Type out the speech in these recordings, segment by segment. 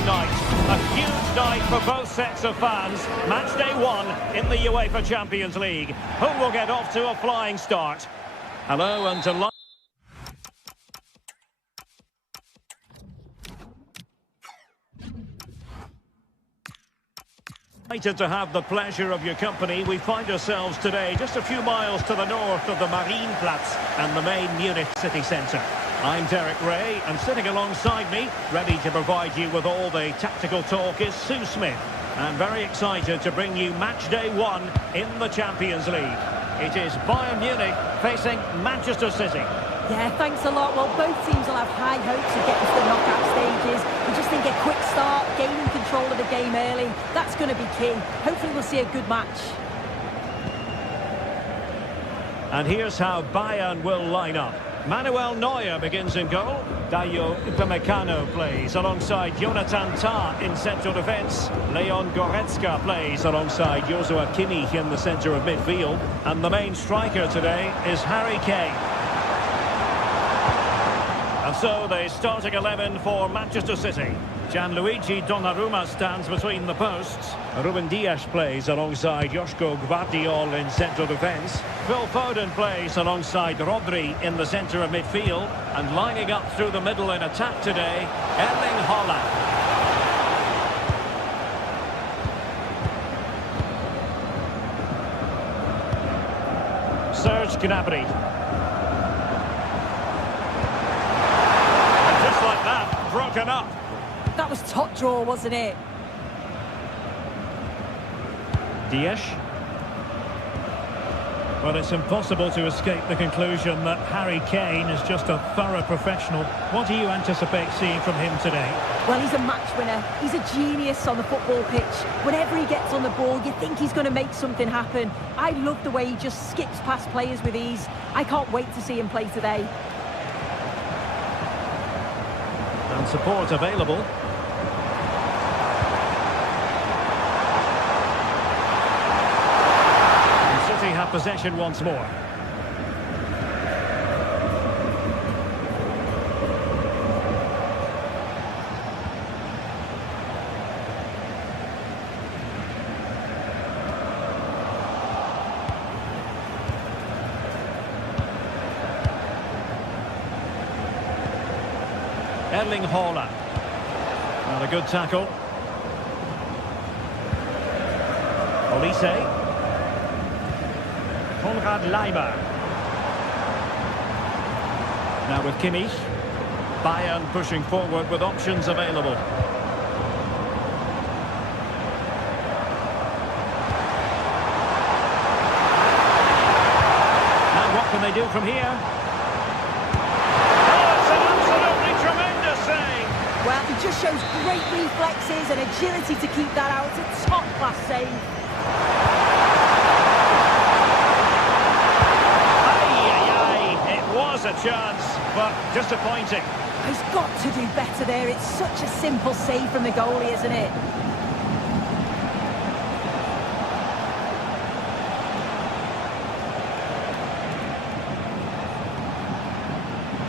game night. A huge night for both sets of fans. Match day 1 in the UEFA Champions League. Who will get off to a flying start? Hello and delighted to have the pleasure of your company. We find ourselves today just a few miles to the north of the Marienplatz and the main Munich city centre. I'm Derek Ray, and sitting alongside me, ready to provide you with all the tactical talk, is Sue Smith. And very excited to bring you match day 1 in the Champions League. It is Bayern Munich facing Manchester City. Yeah, thanks a lot. Well, both teams will have high hopes of getting to the knockout stages. We just think a quick start, gaining control of the game early, that's going to be key. Hopefully we'll see a good match. And here's how Bayern will line up. Manuel Neuer begins in goal. Dayo Upamecano plays alongside Jonathan Tah in central defence. Leon Goretzka plays alongside Joshua Kimmich in the centre of midfield. And the main striker today is Harry Kane. And so the starting 11 for Manchester City. Gianluigi Donnarumma stands between the posts. Ruben Dias plays alongside Joško Gvardiol in central defence. Phil Foden plays alongside Rodri in the centre of midfield. And lining up through the middle in attack today, Erling Haaland. Serge Gnabry. And just like that, broken up. That was top draw, wasn't it? Dias. Well, it's impossible to escape the conclusion that Harry Kane is just a thorough professional. What do you anticipate seeing from him today? Well, he's a match winner. He's a genius on the football pitch. Whenever he gets on the ball, you think he's going to make something happen. I love the way he just skips past players with ease. I can't wait to see him play today. And support available. Have possession once more. Erling Haaland. Not a good tackle. Olise. Konrad Leimer. Now with Kimmich. Bayern pushing forward with options available. Now what can they do from here? Oh, it's an absolutely tremendous save! Well, he just shows great reflexes and agility to keep that out. It's a top-class save. A chance, but disappointing. He's got to do better there. It's such a simple save from the goalie, isn't it?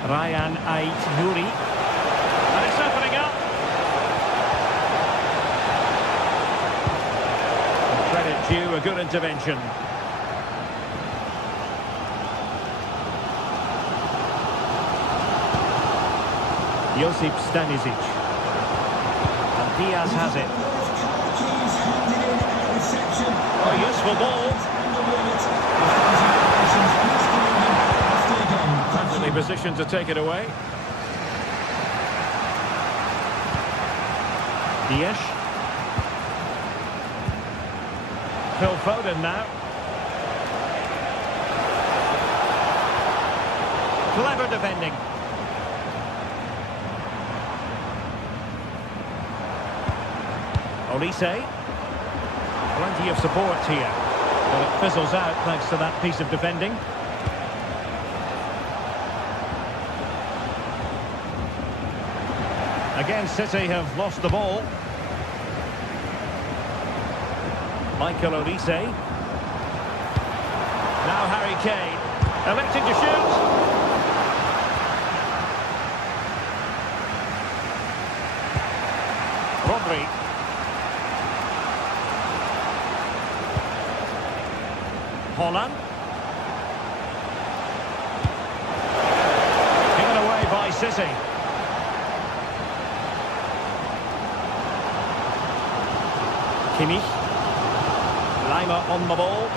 Ryan Ait-Nouri. And it's opening up. Credit due, a good intervention. Josip Stanisic. And Diaz has it. A useful ball. Perfectly positioned to take it away. Diaz. Phil Foden now. Clever defending. Olise. Plenty of support here. But it fizzles out thanks to that piece of defending. Again, City have lost the ball. Michael Olise. Now Harry Kane. Electing to shoot. Holland. Given away by City. Kimmich. Lima on the ball.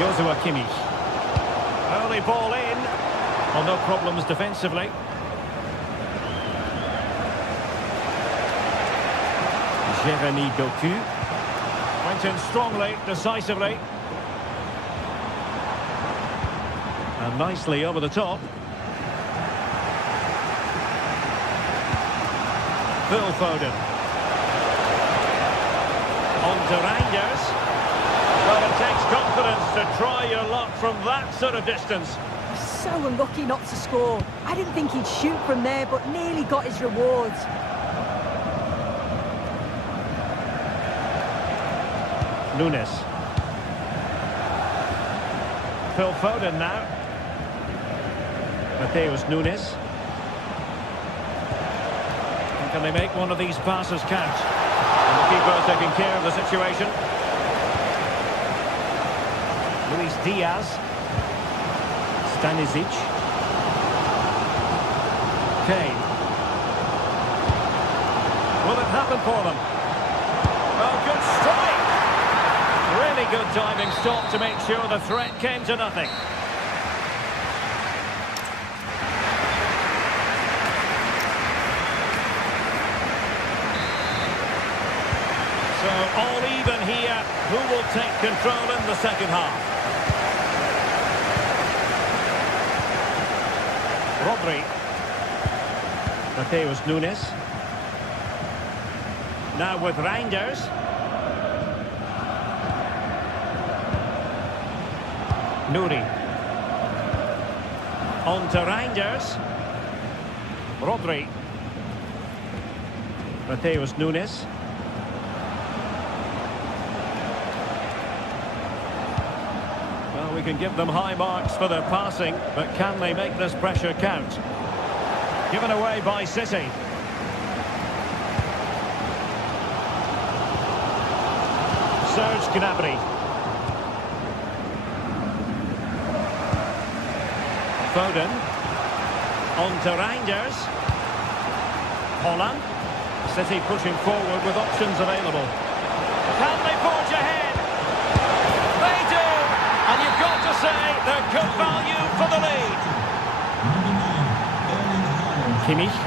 Joshua Kimmich. Early ball in. Well, no problems defensively. Jeremy Doku. Went in strongly, decisively. And nicely over the top. Phil Foden. On to Reinders. Well, it takes confidence to try your luck from that sort of distance. So unlucky not to score. I didn't think he'd shoot from there, but nearly got his rewards. Nunes. Phil Foden now. Mateus Nunes. And can they make one of these passes count? And the keeper taking care of the situation. Luis Diaz. Stanisic. Kane. Will it happen for them? Oh, good strike! Really good diving stop to make sure the threat came to nothing. So all even here. Who will take control in the second half? Rodri. Mateus Nunes. Now with Reinders. Nuri. On to Reinders. Rodri. Mateus Nunes. Well, we can give them high marks for their passing, but can they make this pressure count? Given away by City. Serge Gnabry. Foden. On to Reinders. Holland. City pushing forward with options available. Can they forge ahead? They do! And you've got to say they're good value for the lead. Kimmich.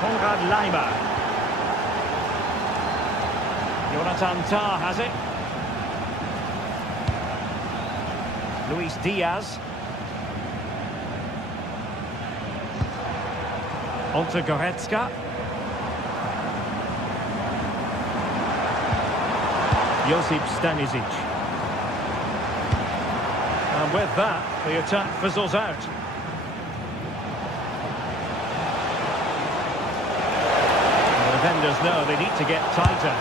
Konrad Lima. Jonathan Tah has it. Luis Diaz. On to Goretzka. Josip Stanisic. And with that, the attack fizzles out. The defenders know they need to get tighter.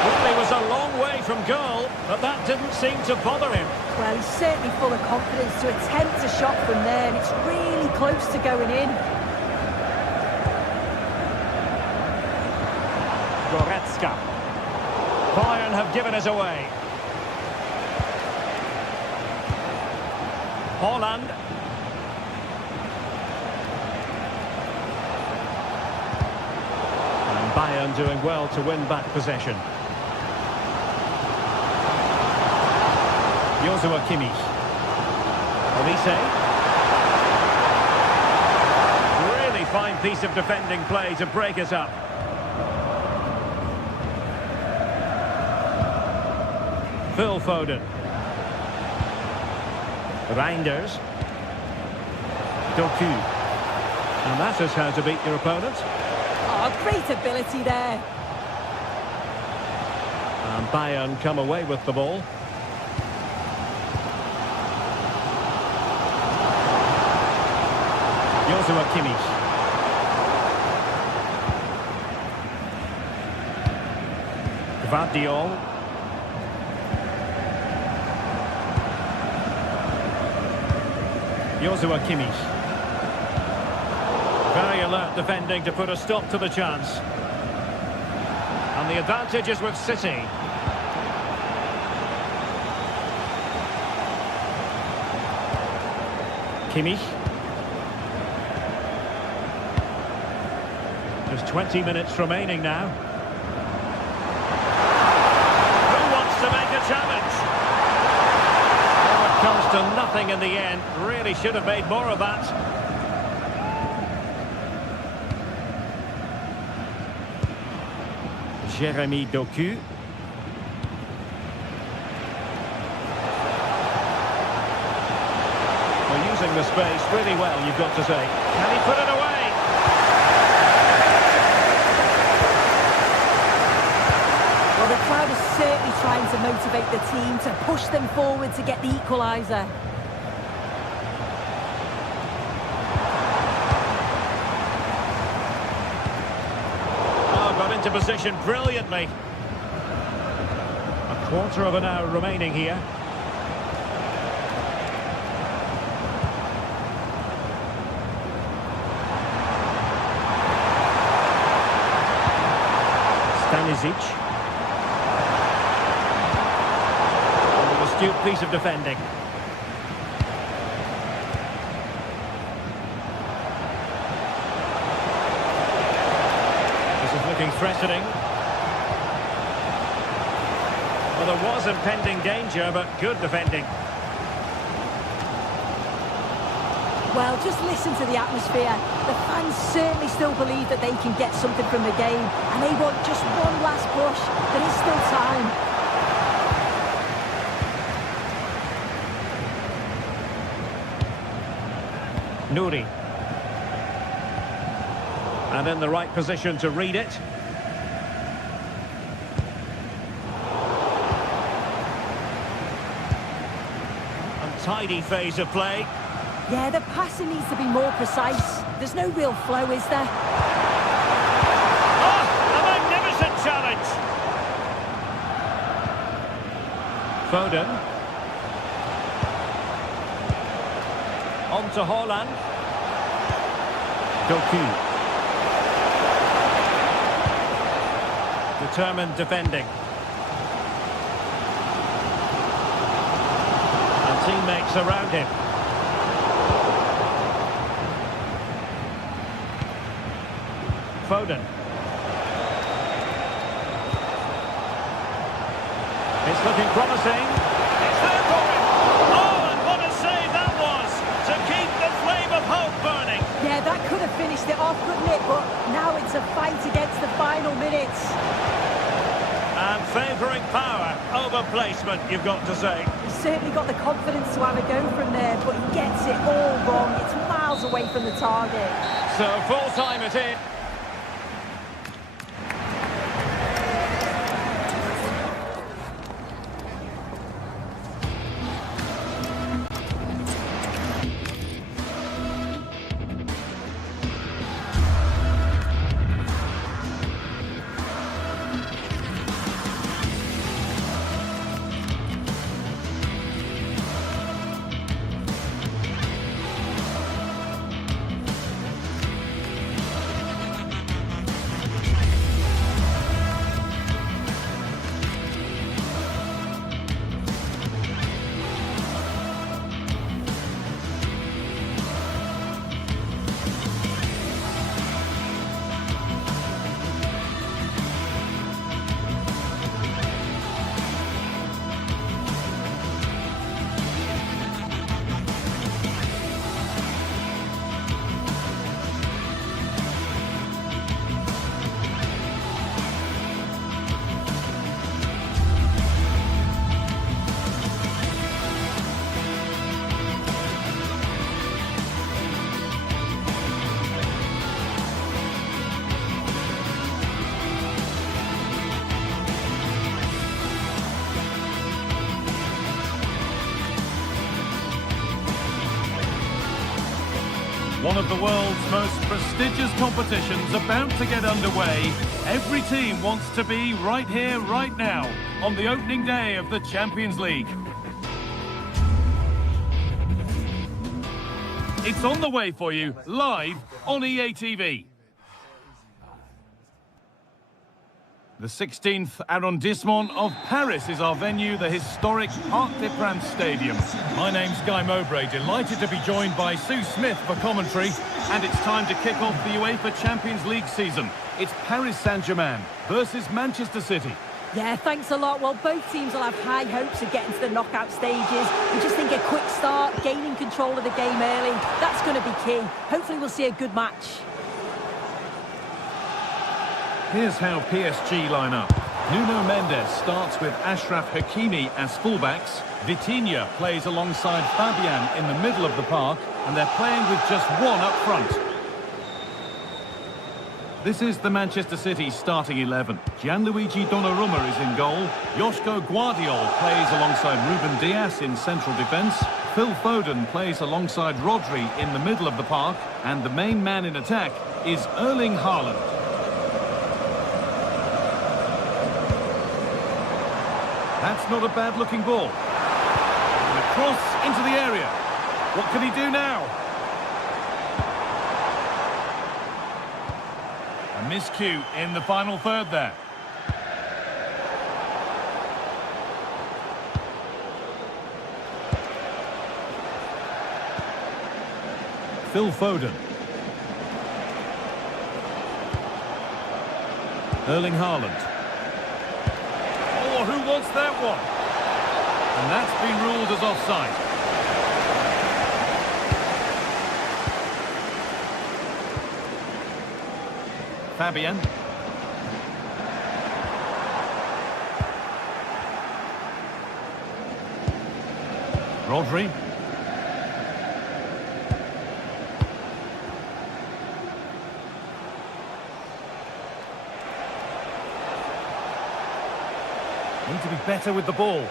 Well, he was a long way from goal, but that didn't seem to bother him. Well, he's certainly full of confidence to attempt a shot from there, and it's really close to going in. Goretzka. Bayern have given us away. Holland. And Bayern doing well to win back possession. Joshua Kimmich. Olise. Really fine piece of defending play to break us up. Phil Foden. Reinders. Doku. And that is how to beat your opponent. Oh, great ability there. And Bayern come away with the ball. Joshua Kimmich. Gvardiol. Joshua Kimmich. Very alert defending to put a stop to the chance. And the advantage is with City. Kimmich. Just 20 minutes remaining now. Who wants to make a challenge? Oh, it comes to nothing in the end. Really should have made more of that. Jeremy Doku. They're using the space really well, you've got to say. Can he put it away? Well, the crowd is certainly trying to motivate the team to push them forward to get the equaliser. Oh, got into position brilliantly. A quarter of an hour remaining here. Stanisic. Astute piece of defending. This is looking threatening. Well, there was impending danger, but good defending. Well, just listen to the atmosphere. The fans certainly still believe that they can get something from the game, and they want just one last push. There is still time. Nouri. And in the right position to read it. Untidy phase of play. Yeah, the passing needs to be more precise. There's no real flow, is there? Oh, a magnificent challenge. Foden. On to Haaland. Doku. Determined defending. And teammates around him. Foden. It's looking promising. It's there for him. Oh, and what a save that was to keep the flame of hope burning. Yeah, that could have finished it off, couldn't it? But now it's a fight against the final minutes. And favouring power over placement, you've got to say. He's certainly got the confidence to have a go from there, but he gets it all wrong. It's miles away from the target. So full time it is. One of the world's most prestigious competitions about to get underway. Every team wants to be right here, right now, on the opening day of the Champions League. It's on the way for you, live on EA TV. The 16th arrondissement of Paris is our venue, the historic Parc des Princes Stadium. My name's Guy Mowbray, delighted to be joined by Sue Smith for commentary. And it's time to kick off the UEFA Champions League season. It's Paris Saint-Germain versus Manchester City. Yeah, thanks a lot. Well, both teams will have high hopes of getting to the knockout stages. We just think a quick start, gaining control of the game early, that's going to be key. Hopefully we'll see a good match. Here's how PSG line up. Nuno Mendes starts with Achraf Hakimi as fullbacks. Vitinha plays alongside Fabian in the middle of the park, and they're playing with just one up front. This is the Manchester City starting 11. Gianluigi Donnarumma is in goal. Joško Guardiol plays alongside Ruben Dias in central defence. Phil Foden plays alongside Rodri in the middle of the park. And the main man in attack is Erling Haaland. That's not a bad-looking ball. And a cross into the area. What can he do now? A miscue in the final third there. Phil Foden. Erling Haaland. Oh, who wants that one? And that's been ruled as offside. Fabian. Rodri. Need to be better with the ball.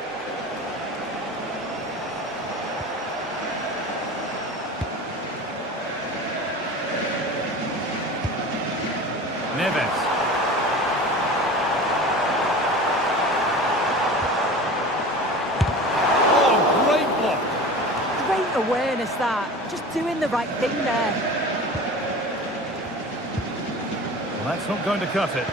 Neves. Oh, great block. Great awareness, that. Just doing the right thing there. Well, that's not going to cut it.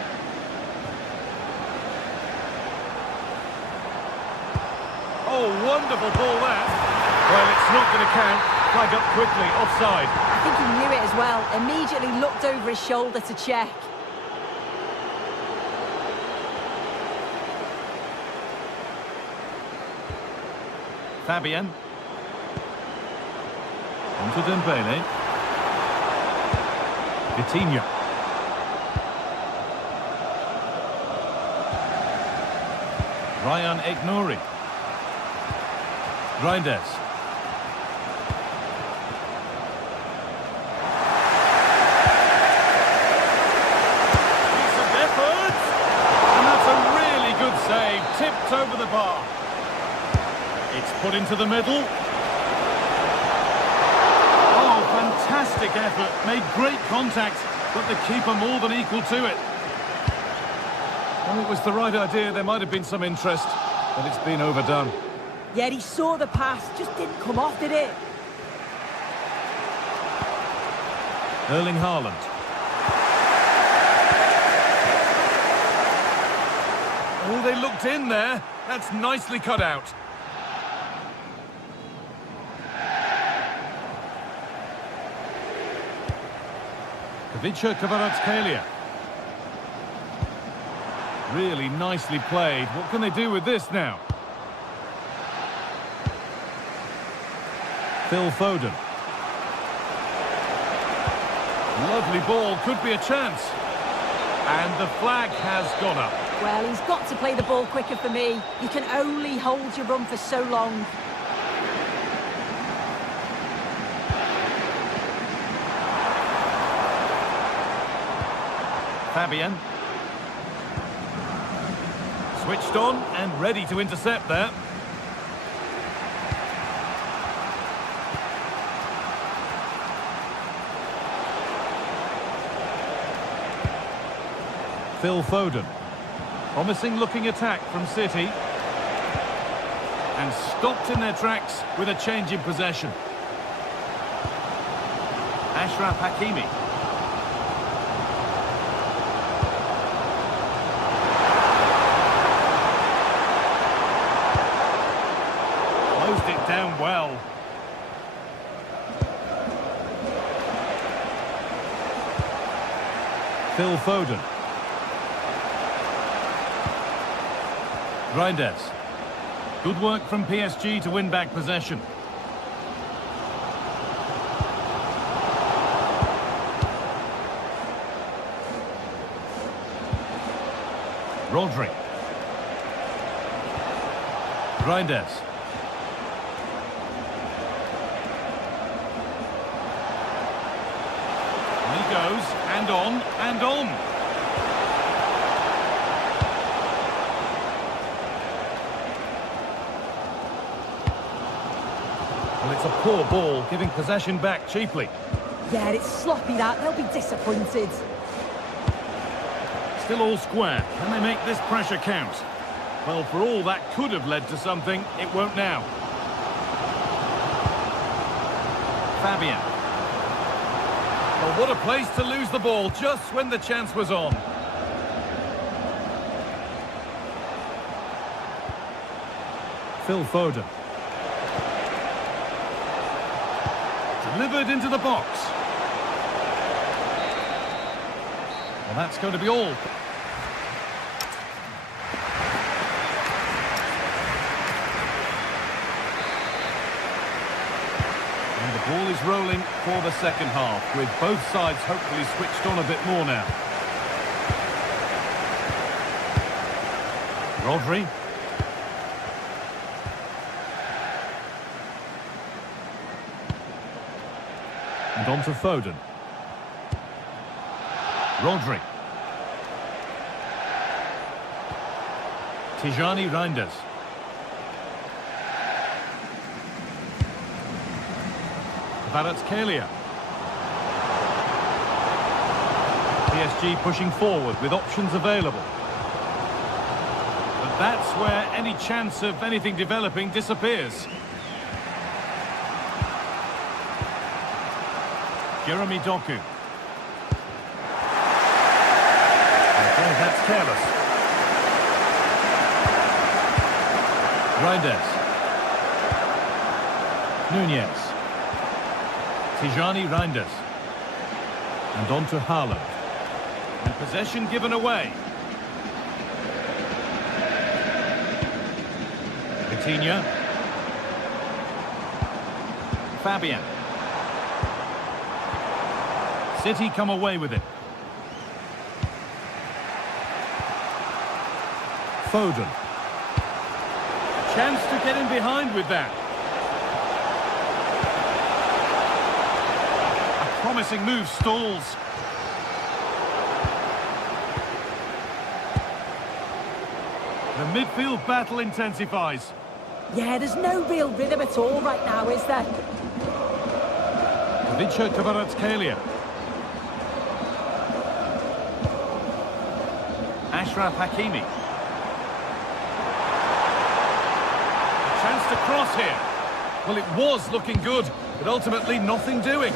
Oh, wonderful ball that. Well, it's not going to count. Flag up quickly, offside. I think he knew it as well. Immediately looked over his shoulder to check. Fabian. Onto Dembele. Vitinha. Ryan Aït-Nouri. Reinders. Decent effort! And that's a really good save. Tipped over the bar. It's put into the middle. Oh, fantastic effort. Made great contact, but the keeper more than equal to it. Well, it was the right idea. There might have been some interest, but it's been overdone. Yeah, he saw the pass, just didn't come off, did it? Erling Haaland. Oh, they looked in there. That's nicely cut out. Kavica Kvaratskhelia. Really nicely played. What can they do with this now? Phil Foden. Lovely ball, could be a chance. And the flag has gone up. Well, he's got to play the ball quicker for me. You can only hold your run for so long. Fabian. Switched on and ready to intercept there. Phil Foden. Promising looking attack from City. And stopped in their tracks with a change in possession. Achraf Hakimi. well. Phil Foden. Reinders. Good work from PSG to win back possession. Rodri. Reinders. And he goes, and on, and on. Well, it's a poor ball, giving possession back cheaply. Yeah, it's sloppy that. They'll be disappointed. Still all square. Can they make this pressure count? Well, for all that could have led to something, it won't now. Fabian. Well, what a place to lose the ball just when the chance was on. Phil Foden. Delivered into the box. Well, that's going to be all. And the ball is rolling for the second half, with both sides hopefully switched on a bit more now. Rodri. And on to Foden. Rodri. Tijani Reinders. Kvaratskhelia. PSG pushing forward with options available. But that's where any chance of anything developing disappears. Jeremy Doku. Okay, that's careless. Reinders. Nunez. Tijani Reinders. And on to Haaland. And possession given away. Vitinha. Fabian. City come away with it. Foden. Chance to get in behind with that. A promising move stalls. The midfield battle intensifies. Yeah, there's no real rhythm at all right now, is there? Vicha Kvaratskhelia. Ashraf Hakimi. A chance to cross here. Well, it was looking good, but ultimately nothing doing.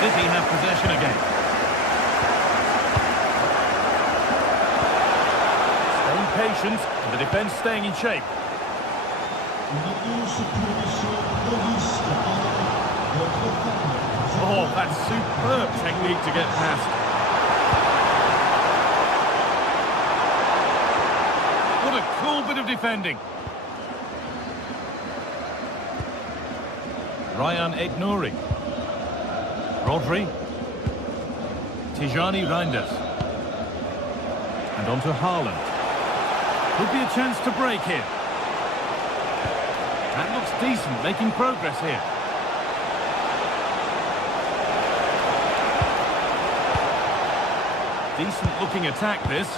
City have possession again. Staying patient, and the defence staying in shape. Oh, that's superb technique to get past. What a cool bit of defending. Ryan Aït-Nouri. Rodri. Tijani Reinders. And on to Haaland. Could be a chance to break here. That looks decent, making progress here. Decent looking attack this.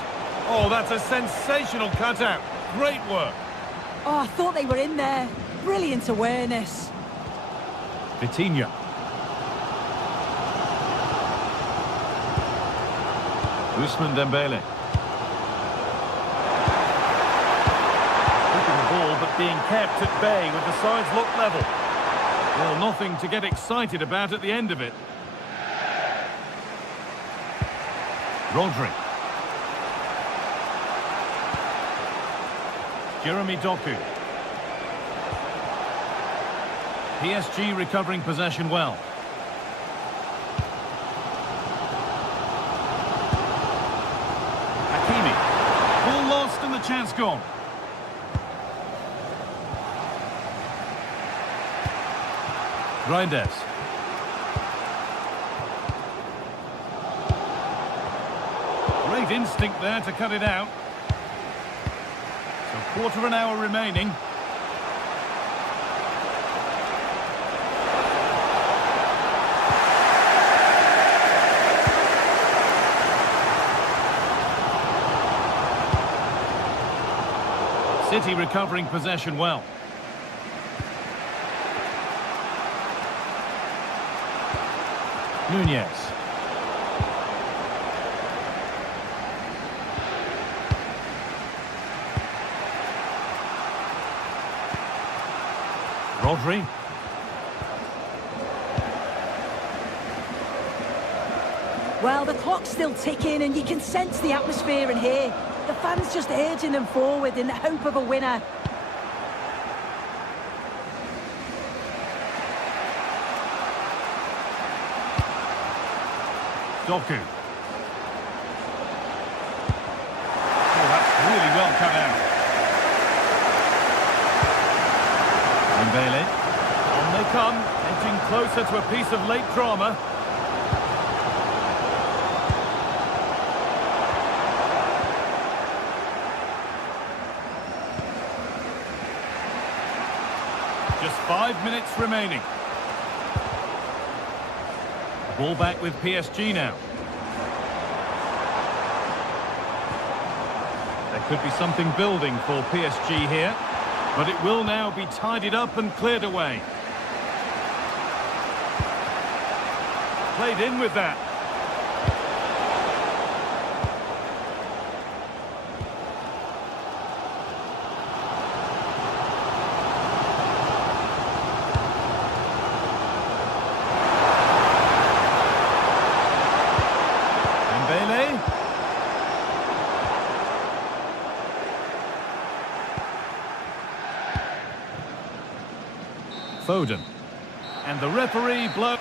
Oh, that's a sensational cutout. Great work. Oh, I thought they were in there. Brilliant awareness. Vitinha. Ousmane Dembele. Keeping the ball but being kept at bay with the sides look level. Well, nothing to get excited about at the end of it. Rodri. Jeremy Doku. PSG recovering possession well. Hakimi. Ball lost and the chance gone. Reinders. Great instinct there to cut it out. So quarter of an hour remaining. City recovering possession well. Nunez. Rodri. Well, the clock's still ticking and you can sense the atmosphere in here. The fans just urging them forward in the hope of a winner. Doku. Oh, that's really well cut out. Mbele. On they come, edging closer to a piece of late drama. Just 5 minutes remaining. Ball back with PSG now. There could be something building for PSG here, but it will now be tidied up and cleared away. Played in with that. Foden. And the referee blows.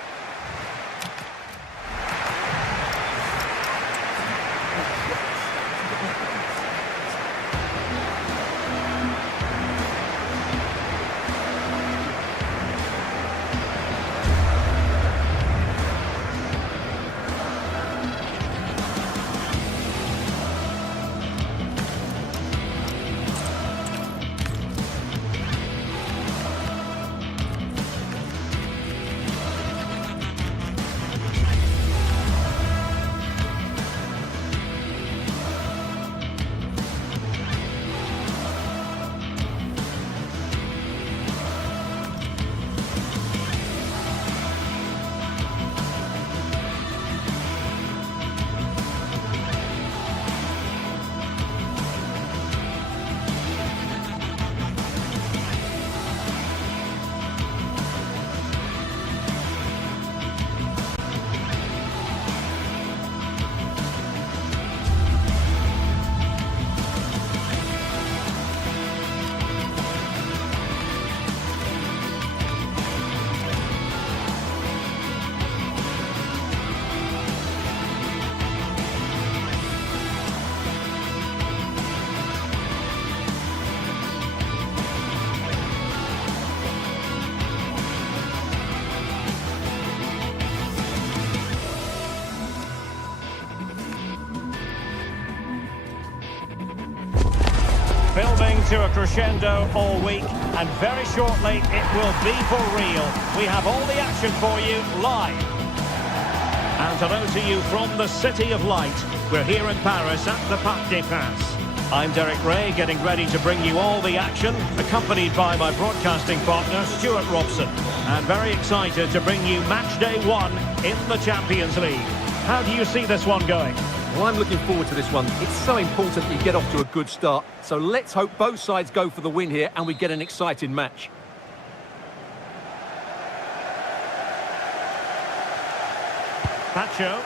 Building to a crescendo all week, and very shortly it will be for real. We have all the action for you live. And hello to you from the City of Light. We're here in Paris at the Parc des Princes. I'm Derek Ray, getting ready to bring you all the action, accompanied by my broadcasting partner, Stuart Robson. And very excited to bring you match day 1 in the Champions League. How do you see this one going? Well, I'm looking forward to this one. It's so important that you get off to a good start. So let's hope both sides go for the win here and we get an exciting match. Pacho.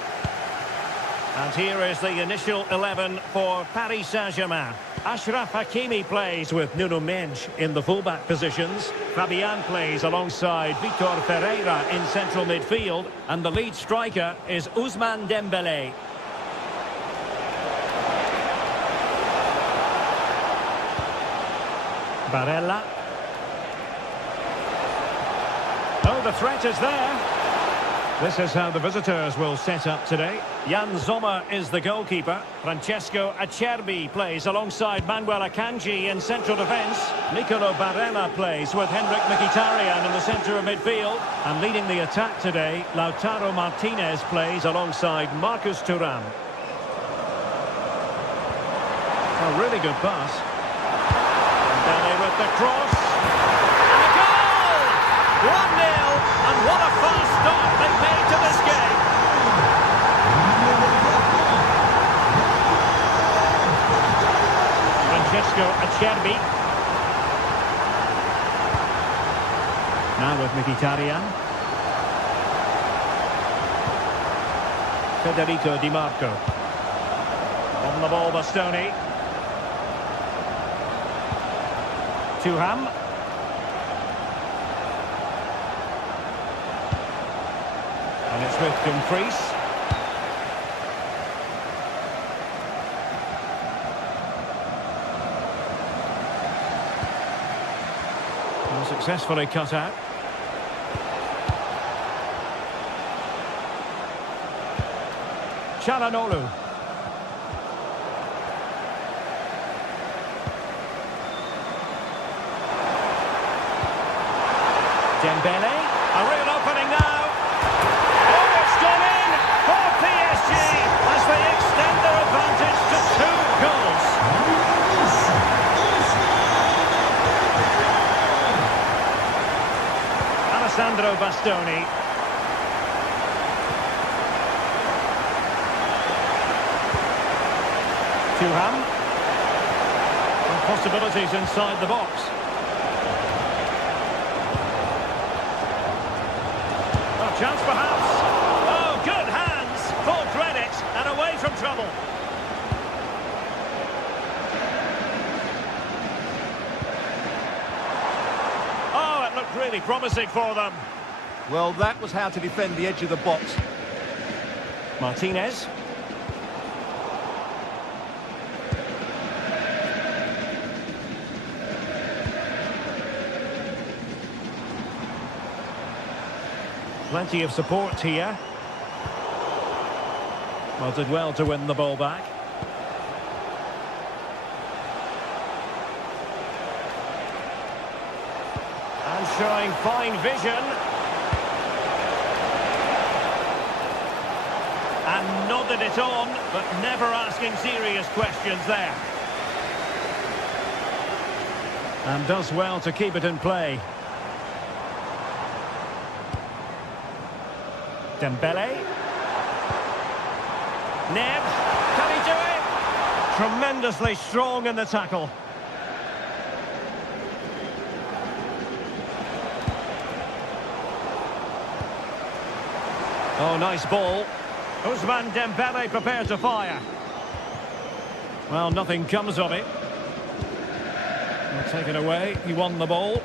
And here is the initial 11 for Paris Saint-Germain. Achraf Hakimi plays with Nuno Mendes in the fullback positions. Fabian plays alongside Vitor Ferreira in central midfield. And the lead striker is Ousmane Dembélé. Barella. Oh, the threat is there. This is how the visitors will set up today. Jan Sommer is the goalkeeper. Francesco Acerbi plays alongside Manuel Akanji in central defence. Nicolo Barella plays with Henrik Mkhitaryan in the centre of midfield. And leading the attack today, Lautaro Martinez plays alongside Marcus Thuram. A really good pass. Dembélé with the cross. And a goal! 1-0, and what a fast start they've made to this game. Francesco Acerbi. Now with Mkhitaryan. Federico Di Marco. On the ball, Bastoni. Thuram. And it's with Dumfries. And successfully cut out. Çalhanoğlu. Dembélé, a real opening now. Oh, it's gone in for PSG as they extend their advantage to 2 goals. Alessandro Bastoni. Thuram. And possibilities inside the box. Chance perhaps. Oh, good hands. Full credit and away from trouble. Oh, it looked really promising for them. Well, that was how to defend the edge of the box. Martinez. Plenty of support here. Well, did well to win the ball back. And showing fine vision. And nodded it on, but never asking serious questions there. And does well to keep it in play. Dembélé. Neb. Can he do it? Tremendously strong in the tackle. Oh, nice ball. Ousmane Dembélé prepared to fire. Well, nothing comes of it. Well, taken away. He won the ball.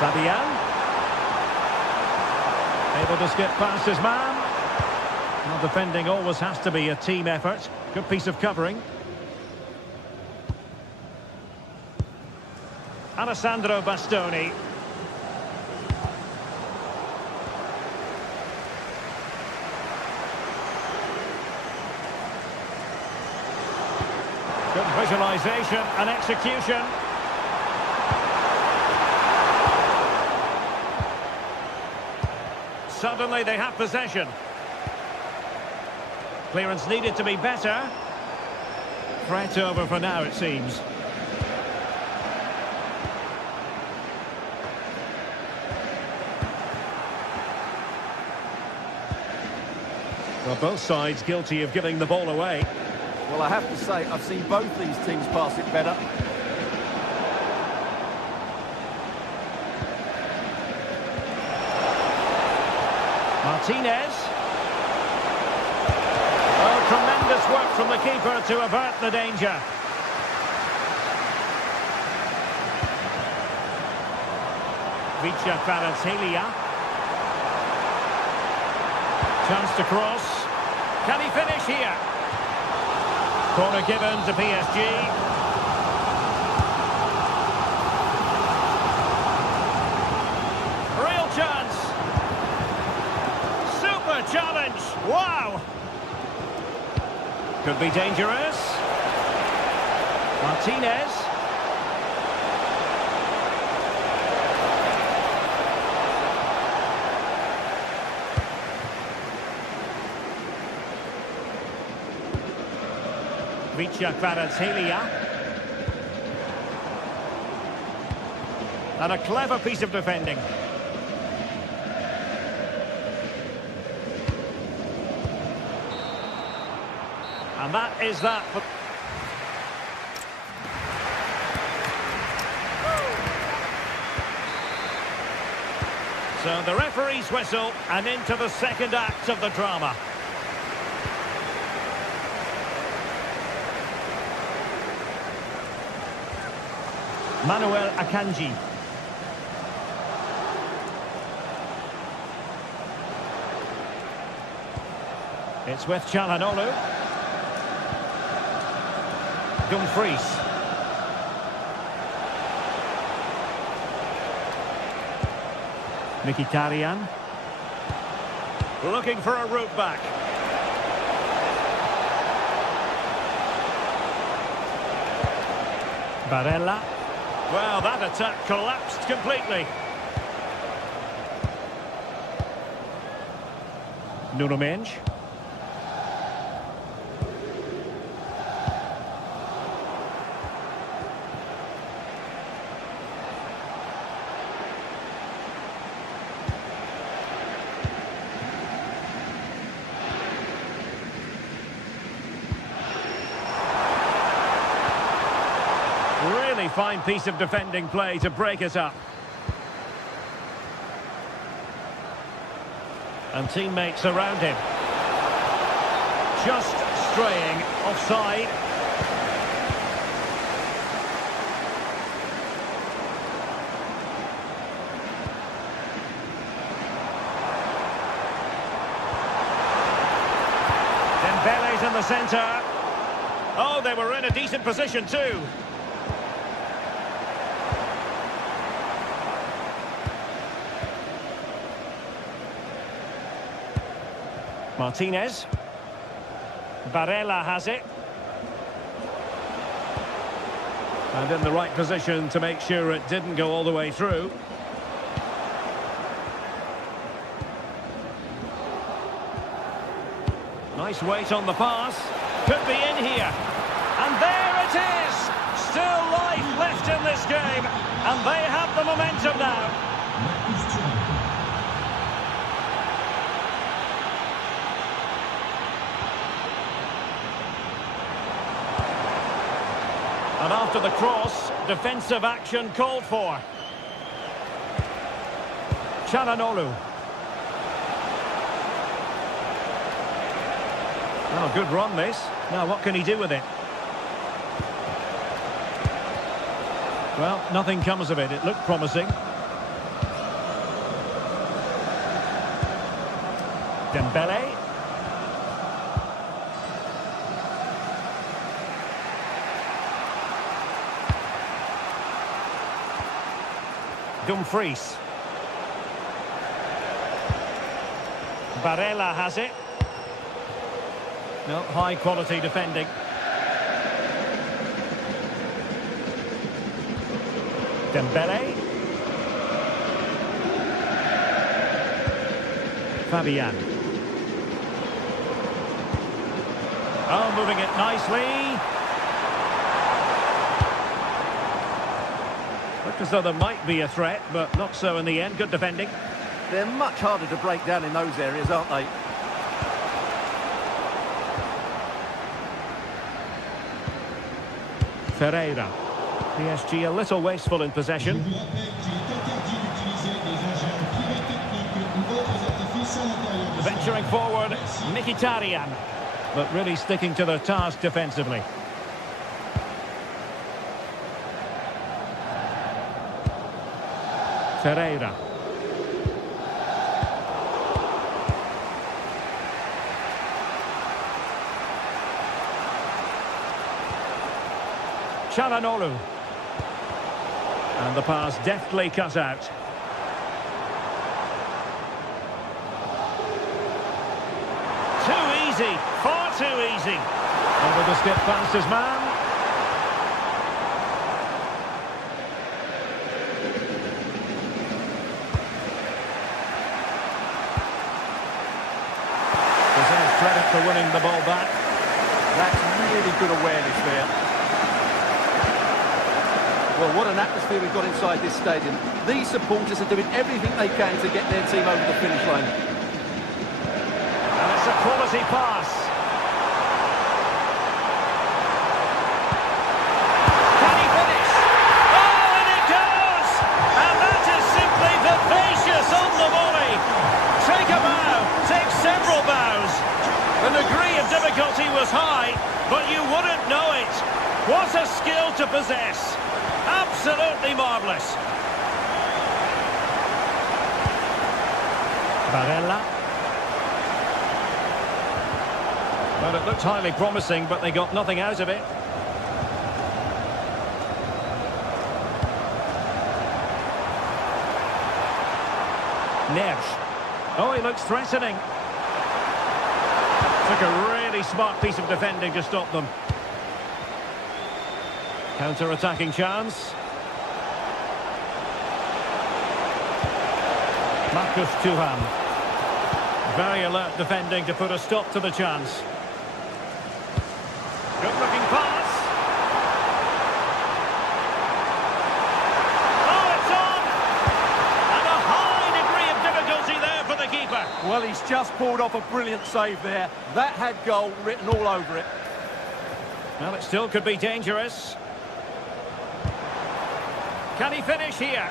Fabian. Able to skip past his man. Well, defending always has to be a team effort. Good piece of covering. Alessandro Bastoni. Good visualization and execution. Suddenly they have possession. Clearance needed to be better. Threat over for now, it seems. Well, both sides guilty of giving the ball away. Well, I have to say, I've seen both these teams pass it better. Martinez. Oh, tremendous work from the keeper to avert the danger. Kvaratskhelia. Chance to cross. Can he finish here? Corner given to PSG. Real chance. Super challenge. Wow. Could be dangerous. Martinez. Kvaratskhelia. And a clever piece of defending. And that is that. So the referee's whistle and into the second act of the drama. Manuel Akanji. It's with Çalhanoğlu. Dumfries. Mkhitaryan. Looking for a route back. Barella. Well, that attack collapsed completely. Nuno Mendes. Really fine piece of defending play to break it up. And teammates around him. Just straying offside. Dembele's in the centre. Oh, they were in a decent position too. Martinez. Barella has it. And in the right position to make sure it didn't go all the way through. Nice weight on the pass. Could be in here. And there it is! Still life left in this game. And they have the momentum now. And after the cross, defensive action called for. Çalhanoğlu. Oh, good run this. Now what can he do with it? Well, nothing comes of it. It looked promising. Dembele. Dumfries. Barella has it. No, high quality defending. Dembele. Fabian. Oh, moving it nicely. Looked as though there might be a threat, but not so in the end. Good defending. They're much harder to break down in those areas, aren't they? Ferreira. PSG a little wasteful in possession. Venturing forward, Mkhitaryan. But really sticking to their task defensively. Ferreira. Çalhanoğlu. And the pass deftly cut out. Too easy, far too easy. Over the skip past his man. Deserves credit for winning the ball back. That's really good awareness there. Well, what an atmosphere we've got inside this stadium. These supporters are doing everything they can to get their team over the finish line. And it's a quality pass. Can he finish? Oh, and it goes! And that is simply vivacious on the volley. Take a bow, take several bows. The degree of difficulty was high, but you wouldn't know it. What a skill to possess. Absolutely marvellous. Barella. Well, it looked highly promising, but they got nothing out of it. Neves. Oh, he looks threatening. Took a really smart piece of defending to stop them. Counter-attacking chance. Marcus Thuram. Very alert defending to put a stop to the chance. Good-looking pass. Oh, it's on! And a high degree of difficulty there for the keeper. Well, he's just pulled off a brilliant save there. That had goal written all over it. Well, it still could be dangerous. Can he finish here?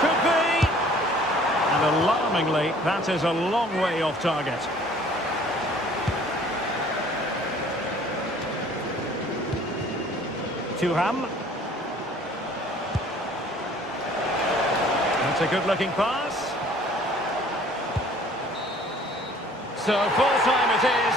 Could be. And alarmingly, that is a long way off target. Thuram. That's a good-looking pass. So full-time it is.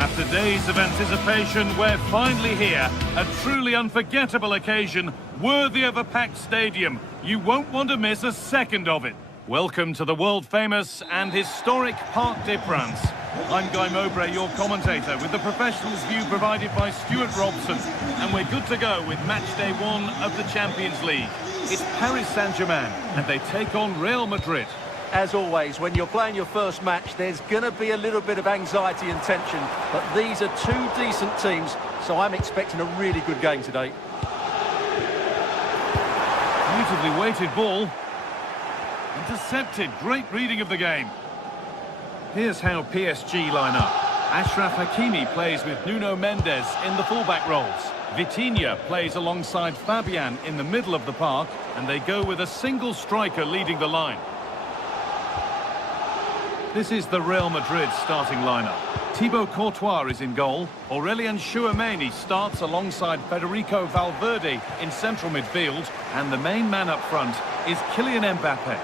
After days of anticipation, we're finally here. A truly unforgettable occasion, worthy of a packed stadium. You won't want to miss a second of it. Welcome to the world-famous and historic Parc des Princes. I'm Guy Mowbray, your commentator, with the professionals' view provided by Stuart Robson. And we're good to go with match day 1 of the Champions League. It's Paris Saint-Germain, and they take on Real Madrid. As always, when you're playing your first match, there's going to be a little bit of anxiety and tension. But these are two decent teams, so I'm expecting a really good game today. Beautifully weighted ball. Intercepted. Great reading of the game. Here's how PSG line up. Achraf Hakimi plays with Nuno Mendes in the fullback roles. Vitinha plays alongside Fabian in the middle of the park, and they go with a single striker leading the line. This is the Real Madrid starting lineup. Thibaut Courtois is in goal. Aurélien Tchouameni starts alongside Federico Valverde in central midfield, and the main man up front is Kylian Mbappé.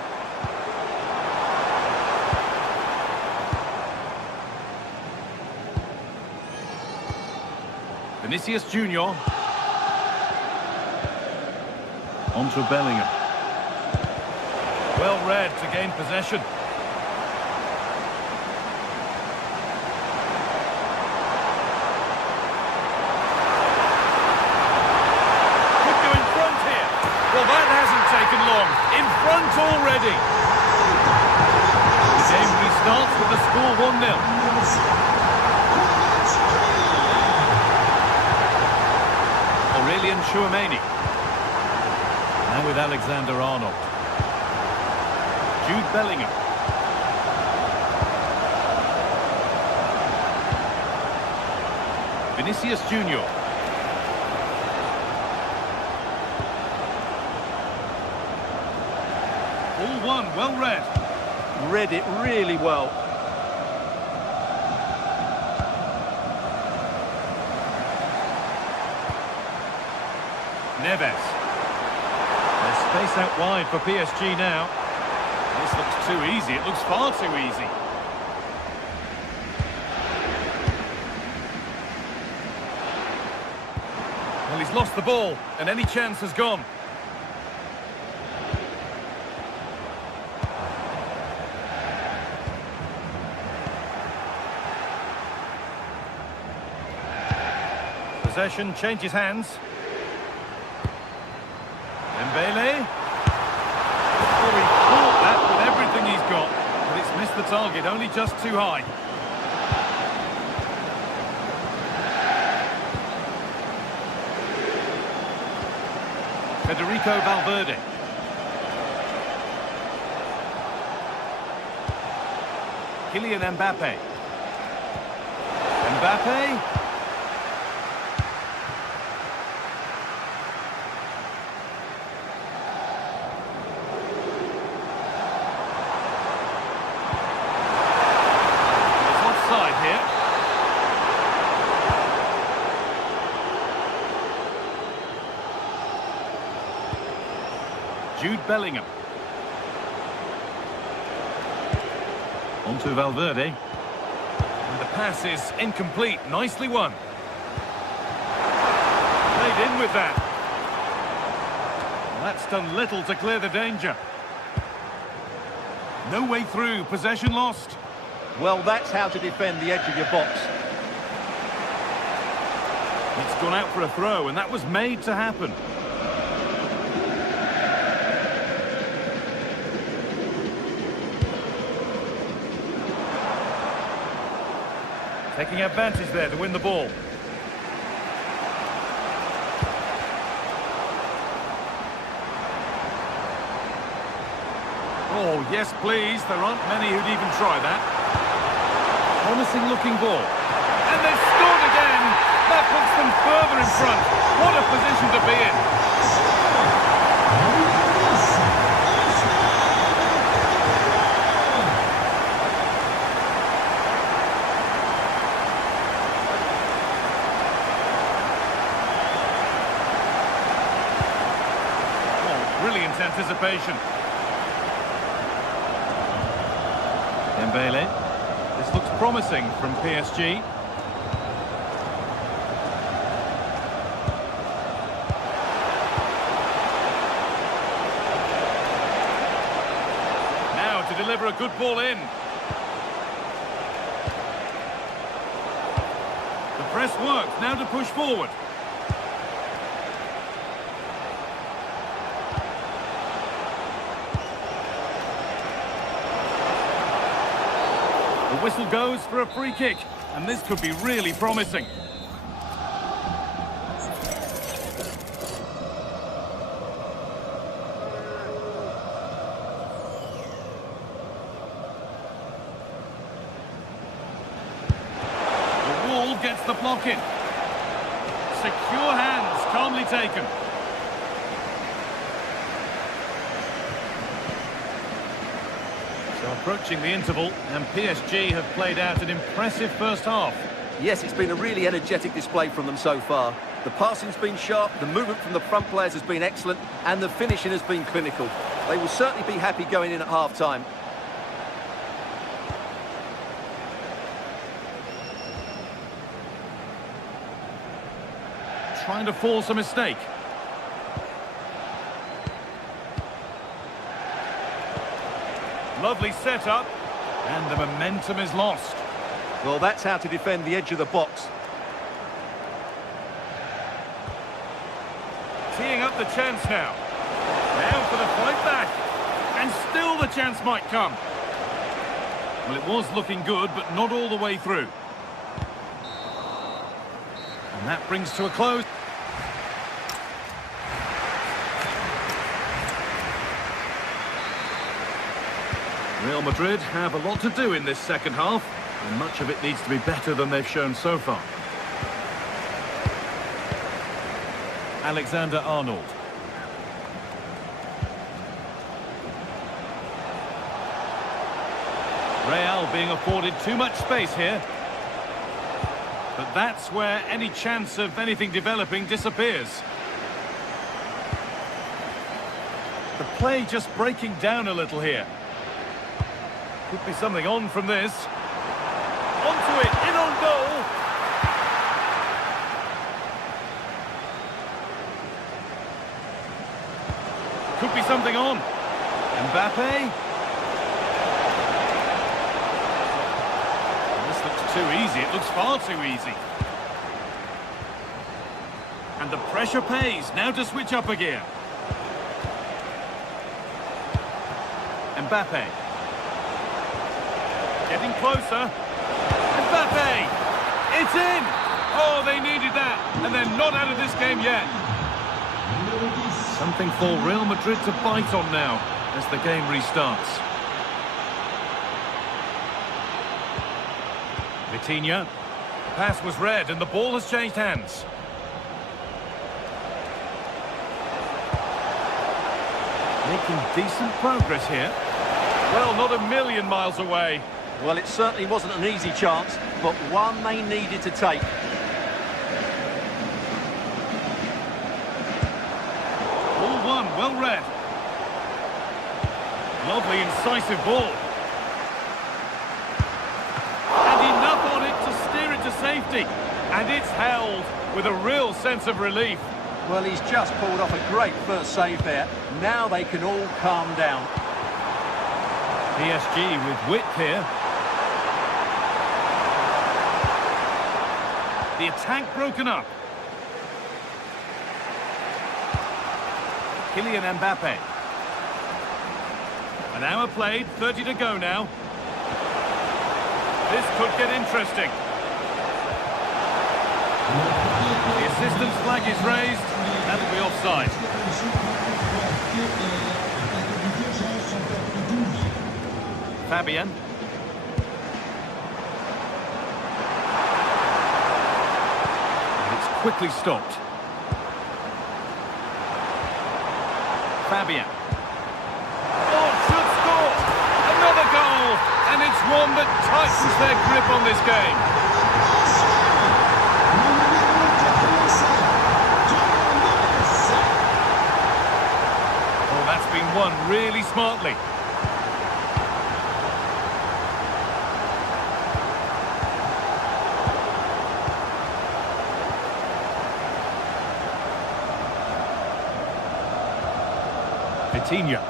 Vinicius Junior. On to Bellingham. Well read to gain possession. Could go in front here. Well, that hasn't taken long. In front already. The game restarts with the score 1-0. Aurélien Tchouameni. Now with Alexander-Arnold. Jude Bellingham. Vinicius Junior. All one, well read. Read it really well. Neves. There's space out wide for PSG now. This looks too easy. It looks far too easy. Well, he's lost the ball, and any chance has gone. Possession changes hands. Dembele. Oh, he caught that with everything he's got, but it's missed the target, only just too high. Federico Valverde. Kylian Mbappé. Mbappé. Jude Bellingham. On to Valverde. And the pass is incomplete. Nicely won. Played in with that. Well, that's done little to clear the danger. No way through. Possession lost. Well, that's how to defend the edge of your box. It's gone out for a throw, and that was made to happen. Taking advantage there to win the ball. Oh, yes, please. There aren't many who'd even try that. Promising looking ball. And they've scored again. That puts them further in front. What a position to be in. Brilliant anticipation. Dembele. This looks promising from PSG. Now to deliver a good ball in. press worked, now to push forward. The whistle goes for a free kick, and this could be really promising. The wall gets the block in. Secure hands, calmly taken. So approaching the interval, and PSG have played out an impressive first half. Yes, it's been a really energetic display from them so far. The passing's been sharp, the movement from the front players has been excellent, and the finishing has been clinical. They will certainly be happy going in at half-time. Trying to force a mistake. Lovely setup, and the momentum is lost. Well, that's how to defend the edge of the box. Teeing up the chance now. Now for the fight back. And still the chance might come. Well, it was looking good, but not all the way through. And that brings to a close. Real Madrid have a lot to do in this second half, and much of it needs to be better than they've shown so far. Alexander-Arnold. Real being afforded too much space here. But that's where any chance of anything developing disappears. The play just breaking down a little here. Could be something on from this. Onto it, in on goal. Could be something on. Mbappe. This looks too easy. It looks far too easy. And the pressure pays. Now to switch up a gear. Mbappe. Getting closer. Mbappe! It's in! Oh, they needed that. And they're not out of this game yet. Something for Real Madrid to bite on now as the game restarts. Vitinha. Pass was read and the ball has changed hands. Making decent progress here. Well, not a million miles away. Well, it certainly wasn't an easy chance, but one they needed to take. Ball one, well read. Lovely, incisive ball. And enough on it to steer it to safety. And it's held with a real sense of relief. Well, he's just pulled off a great first save there. Now they can all calm down. PSG with width here. The attack broken up. Kylian Mbappe. An hour played, 30 to go now. This could get interesting. The assistant's flag is raised. That'll be offside. Fabian. Quickly stopped. Fabian. Oh, should score! Another goal! And it's one that tightens their grip on this game. Oh, that's been won really smartly. Vitinha.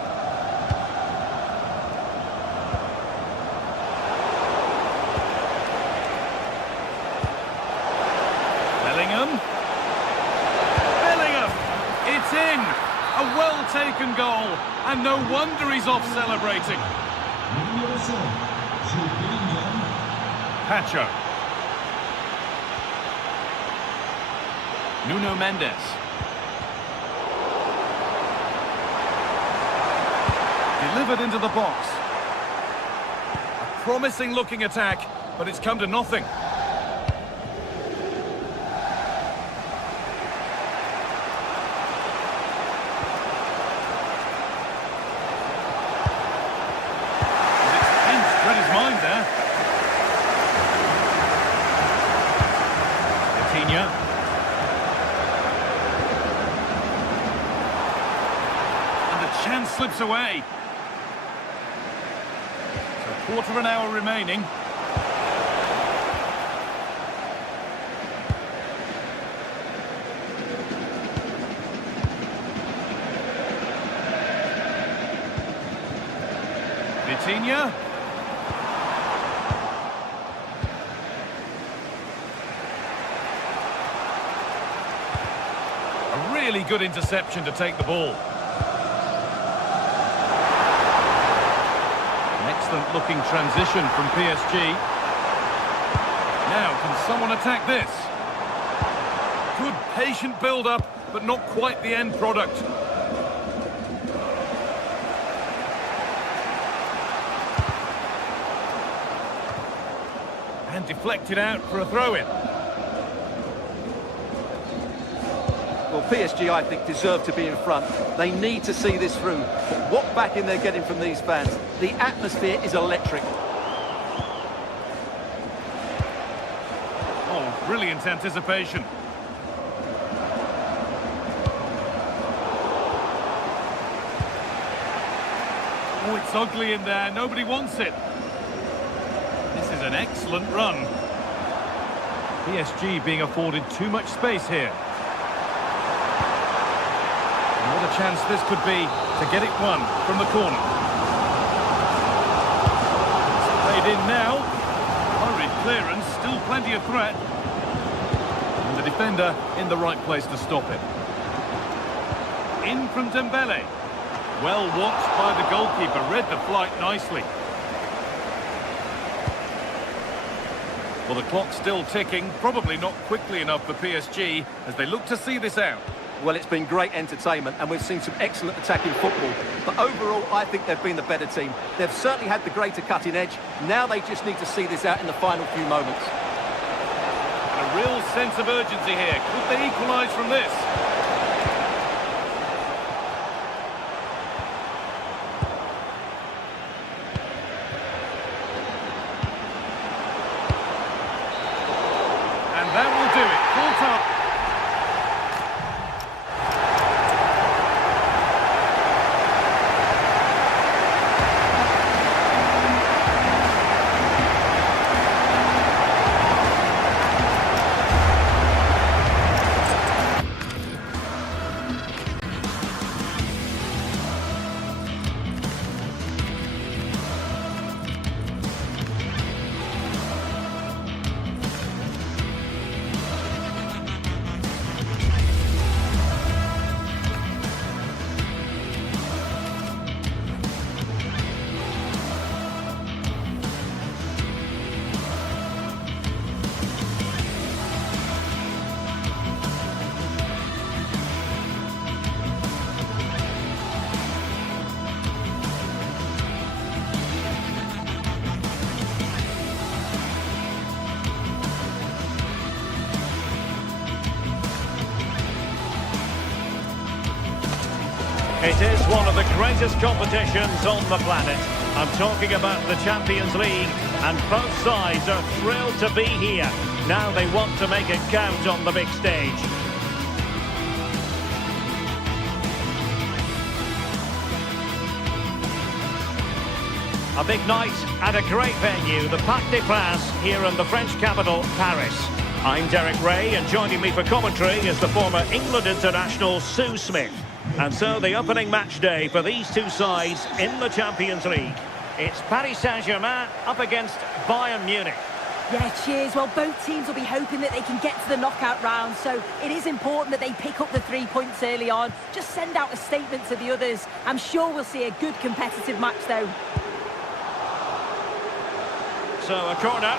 taken goal, and no wonder he's off celebrating. Pacho. Nuno Mendes. Delivered into the box. A promising looking attack, but it's come to nothing. Read his mind there. Coutinho. And the chance slips away. So quarter of an hour remaining. Coutinho. Really good interception to take the ball. An excellent looking transition from PSG. Now, can someone attack this? Good patient build-up, but not quite the end product. And deflected out for a throw-in. Well, PSG, I think, deserve to be in front. They need to see this through. But what backing they're getting from these fans. The atmosphere is electric. Oh, brilliant anticipation. Oh, it's ugly in there. Nobody wants it. This is an excellent run. PSG being afforded too much space here. What a chance this could be to get it won from the corner. It's played in now. Hurried clearance, still plenty of threat. And the defender in the right place to stop it. In from Dembele. Well watched by the goalkeeper, read the flight nicely. Well, the clock's still ticking, probably not quickly enough for PSG as they look to see this out. Well, it's been great entertainment and we've seen some excellent attacking football. But overall, I think they've been the better team. They've certainly had the greater cutting edge. Now they just need to see this out in the final few moments. And a real sense of urgency here. Could they equalise from this? And that will do it. Full time. It is one of the greatest competitions on the planet. I'm talking about the Champions League, and both sides are thrilled to be here. Now they want to make it count on the big stage. A big night at a great venue, the Parc des Princes, here in the French capital, Paris. I'm Derek Ray, and joining me for commentary is the former England international Sue Smith. And so the opening match day for these two sides in the Champions League. It's Paris Saint-Germain up against Bayern Munich. Yeah, cheers. Well, both teams will be hoping that they can get to the knockout round, so it is important that they pick up the 3 points early on. Just send out a statement to the others. I'm sure we'll see a good competitive match, though. So, a corner.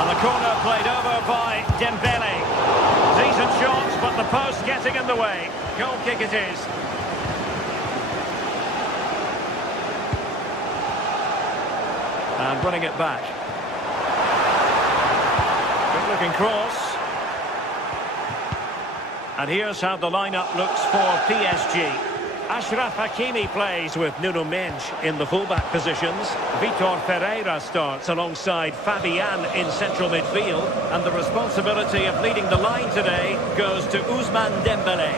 And the corner played over by Dembele. Decent shots, but the post getting in the way. Goal kick it is. And running it back. Good looking cross. And here's how the lineup looks for PSG. Achraf Hakimi plays with Nuno Mendes in the fullback positions. Vitor Ferreira starts alongside Fabian in central midfield. And the responsibility of leading the line today goes to Ousmane Dembele.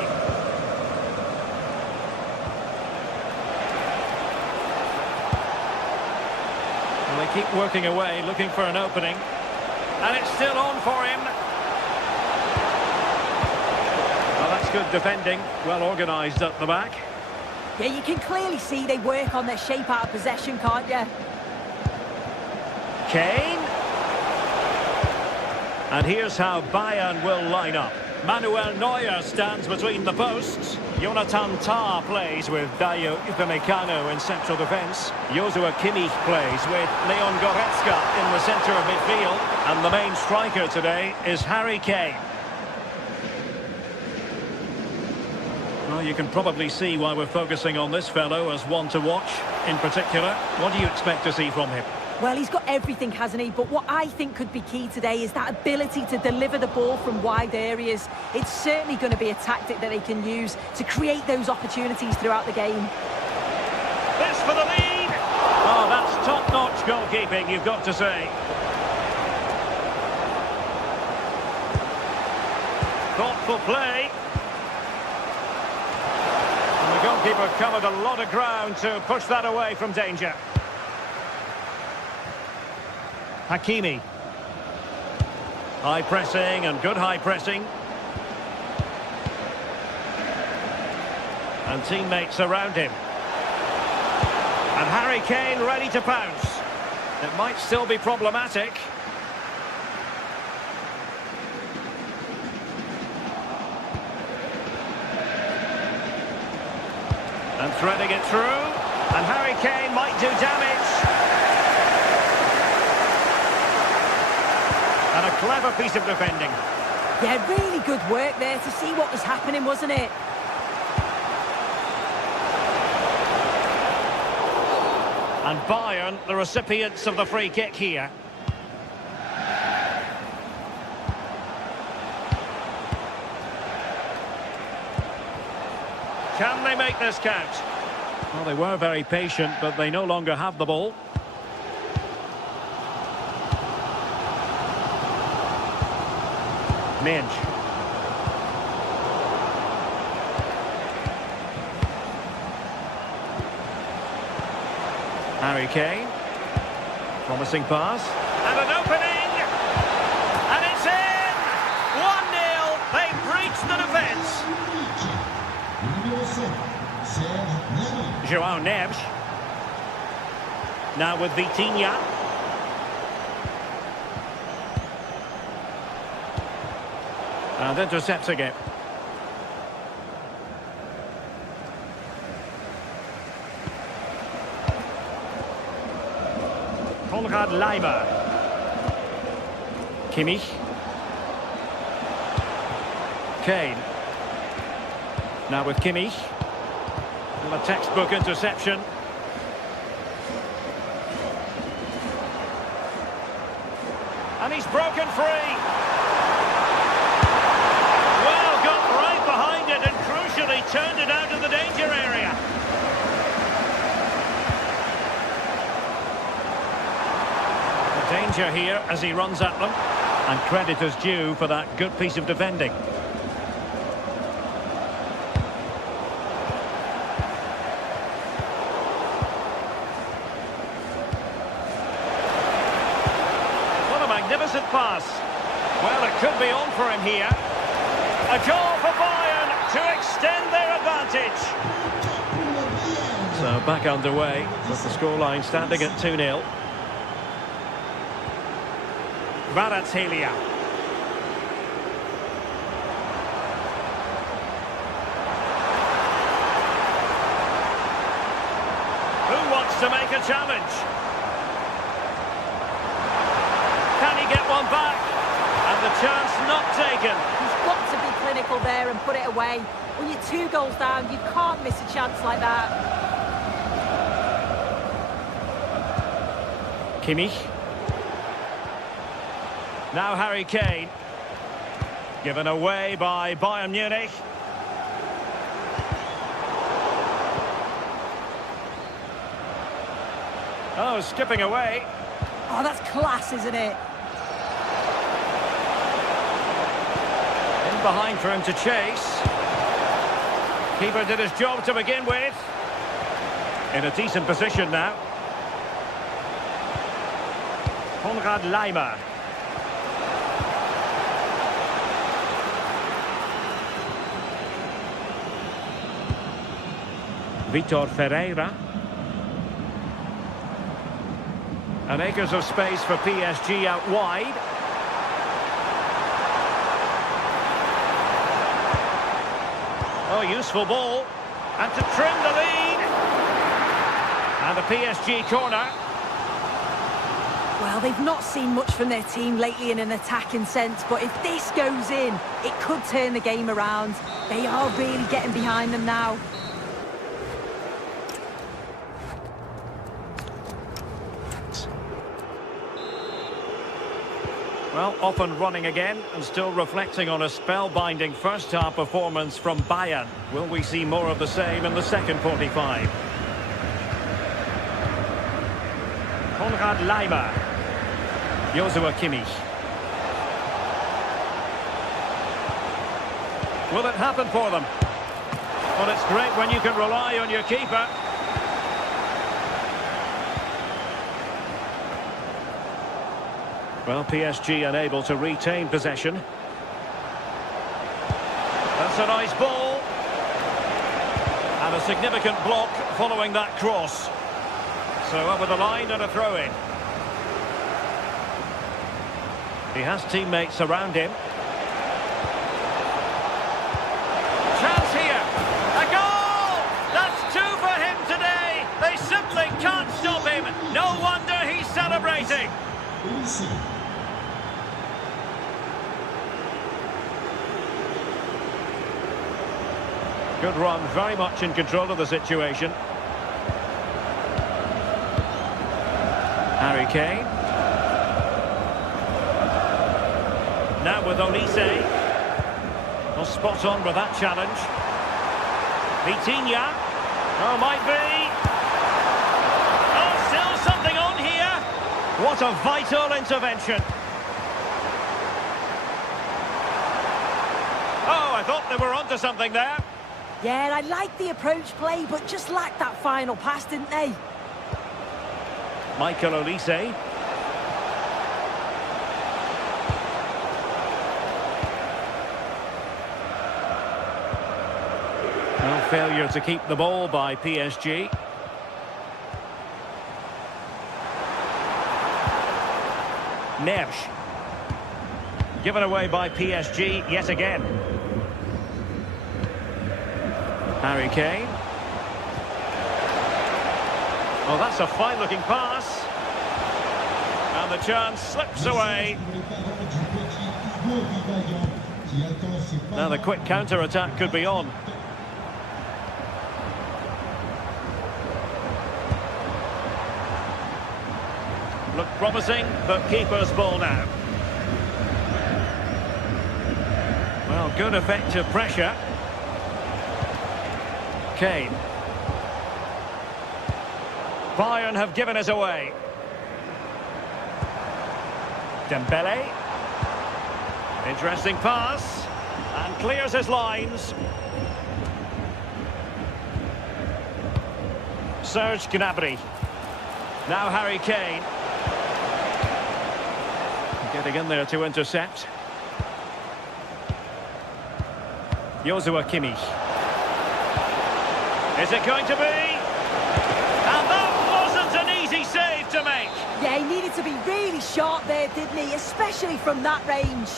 Well, they keep working away, looking for an opening. And it's still on for him. Well, that's good defending. Well organised up the back. Yeah, you can clearly see they work on their shape out of possession, can't you? Kane. And here's how Bayern will line up. Manuel Neuer stands between the posts. Jonathan Tah plays with Dayo Upamecano in central defence. Joshua Kimmich plays with Leon Goretzka in the centre of midfield. And the main striker today is Harry Kane. Well, you can probably see why we're focusing on this fellow as one to watch in particular. What do you expect to see from him? Well, he's got everything, hasn't he? But what I think could be key today is that ability to deliver the ball from wide areas. It's certainly going to be a tactic that they can use to create those opportunities throughout the game. This for the lead! Oh, that's top-notch goalkeeping, you've got to say. Thoughtful play. And the goalkeeper covered a lot of ground to push that away from danger. Hakimi. High pressing and good high pressing. And teammates around him. And Harry Kane ready to pounce. It might still be problematic. And threading it through. And Harry Kane might do damage. And a clever piece of defending. Yeah, really good work there to see what was happening, wasn't it? And Bayern, the recipients of the free kick here. Can they make this count? Well, they were very patient, but they no longer have the ball. Mendes. Harry Kane. Promising pass. And an opening! And it's in! 1-0. They breached the defence. João Neves. Now with Vitinha. And intercepting it. Konrad Leimer. Kimmich. Kane. Now with Kimmich. And a textbook interception. And he's broken free. Well, got right behind it and crucially turned it out of the danger area. The danger here as he runs at them. And credit is due for that good piece of defending. Magnificent pass. Well, it could be on for him here. A goal for Bayern to extend their advantage. So back underway with the scoreline standing at 2-0. Kvaratskhelia. Who wants to make a challenge? Can he get one back? And the chance not taken. He's got to be clinical there and put it away. When you're 2 goals down, you can't miss a chance like that. Kimmich. Now Harry Kane. Given away by Bayern Munich. Oh, skipping away. Oh, that's class, isn't it? In behind for him to chase. Keeper did his job to begin with. In a decent position now. Konrad Laimer. Vitor Ferreira. And acres of space for PSG out wide. Oh, useful ball. And to trim the lead. And a PSG corner. Well, they've not seen much from their team lately in an attacking sense, but if this goes in, it could turn the game around. They are really getting behind them now. Well, off and running again, and still reflecting on a spellbinding first-half performance from Bayern. Will we see more of the same in the second 45? Konrad Laimer. Joshua Kimmich. Will it happen for them? Well, it's great when you can rely on your keeper. Well, PSG unable to retain possession. That's a nice ball. And a significant block following that cross. So over the line and a throw-in. He has teammates around him. Chance here. A goal! That's 2 for him today. They simply can't stop him. No wonder he's celebrating. Good run, very much in control of the situation. Harry Kane. Now with Olise. Well, spot on with that challenge. Vitinha. Oh, might be. Oh, still something on here. What a vital intervention. Oh, I thought they were onto something there. Yeah, I like the approach play, but just lacked that final pass, didn't they? Michael Olise. No failure to keep the ball by PSG. Neves. Given away by PSG yet again. Harry Kane. Oh, that's a fine-looking pass. And the chance slips away. Now the quick counter-attack could be on. Look promising, but keeper's ball now. Well, good effective pressure. Kane. Bayern have given us away. Dembele. Interesting pass. And clears his lines. Serge Gnabry. Now Harry Kane. Getting in there to intercept. Joshua Kimmich. Is it going to be? Yeah, he needed to be really sharp there, didn't he? Especially from that range.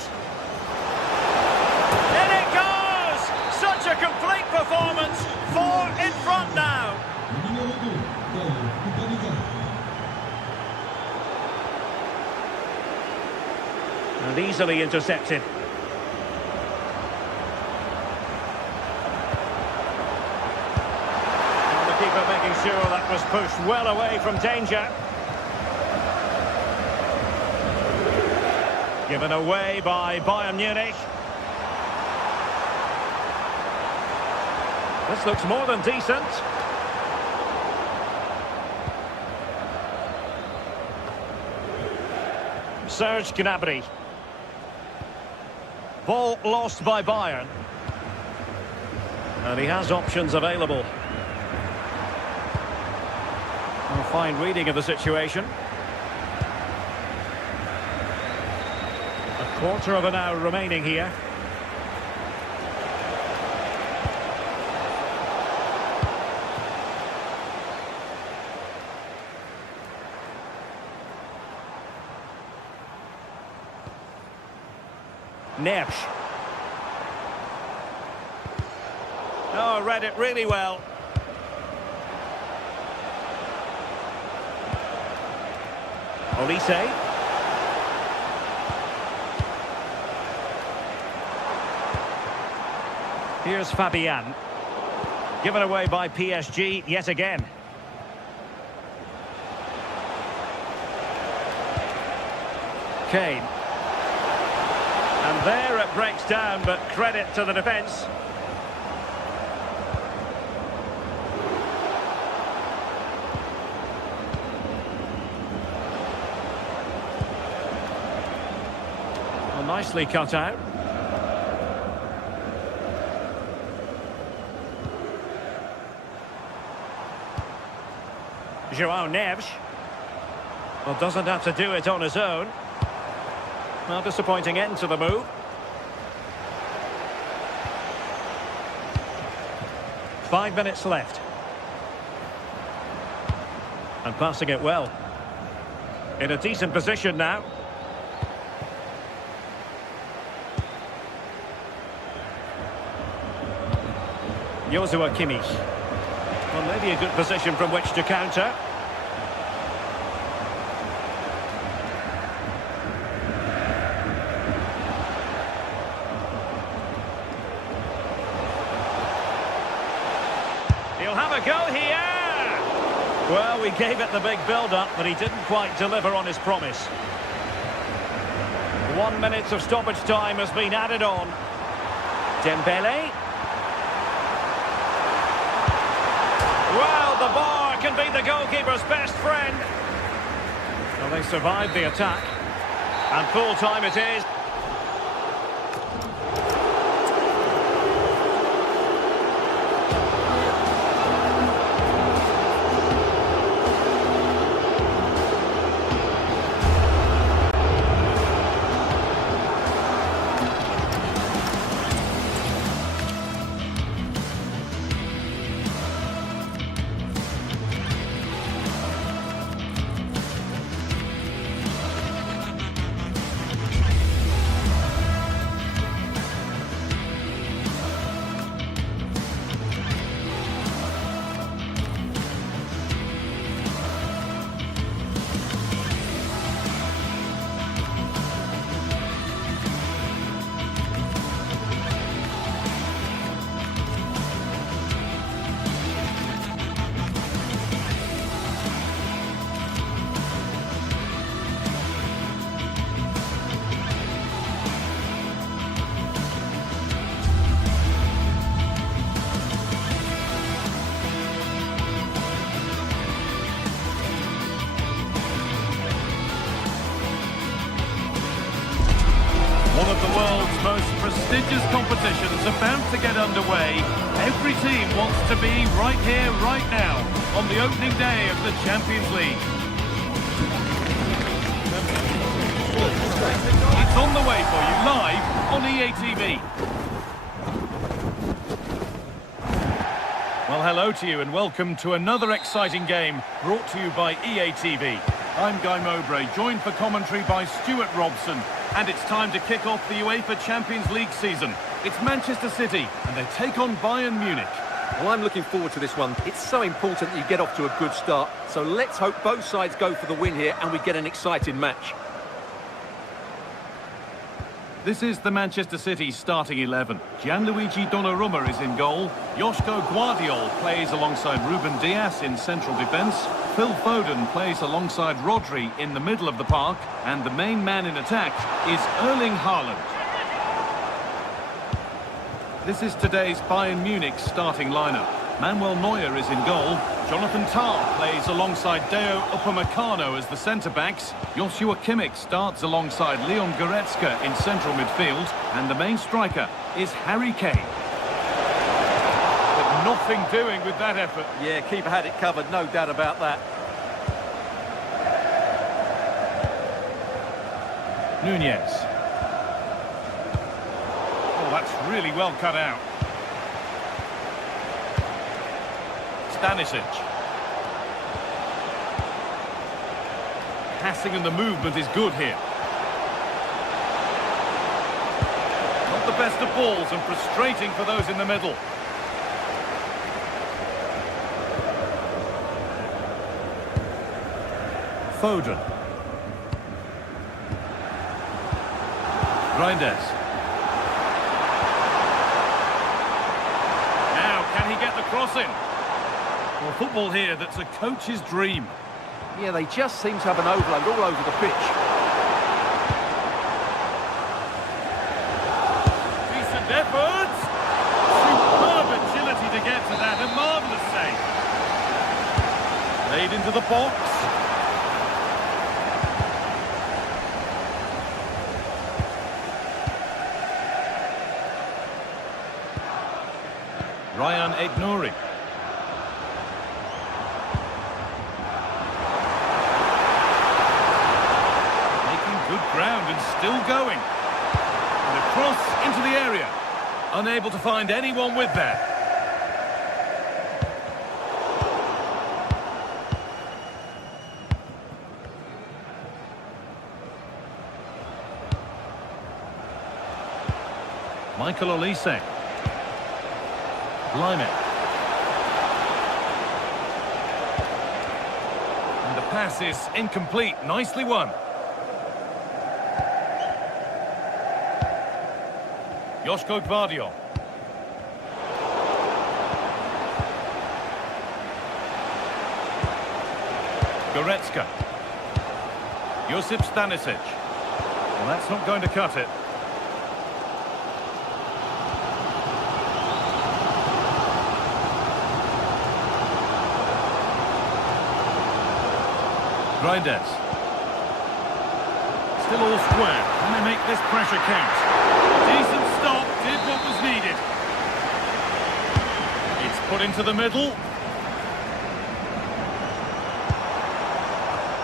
In it goes! Such a complete performance. 4 in front now. And easily intercepted. And the keeper making sure that was pushed well away from danger. Given away by Bayern Munich. This looks more than decent. Serge Gnabry. Ball lost by Bayern. And he has options available. A fine reading of the situation. A quarter of an hour remaining here. Neves. Oh, read it really well. Olise. Here's Fabian. Given away by PSG yet again. Kane. And there it breaks down, but credit to the defence. Well, nicely cut out. João Neves. Well, doesn't have to do it on his own. Well, disappointing end to the move. Five minutes left. And passing it well. In a decent position now. Joshua Kimmich. Well, maybe a good position from which to counter. He'll have a go here. Well, we gave it the big build-up, but he didn't quite deliver on his promise. 1 minute of stoppage time has been added on. Dembele. Well, the bar can be the goalkeeper's best friend. Well, they survived the attack. And full time it is. One of the world's most prestigious competitions about to get underway. Every team wants to be right here, right now, on the opening day of the Champions League. It's on the way for you live on EA TV. Well, hello to you and welcome to another exciting game brought to you by EA TV. I'm Guy Mowbray, joined for commentary by Stuart Robson. And it's time to kick off the UEFA Champions League season. It's Manchester City, and they take on Bayern Munich. Well, I'm looking forward to this one. It's so important that you get off to a good start. So let's hope both sides go for the win here and we get an exciting match. This is the Manchester City starting 11. Gianluigi Donnarumma is in goal. Joško Gvardiol plays alongside Ruben Dias in central defence. Phil Foden plays alongside Rodri in the middle of the park. And the main man in attack is Erling Haaland. This is today's Bayern Munich starting lineup. Manuel Neuer is in goal. Jonathan Tah plays alongside Deo Upamecano as the centre-backs. Joshua Kimmich starts alongside Leon Goretzka in central midfield. And the main striker is Harry Kane. But nothing doing with that effort. Yeah, keeper had it covered, no doubt about that. Nunez. Oh, that's really well cut out. Stanisic. Passing and the movement is good here. Not the best of balls and frustrating for those in the middle. Foden. Reinders. Now, can he get the cross in? Well, football here that's a coach's dream. Yeah, they just seem to have an overload all over the pitch. Decent efforts. Superb agility to get to that. A marvellous save. Laid into the box. Ryan Aït-Nouri. Good ground and still going. And across into the area. Unable to find anyone with that. Michael Olise. Blimey. And the pass is incomplete. Nicely won. Joško Gvardiol. Goretzka. Josip Stanisic. Well, that's not going to cut it. Reinders. Still all square. Can they make this pressure count? Decent stop, did what was needed. It's put into the middle.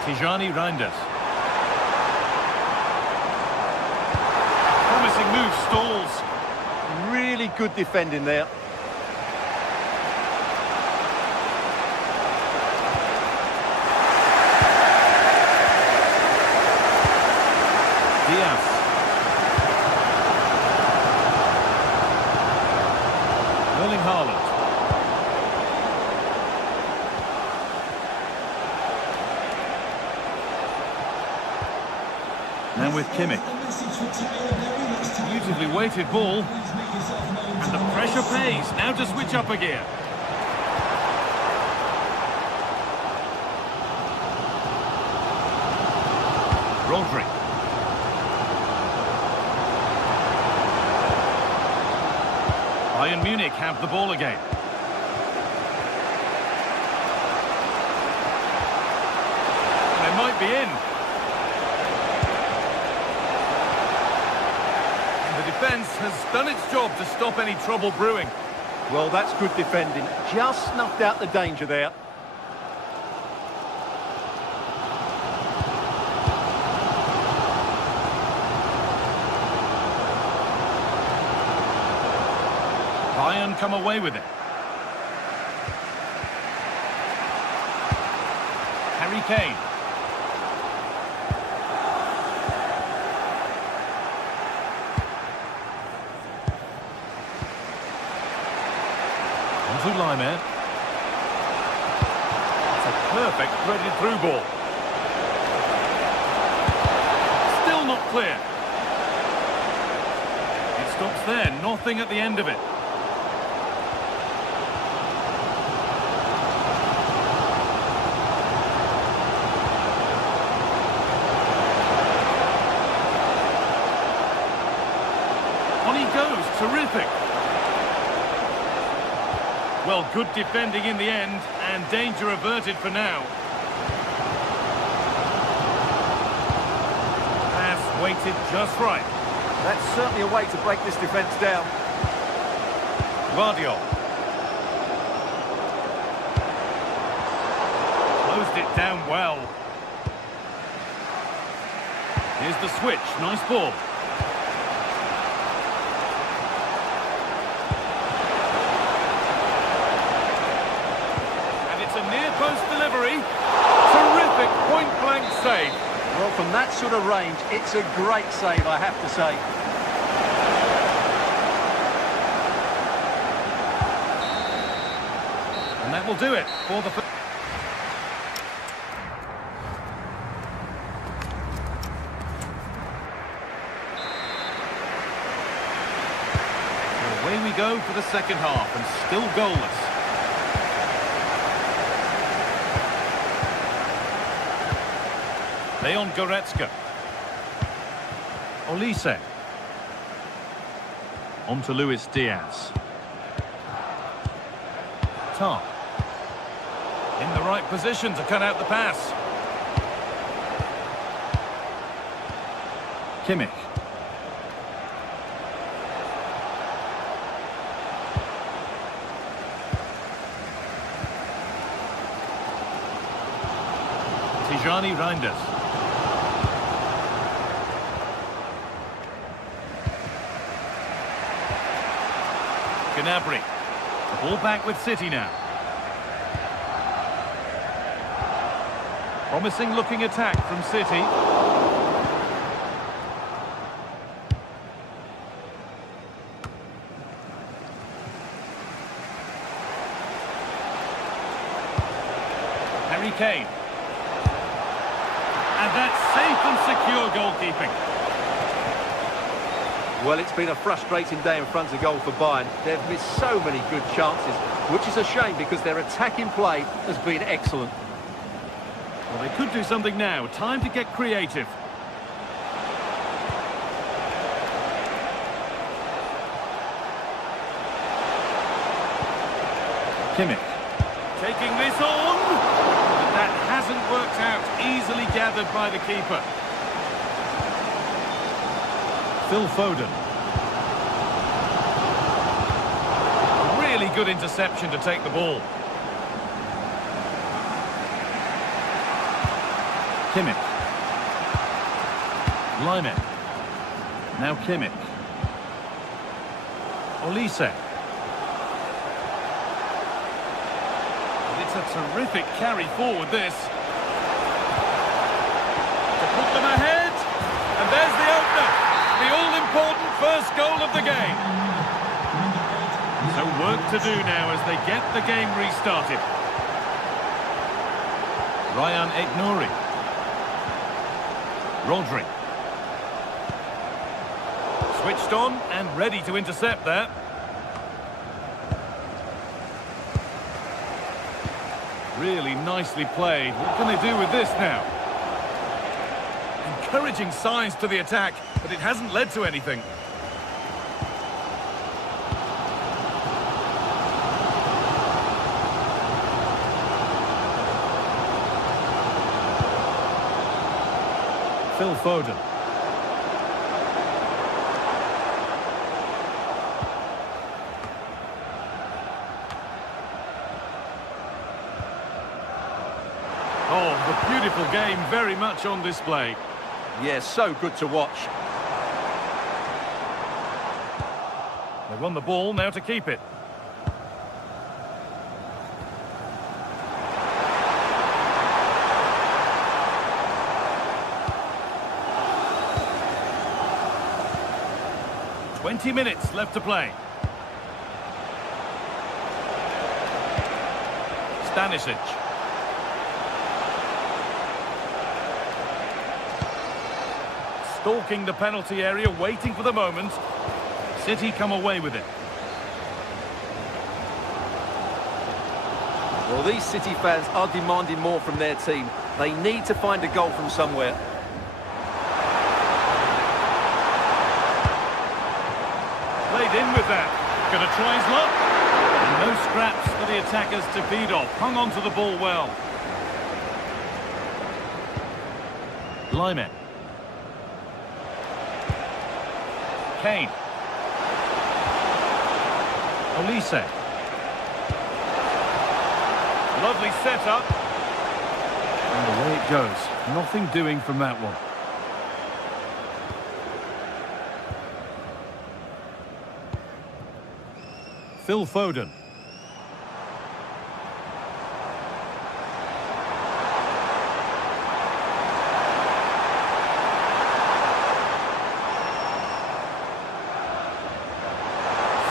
Tijani Reinders. Promising move, stalls. Really good defending there. Diaz. Erling Haaland. Now with Kimmich. Beautifully weighted ball. And the pressure pays. Now to switch up a gear. Rodri. Bayern Munich have the ball again. They might be in. And the defence has done its job to stop any trouble brewing. Well, that's good defending. Just snuffed out the danger there. Bayern come away with it. Harry Kane. Laimer. It's a perfect threaded through ball. Still not clear. It stops there, nothing at the end of it. On he goes, terrific. Well, good defending in the end, and danger averted for now. Pass weighted just right. That's certainly a way to break this defence down. Guardiola. Closed it down well. Here's the switch, nice ball. Post delivery, terrific point-blank save. Well, from that sort of range, it's a great save, I have to say. And that will do it for the... So away we go for the second half, and still goalless. Leon Goretzka. Olise. On to Luis Diaz. Tar. In the right position to cut out the pass. Kimmich. Tijani Reinders. Gnabry. The ball back with City now. Promising looking attack from City. Harry Kane. And that's safe and secure goalkeeping. Well, it's been a frustrating day in front of goal for Bayern. They've missed so many good chances, which is a shame because their attacking play has been excellent. Well, they could do something now. Time to get creative. Kimmich. Taking this on. But that hasn't worked out. Easily gathered by the keeper. Phil Foden. Really good interception to take the ball. Kimmich. Laimer. Now Kimmich. Olise. It's a terrific carry forward, this. To put them ahead. And there's the opener. The all-important first goal of the game. So work to do now as they get the game restarted. Ryan Aït-Nouri. Rodri. Switched on and ready to intercept that. Really nicely played. What can they do with this now? Encouraging signs to the attack, but it hasn't led to anything. Phil Foden. Oh, the beautiful game very much on display. Yeah, so good to watch. They won the ball, now to keep it. ...20 minutes left to play. Stanisic. Stalking the penalty area, waiting for the moment. City come away with it. Well, these City fans are demanding more from their team. They need to find a goal from somewhere. Played in with that. Gonna try his luck. And no scraps for the attackers to feed off. Hung on to the ball well. Lyman. Kane. Olise. Lovely setup. And away it goes. Nothing doing from that one. Phil Foden.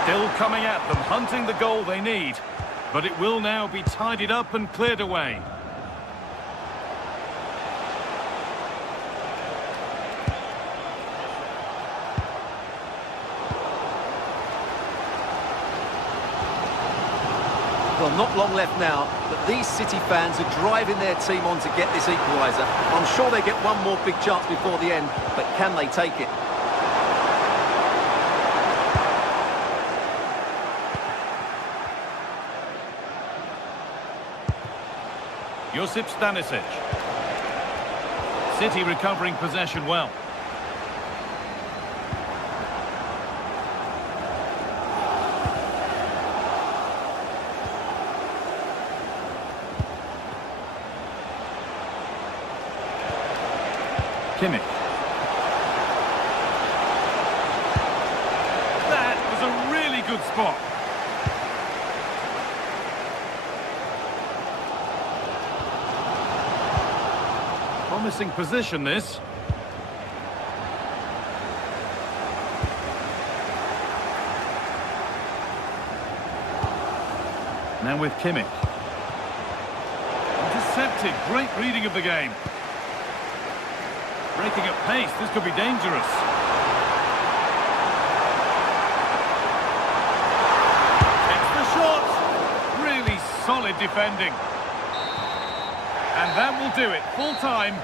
Still coming at them, hunting the goal they need. But it will now be tidied up and cleared away. Well, not long left now, but these City fans are driving their team on to get this equaliser. I'm sure they get one more big chance before the end, but can they take it? Josip Stanisic. City recovering possession well. Kimmich. That was a really good spot. Promising position, this. Now with Kimmich. Intercepted. Great reading of the game. Breaking at pace. This could be dangerous. Takes the shot. Really solid defending. And that will do it. Full time.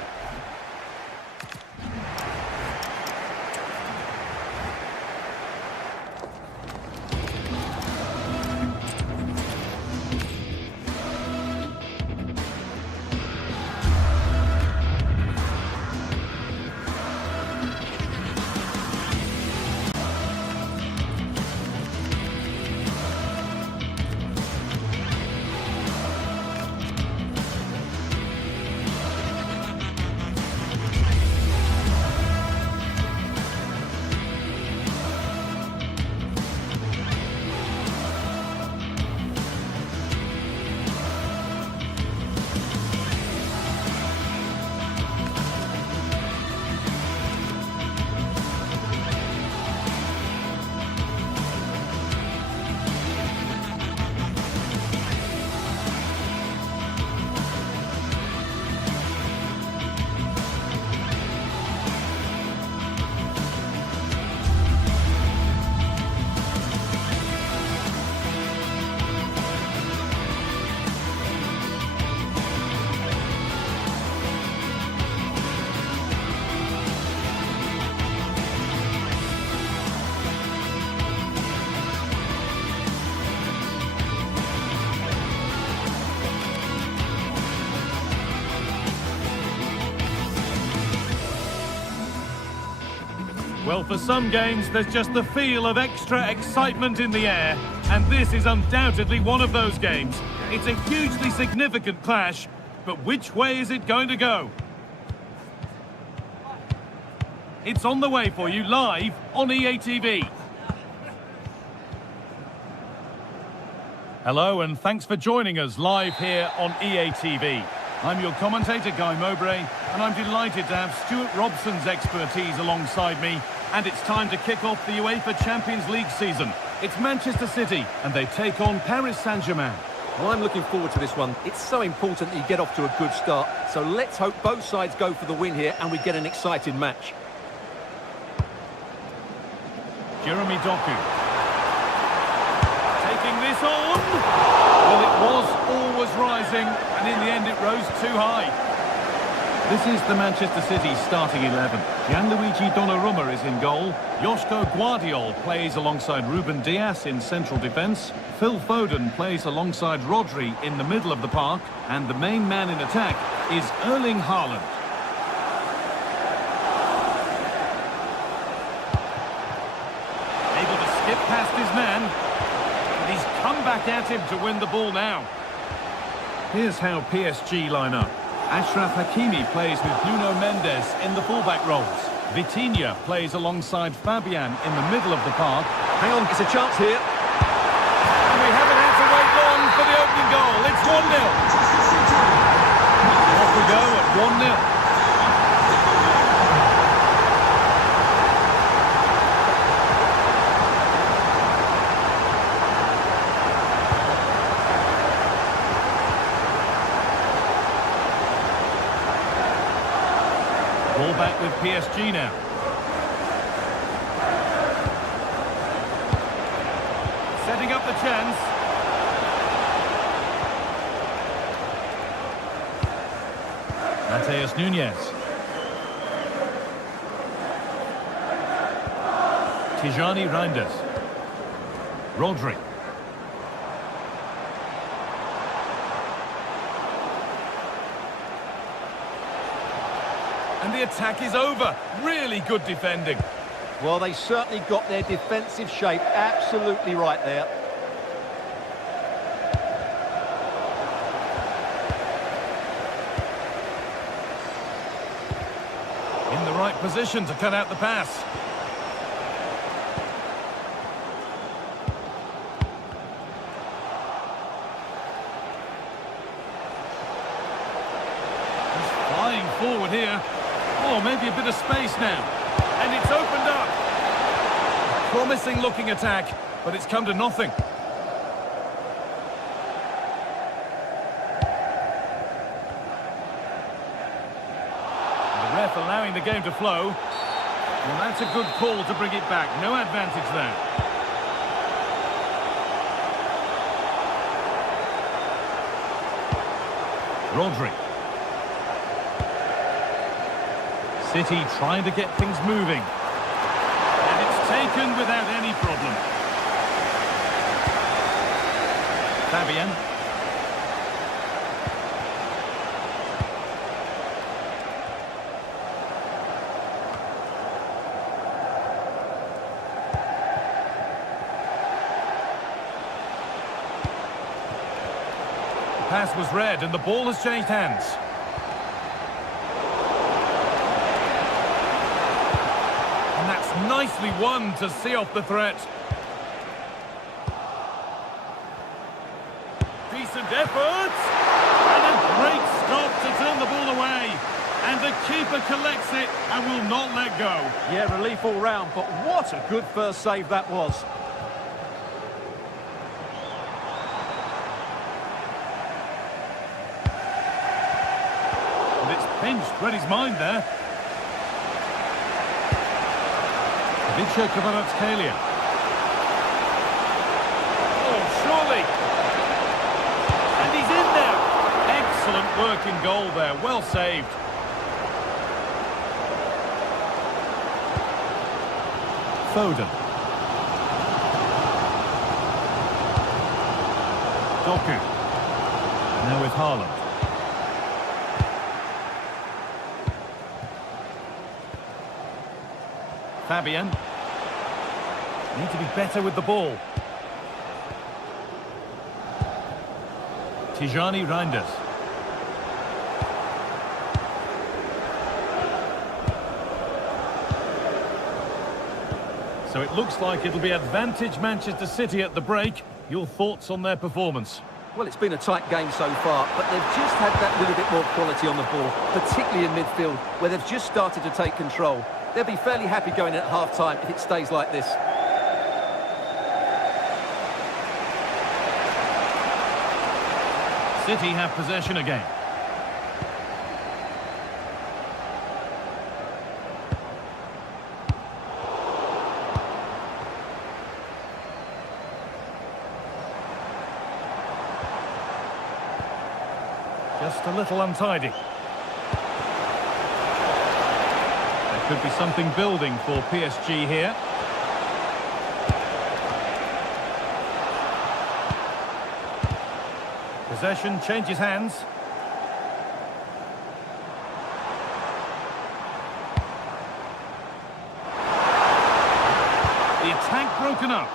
Well, for some games, there's just the feel of extra excitement in the air, and this is undoubtedly one of those games. It's a hugely significant clash, but which way is it going to go? It's on the way for you live on EA TV. Hello, and thanks for joining us live here on EA TV. I'm your commentator, Guy Mowbray, and I'm delighted to have Stuart Robson's expertise alongside me. And it's time to kick off the UEFA Champions League season. It's Manchester City, and they take on Paris Saint-Germain. Well, I'm looking forward to this one. It's so important that you get off to a good start. So let's hope both sides go for the win here and we get an exciting match. Jeremy Doku. Taking this on. Well, it was always rising, and in the end it rose too high. This is the Manchester City starting 11. Gianluigi Donnarumma is in goal. Joško Guardiol plays alongside Ruben Dias in central defence. Phil Foden plays alongside Rodri in the middle of the park. And the main man in attack is Erling Haaland. Able to skip past his man. And he's come back at him to win the ball now. Here's how PSG line up. Achraf Hakimi plays with Nuno Mendes in the fullback roles. Vitinha plays alongside Fabian in the middle of the park. Hang on, it's a chance here. And we haven't had to wait long for the opening goal. It's 1-0. Off we go at 1-0. Ball back with PSG now. Setting up the chance. Matheus Nunes. Tijani Reinders. Rodri. And the attack is over. Really good defending. Well, they certainly got their defensive shape absolutely right there. In the right position to cut out the pass. He's flying forward here. Oh, maybe a bit of space now. And it's opened up. Promising looking attack, but it's come to nothing. The ref allowing the game to flow. Well, that's a good call to bring it back. No advantage there. Rodri. City trying to get things moving. And it's taken without any problem. Fabian. The pass was read and the ball has changed hands. Nicely won to see off the threat. Decent effort. And a great stop to turn the ball away. And the keeper collects it and will not let go. Yeah, relief all round, but what a good first save that was. And it's pinched, read his mind there. Vince Kvaratskhelia. Oh, surely. And he's in there. Excellent work in goal there. Well saved. Foden. Doku. Now with Haaland. Fabian. Need to be better with the ball. Tijani Reinders. So it looks like it'll be advantage Manchester City at the break. Your thoughts on their performance? Well, it's been a tight game so far, but they've just had that little bit more quality on the ball, particularly in midfield, where they've just started to take control. They'll be fairly happy going in at half-time if it stays like this. City have possession again. Just a little untidy. There could be something building for PSG here. Possession changes hands. The attack broken up.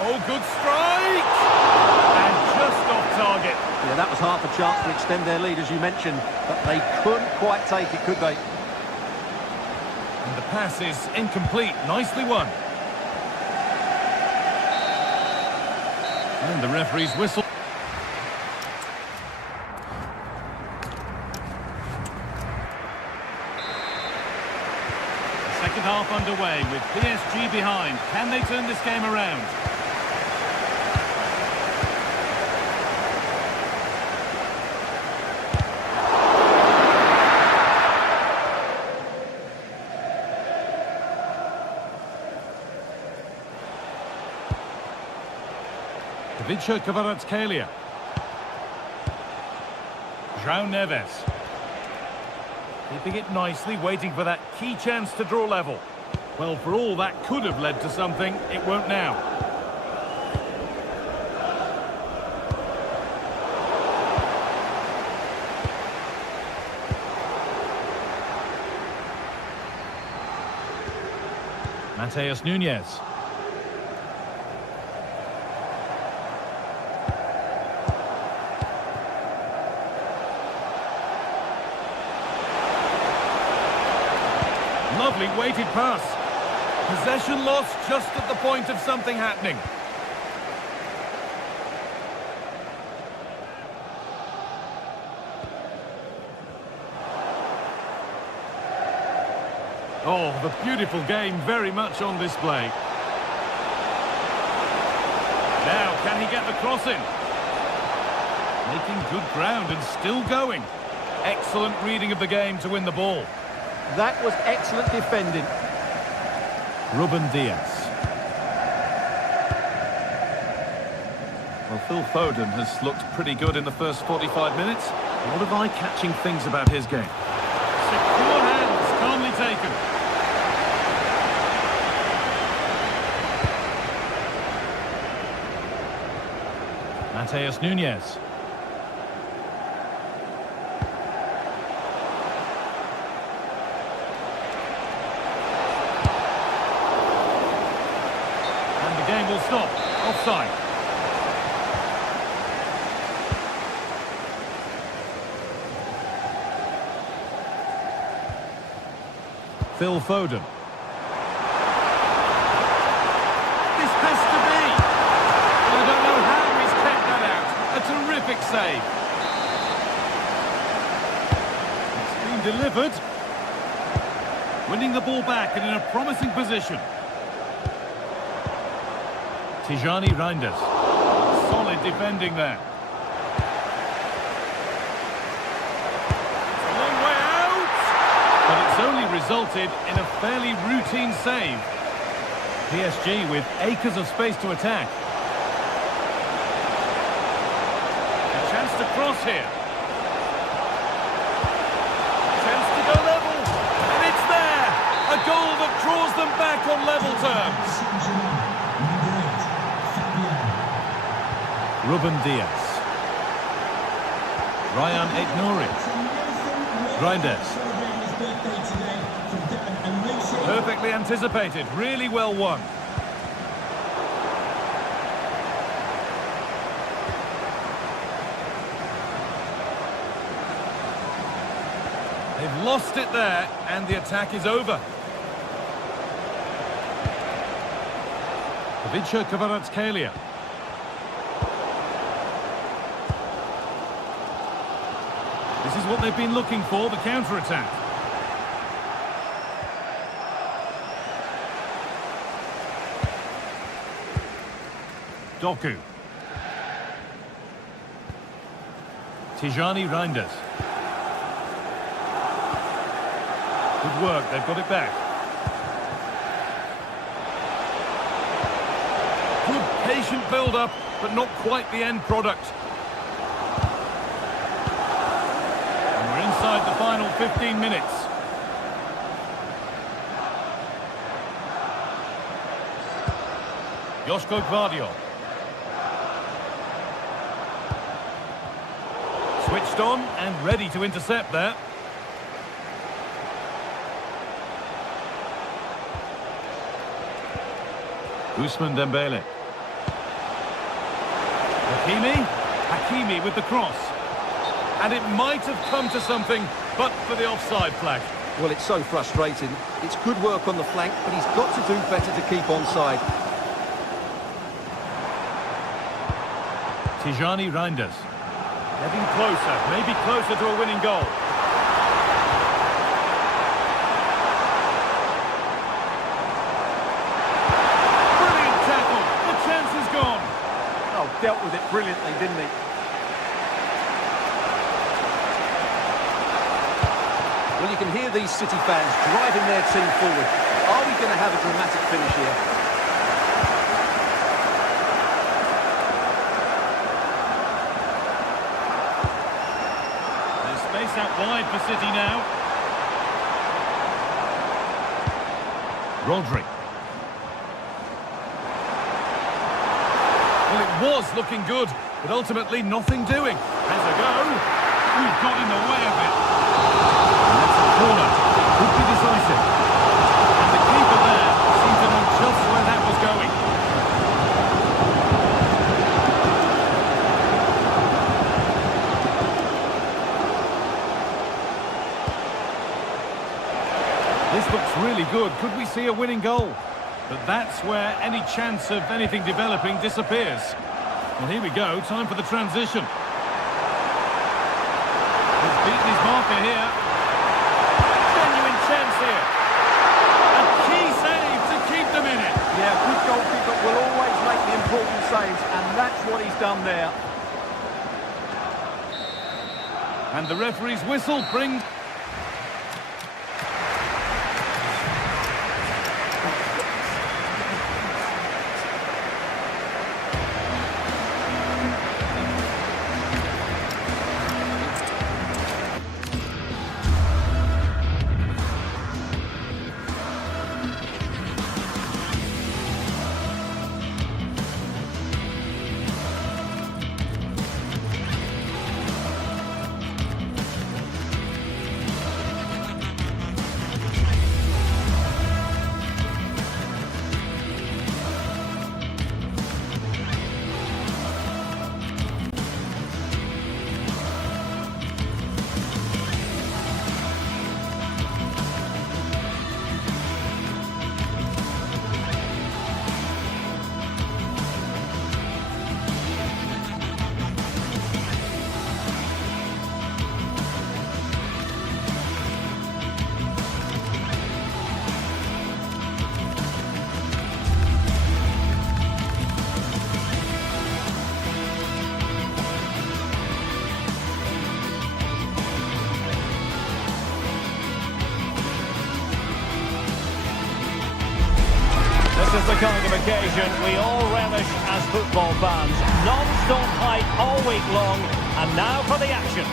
Oh, good strike! And just off target. Yeah, that was half a chance to extend their lead, as you mentioned, but they couldn't quite take it, could they? And the pass is incomplete. Nicely won. And the referee's whistle. The second half underway with PSG behind. Can they turn this game around? Kvaratskhelia. João Neves. Keeping it nicely, waiting for that key chance to draw level. Well, for all that could have led to something, it won't now. Matheus Nunes. Lovely weighted pass. Possession lost just at the point of something happening. Oh, the beautiful game very much on display. Now, can he get the cross in? Making good ground and still going. Excellent reading of the game to win the ball. That was excellent defending. Ruben Dias. Well, Phil Foden has looked pretty good in the first 45 minutes. What of eye-catching things about his game? Secure hands, calmly taken. Matheus Nunes. Game will stop. Offside. Phil Foden. This has to be. I don't know how he's kept that out. A terrific save. It's been delivered. Winning the ball back and in a promising position. Tijani Reinders. Solid defending there. It's a long way out! But it's only resulted in a fairly routine save. PSG with acres of space to attack. A chance to cross here. Chance to go level. And it's there! A goal that draws them back on level terms. Ruben Dias. Ryan Aït-Nouri. Reinders. Perfectly anticipated, really well won. They've lost it there, and the attack is over. Kvaratskhelia. This is what they've been looking for, the counter-attack. Doku. Tijani Reinders. Good work, they've got it back. Good patient build-up, but not quite the end product. And we're inside the final 15 minutes. Josko Gvardiol. Switched on and ready to intercept there. Ousmane Dembele. Hakimi with the cross. And it might have come to something, but for the offside flag. Well, it's so frustrating. It's good work on the flank, but he's got to do better to keep onside. Tijani Reinders. Getting closer, maybe closer to a winning goal. Brilliant tackle. The chance is gone. Oh, dealt with it brilliantly, didn't he? Well, you can hear these City fans driving their team forward. Are we going to have a dramatic finish here? Out wide for City now. Rodri. Well, it was looking good, but ultimately nothing doing. Has a go. We've got in the way of it. And that's a corner. Could be decisive. And the keeper there seemed to know just where that was going. This looks really good. Could we see a winning goal? But that's where any chance of anything developing disappears. Well, here we go. Time for the transition. He's beaten his marker here. Genuine chance here. A key save to keep them in it. Yeah, good goalkeeper will always make the important saves, and that's what he's done there. And the referee's whistle brings... This is the kind of occasion we all relish as football fans. Non-stop hype all week long, and now for the action.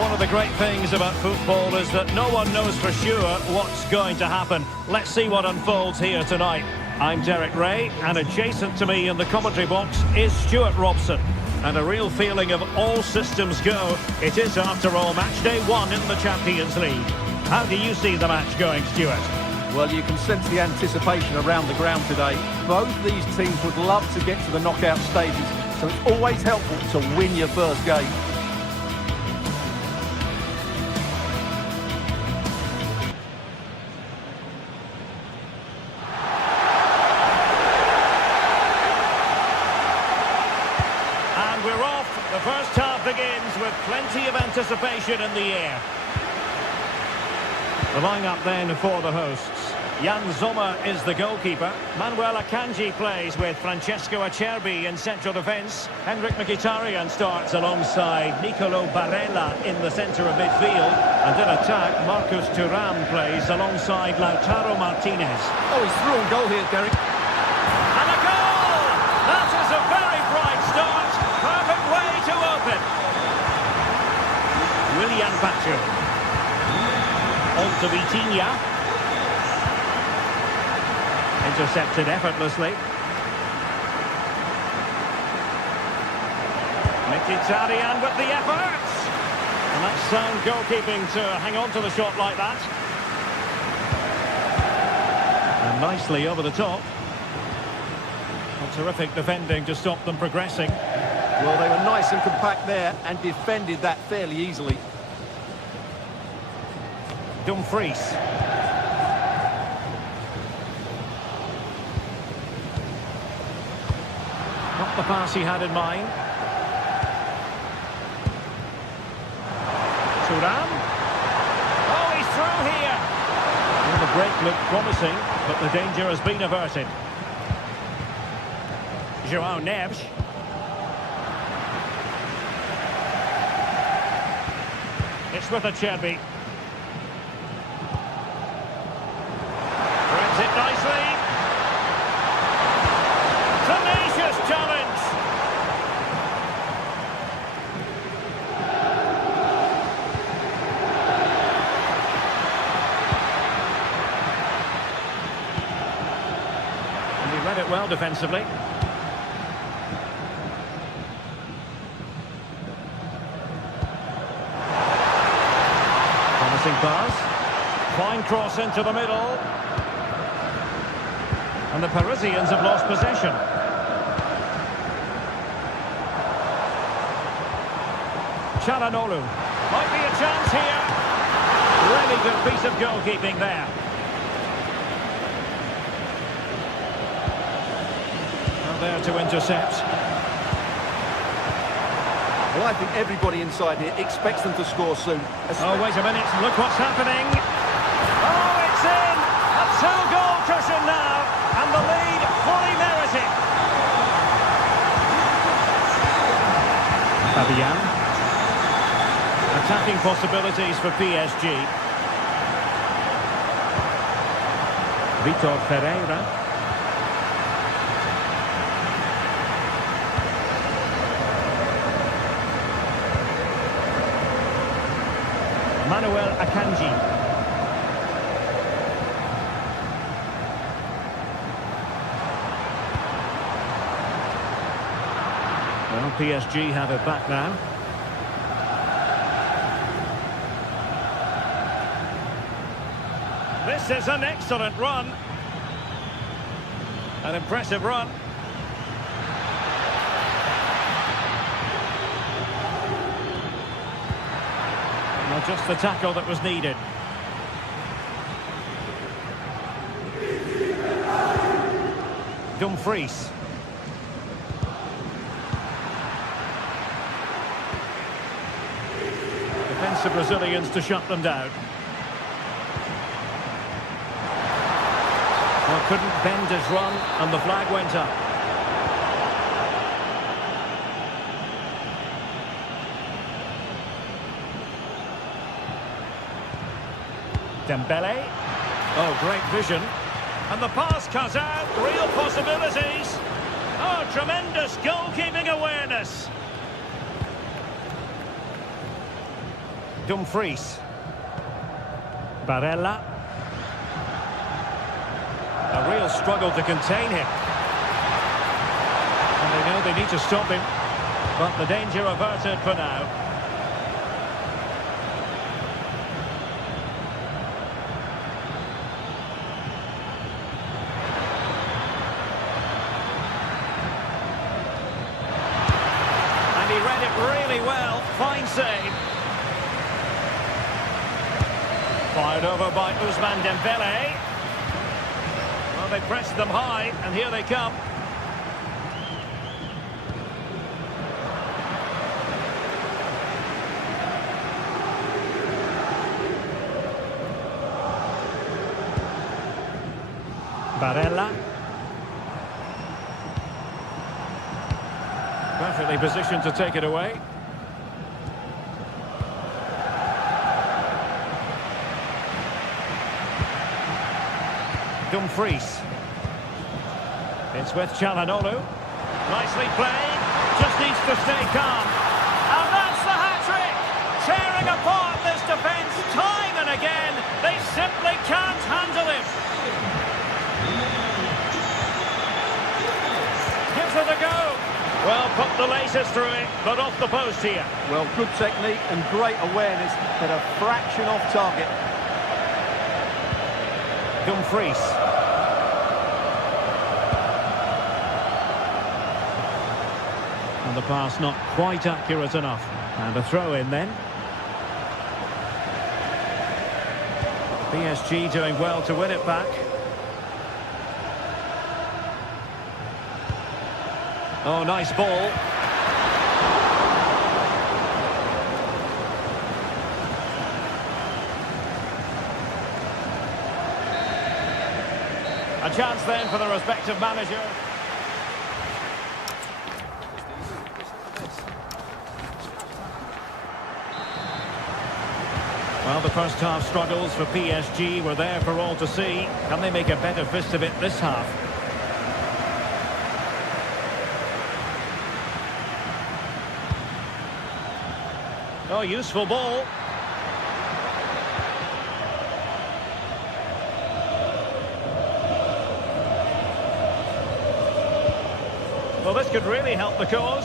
One of the great things about football is that no one knows for sure what's going to happen. Let's see what unfolds here tonight. I'm Derek Ray, and adjacent to me in the commentary box is Stuart Robson. And a real feeling of all systems go. It is, after all, match day 1 in the Champions League. How do you see the match going, Stuart? Well, you can sense the anticipation around the ground today. Both these teams would love to get to the knockout stages, so it's always helpful to win your first game. And we're off. The first half begins with plenty of anticipation in the air. The line-up then for the hosts. Jan Sommer is the goalkeeper. Manuel Akanji plays with Francesco Acerbi in central defence. Henrik Mkhitaryan starts alongside Nicolo Barella in the centre of midfield. And in attack, Marcus Thuram plays alongside Lautaro Martinez. Oh, he's through on goal here, Derek. And a goal! That is a very bright start. Perfect way to open. Willian Pachu. On to Vitinha. Intercepted effortlessly. Mkhitaryan with the effort. And that's sound goalkeeping to hang on to the shot like that. And nicely over the top. And terrific defending to stop them progressing. Well, they were nice and compact there and defended that fairly easily. Dumfries. Not the pass he had in mind. Thuram. Oh, he's through here. Well, the break looked promising, but the danger has been averted. João Neves. It's with Acerbi. Threads it nicely. Tenacious challenge. And he read it well defensively. Promising pass. Fine cross into the middle. And the Parisians have lost possession. Çalhanoğlu. Might be a chance here. Really good piece of goalkeeping there. And there to intercept. Well, I think everybody inside here expects them to score soon. Oh, wait a minute. Look what's happening. Oh, it's in. A two-goal cushion now. And the lead fully merited. Fabian. Attacking possibilities for PSG. Vitor Pereira. Manuel Akanji. Well, PSG have it back now. This is an excellent run. An impressive run. Well, just the tackle that was needed. Dumfries. Defensive Brazilians to shut them down. Well, couldn't bend his run, and the flag went up. Dembele. Oh, great vision. And the pass cut out. Real possibilities. Oh, tremendous goalkeeping awareness. Dumfries. Barella. A real struggle to contain him. And they know they need to stop him. But the danger averted for now. And he read it really well. Fine save. Fired over by Ousmane Dembele. Well, they pressed them high, and here they come. Barella. Perfectly positioned to take it away. Dumfries. It's with Çalhanoğlu. Nicely played. Just needs to stay calm. And that's the hat-trick! Tearing apart this defence time and again. They simply can't handle him. Gives it a go. Well, put the laces through it, but off the post here. Well, good technique and great awareness, but a fraction off target. Dumfries. And the pass not quite accurate enough. And a throw in then. PSG doing well to win it back. Oh, nice ball. A chance then for the respective manager. Well, the first half struggles for PSG were there for all to see. Can they make a better fist of it this half? Oh, useful ball. Well, this could really help the cause.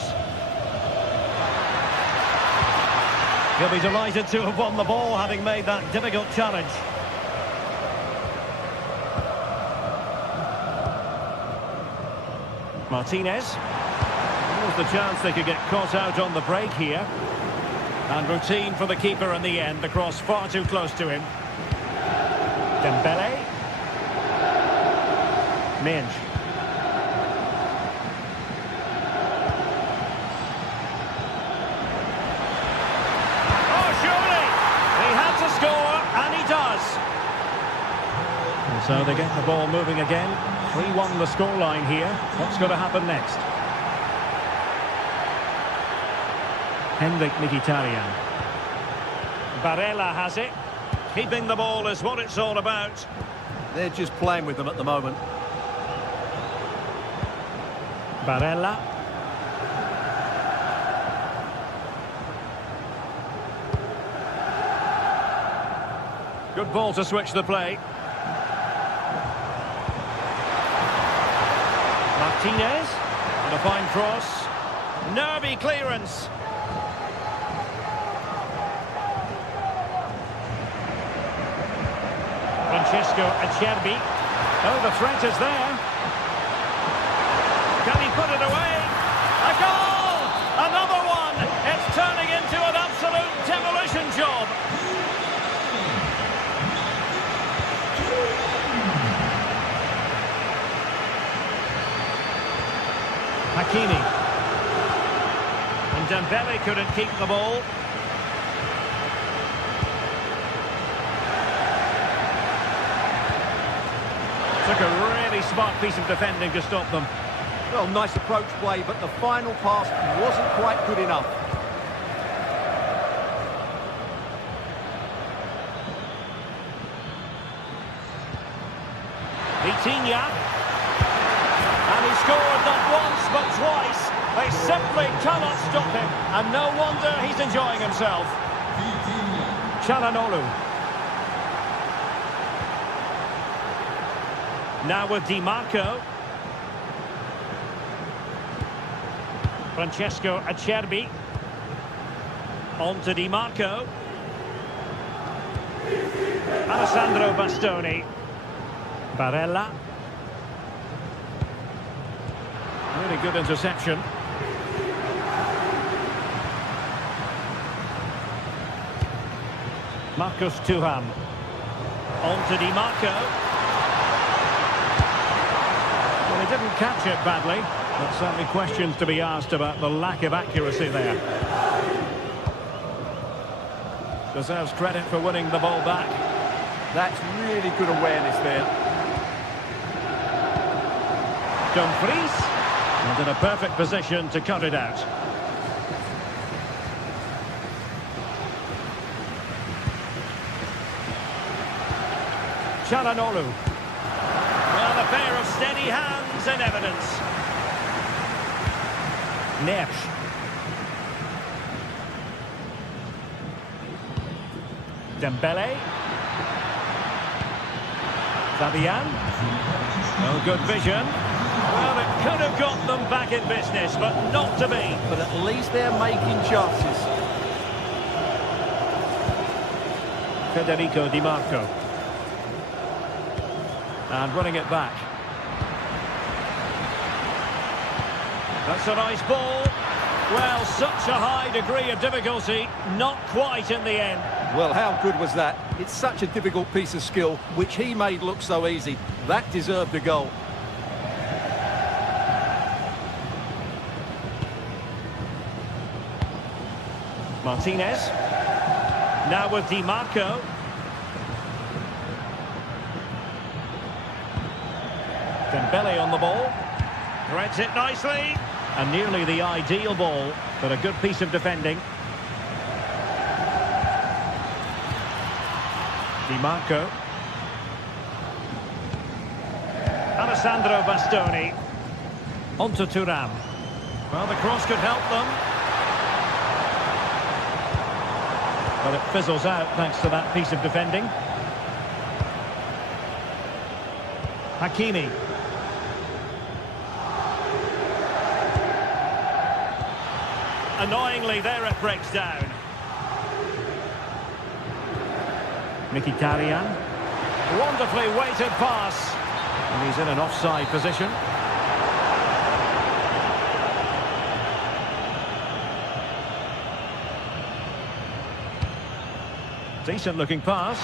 He'll be delighted to have won the ball, having made that difficult challenge. Martinez. Here's the chance they could get caught out on the break here. And routine for the keeper in the end. The cross far too close to him. Dembele. Minge. Oh, surely! He had to score, and he does. And so they get the ball moving again. 3-1 the scoreline here. What's going to happen next? Henrik Mkhitaryan. Barella has it. Keeping the ball is what it's all about. They're just playing with them at the moment. Barella. Good ball to switch the play. Martinez. And a fine cross. Nervy clearance. Acerbi. Oh, the threat is there. Can he put it away? A goal! Another one! It's turning into an absolute demolition job. Hakimi. And Dembele couldn't keep the ball. Took a really smart piece of defending to stop them. Well, nice approach play, but the final pass wasn't quite good enough. Vitinha. And he scored not once but twice. They simply cannot stop him. And no wonder he's enjoying himself. Çalhanoğlu. Now with Di Marco. Francesco Acerbi. On to Di Marco. Alessandro Bastoni. Barella. Really good interception. Marcus Thuram. On to Di Marco. Well, he didn't catch it badly, but certainly questions to be asked about the lack of accuracy there. Deserves credit for winning the ball back. That's really good awareness there. Dumfries. And in a perfect position to cut it out. Çalhanoğlu. Well, a pair of steady hands in evidence. Nesh. Dembele. Fabian. No good vision. Well, it could have got them back in business, but not to be. But at least they're making chances. Federico Di Marco. And running it back. That's a nice ball. Well, such a high degree of difficulty, not quite in the end. Well, how good was that? It's such a difficult piece of skill, which he made look so easy. That deserved a goal. Martinez. Now with Di Marco. Dembele on the ball. Threads it nicely. And nearly the ideal ball, but a good piece of defending. Di Marco. Alessandro Bastoni. On to Thuram. Well, the cross could help them. But it fizzles out thanks to that piece of defending. Hakimi. Annoyingly, there it breaks down. Mkhitaryan. Wonderfully weighted pass. And he's in an offside position. Decent looking pass.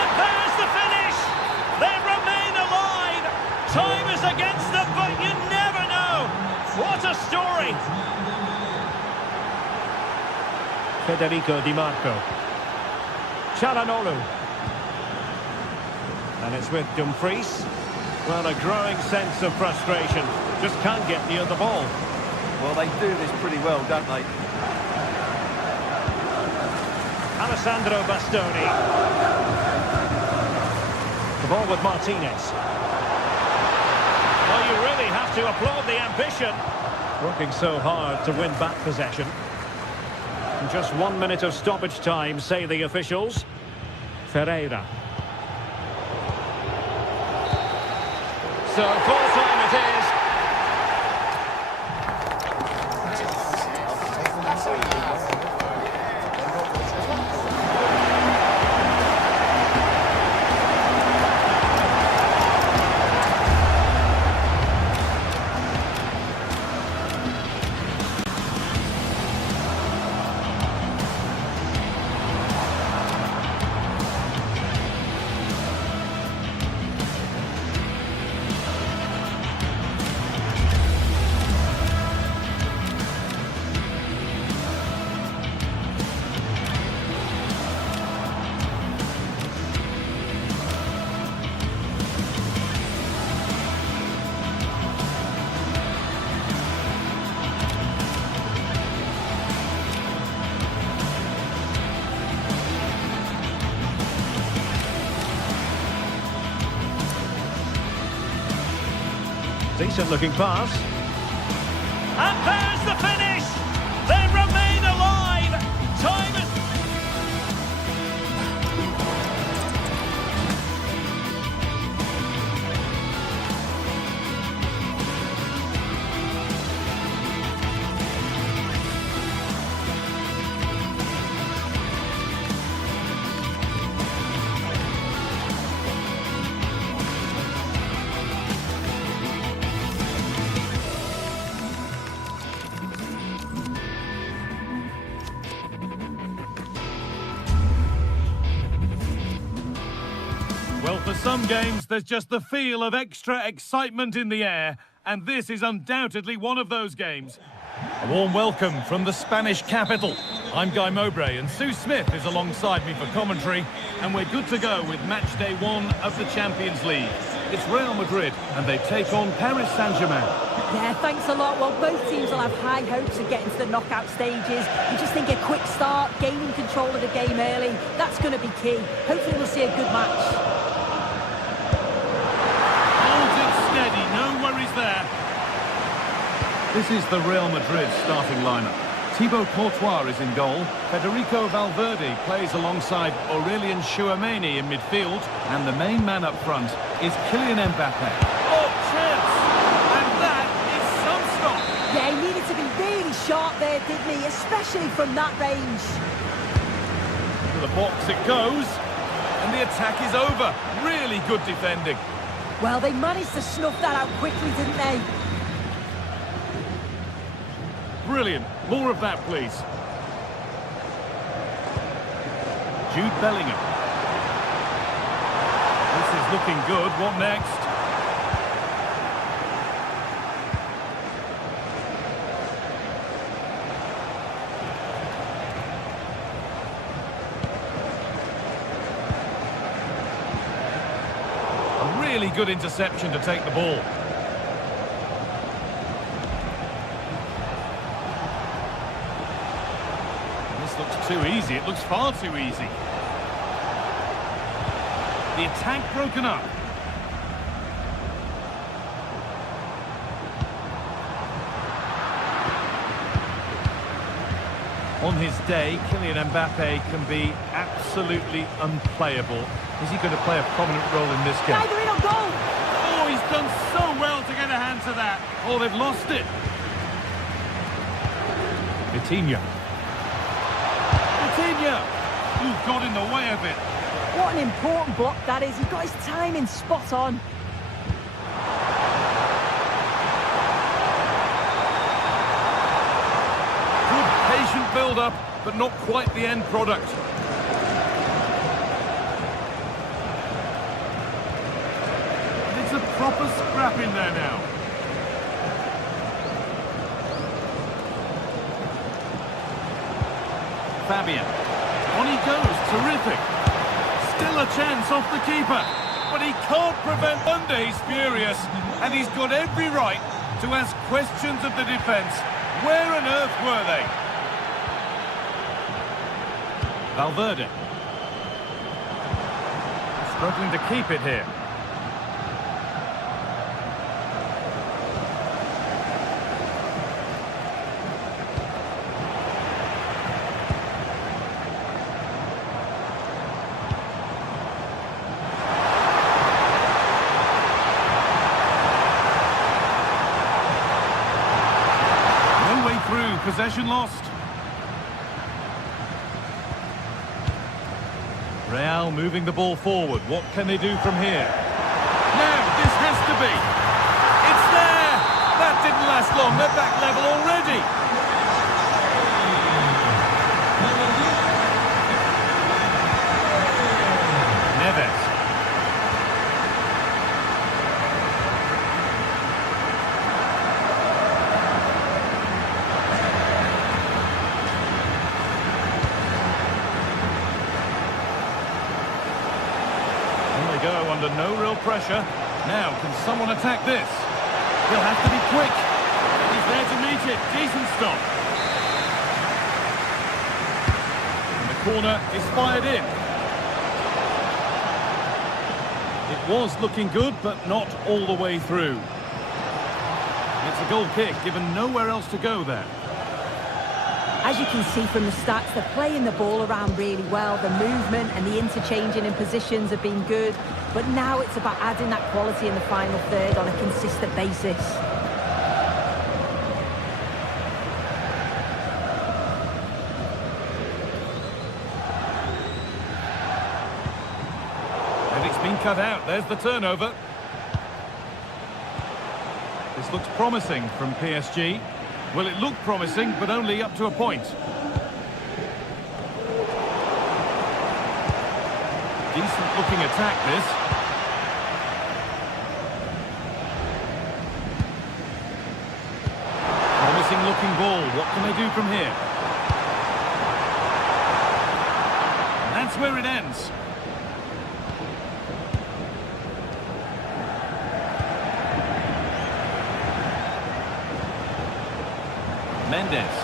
And there's the finish! They remain alive! Time is against them, but you never know! What a story! Federico Di Marco. Çalhanoğlu. And it's with Dumfries. Well, a growing sense of frustration. Just can't get near the ball. Well, they do this pretty well, don't they? Alessandro Bastoni. The ball with Martinez. Well, you really have to applaud the ambition. Working so hard to win back possession. And just 1 minute of stoppage time, say the officials. Ferreira. So full time it is. Decent looking pass. And there's the finish! They remain alive! Time is... Well, for some games, there's just the feel of extra excitement in the air, and this is undoubtedly one of those games. A warm welcome from the Spanish capital. I'm Guy Mowbray, and Sue Smith is alongside me for commentary, and we're good to go with match day 1 of the Champions League. It's Real Madrid, and they take on Paris Saint-Germain. Yeah, thanks a lot. Well, both teams will have high hopes of getting to the knockout stages. You just think a quick start, gaining control of the game early, that's going to be key. Hopefully we'll see a good match. Holds it steady, no worries there. This is the Real Madrid starting lineup. Thibaut Courtois is in goal. Federico Valverde plays alongside Aurelien Tchouameni in midfield. And the main man up front is Kylian Mbappe. Oh, chance! And that is some stop. Yeah, he needed to be really sharp there, didn't he? Especially from that range. To the box it goes. And the attack is over. Really good defending. Well, they managed to snuff that out quickly, didn't they? Brilliant. More of that, please. Jude Bellingham. This is looking good. What next? A really good interception to take the ball. Looks too easy. It looks far too easy. The attack broken up. On his day, Kylian Mbappe can be absolutely unplayable. Is he going to play a prominent role in this game? Neither in or goal. Oh, he's done so well to get a hand to that. Oh, they've lost it. Vitinha. Who got in the way of it. What an important block that is. He got his timing spot on. Good patient build-up, but not quite the end product. And it's a proper scrap in there now. Fabian. On he goes, terrific. Still a chance off the keeper, but he can't prevent Monday. He's furious, and he's got every right to ask questions of the defence. Where on earth were they? Valverde. Struggling to keep it here. Possession lost. Real moving the ball forward. What can they do from here? Now, this has to be. It's there! That didn't last long. They're back level already. Neves. Go under no real pressure. Now, can someone attack this? He'll have to be quick. He's there to meet it. Decent stop. And the corner is fired in. It was looking good, but not all the way through. It's a goal kick, given nowhere else to go there. As you can see from the stats, they're playing the ball around really well. The movement and the interchanging in positions have been good. But now it's about adding that quality in the final third on a consistent basis. And it's been cut out. There's the turnover. This looks promising from PSG. Well, it looked promising, but only up to a point. Decent-looking attack, this. Promising-looking ball. What can they do from here? And that's where it ends. Mendes.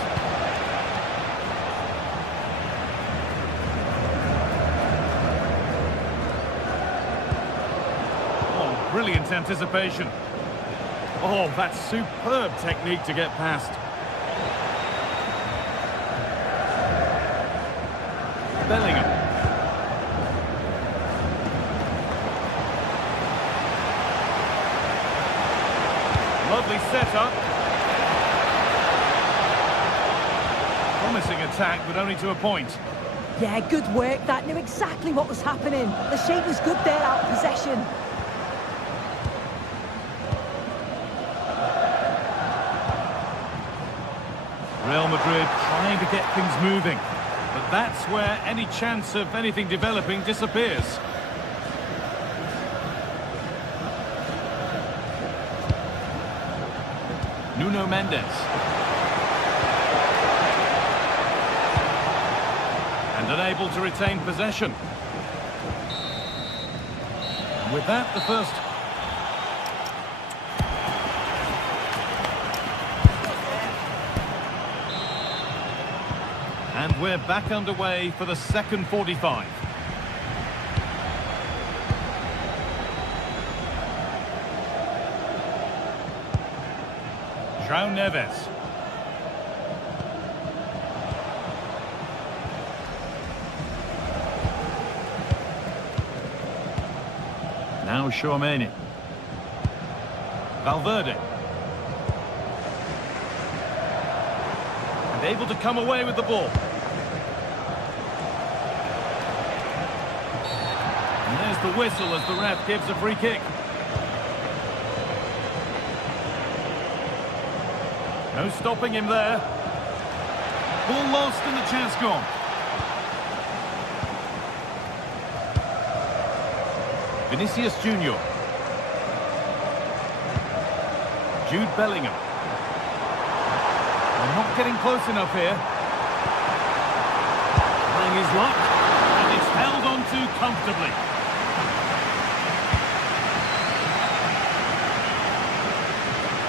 Oh, brilliant anticipation. Oh, that's superb technique to get past. Bellingham. Lovely setup. Promising attack, but only to a point. Yeah, good work. That knew exactly what was happening. The shape was good there out of possession. Real Madrid trying to get things moving. But that's where any chance of anything developing disappears. Nuno Mendes. And unable to retain possession. And with that, the first... And we're back underway for the second 45. João Neves. Now Tchouaméni. Valverde. And able to come away with the ball. And there's the whistle as the ref gives a free kick. No stopping him there. Ball lost and the chance gone. Vinicius Junior. Jude Bellingham. They're not getting close enough here. Trying his luck, and it's held on to comfortably.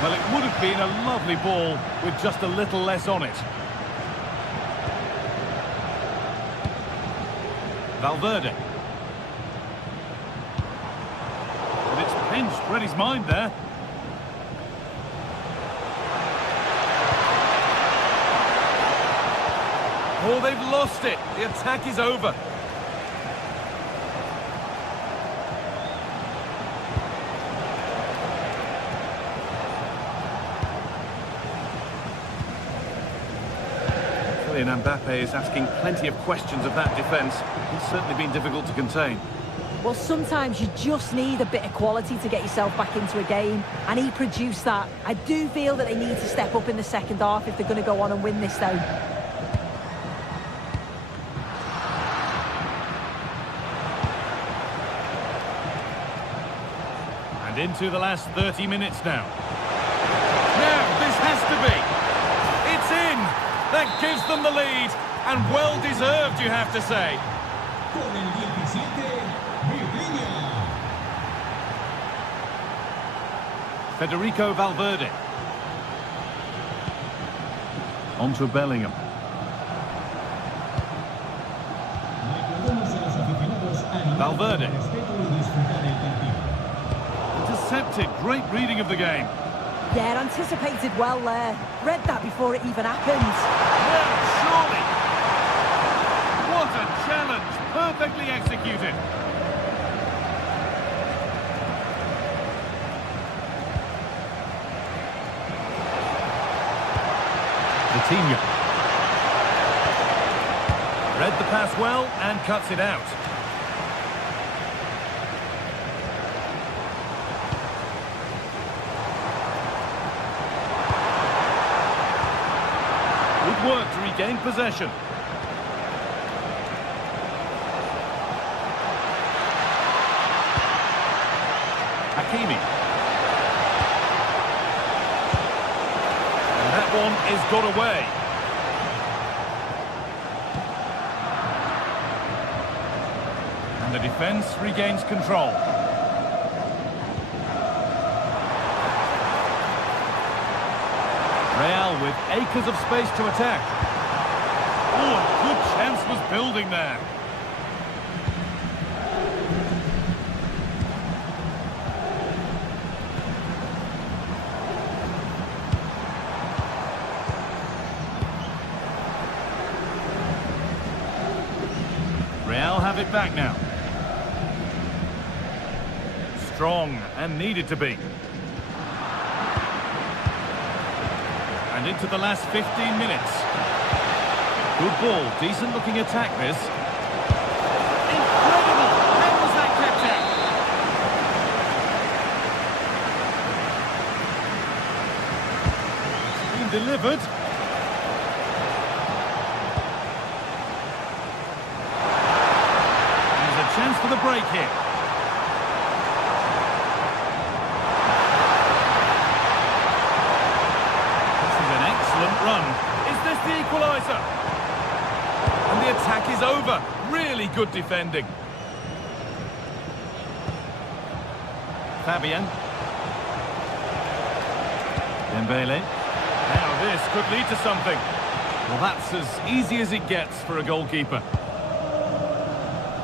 Well, it would have been a lovely ball with just a little less on it. Valverde. And it's pinched, read his mind there. Oh, they've lost it. The attack is over. And Mbappe is asking plenty of questions of that defence. It's certainly been difficult to contain. Well, sometimes you just need a bit of quality to get yourself back into a game, and he produced that. I do feel that they need to step up in the second half if they're going to go on and win this, though. And into the last 30 minutes now. Now, this has to be. It's in! That gives them the lead, and well-deserved, you have to say. Federico Valverde. On to Bellingham. Valverde. Intercepted, great reading of the game. Yeah, anticipated well there. Read that before it even happened. Well, surely. What a challenge. Perfectly executed. Coutinho. Read the pass well and cuts it out. Good work to regain possession. Hakimi. And that one is got away. And the defence regains control. Real with acres of space to attack. Oh, a good chance was building there. Real have it back now. Strong and needed to be. And into the last 15 minutes. Good ball, decent looking attack this. Incredible! How was that kept out? It's been delivered. There's a chance for the break here. Run. Is this the equaliser? And the attack is over. Really good defending. Fabian. Dembele. Now this could lead to something. Well, that's as easy as it gets for a goalkeeper.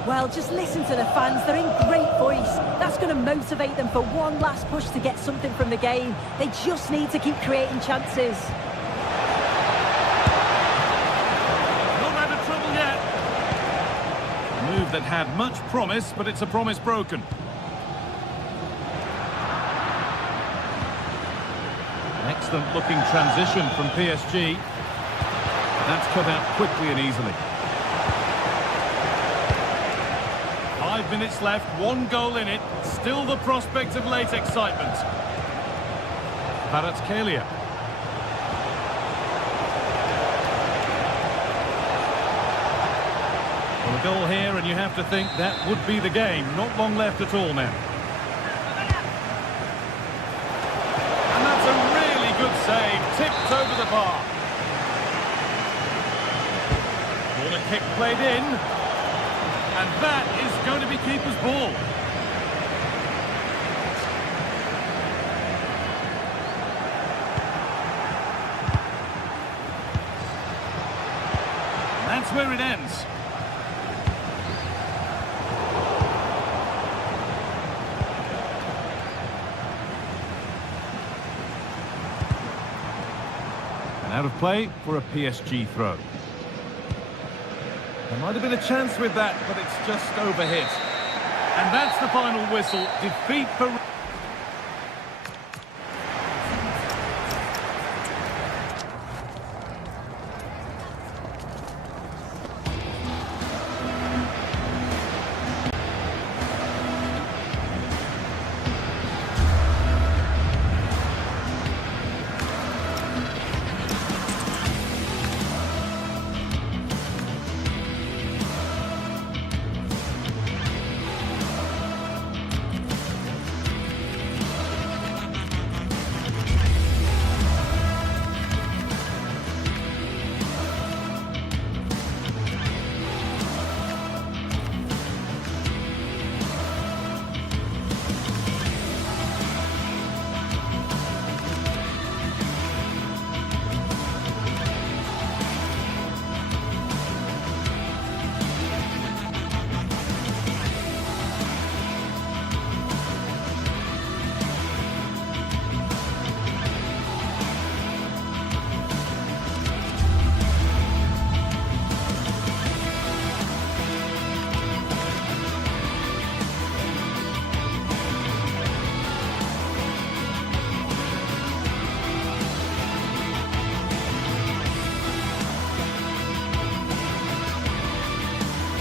Well, just listen to the fans. They're in great voice. That's going to motivate them for one last push to get something from the game. They just need to keep creating chances. Move that had much promise, but it's a promise broken. Excellent looking transition from PSG. That's cut out quickly and easily. 5 minutes left, 1 goal in it. Still the prospect of late excitement. Kvaratskhelia. Well, a goal here, and you have to think that would be the game. Not long left at all now. And that's a really good save. Tipped over the bar. Corner kick played in. And that is going to be keeper's ball. And that's where it ends. Out of play for a PSG throw. There might have been a chance with that, but it's just overhit. And that's the final whistle. Defeat for...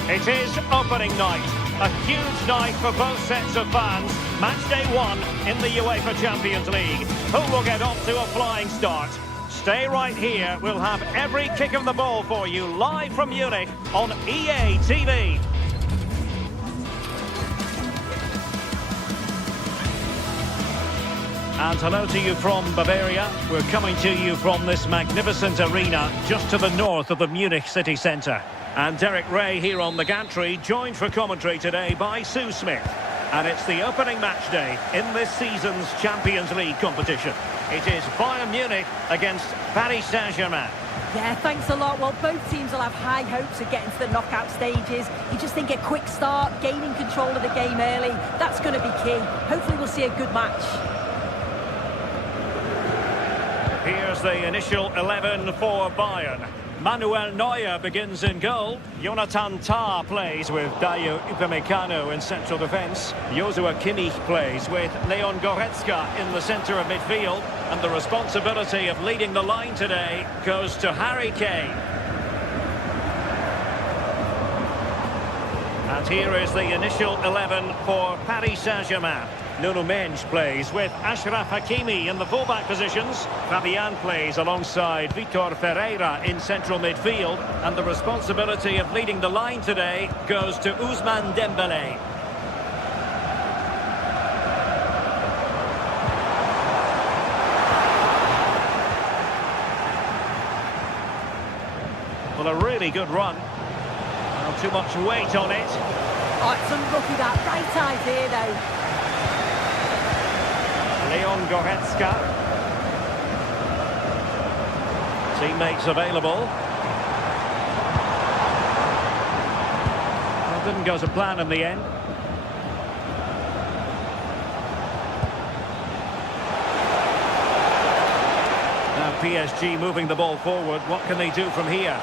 It is opening night. A huge night for both sets of fans. Match day 1 in the UEFA Champions League. Who will get off to a flying start? Stay right here. We'll have every kick of the ball for you live from Munich on EA TV. And hello to you from Bavaria. We're coming to you from this magnificent arena just to the north of the Munich city centre. And Derek Ray here on the gantry, joined for commentary today by Sue Smith. And it's the opening match day in this season's Champions League competition. It is Bayern Munich against Paris Saint-Germain. Yeah, thanks a lot. Well, both teams will have high hopes of getting to the knockout stages. You just think a quick start, gaining control of the game early, that's going to be key. Hopefully we'll see a good match. Here's the initial 11 for Bayern. Manuel Neuer begins in goal. Jonathan Tah plays with Dayo Upamecano in central defence. Joshua Kimmich plays with Leon Goretzka in the centre of midfield. And the responsibility of leading the line today goes to Harry Kane. And here is the initial 11 for Paris Saint-Germain. Nuno Mendes plays with Achraf Hakimi in the fullback positions. Fabian plays alongside Vitor Ferreira in central midfield. And the responsibility of leading the line today goes to Ousmane Dembélé. Well, a really good run. Not too much weight on it. Oh, it's unlucky that. Right idea, though. Leon Goretzka. Teammates available. Well, didn't go to plan in the end. Now PSG moving the ball forward. What can they do from here?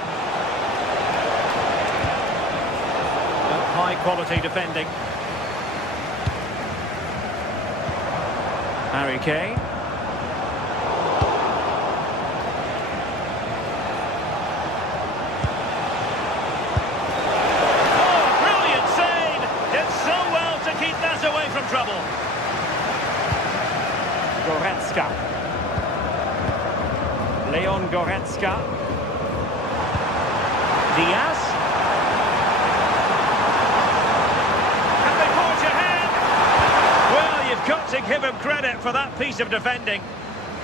High quality defending. Harry Kane. Oh, brilliant save! Did so well to keep that away from trouble. Goretzka. Leon Goretzka. Diaz. Got to give him credit for that piece of defending.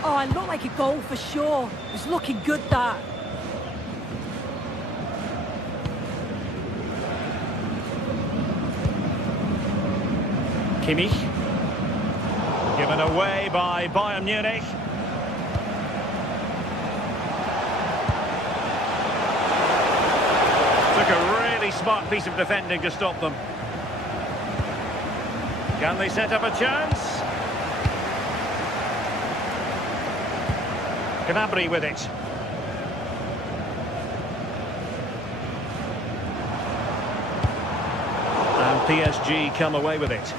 Oh, it looked like a goal for sure. It's looking good, that. Kimmich. Given away by Bayern Munich. Took a really smart piece of defending to stop them. Can they set up a chance? Gnabry with it. And PSG come away with it.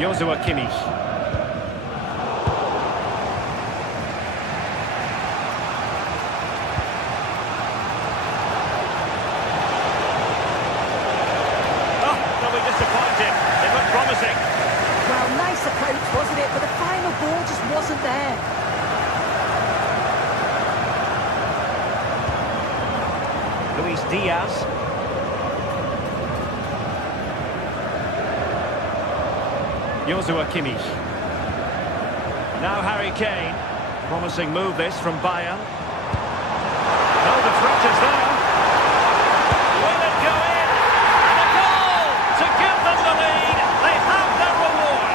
Joshua Kimmich. Well, nice approach, wasn't it? But the final ball just wasn't there. Luis Diaz. Joshua Kimmich. Now Harry Kane. Promising move this from Bayern. No, the threat is there. Will it go in? And a goal to give them the lead. They have their reward.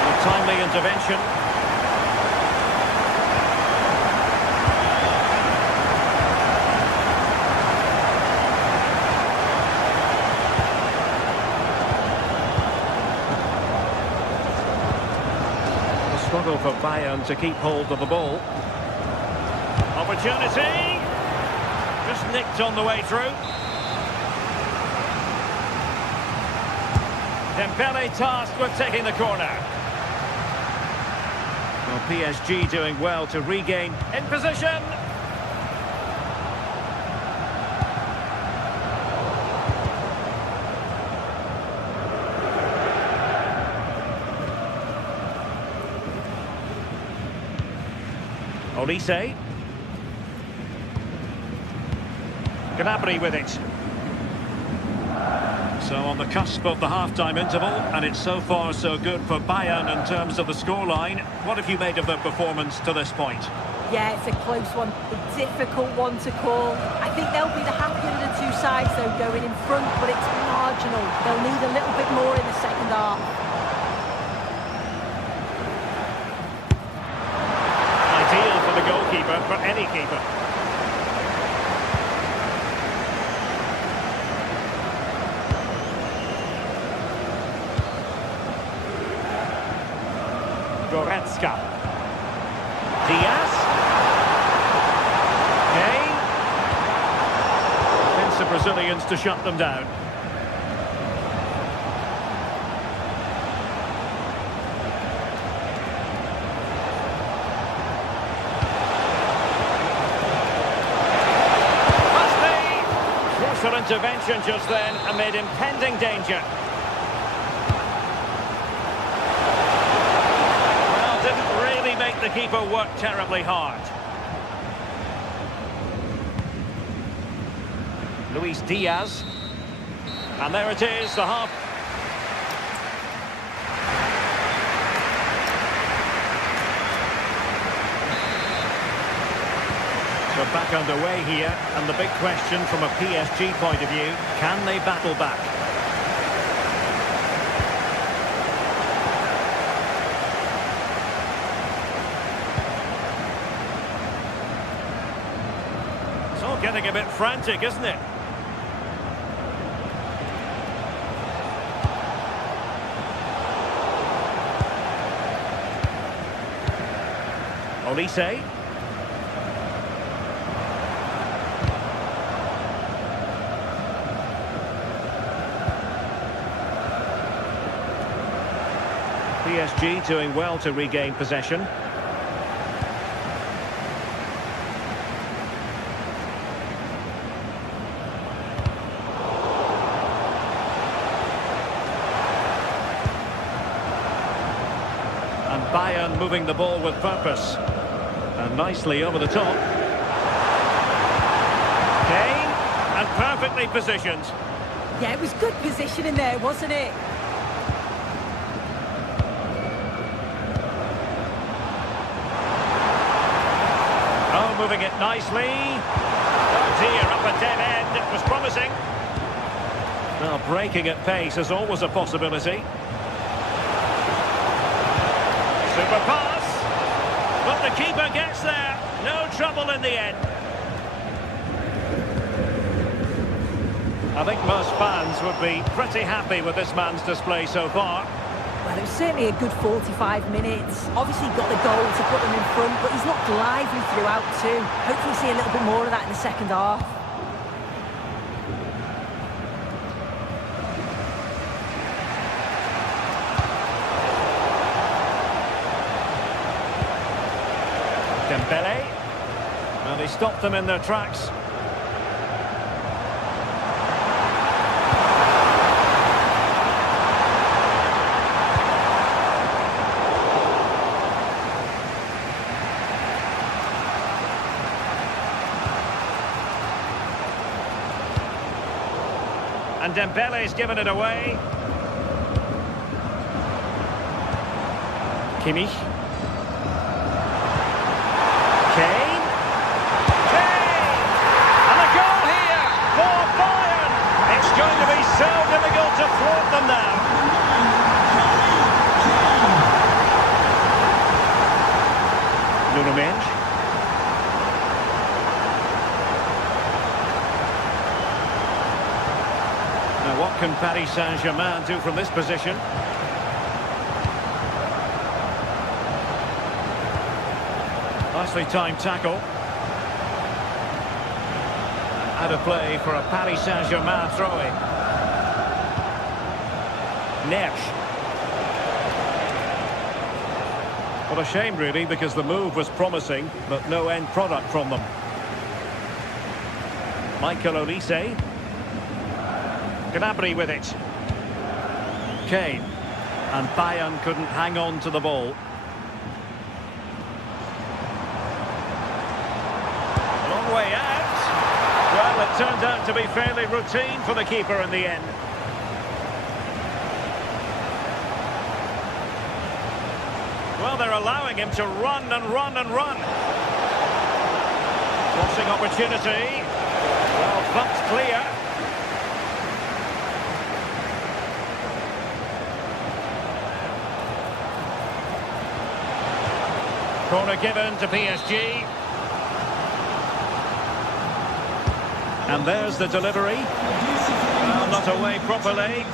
A timely intervention. Struggle for Bayern to keep hold of the ball. Opportunity! Just nicked on the way through. Dembele tasked with taking the corner. Well, PSG doing well to regain in position. Olise. Gnabry with it. So on the cusp of the half-time interval, and it's so far so good for Bayern in terms of the scoreline. What have you made of their performance to this point? Yeah, it's a close one, a difficult one to call. I think they'll be the happier of the two sides, though, going in front, but it's marginal. They'll need a little bit more in the second half. Ideal for the goalkeeper, for any keeper. Goretzka. Diaz. Kane. Against the Brazilians to shut them down. Must be! Crucial intervention just then amid impending danger. Make the keeper work terribly hard. Luis Diaz. And there it is, the half. We're back underway here, and the big question from a PSG point of view, can they battle back? Getting a bit frantic, isn't it? Olise. PSG doing well to regain possession. Bayern moving the ball with purpose. And nicely over the top. Kane, and perfectly positioned. Yeah, it was good positioning there, wasn't it? Oh, moving it nicely. Oh dear, up a dead end. It was promising. Well, breaking at pace is always a possibility. Super pass, but the keeper gets there. No trouble in the end. I think most fans would be pretty happy with this man's display so far. Well, it was certainly a good 45 minutes. Obviously got the goal to put them in front, but he's looked lively throughout too. Hopefully see a little bit more of that in the second half. Dembele. Well, he stopped them in their tracks. And Dembele's given it away. Kimmich. Kane. Kane! And a goal here for Bayern. It's going to be so difficult to thwart them now. Nuno Mendes. Now what can Paris Saint-Germain do from this position? Nicely timed tackle. Out of play for a Paris Saint-Germain throw-in. Nersch. Well, a shame really, because the move was promising, but no end product from them. Michael Olise. Gnabry with it. Kane. And Bayern couldn't hang on to the ball. Way out. Well, it turned out to be fairly routine for the keeper in the end. Well, they're allowing him to run and run and run. Crossing opportunity. Well, bumped clear. Corner given to PSG. And there's the delivery. Well, not away properly.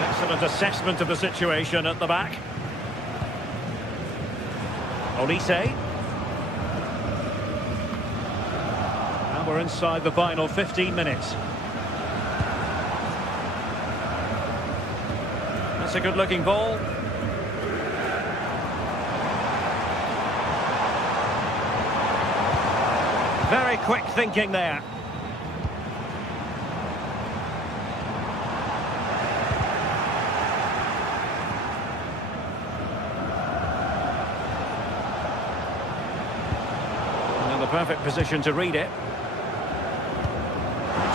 Excellent assessment of the situation at the back. Olise. And we're inside the final 15 minutes. That's a good-looking ball. Very quick thinking there. And the perfect position to read it.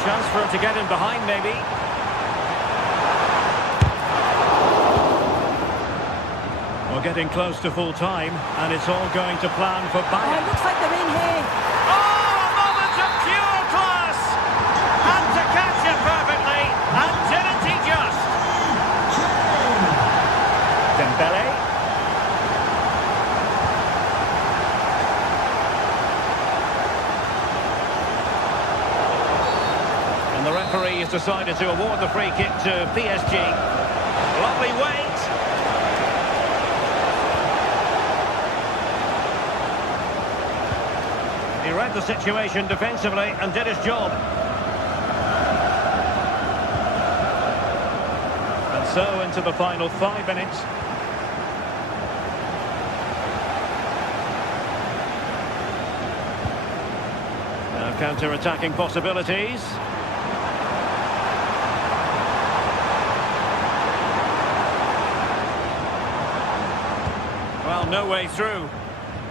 Chance for him to get in behind, maybe. We're getting close to full time, and it's all going to plan for Bayern. Oh, it looks like they're in here. And the referee has decided to award the free kick to PSG. Lovely wait. He read the situation defensively and did his job. And so into the final 5 minutes. Now counter-attacking possibilities. Well, no way through.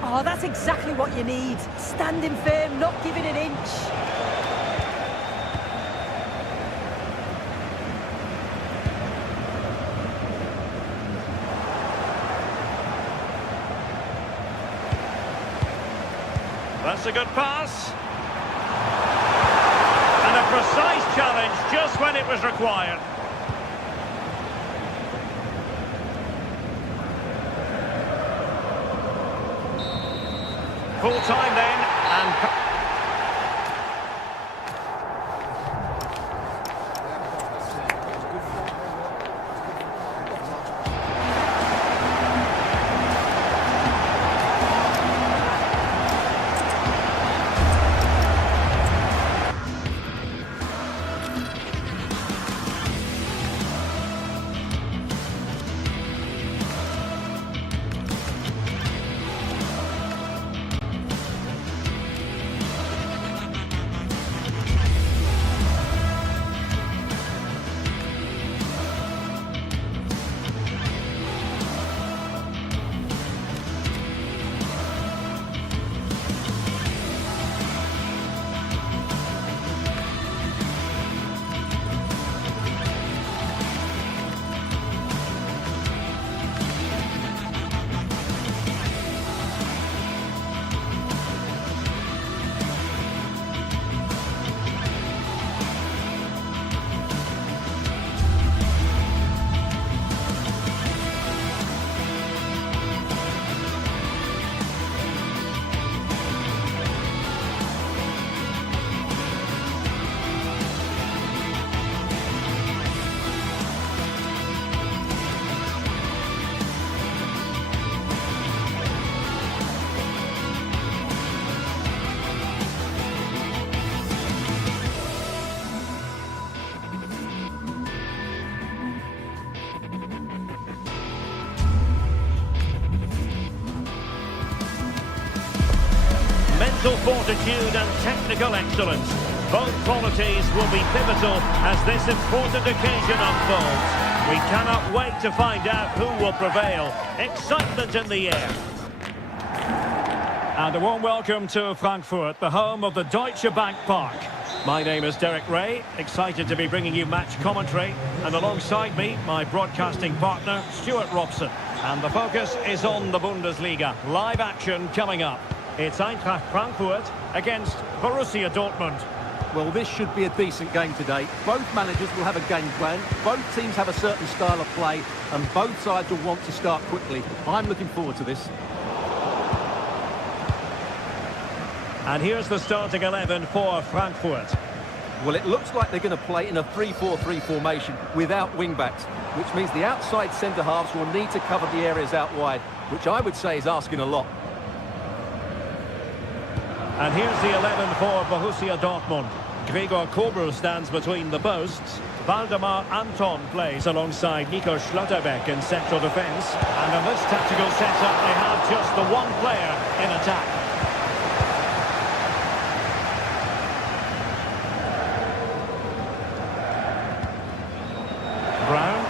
Oh, that's exactly what you need. Standing firm, not giving an inch. That's a good pass. And a precise challenge just when it was required. Full time then, and... mental fortitude and technical excellence. Both qualities will be pivotal as this important occasion unfolds. We cannot wait to find out who will prevail. Excitement in the air. And a warm welcome to Frankfurt, the home of the Deutsche Bank Park. My name is Derek Ray, excited to be bringing you match commentary. And alongside me, my broadcasting partner, Stuart Robson. And the focus is on the Bundesliga. Live action coming up. It's Eintracht Frankfurt against Borussia Dortmund. Well, this should be a decent game today. Both managers will have a game plan. Both teams have a certain style of play, and both sides will want to start quickly. I'm looking forward to this. And here's the starting 11 for Frankfurt. Well, it looks like they're going to play in a 3-4-3 formation without wing-backs, which means the outside centre-halves will need to cover the areas out wide, which I would say is asking a lot. And here's the 11 for Borussia Dortmund. Gregor Kobel stands between the posts. Waldemar Anton plays alongside Nico Schlotterbeck in central defence. And in this tactical setup, they have just the one player in attack. Brown.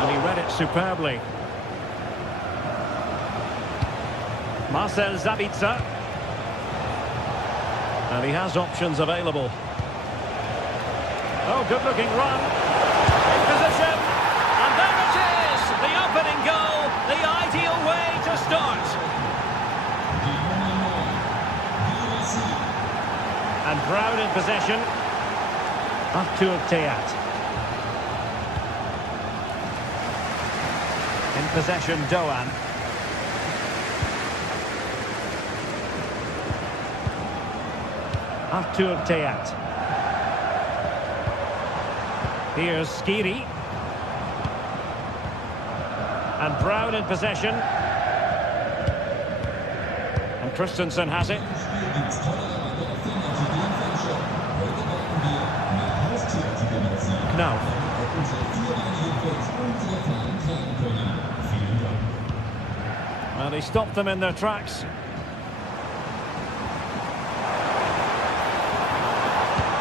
And he read it superbly. Marcel Sabitzer. And he has options available. Oh, good-looking run. In position. And there it is! The opening goal. The ideal way to start. And Brown in possession. Arthur Theat. In possession, Doan. Arthur Theat. Here's Skiri. And Brown in possession. And Christensen has it. Knauf. Well, he stopped them in their tracks.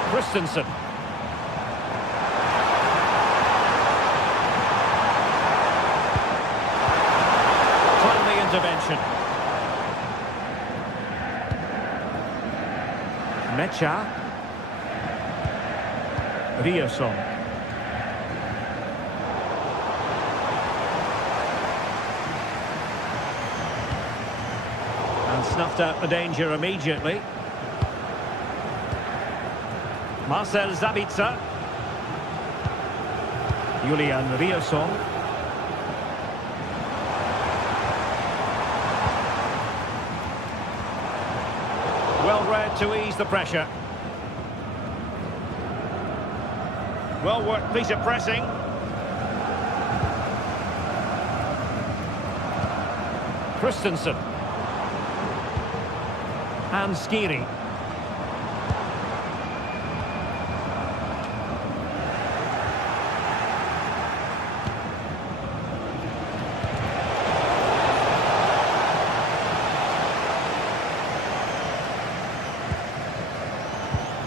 Christensen. Timely intervention. Mecha. Rierson. And snuffed out the danger immediately. Marcel Sabitzer. Julian Rierson. Well read to ease the pressure. Well worked piece of pressing. Christensen. And Skiri.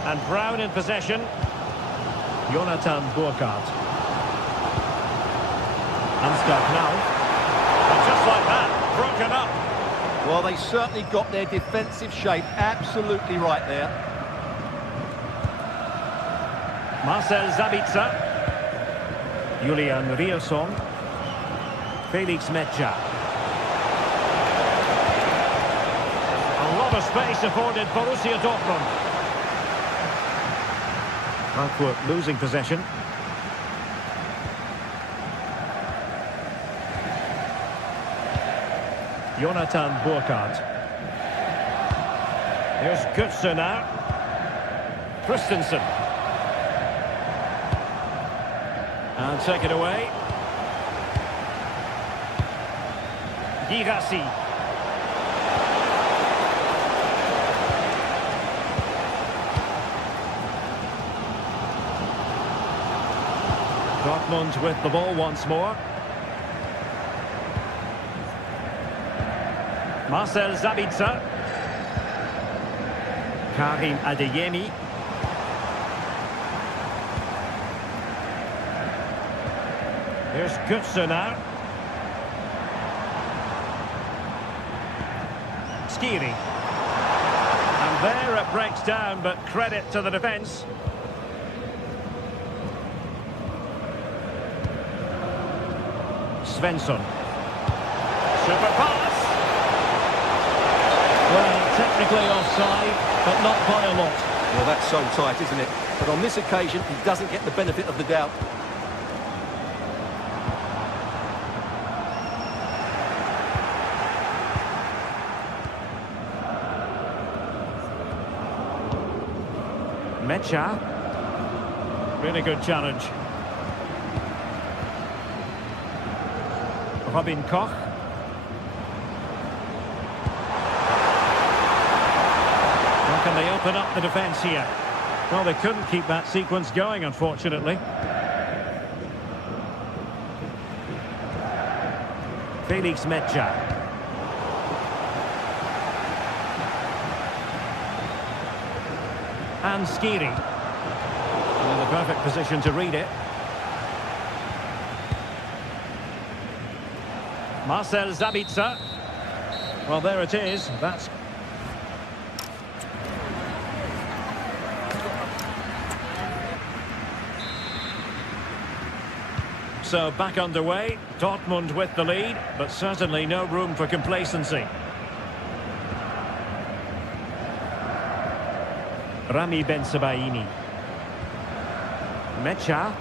And Brown in possession. Jonathan Burkhardt. Ansgar Knauf. And just like that, broken up. Well, they certainly got their defensive shape absolutely right there. Marcel Sabitzer. Julian Rierson. Felix Mecha. A lot of space afforded Borussia Dortmund. Frankfurt losing possession. Jonathan Burkhardt. Here's Götze now. Christensen. And take it away. Girassi. Dortmund with the ball once more. Marcel Sabitzer. Karim Adeyemi. Here's Götze now. Skiri. And there it breaks down, but credit to the defence. Svensson. Super pass. Technically offside, but not by a lot. Well, that's so tight, isn't it? But on this occasion, he doesn't get the benefit of the doubt. Mecha. Really good challenge. Robin Koch. How can they open up the defence here? Well, they couldn't keep that sequence going, unfortunately. Felix Mecha. And Skiri. In the perfect position to read it. Marcel Sabitzer. Well, there it is. That's... So back underway. Dortmund with the lead, but certainly no room for complacency. Rami Bensebaini. Mecha.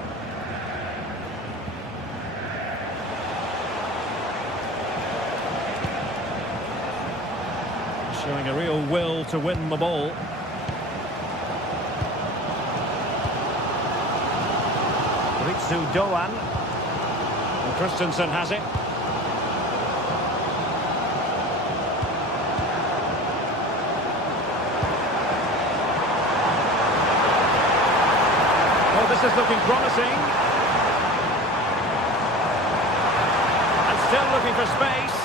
Showing a real will to win the ball. Ritsu Doan. And Christensen has it. This is looking promising. And still looking for space.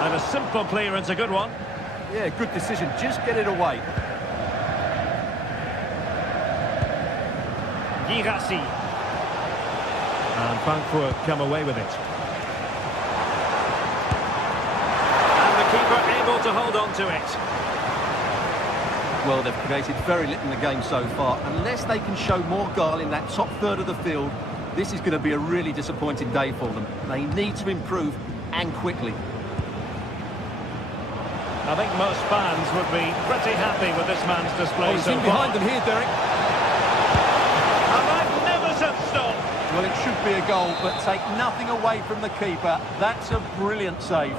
And a simple clearance, a good one. Yeah, good decision. Just get it away. Girassi. And Frankfurt come away with it. And the keeper able to hold on to it. Well, they've created very little in the game so far. Unless they can show more guile in that top third of the field, this is going to be a really disappointing day for them. They need to improve, and quickly. I think most fans would be pretty happy with this man's display He's so in far. behind them here, Derek. A magnificent stop. Well, it should be a goal, but take nothing away from the keeper. That's a brilliant save.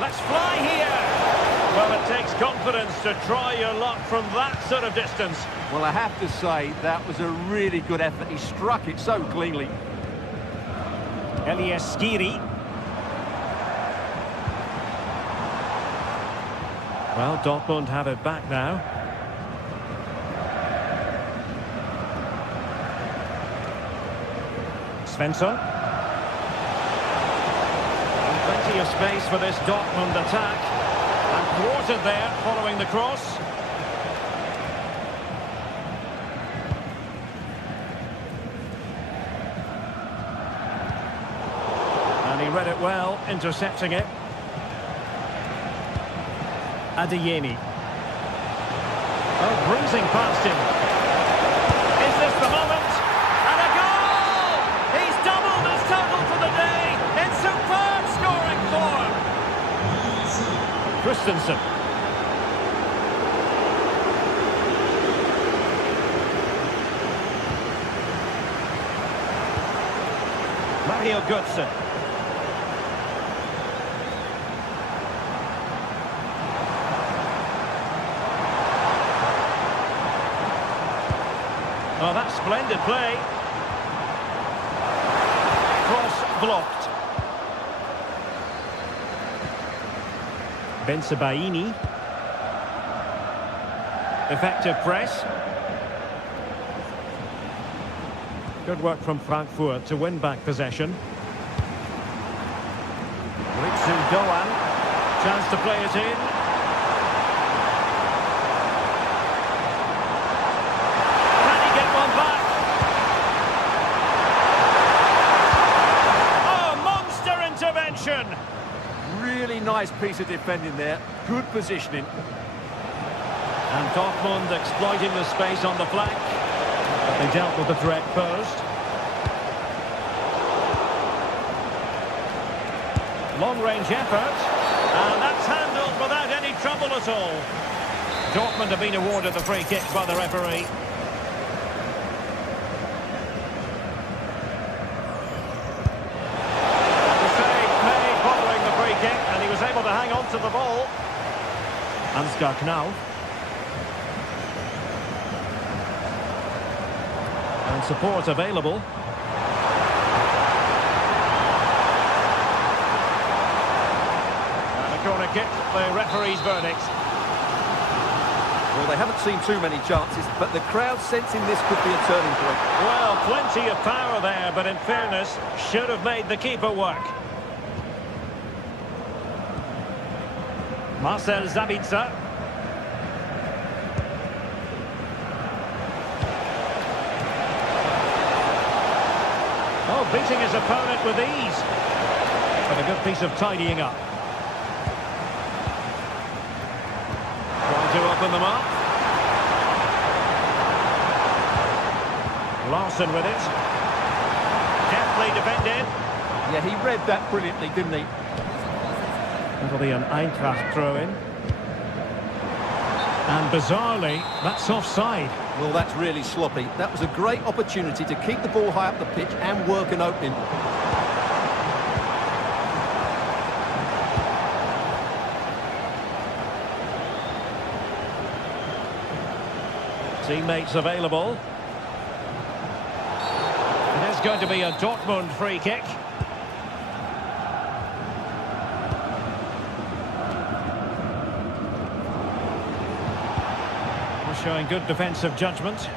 Let's fly here. Well, it takes confidence to try your luck from that sort of distance. Well, I have to say, that was a really good effort. He struck it so cleanly. Elias Skiri. Well, Dortmund have it back now. Svensson. Plenty of space for this Dortmund attack. And thwarted there following the cross. And he read it well, intercepting it. Adeyemi. Oh, breezing past him. Is this the moment? And a goal! He's doubled his total for the day in superb scoring form. Christensen. Mario Götze. Oh, that's splendid play. Cross blocked. Bensebaini. Effective press. Good work from Frankfurt to win back possession. Ritsu Doan. Chance to play it in. Really nice piece of defending there. Good positioning. And Dortmund exploiting the space on the flank. But they dealt with the threat posed. Long-range effort. And that's handled without any trouble at all. Dortmund have been awarded the free kick by the referee. The save made following the free kick, and he was able to hang on to the ball. Ansgar Knauf. And support available. And a corner kick, the referee's verdict. Well, they haven't seen too many chances, but the crowd sensing this could be a turning point. Well, plenty of power there, but in fairness, should have made the keeper work. Marcel Sabitzer. Oh, beating his opponent with ease. But a good piece of tidying up. Trying to open them up. Larson with it. Deftly defended. Yeah, he read that brilliantly, didn't he? That'll be an Eintracht throw-in. And bizarrely, that's offside. Well, that's really sloppy. That was a great opportunity to keep the ball high up the pitch and work an opening. Teammates available. It is going to be a Dortmund free kick. Showing good defensive judgment.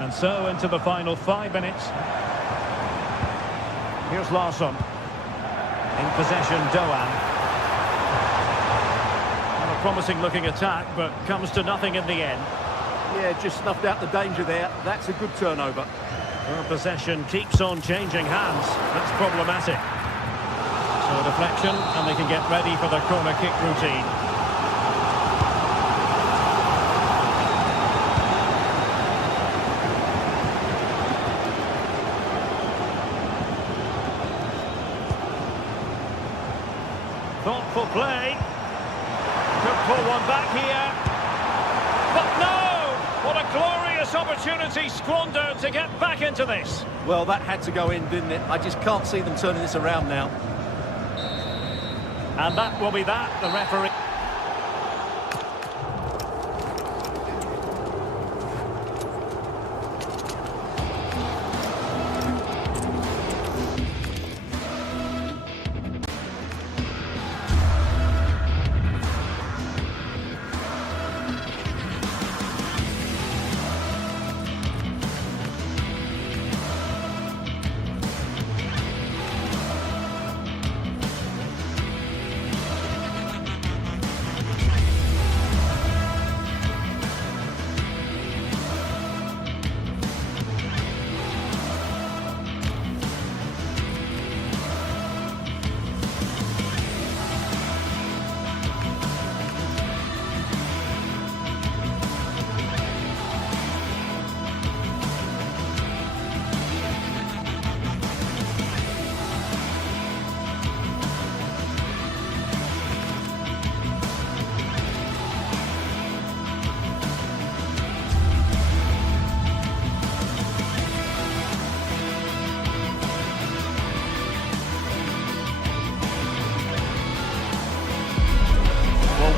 And so into the final 5 minutes. Here's Larsson. In possession, Doan. And a promising looking attack, but comes to nothing in the end. Yeah, just snuffed out the danger there. That's a good turnover. Well, possession keeps on changing hands. That's problematic. So a deflection, and they can get ready for the corner kick routine. Thoughtful play. Could pull one back here. But no! What a glorious opportunity squandered to get back into this. Well, that had to go in, didn't it? I just can't see them turning this around now. And that will be that, the referee.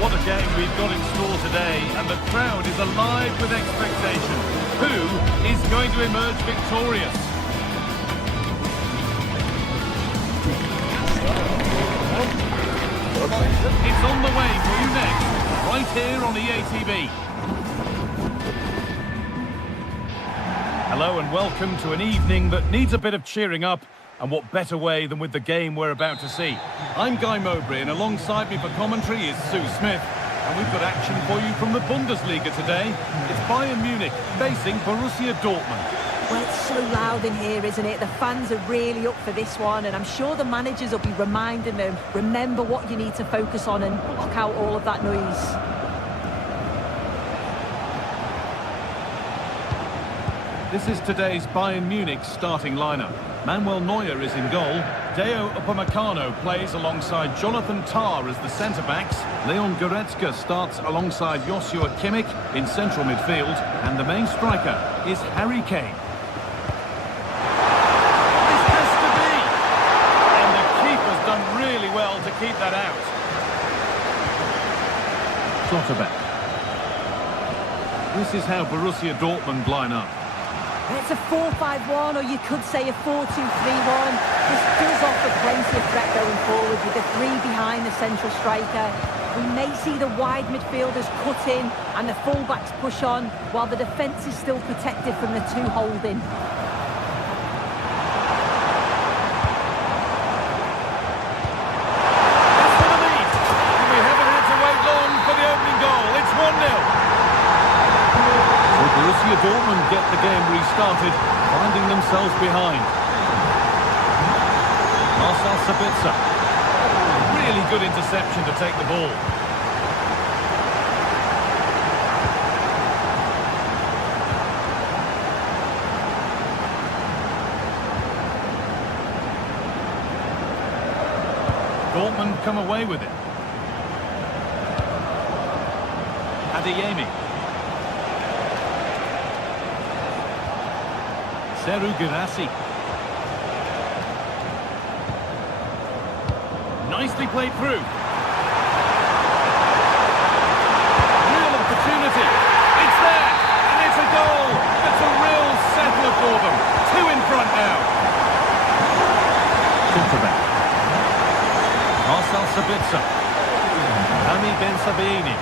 What a game we've got in store today, and the crowd is alive with expectation. Who is going to emerge victorious? It's on the way for you next, right here on EA TV. Hello and welcome to an evening that needs a bit of cheering up, and what better way than with the game we're about to see. I'm Guy Mowbray, and alongside me for commentary is Sue Smith. And we've got action for you from the Bundesliga today. It's Bayern Munich facing Borussia Dortmund. Well, it's so loud in here, isn't it? The fans are really up for this one, and I'm sure the managers will be reminding them, remember what you need to focus on and block out all of that noise. This is today's Bayern Munich starting lineup. Manuel Neuer is in goal. Deo Upamecano plays alongside Jonathan Tah as the centre-backs. Leon Goretzka starts alongside Joshua Kimmich in central midfield. And the main striker is Harry Kane. This has to be! And the keeper's done really well to keep that out. Schlotterbeck. This is how Borussia Dortmund line up. It's a 4-5-1, or you could say a 4-2-3-1. This does offer plenty of threat going forward with the three behind the central striker. We may see the wide midfielders cut in and the fullbacks push on, while the defence is still protected from the two holding. That's for the lead. And we haven't had to wait long for the opening goal. It's 1-0. So Borussia Dortmund get the game restarted, finding themselves behind. Marcel Sabitzer. Really good interception to take the ball. Dortmund come away with it. Adeyemi. Serhou Guirassy. Nicely played through. Real opportunity. It's there, and it's a goal. It's a real settler for them. Two in front now. Schlotterbeck. Marcel Sabitzer. Rami Ben Sabaini.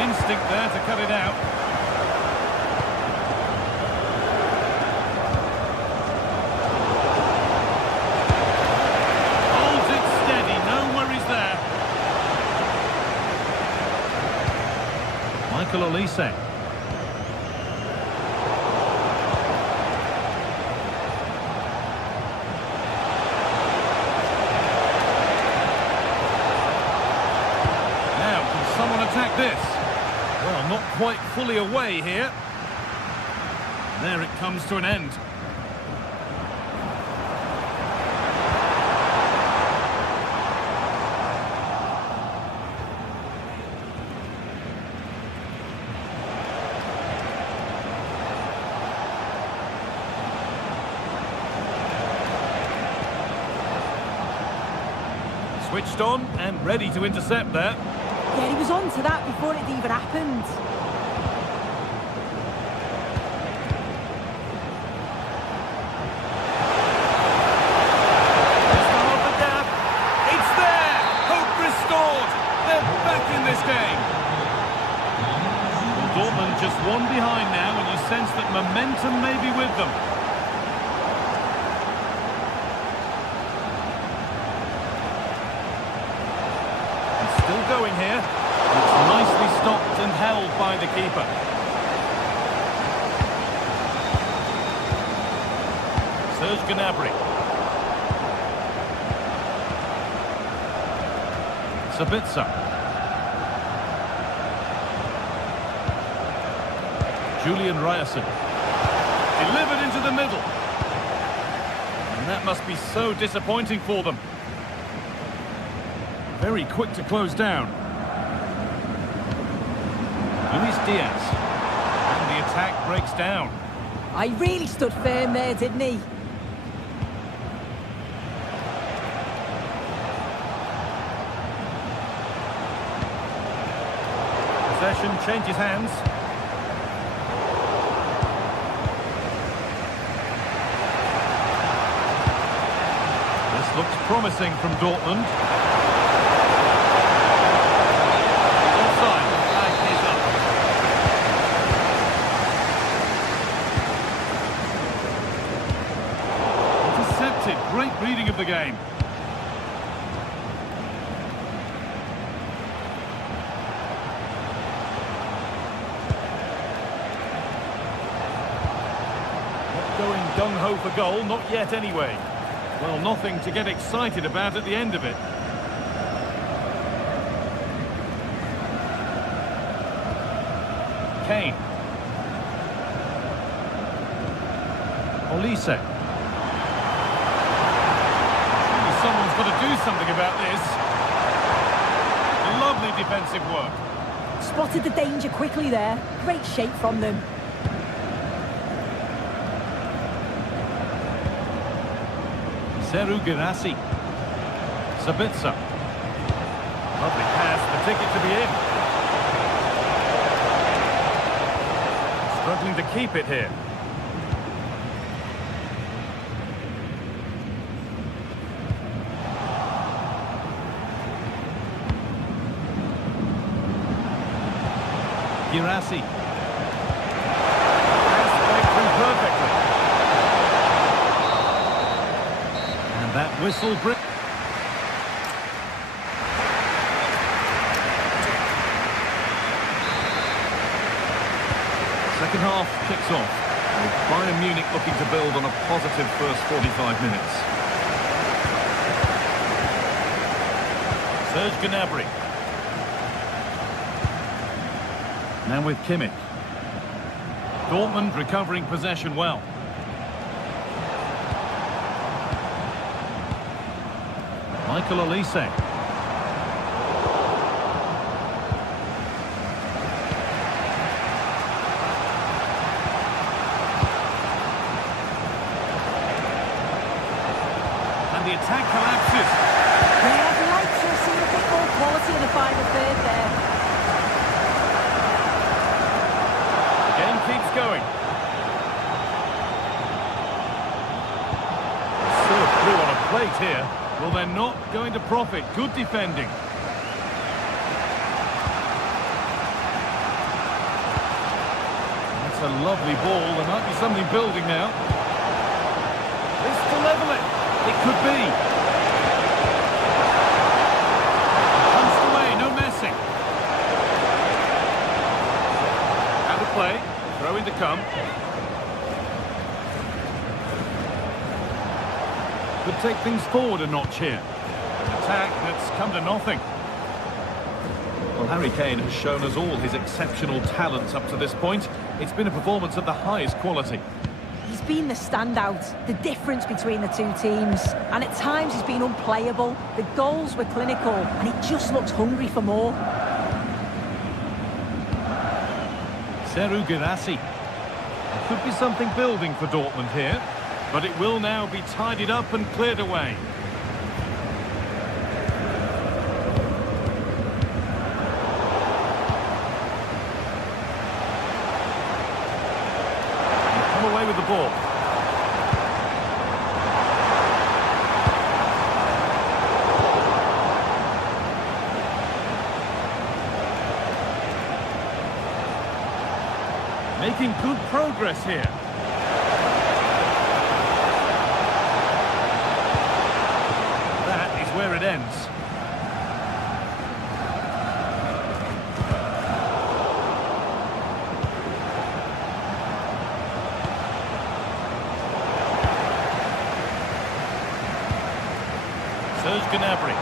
Instinct there to cut it out. Holds it steady, no worries there. Michael Olise. Now, can someone attack this? Well, not quite fully away here. There it comes to an end. Switched on and ready to intercept there. Yeah, he was on to that before it even happened. It's there! Hope restored! They're back in this game! Well, Dortmund just one behind now, and you sense that momentum may be with them. Still going here. It's nicely stopped and held by the keeper. Serge Gnabry. Sabitzer. Julian Ryerson. Delivered into the middle. And that must be so disappointing for them. Very quick to close down. Luis Diaz. And the attack breaks down. He really stood firm there, didn't he? Possession changes hands. This looks promising from Dortmund. Great reading of the game. gung-ho for goal, not yet anyway. Well, nothing to get excited about at the end of it. Kane. Olise. Someone's got to do something about this. Lovely defensive work. Spotted the danger quickly there. Great shape from them. Seru Girassi. Sabitzer. Lovely pass, the ticket to be in. Struggling to keep it here. Girassi. Pass played through perfectly. And that whistle brings... Second half kicks off, with Bayern Munich looking to build on a positive first 45 minutes. Serge Gnabry. Now with Kimmich. Dortmund recovering possession well. Michael Olise. And the attack collapses. Yeah, I'd like to have seen a bit more quality in the final third there. The game keeps going. Served through on a plate here. Well, they're not going to profit. Good defending. That's a lovely ball. There might be something building now. This to level it. It could be. Punched away, no messing. Out of play. Throw in to come. Could take things forward a notch here. An attack that's come to nothing. Well, Harry Kane has shown us all his exceptional talents up to this point. It's been a performance of the highest quality. He's been the standout, the difference between the two teams. And at times he's been unplayable. The goals were clinical and he just looks hungry for more. Seru Girassi. There could be something building for Dortmund here. But it will now be tidied up and cleared away. And come away with the ball. Making good progress here. Where it ends. Serge Gnabry.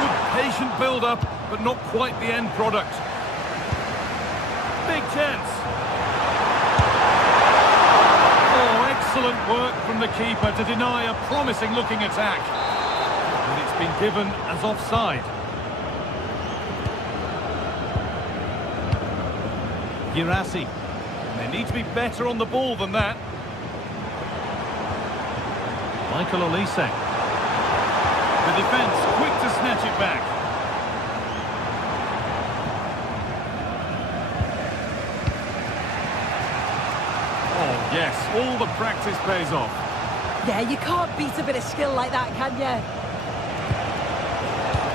Good patient build-up, but not quite the end product. Big chance. Excellent work from the keeper to deny a promising-looking attack. And it's been given as offside. Girassi. They need to be better on the ball than that. Michael Olise. The defence quick to snatch it back. Yes, all the practice pays off. Yeah, you can't beat a bit of skill like that, can you?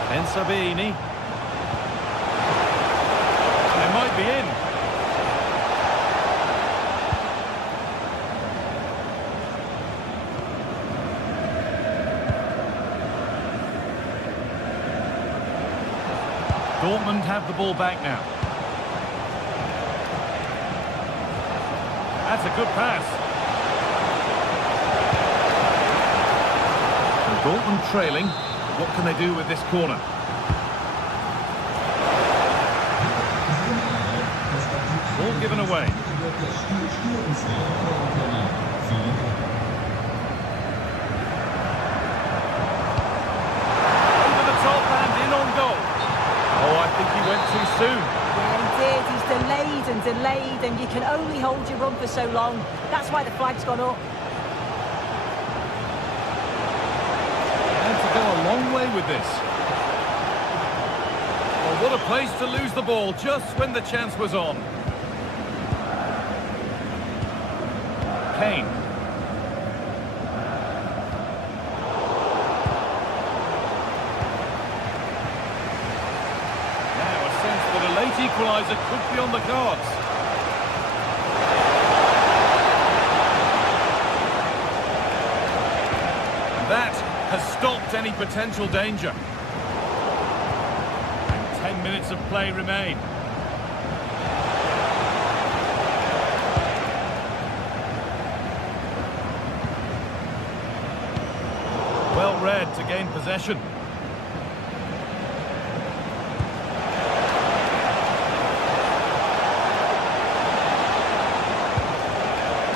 Ben Sabini. They might be in. Dortmund have the ball back now. That's a good pass. And Dortmund trailing. What can they do with this corner? Ball given away. Over the top and in on goal. Oh, I think he went too soon. Yeah, he did. He's delayed, and you can only hold your run for so long. That's why the flag's gone up. And to go a long way with this. Oh, what a place to lose the ball just when the chance was on. Kane. Now a sense that a late equaliser could be on the cards. That has stopped any potential danger. And 10 minutes of play remain. Well read to gain possession.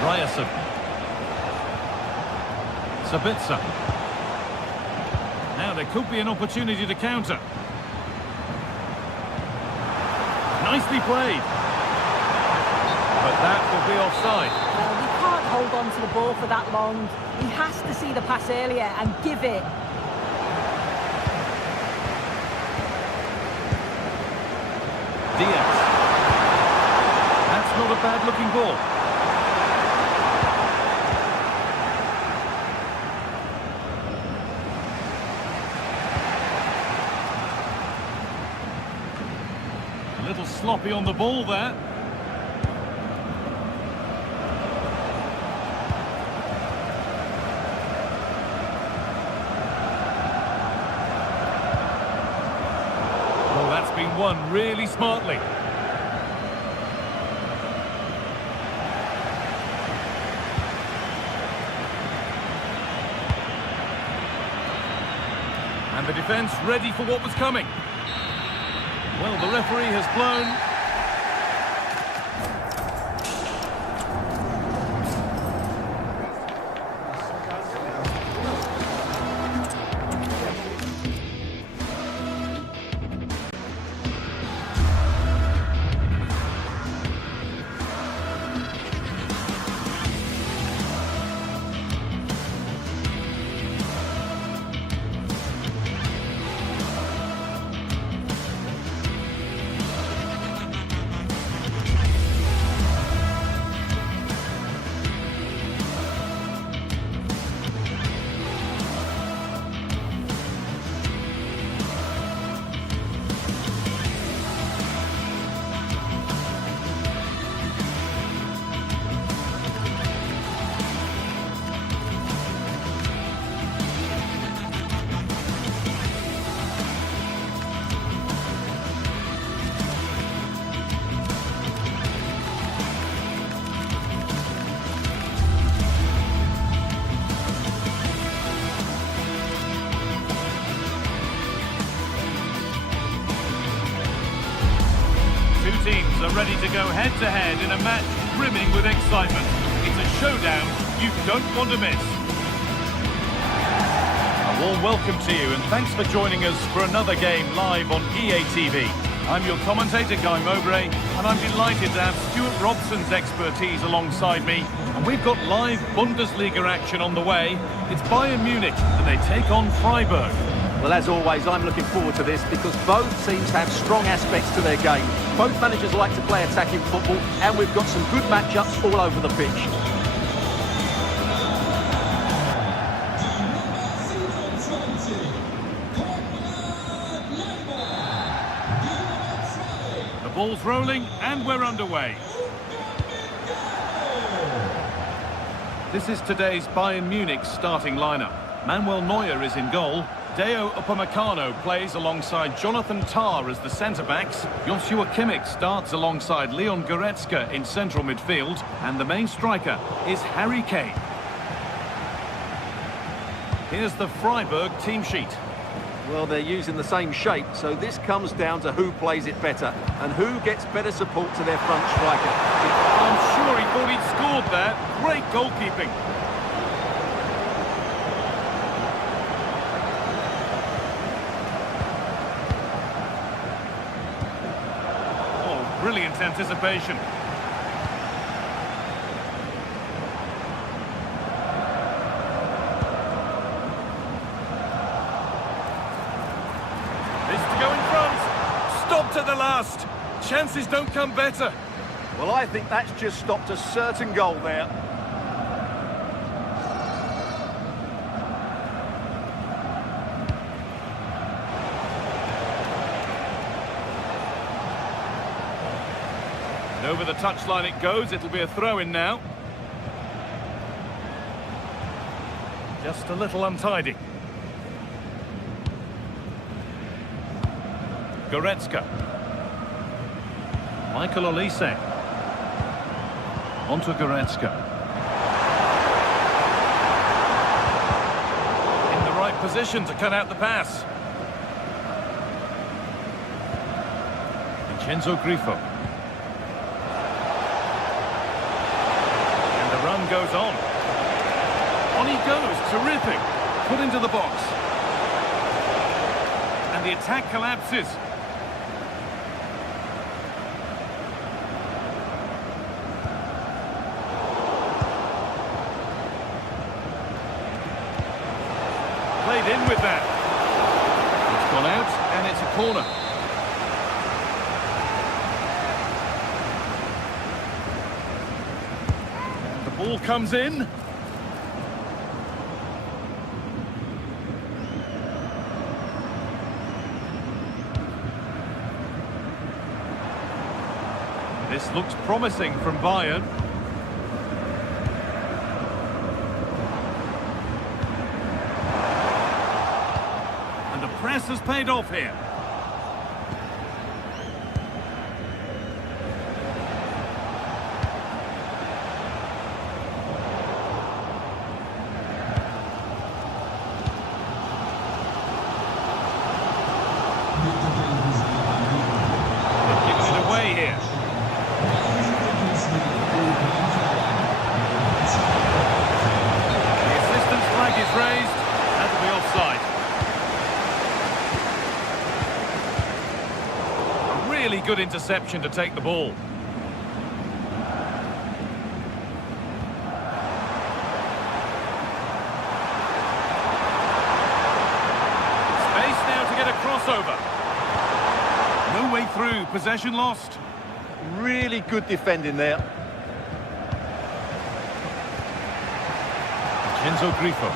Ryerson. Sabitzer. Now there could be an opportunity to counter. Nicely played. But that will be offside. Well, he can't hold on to the ball for that long. He has to see the pass earlier and give it. Diaz. That's not a bad-looking ball. A little sloppy on the ball there. Oh, that's been won really smartly. And the defence ready for what was coming. Well, the referee has blown. Teams are ready to go head-to-head in a match brimming with excitement. It's a showdown you don't want to miss. A warm welcome to you and thanks for joining us for another game live on EA TV. I'm your commentator, Guy Mowbray, and I'm delighted to have Stuart Robson's expertise alongside me. And we've got live Bundesliga action on the way. It's Bayern Munich and they take on Freiburg. Well, as always, I'm looking forward to this because both teams have strong aspects to their game. Both managers like to play attacking football, and we've got some good matchups all over the pitch. The ball's rolling, and we're underway. This is today's Bayern Munich starting lineup. Manuel Neuer is in goal. Deo Upamecano plays alongside Jonathan Tah as the centre-backs. Joshua Kimmich starts alongside Leon Goretzka in central midfield. And the main striker is Harry Kane. Here's the Freiburg team sheet. Well, they're using the same shape, so this comes down to who plays it better and who gets better support to their front striker. I'm sure he thought he'd scored there. Great goalkeeping. Oh, brilliant anticipation. To the last. Chances don't come better. Well, I think that's just stopped a certain goal there. And over the touchline it goes. It'll be a throw-in now. Just a little untidy. Goretzka. Michael Olise. Onto Goretzka. In the right position to cut out the pass. Vincenzo Grifo. And the run goes on. On he goes. Terrific. Put into the box. And the attack collapses. Played in with that. It's gone out, and it's a corner. And the ball comes in. This looks promising from Bayern. Press has paid off here. They've given it away here. The assistant's flag is raised. That'll be offside. Really good interception to take the ball. Space now to get a crossover. No way through, possession lost. Really good defending there. Vincenzo Grifo.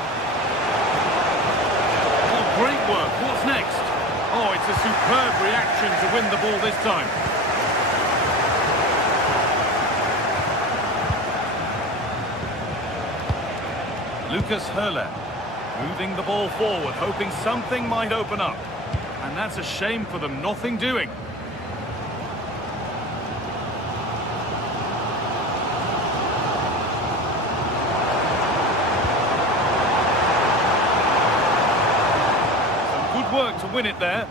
Oh, great work. What's next? Oh, it's a superb reaction to win the ball this time. Lucas Höhler moving the ball forward, hoping something might open up. And that's a shame for them, nothing doing. Some good work to win it there.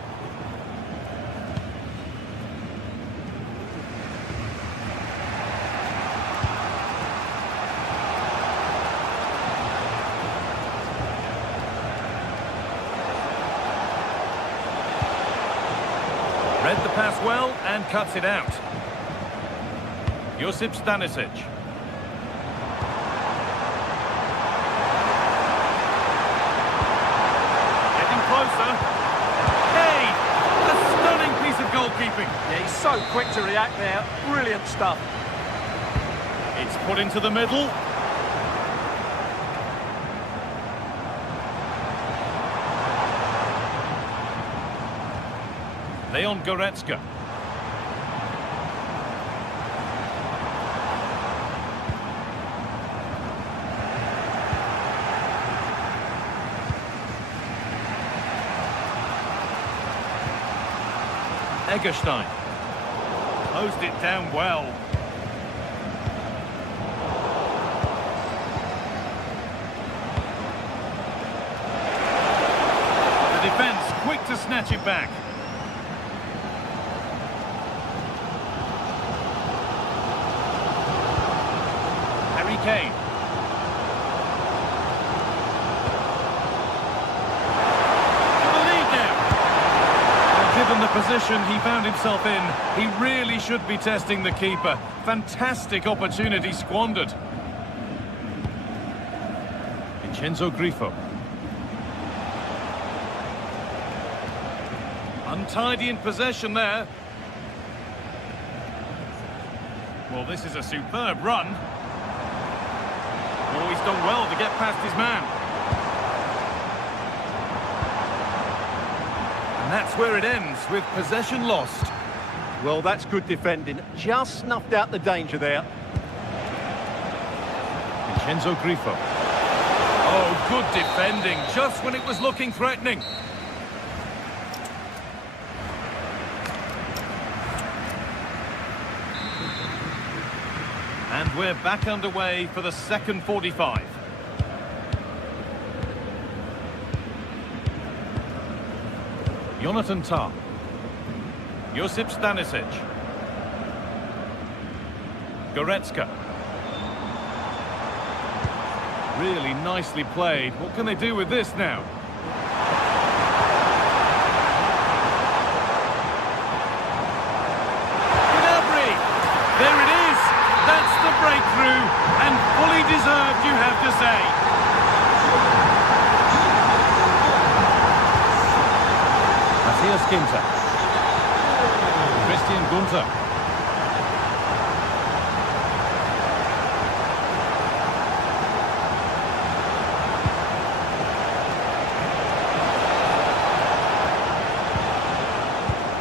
Read the pass well and cuts it out. Josip Stanisic. Getting closer. Hey! A stunning piece of goalkeeping. Yeah, he's so quick to react there. Brilliant stuff. It's put into the middle. Leon Goretzka. Egerstein. Closed it down well. The defence quick to snatch it back. Harry Kane. Given the position he found himself in, he really should be testing the keeper. Fantastic opportunity squandered. Vincenzo Grifo. Untidy in possession there. Well, this is a superb run. Oh, he's done well to get past his man. And that's where it ends, with possession lost. Well, that's good defending. Just snuffed out the danger there. Vincenzo Grifo. Oh, good defending, just when it was looking threatening. And we're back underway for the second 45. Jonathan Tah. Josip Stanisic. Goretzka. Really nicely played. What can they do with this now? Gnabry! There it is! That's the breakthrough, and fully deserved, you have to say. Matthias Ginter. Christian Gunter.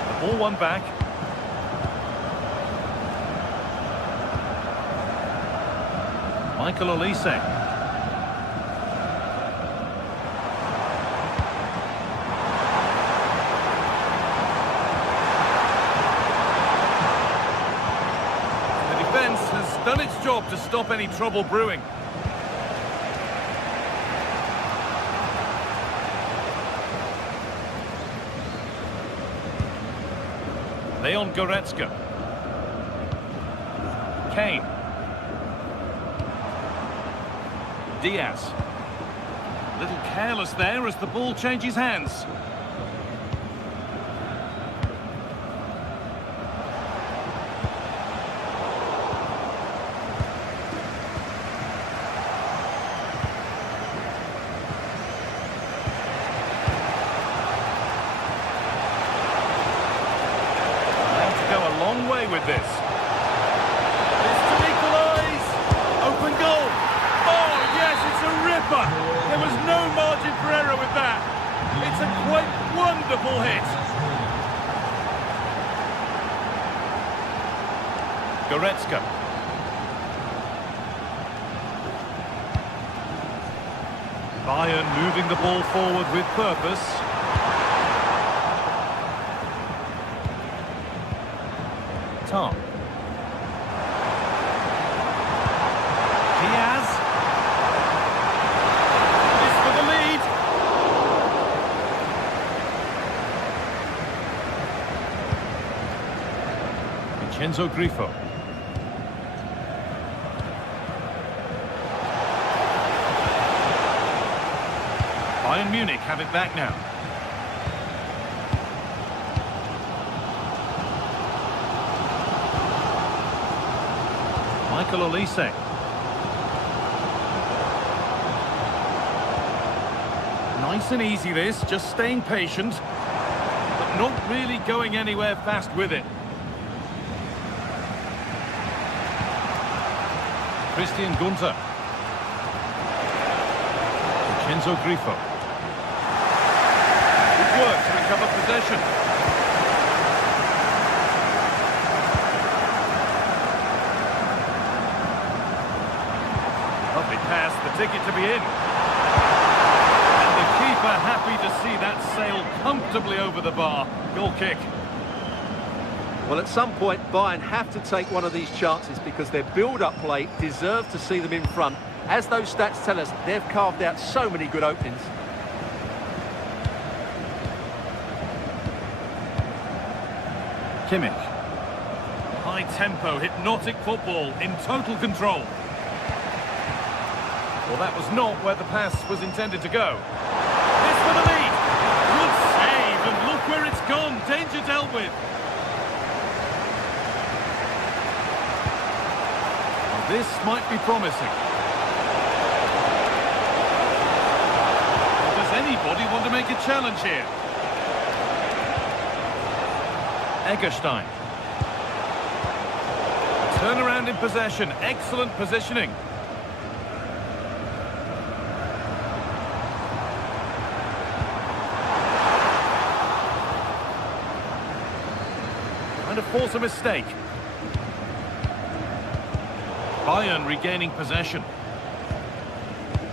The ball won back. Michael Olise. Has done its job to stop any trouble brewing. Leon Goretzka. Kane. Diaz. A little careless there as the ball changes hands. With this. It's to equalise. Open goal. Oh, yes, it's a ripper. There was no margin for error with that. It's a quite wonderful hit. Goretzka. Bayern moving the ball forward with purpose. Tah. Diaz. This for the lead. Vincenzo Grifo. Bayern Munich have it back now. Michael Olise. Nice and easy this, just staying patient, but not really going anywhere fast with it. Christian Gunter. Vincenzo Grifo. Good work to recover possession. Pass, the ticket to be in. And the keeper happy to see that sail comfortably over the bar. Goal kick. Well, at some point, Bayern have to take one of these chances because their build-up play deserves to see them in front. As those stats tell us, they've carved out so many good openings. Kimmich. High tempo, hypnotic football in total control. Well, that was not where the pass was intended to go. This for the lead. Good save, and look where it's gone. Danger dealt with. This might be promising. Does anybody want to make a challenge here? Eggestein. Turn around in possession. Excellent positioning. Trying to force a mistake. Bayern regaining possession.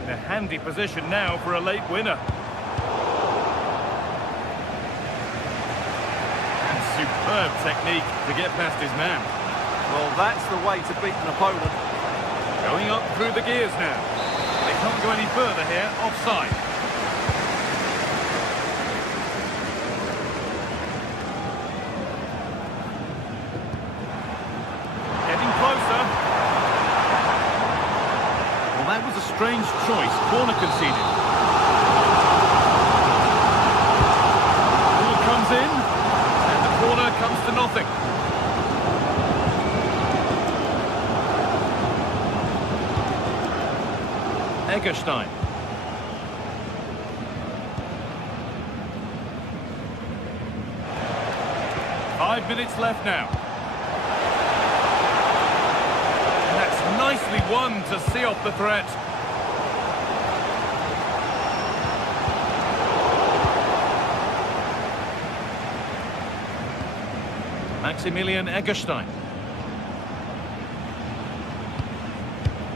In a handy position now for a late winner. And superb technique to get past his man. Well, that's the way to beat an opponent. Going up through the gears now. They can't go any further here. Offside. Getting closer. Well, that was a strange choice. Corner conceded. Ball comes in, and the corner comes to nothing. Eggestein. Five minutes left now. And that's nicely won to see off the threat. Maximilian Eggestein.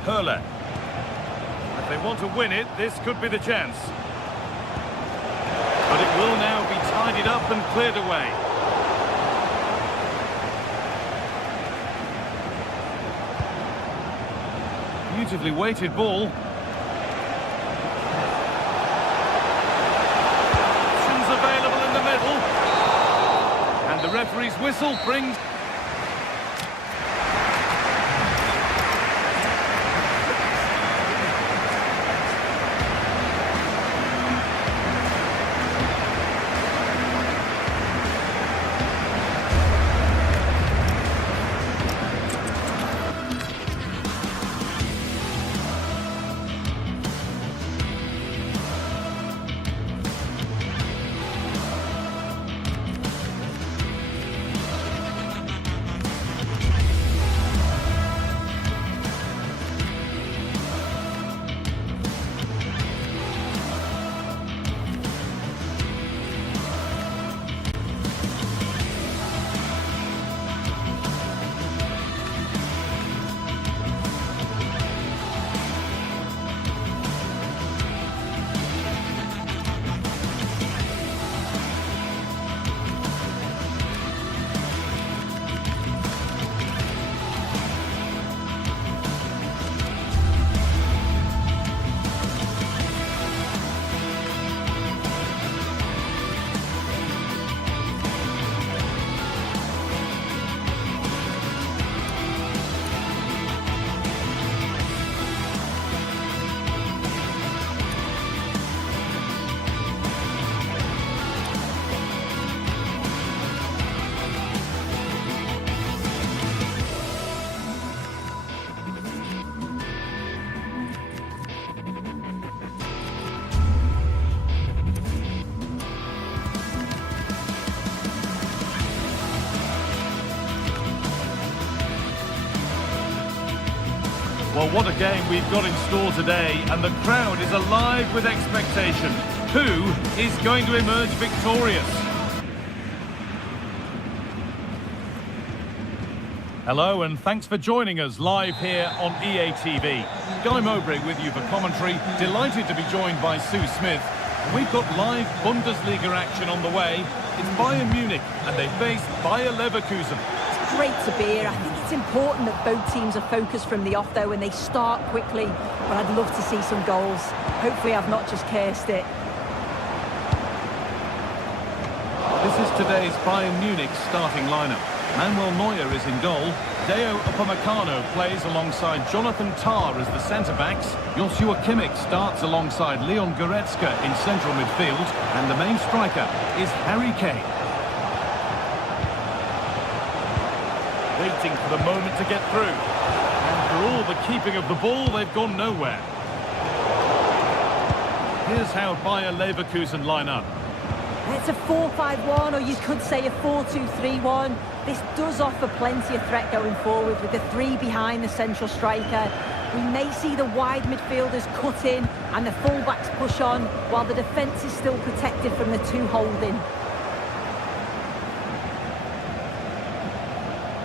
Hurler. If they want to win it, this could be the chance. But it will now be tidied up and cleared away. Beautifully weighted ball. Options available in the middle. And the referee's whistle brings... Well, what a game we've got in store today, and the crowd is alive with expectation. Who is going to emerge victorious? Hello, and thanks for joining us live here on EA TV. Guy Mowbray with you for commentary. Delighted to be joined by Sue Smith. We've got live Bundesliga action on the way. It's Bayern Munich, and they face Bayer Leverkusen. It's great to be here. I think it's important that both teams are focused from the off, though, and they start quickly. But I'd love to see some goals. Hopefully I've not just cursed it. This is today's Bayern Munich starting lineup. Manuel Neuer is in goal. Deo Upamecano plays alongside Jonathan Tah as the centre-backs. Joshua Kimmich starts alongside Leon Goretzka in central midfield. And the main striker is Harry Kane. Waiting for the moment to get through. And for all the keeping of the ball, they've gone nowhere. Here's how Bayer Leverkusen line up. It's a 4-5-1, or you could say a 4-2-3-1. This does offer plenty of threat going forward with the three behind the central striker. We may see the wide midfielders cut in and the fullbacks push on, while the defence is still protected from the two holding.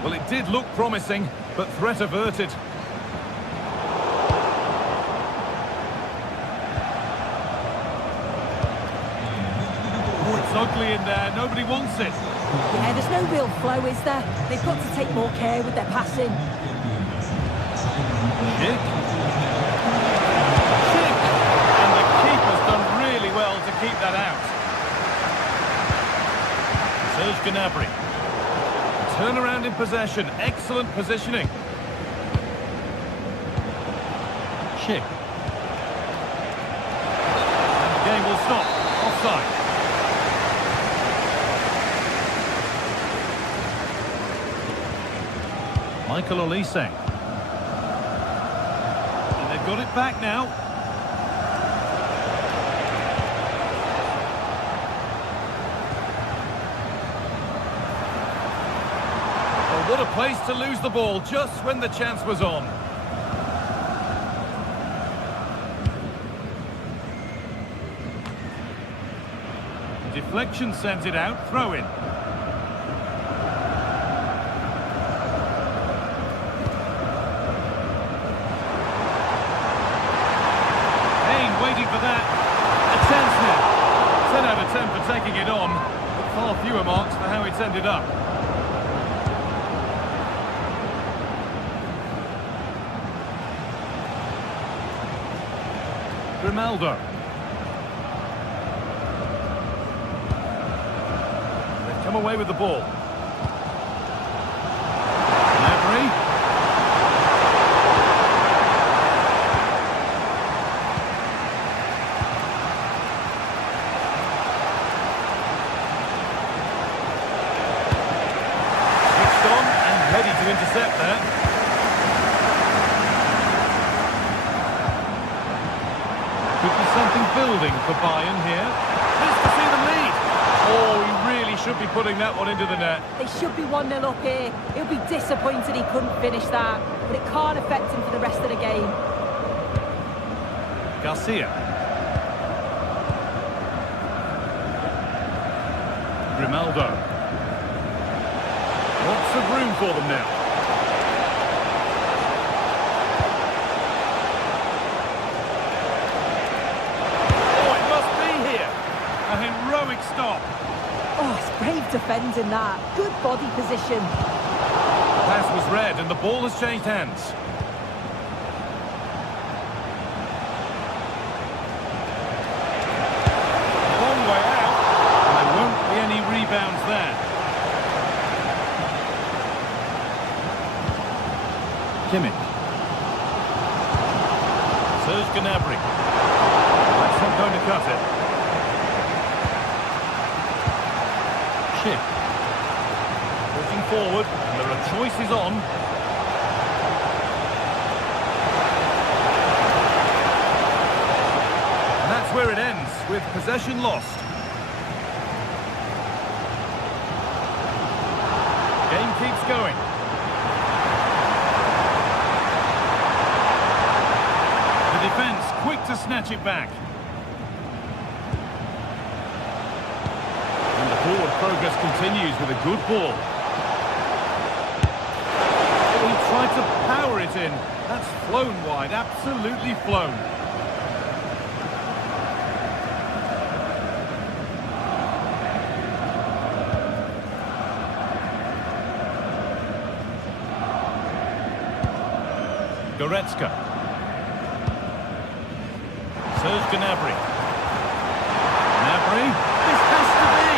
Well, it did look promising, but threat averted. It's ugly in there, nobody wants it. Yeah, there's no real flow, is there? They've got to take more care with their passing. Schick. And the keeper's done really well to keep that out. Serge Gnabry. Turnaround in possession, excellent positioning. Schick. And the game will stop. Offside. Michael Olise. And they've got it back now. Oh, what a place to lose the ball just when the chance was on. Deflection sends it out, throw in. Waiting for that. A chance now. 10 out of 10 for taking it on, but far fewer marks for how it's ended up. Grimaldo. They've come away with the ball. Gnabry. Ready to intercept there. Could be something building for Bayern here. Pleased to see them lead. Oh, he really should be putting that one into the net. They should be 1-0 up here. He'll be disappointed he couldn't finish that, but it can't affect him for the rest of the game. Garcia. Grimaldo. Lots of room for them now. Oh, it must be here. A heroic stop. Oh, it's brave defending that. Good body position. The pass was read and the ball has changed hands. Long way out. And there won't be any rebounds there. Kimmich. Serge Gnabry. That's not going to cut it. Schick. Pushing forward, and there are choices on. And that's where it ends, with possession lost. Game keeps going. Defence quick to snatch it back. And the forward progress continues with a good ball. Oh, he tried to power it in. That's flown wide, absolutely flown. Goretzka. Serge Gnabry. Gnabry. This has to be.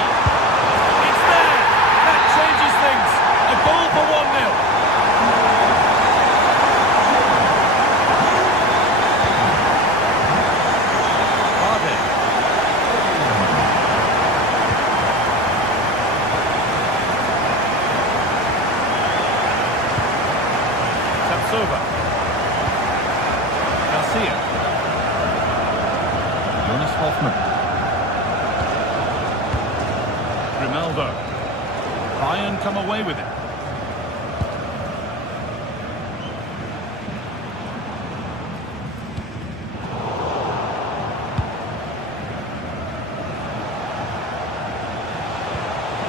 It's there. That changes things. A goal for 1-0. Garcia. Jonas Hoffmann. Grimaldo. Bayern come away with it.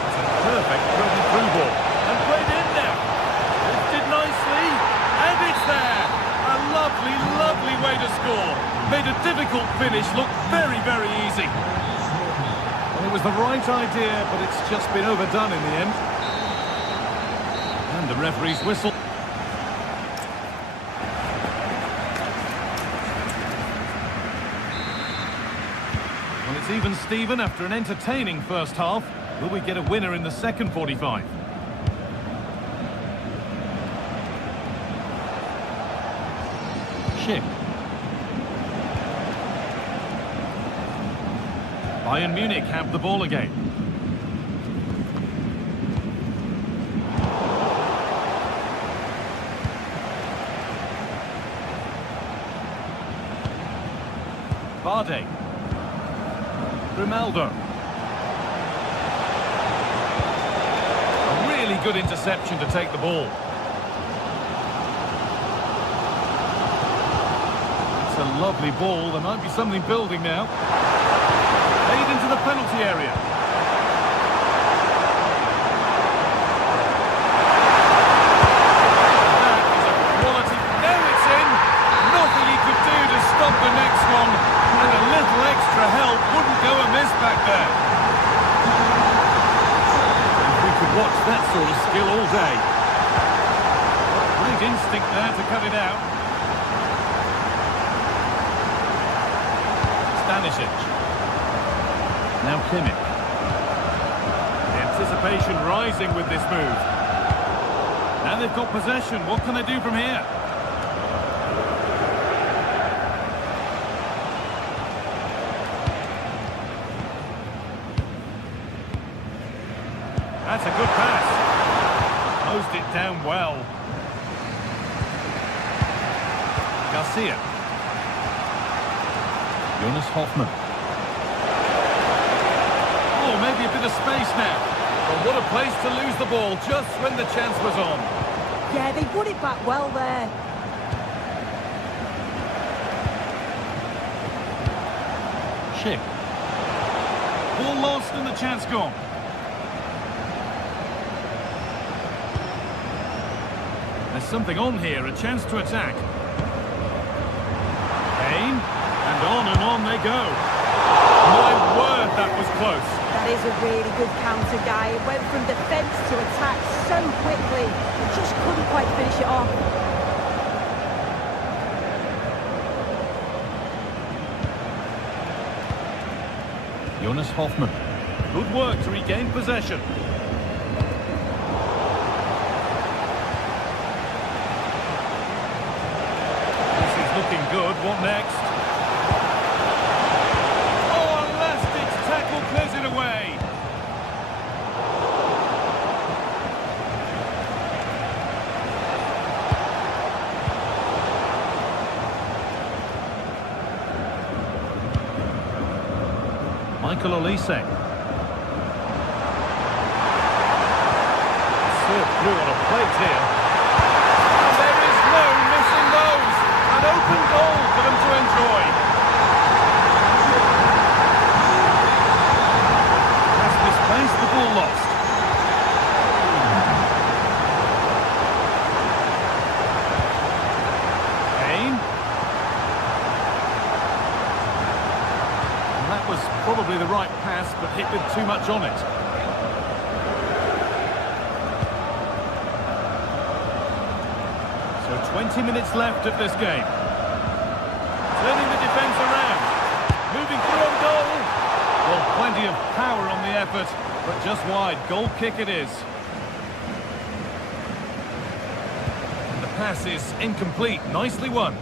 It's a perfect through ball. And played in now. Lifted nicely. And it's there. A lovely, lovely way to score. Made a difficult finish look very, very easy. Well, it was the right idea, but it's just been overdone in the end. And the referee's whistle. Well, it's even Steven after an entertaining first half. Will we get a winner in the second 45? Schick. Bayern Munich have the ball again. Vardy. Grimaldo. A really good interception to take the ball. It's a lovely ball. There might be something building now. Played into the penalty area. That is a quality. Now it's in. Nothing he could do to stop the next one. And a little extra help wouldn't go amiss back there. We could watch that sort of skill all day. Great instinct there to cut it out. Stanisic. Now Kimmich. The anticipation rising with this move. Now they've got possession. What can they do from here? That's a good pass. Closed it down well. Garcia. Jonas Hoffmann. Oh, maybe a bit of space now. But what a place to lose the ball just when the chance was on. Yeah, they put it back well there. Schick. Ball lost and the chance gone. There's something on here, a chance to attack. Kane, and on they go. My word, that was close. That is a really good counter, guy. It went from defence to attack so quickly. He just couldn't quite finish it off. Jonas Hoffmann. Good work to regain possession. This is looking good. What next? Oh, a last-ditch tackle clears it away. Michael Olise. Served through on a plate here. And there is no missing those. An open goal for them to enjoy. Has misplaced the ball lost. Kane. And that was probably the right pass, but hit with too much on it. So 20 minutes left of this game. Turning the defence around. Moving through on goal. Well, plenty of power on the effort, but just wide. Goal kick it is. And the pass is incomplete. Nicely won.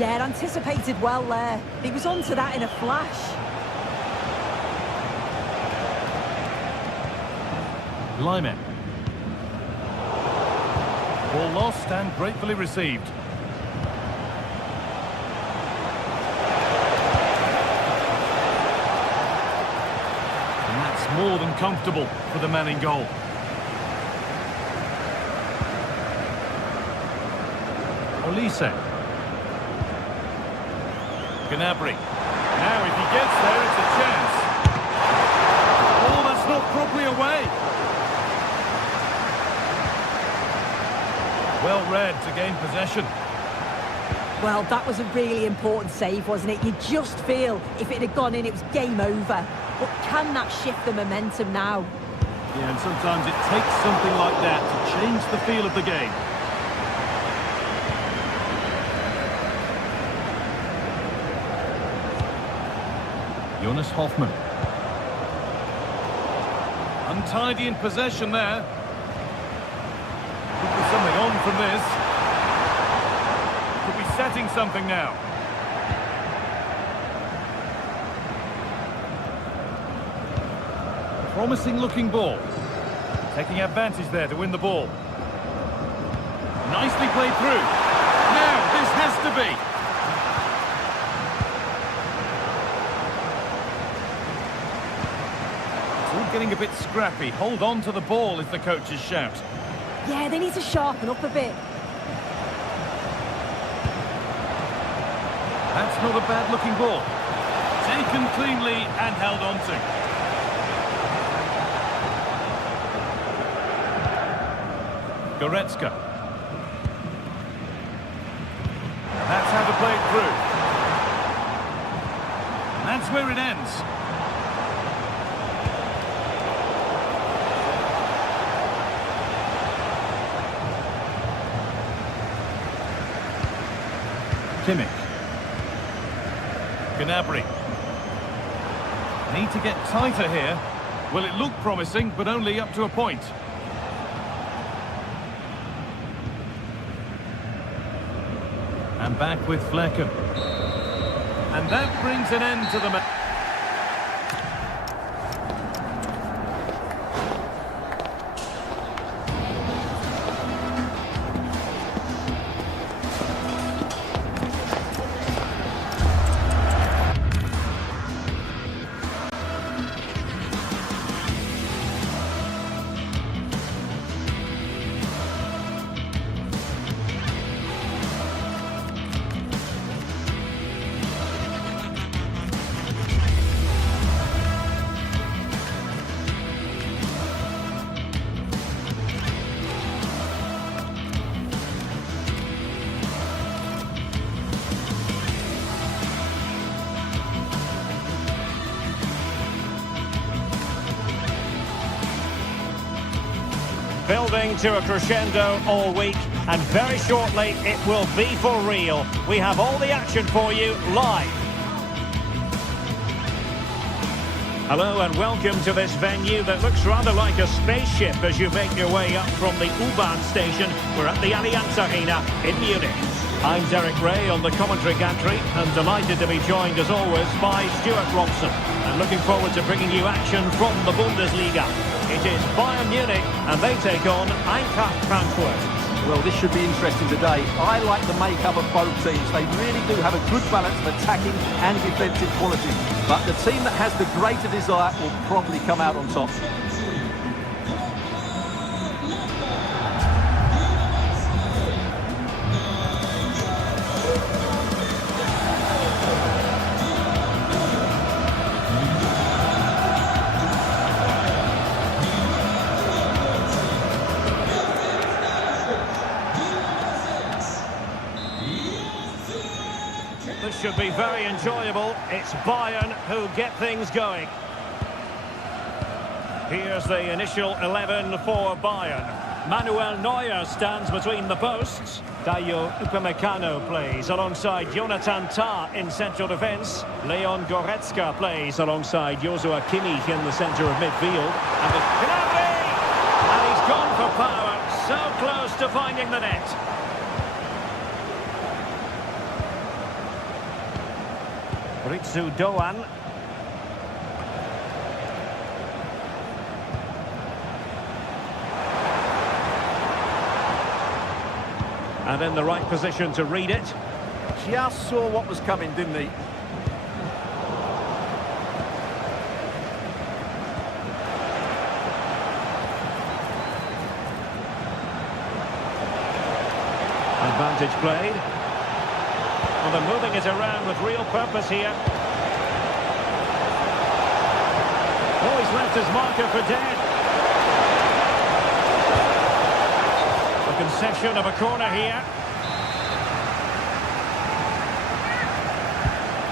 Yeah, anticipated well there. He was onto that in a flash. Lyman. Ball lost and gratefully received. And that's more than comfortable for the man in goal. Olise. Gnabry. Now if he gets there, it's a chance. Oh, that's not properly away. Well read to gain possession. Well, that was a really important save, wasn't it? You just feel if it had gone in, it was game over. But can that shift the momentum now? Yeah, and sometimes it takes something like that to change the feel of the game. Jonas Hoffmann. Untidy in possession there. Could be something on from this. Could be setting something now. Promising looking ball. Taking advantage there to win the ball. Nicely played through. Now this has to be. It's all getting a bit scrappy. Hold on to the ball is the coach's shout. Yeah, they need to sharpen up a bit. That's not a bad looking ball. Taken cleanly and held on to. Goretzka. That's how to play it through. And that's where it ends. Kimmich. Gnabry. Need to get tighter here. Well, it looked promising, but only up to a point. And back with Flecken. And that brings an end to the match. Building to a crescendo all week, and very shortly it will be for real. We have all the action for you live. Hello and welcome to this venue that looks rather like a spaceship as you make your way up from the U-Bahn station. We're at the Allianz Arena in Munich. I'm Derek Ray on the commentary gantry and delighted to be joined as always by Stuart Robson. And looking forward to bringing you action from the Bundesliga. It is Bayern Munich and they take on Eintracht Frankfurt. Well, this should be interesting today. I like the makeup of both teams. They really do have a good balance of attacking and defensive qualities. But the team that has the greater desire will probably come out on top. This should be very enjoyable. It's Bayern who get things going. Here's the initial 11 for Bayern. Manuel Neuer stands between the posts. Dayo Upamecano plays alongside Jonathan Tah in central defence. Leon Goretzka plays alongside Joshua Kimmich in the centre of midfield. And the Gnabry! And he's gone for power, so close to finding the net. Ritsu Doan. And in the right position to read it. Just saw what was coming, didn't he? Advantage played. Well, they're moving it around with real purpose here. Oh, he's left his marker for dead. A concession of a corner here.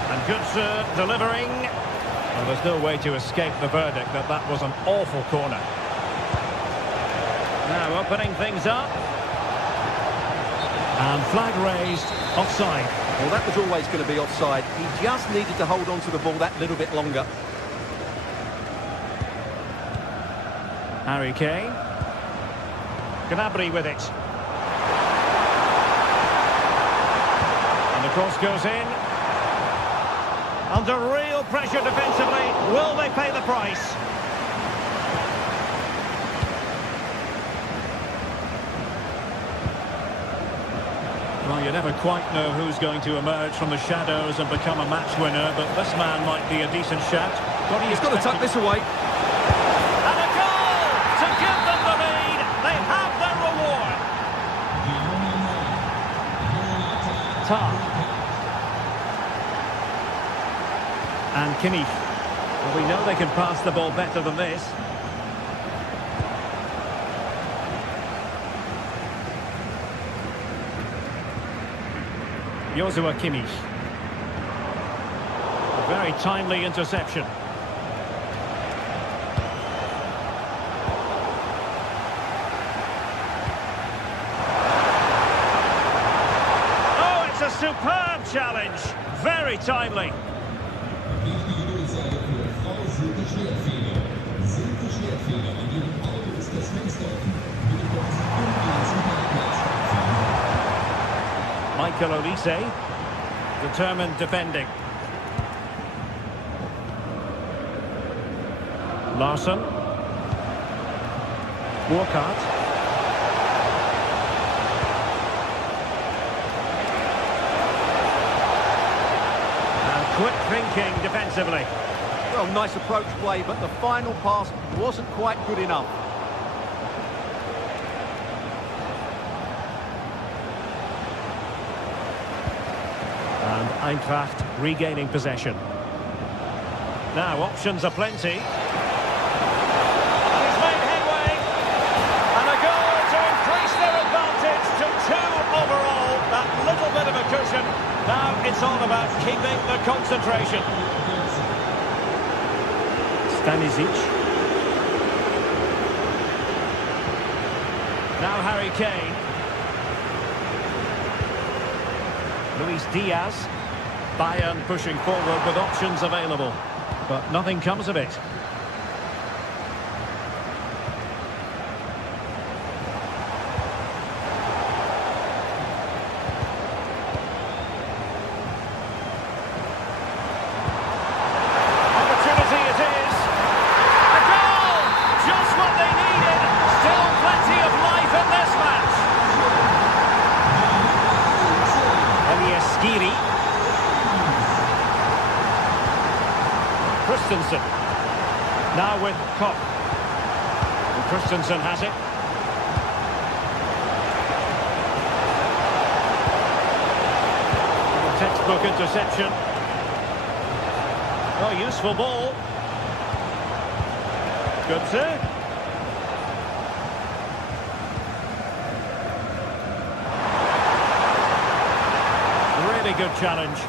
And Götze delivering. Well, there's no way to escape the verdict that that was an awful corner. Now opening things up. And flag raised, offside. Well, that was always going to be offside. He just needed to hold on to the ball that little bit longer. Harry Kane. Gnabry with it. And the cross goes in. Under real pressure defensively. Will they pay the price? Well, you never quite know who's going to emerge from the shadows and become a match winner, but this man might be a decent shout. He's got to tuck this away. And a goal to give them the lead. They have their reward. Tah. And Kimmich. Well, we know they can pass the ball better than this. Joshua Kimmich. A very timely interception. Oh, it's a superb challenge. Very timely. Michael Olise, determined defending. Larsson. Walcott. And quick thinking defensively. Well, nice approach play, but the final pass wasn't quite good enough. And Eintracht regaining possession. Now, options are plenty. And he's made headway. And a goal to increase their advantage to 2 overall. That little bit of a cushion. Now it's all about keeping the concentration. Stanisic. Now Harry Kane. Luis Diaz. Bayern pushing forward with options available, but nothing comes of it. Opportunity it is. A goal! Just what they needed. Still plenty of life in this match. Eliaskiri. Christensen. Now with Kopp. And Christensen has it. A textbook interception. Oh, useful ball. Götze. Really good challenge.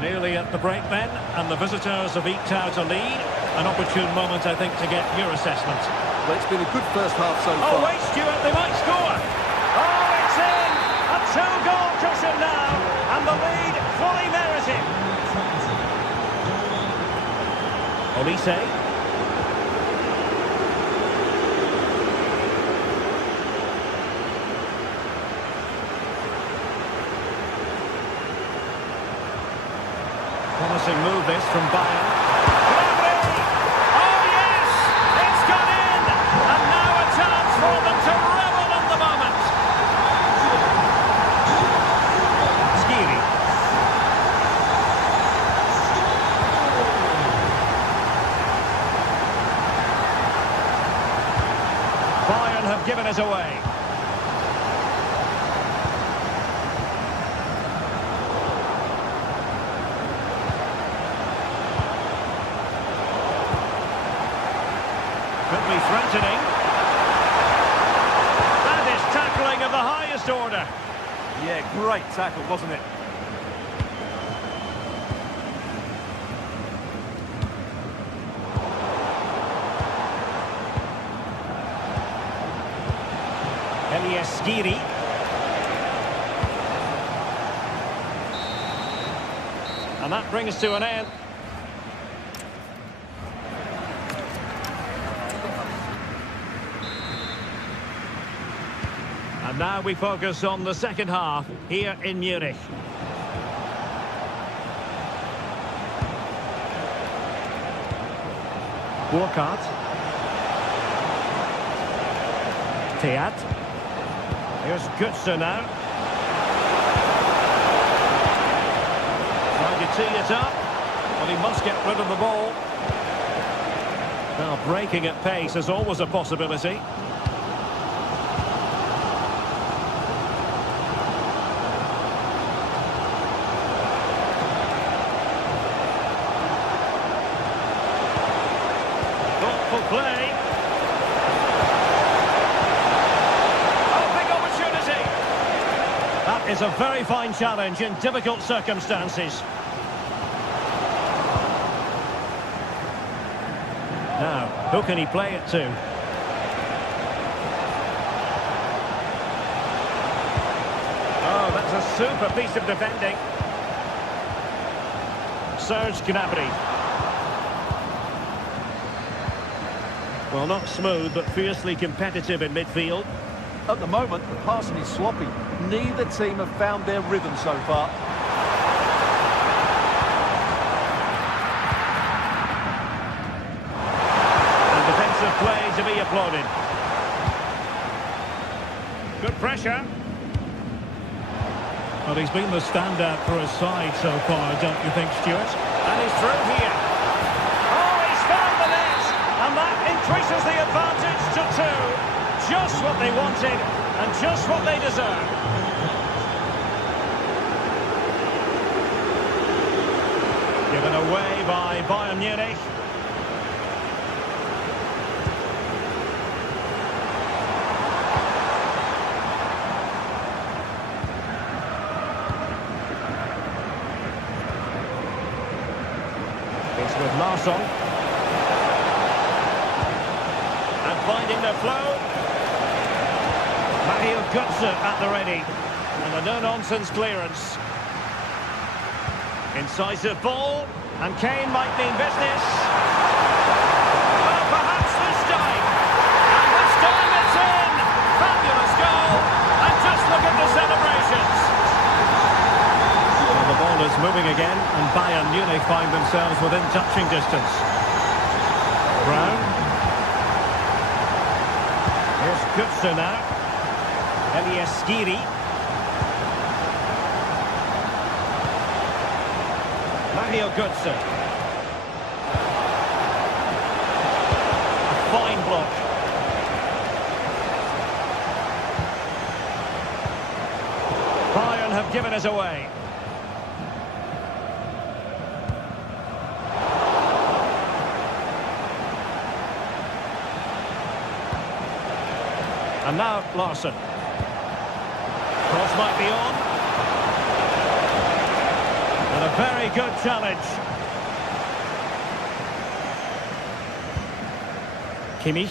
Nearly at the break then, and the visitors have eked out a lead. An opportune moment, I think, to get your assessment. Well, it's been a good first half so Oh, far. wait, Stuart, they might score. Oh, it's in! A two-goal cushion now, and the lead fully merited. Olise. Promising move this from Bayern. Gnabry! Oh yes! It's gone in! And now a chance for them to revel in the moment. Skiri. Bayern have given us away. Could be threatening. That is tackling of the highest order. Yeah, great tackle, wasn't it? Skiri. And that brings to an end. And now we focus on the second half here in Munich. Burkhardt. Teat. Here's Götze now. Trying to tee it up. But he must get rid of the ball. Now breaking at pace is always a possibility. Play. Oh, big opportunity. That is a very fine challenge in difficult circumstances. Now, who can he play it to? Oh, that's a super piece of defending. Serge Gnabry. Well, not smooth, but fiercely competitive in midfield. At the moment, the passing is sloppy. Neither team have found their rhythm so far. And defensive play to be applauded. Good pressure. Well, he's been the standout for his side so far, don't you think, Stuart? And he's through here. And that increases the advantage to 2. Just what they wanted and just what they deserve. Given away by Bayern Munich. It's with Larsson. Finding the flow. Mario Götze at the ready. And a no-nonsense clearance. Incisive ball. And Kane might mean business. Well, perhaps this time. And this time it's in. Fabulous goal. And just look at the celebrations. Well, the ball is moving again. And Bayern Munich find themselves within touching distance. Brown. Here's Götze now. Skiri. Mario Götze. A fine block. Bayern have given us away. And now Larsson. Cross might be on. And a very good challenge. Kimmich.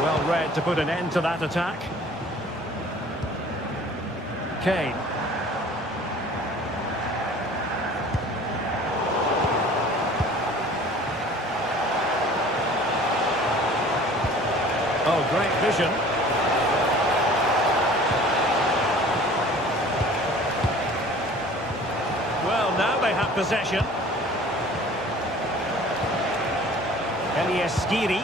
Well read to put an end to that attack. Kane. Oh, great vision. Well, now they have possession. Skiri.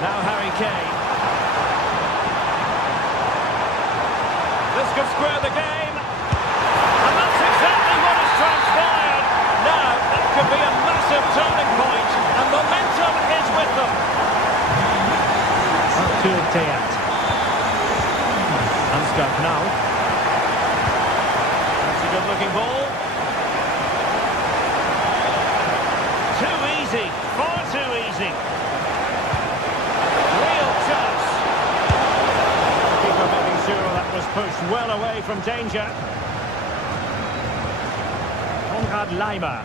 Now Harry Kane. This could square the game. And that's exactly what has transpired. Now, that could be a massive turning point, and momentum is with them. Arthur Theat. Ansgar now. That's a good-looking ball. Too easy, far too easy. Real chance. Keeper making sure that was pushed well away from danger. Konrad Laimer.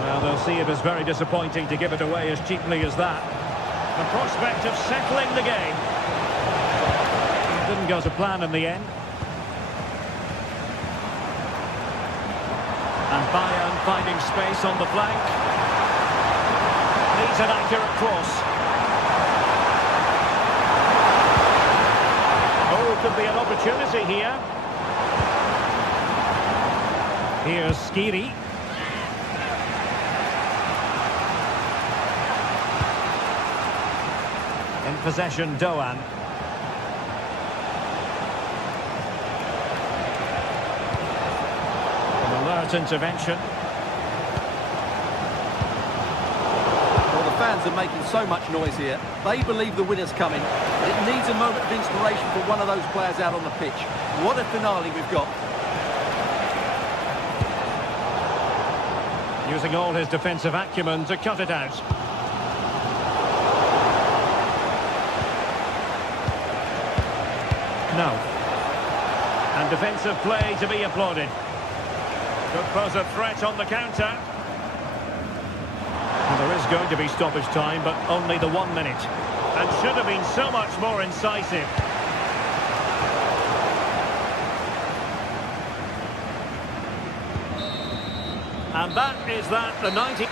Well, they'll see it as very disappointing to give it away as cheaply as that. The prospect of settling the game. It didn't go to plan in the end. And Bayern finding space on the flank. Needs an accurate cross. Oh, could be an opportunity here. Here's Skiri. In possession, Doan. An alert intervention. Well, the fans are making so much noise here. They believe the winner's coming. But it needs a moment of inspiration for one of those players out on the pitch. What a finale we've got. Using all his defensive acumen to cut it out. No. And defensive play to be applauded. Could pose a threat on the counter. And there is going to be stoppage time, but only the 1 minute. And should have been so much more incisive. And that is that, the 90...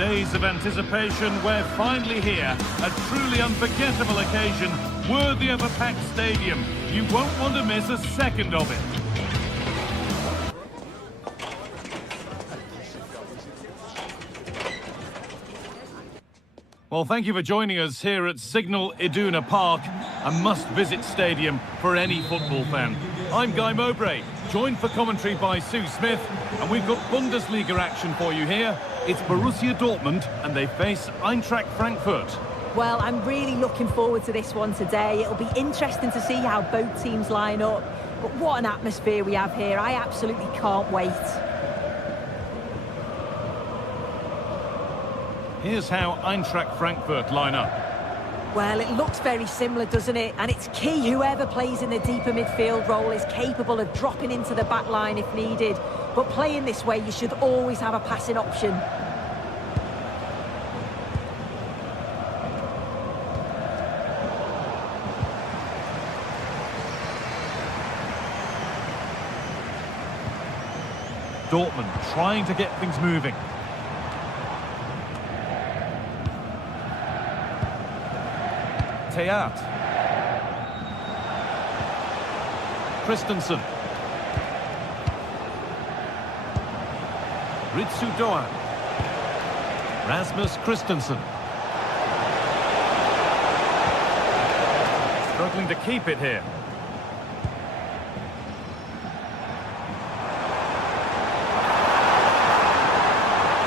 days of anticipation, we're finally here. A truly unforgettable occasion, worthy of a packed stadium. You won't want to miss a second of it. Well, thank you for joining us here at Signal Iduna Park, a must-visit stadium for any football fan. I'm Guy Mowbray, joined for commentary by Sue Smith, and we've got Bundesliga action for you here. It's Borussia Dortmund, and they face Eintracht Frankfurt. Well, I'm really looking forward to this one today. It'll be interesting to see how both teams line up. But what an atmosphere we have here. I absolutely can't wait. Here's how Eintracht Frankfurt line up. Well, it looks very similar, doesn't it? And it's key whoever plays in the deeper midfield role is capable of dropping into the back line if needed. But playing this way, you should always have a passing option. Dortmund trying to get things moving. Teat. Christensen. Ritsu Doan. Rasmus Christensen. Struggling to keep it here.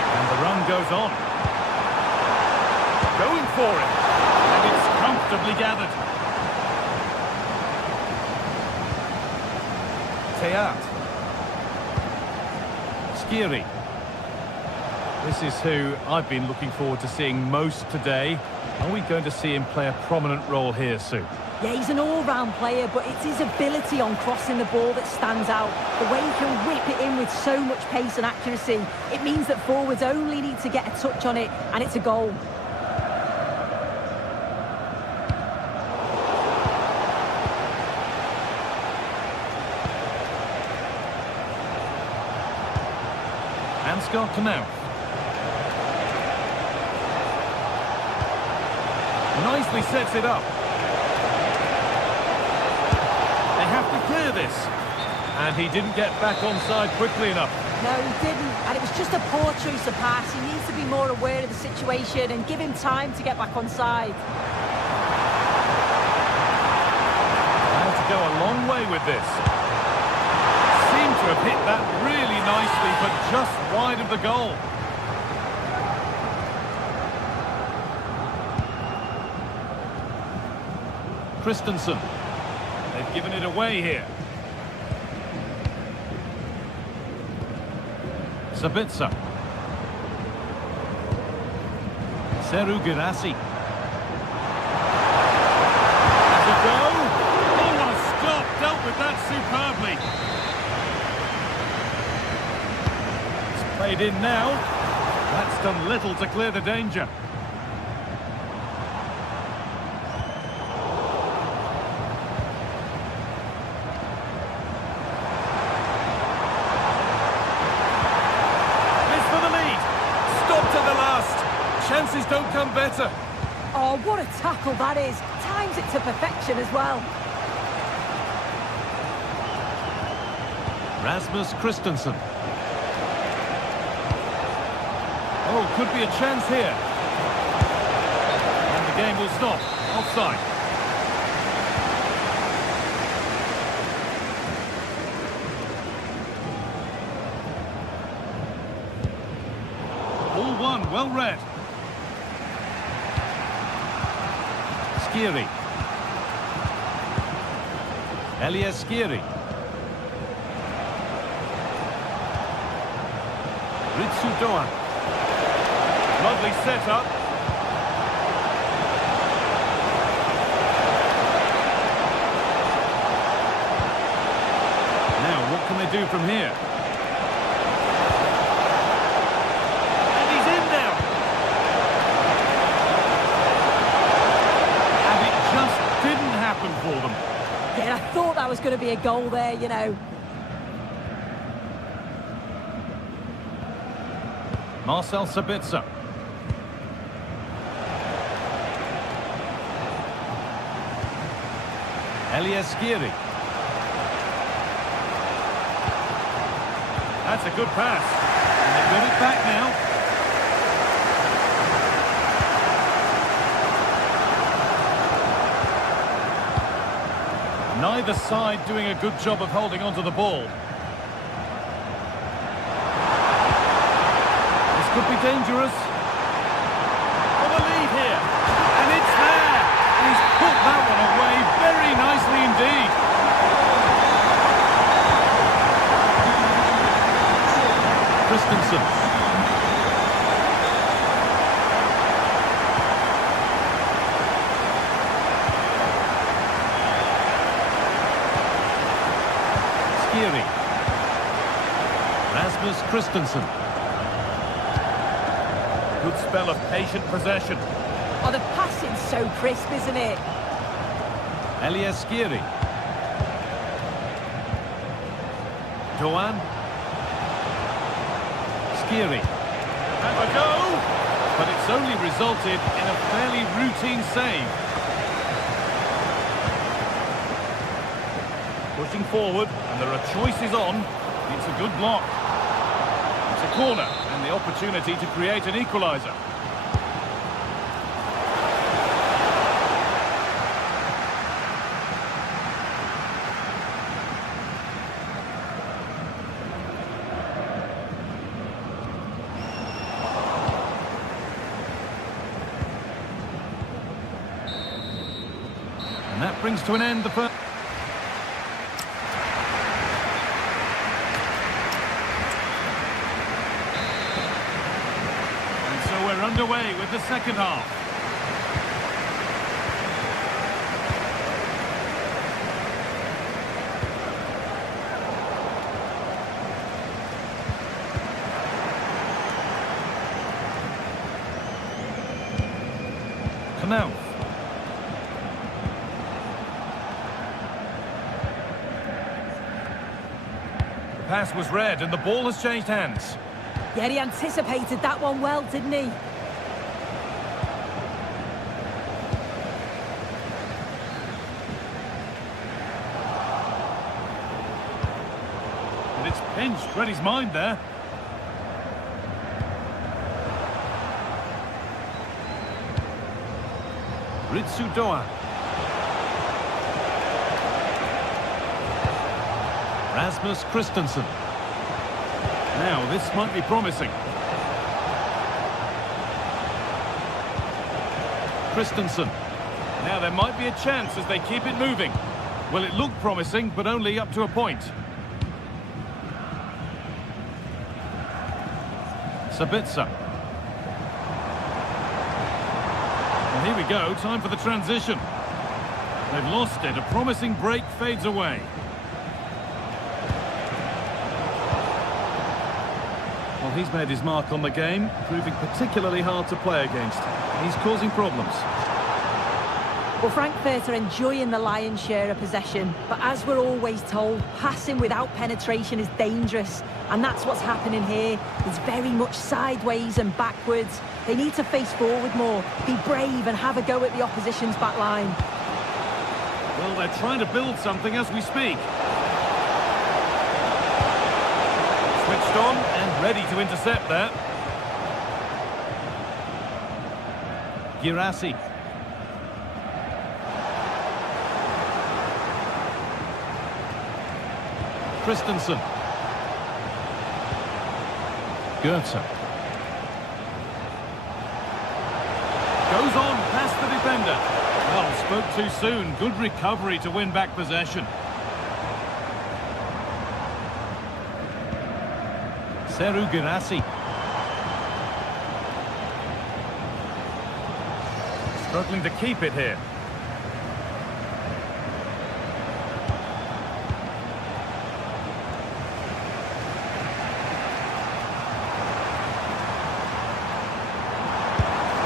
And the run goes on. Going for it. And it's comfortably gathered. Teat. Skiri. This is who I've been looking forward to seeing most today. Are we going to see him play a prominent role here, Sue? Yeah, he's an all-round player, but it's his ability on crossing the ball that stands out. The way he can whip it in with so much pace and accuracy. It means that forwards only need to get a touch on it, and it's a goal. Ansgar Knauff. Nicely sets it up. They have to clear this. And he didn't get back onside quickly enough. No, he didn't. And it was just a poor choice of pass. He needs to be more aware of the situation and give him time to get back onside. Had to go a long way with this. Seemed to have hit that really nicely, but just wide of the goal. Christensen. They've given it away here. Sabitzer. Seru Girassi. Has a go? Oh, what a stop! Dealt with that superbly. It's played in now. That's done little to clear the danger. Chances don't come better. Oh, what a tackle that is. Times it to perfection as well. Rasmus Christensen. Oh, could be a chance here. And the game will stop. Offside. Ball one, well read. Skiri. Elias Skiri. Ritsu Doan. Lovely setup. Now, what can they do from here? And he's in now. And it just didn't happen for them. Yeah, I thought that was going to be a goal there, you know. Marcel Sabitzer. Skiri. That's a good pass. And they've got it back now. Neither side doing a good job of holding onto the ball. This could be dangerous. For the lead here. And it's there. And he's put that one away very nicely indeed. Christensen. Skiri. Rasmus Christensen. Good spell of patient possession. Oh, the passing's so crisp, isn't it? Skiri. Doan. Skiri. Have a go! But it's only resulted in a fairly routine save. Pushing forward, and there are choices on. It's a good block. It's a corner, and the opportunity to create an equaliser. And that brings to an end the first. We're underway with the second half. Canal. The pass was read and the ball has changed hands. Yeah, he anticipated that one well, didn't he? But it's pinched, read his mind there. Ritsu Doan. Rasmus Christensen. Now, this might be promising. Christensen. Now, there might be a chance as they keep it moving. Well, it looked promising, but only up to a point. Sabitzer. Well, here we go, time for the transition. They've lost it, a promising break fades away. Well, he's made his mark on the game, proving particularly hard to play against. He's causing problems. Well, Frankfurt are enjoying the lion's share of possession, but as we're always told, passing without penetration is dangerous, and that's what's happening here. It's very much sideways and backwards. They need to face forward more, be brave and have a go at the opposition's back line. Well, they're trying to build something as we speak. Switched on and ready to intercept that. Girassi. Christensen. Goethe. Goes on past the defender. Well, spoke too soon. Good recovery to win back possession. Seru Girassi. Struggling to keep it here.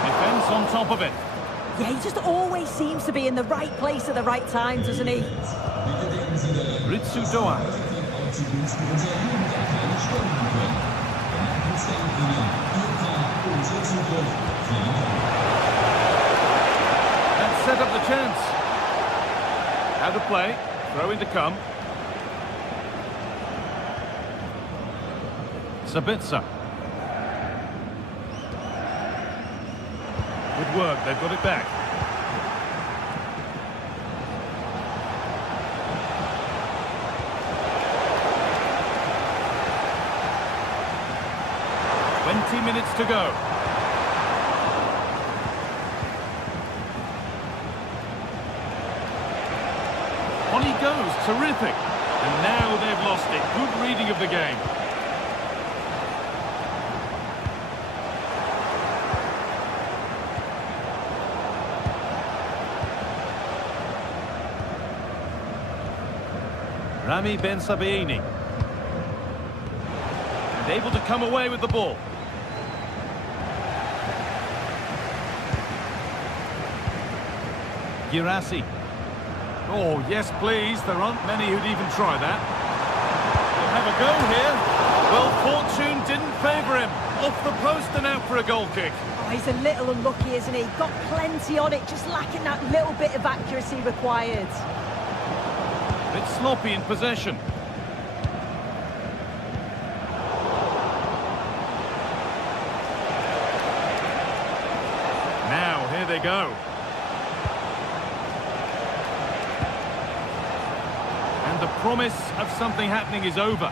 Defense on top of it. Yeah, he just always seems to be in the right place at the right time, doesn't he? Ritsu Doan. That set up the chance. Out of play. Throw in to come. Sabitzer. Good work, they've got it back. Minutes to go. On he goes, terrific. And now they've lost it. Good reading of the game. Rami Ben Sabaini. And able to come away with the ball. Girassi. Oh, yes, please. There aren't many who'd even try that. They'll have a go here. Well, fortune didn't favour him. Off the post and out for a goal kick. Oh, he's a little unlucky, isn't he? Got plenty on it, just lacking that little bit of accuracy required. A bit sloppy in possession. Now, here they go. The promise of something happening is over.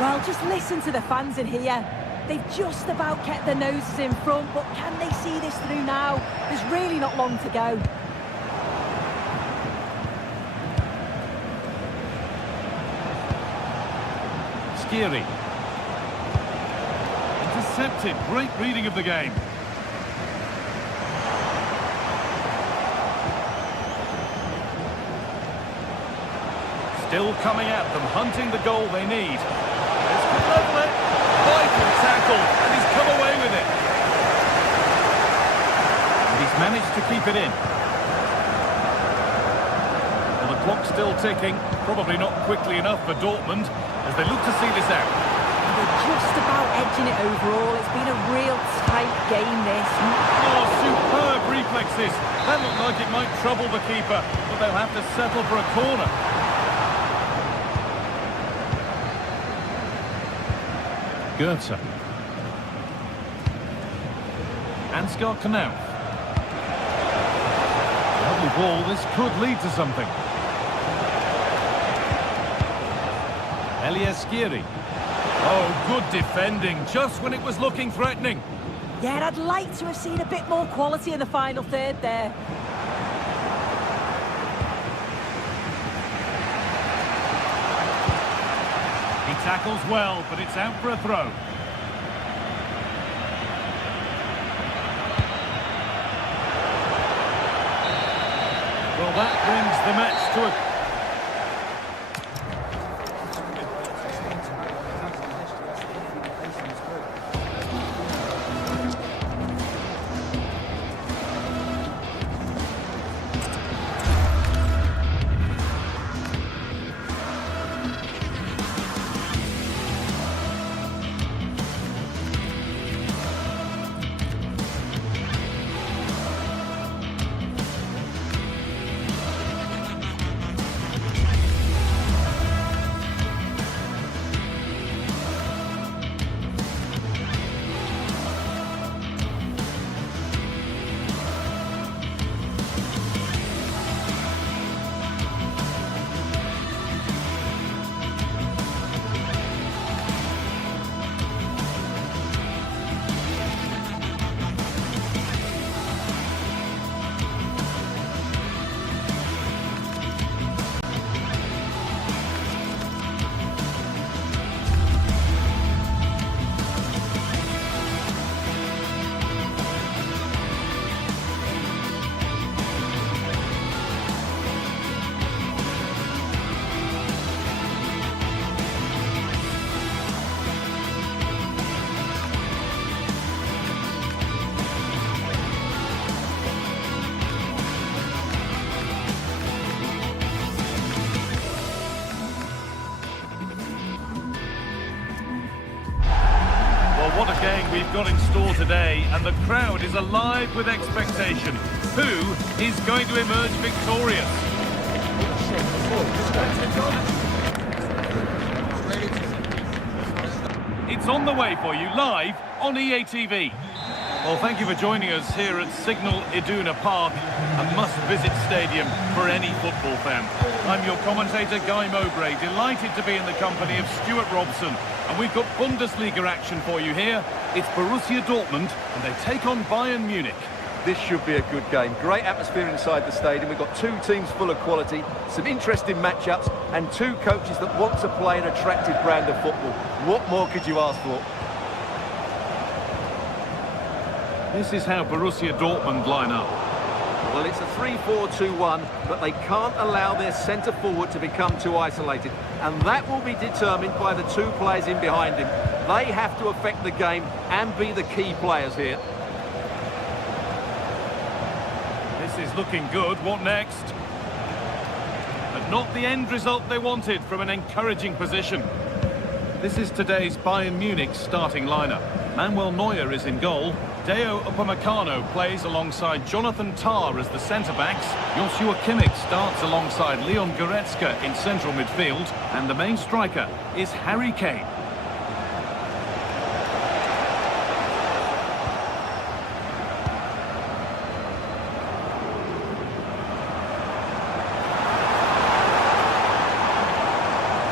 Well, just listen to the fans in here. They've just about kept their noses in front, but can they see this through now? There's really not long to go. Skiri. Intercepted. Great reading of the game. Still coming at them, hunting the goal they need. This could level it. Vital tackle, and he's come away with it. And he's managed to keep it in. Well, the clock's still ticking. Probably not quickly enough for Dortmund as they look to see this out. They're just about edging it overall. It's been a real tight game, this. Oh, superb reflexes. That looked like it might trouble the keeper, but they'll have to settle for a corner. Goetze. Ansgar Knauf. Lovely ball, this could lead to something. Elias Skiri. Oh, good defending, just when it was looking threatening. Yeah, I'd like to have seen a bit more quality in the final third there. He tackles well, but it's out for a throw. Well, that brings the match to a... we've got in store today, and the crowd is alive with expectation. Who is going to emerge victorious? It's on the way for you live on EA TV. Well, thank you for joining us here at Signal Iduna Park, a must-visit stadium for any football fan. I'm your commentator, Guy Mowbray, delighted to be in the company of Stuart Robson. And we've got Bundesliga action for you here. It's Borussia Dortmund, and they take on Bayern Munich. This should be a good game. Great atmosphere inside the stadium. We've got two teams full of quality, some interesting matchups, and two coaches that want to play an attractive brand of football. What more could you ask for? This is how Borussia Dortmund line up. Well, it's a 3-4-2-1, but they can't allow their centre-forward to become too isolated. And that will be determined by the two players in behind him. They have to affect the game and be the key players here. This is looking good. What next? But not the end result they wanted from an encouraging position. This is today's Bayern Munich starting lineup. Manuel Neuer is in goal. Deo Upamecano plays alongside Jonathan Tah as the centre-backs. Joshua Kimmich starts alongside Leon Goretzka in central midfield. And the main striker is Harry Kane.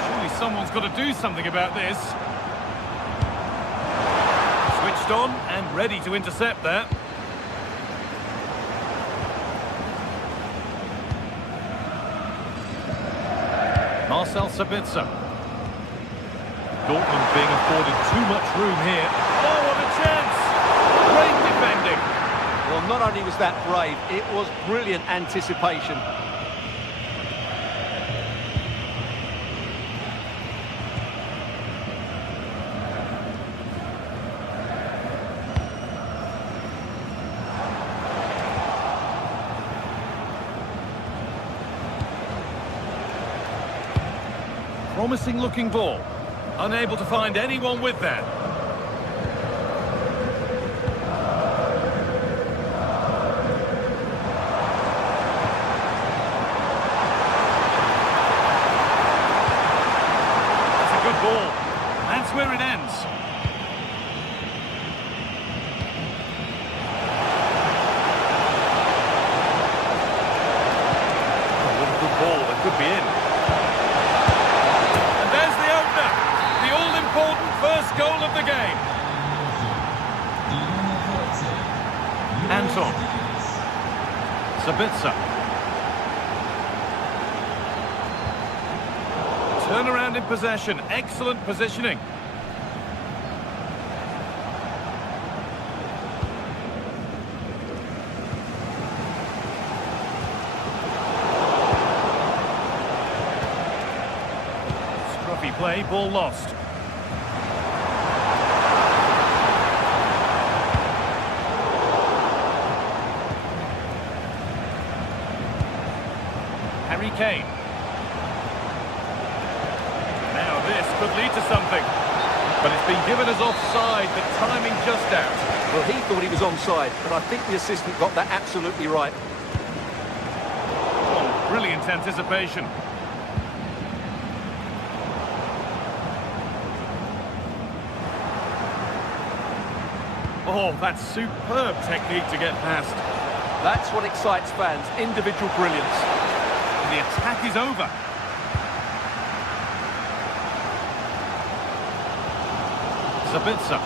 Surely someone's got to do something about this. Switched on and ready to intercept that. Marcel Sabitzer. Dortmund being afforded too much room here. Oh, what a chance! Great defending. Well, not only was that brave, it was brilliant anticipation. Promising looking ball. Unable to find anyone with that. That's a good ball. That's where it ends. Oh, what a good ball. That could be in. Important first goal of the game. Anton. Sabitzer. Turnaround in possession. Excellent positioning. Scruffy play, ball lost. Harry Kane. Now this could lead to something. But it's been given as offside, the timing just out. Well, he thought he was onside, but I think the assistant got that absolutely right. Oh, brilliant anticipation. Oh, that's superb technique to get past. That's what excites fans, individual brilliance. The attack is over. Sabitzer.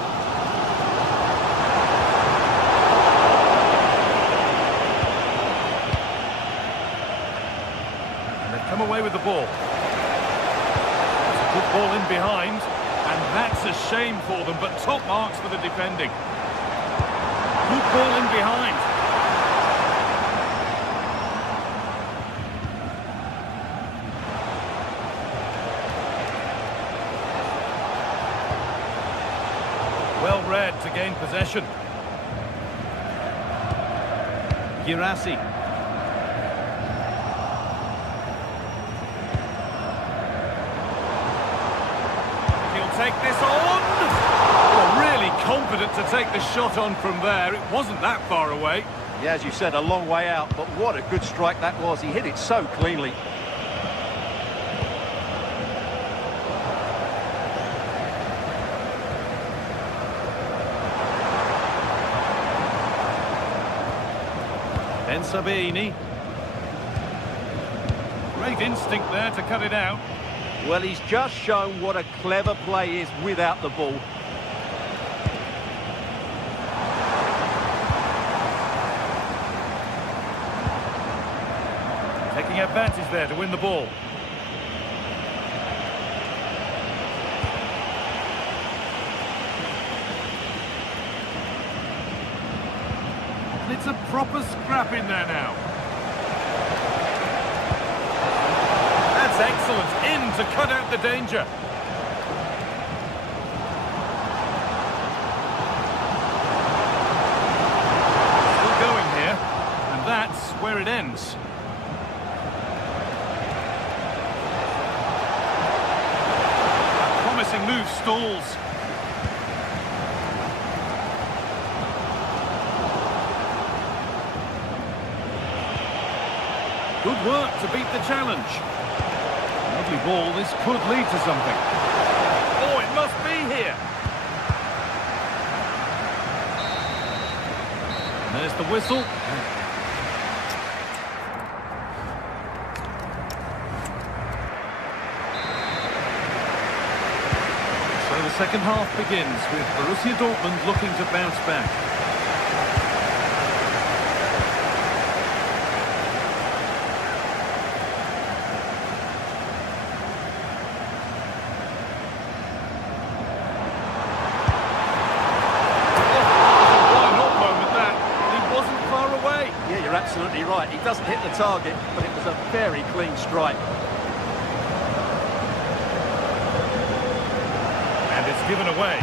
And they've come away with the ball. It's a good ball in behind. And that's a shame for them, but top marks for the defending. Good ball in behind. Well read to gain possession. Girassi. He'll take this on. Oh, really confident confident to take the shot on from there. It wasn't that far away. Yeah, as you said, a long way out, but what a good strike that was. He hit it so cleanly. Ben Sabini. Great instinct there to cut it out. Well, he's just shown what a clever play is without the ball. Taking advantage there to win the ball. And it's a proper scrap in there now. That's excellent. In to cut out the danger. Still going here. And that's where it ends. Move stalls. Good work to beat the challenge. Lovely ball. This could lead to something. Oh, it must be here. And there's the whistle. So the second half begins with Borussia Dortmund looking to bounce back. Absolutely right. He doesn't hit the target, but it was a very clean strike. And it's given away.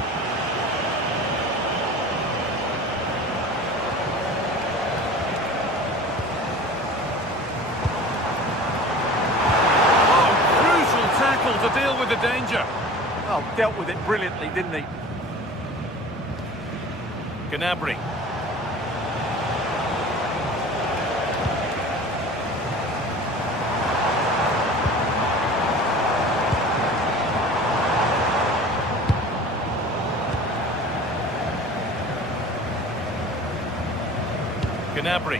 Oh, crucial tackle to deal with the danger. Oh, dealt with it brilliantly, didn't he? Gnabry. Gnabry.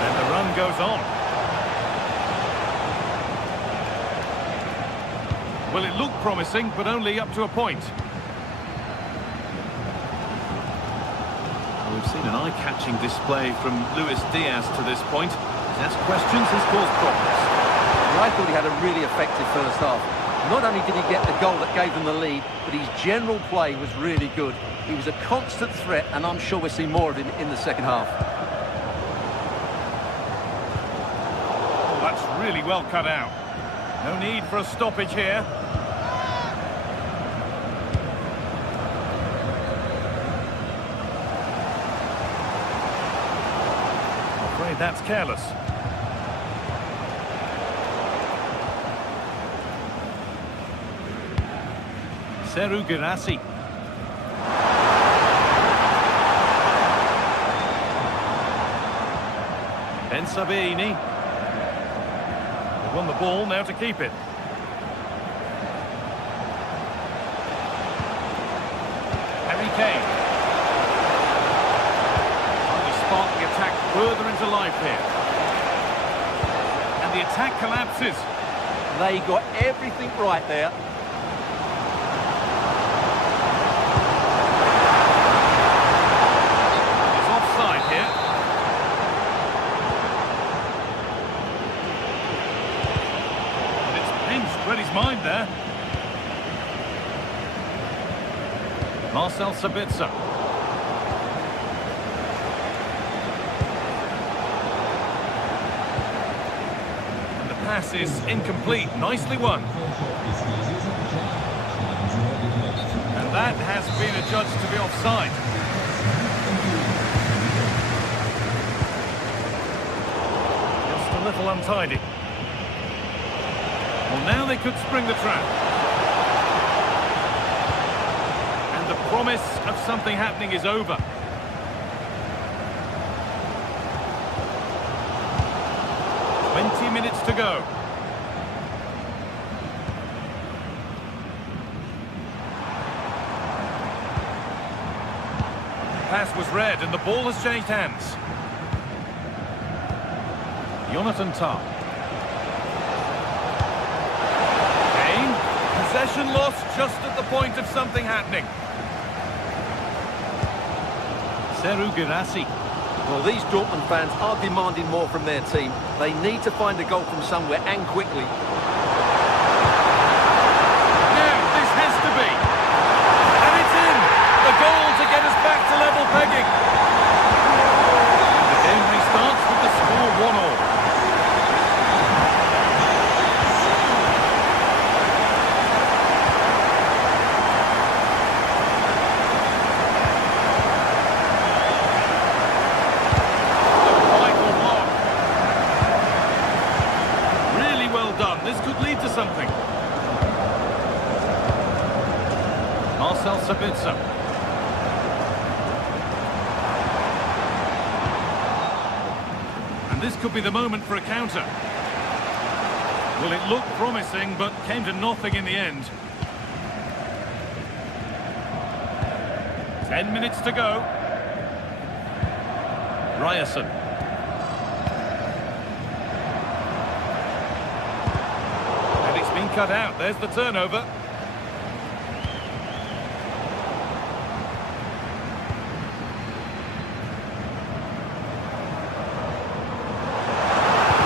And the run goes on. Well, it looked promising, but only up to a point. We've seen an eye-catching display from Luis Diaz to this point. He's asked questions, he's caused problems. Well, I thought he had a really effective first half. Not only did he get the goal that gave them the lead, but his general play was really good. He was a constant threat, and I'm sure we'll see more of him in the second half. Oh, that's really well cut out. No need for a stoppage here. I'm afraid that's careless. Seru Girassi. Ben Sabini. They won the ball, now to keep it. Harry Kane. Trying to spark the attack further into life here. And the attack collapses. They got everything right there. Read his mind there. Marcel Sabitzer. And the pass is incomplete. Nicely won. And that has been adjudged to be offside. Just a little untidy. Well, now they could spring the trap. And the promise of something happening is over. Minutes to go. Pass was read and the ball has changed hands. Jonathan Tah. Kane. Possession lost just at the point of something happening. Seru Girassi. Well, these Dortmund fans are demanding more from their team. They need to find a goal from somewhere and quickly. Now, this has to be. And it's in. The goal to get us back to level pegging. The game restarts with the score 1-1. This could lead to something. Marcel Sabitzer. And this could be the moment for a counter. Well, it looked promising, but came to nothing in the end. 10 minutes to go. Ryerson. Cut out. There's the turnover.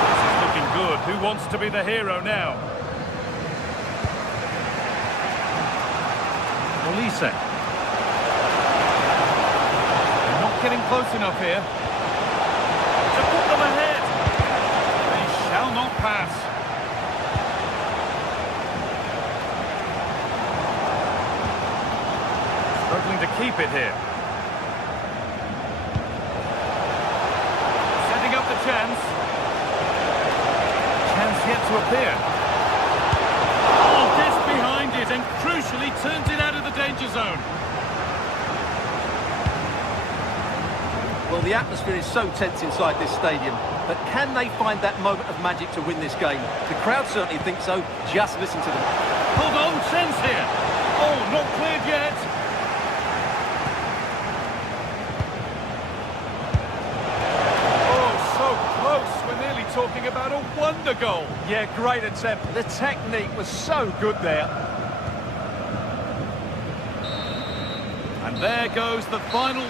This is looking good. Who wants to be the hero now? Olise. They're not getting close enough here to put them ahead. They shall not pass. Struggling to keep it here. Setting up the chance. Chance yet to appear. Oh, gets behind it and crucially turns it out of the danger zone. Well, the atmosphere is so tense inside this stadium, but can they find that moment of magic to win this game? The crowd certainly think so. Just listen to them. Hold on, chance here. Oh, not cleared yet. Talking about a wonder goal. Yeah, great attempt. The technique was so good there. And there goes the final.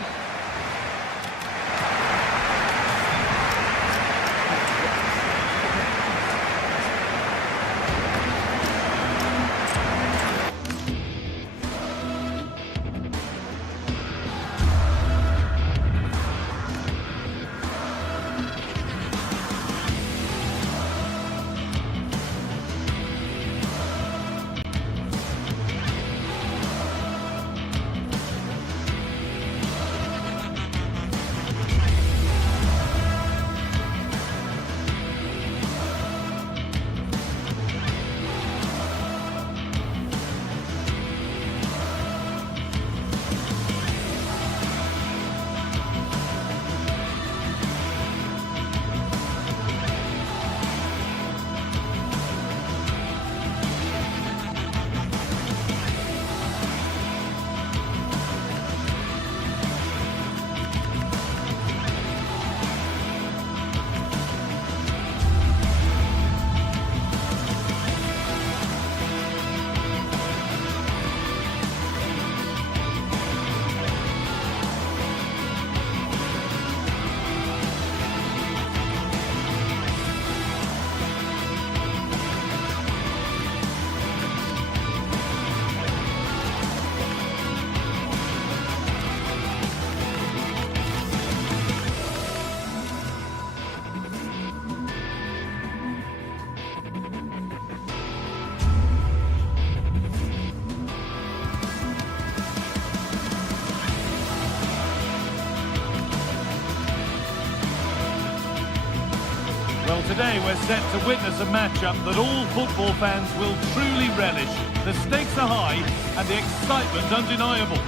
Well, today we're set to witness a matchup that all football fans will truly relish. The stakes are high and the excitement undeniable.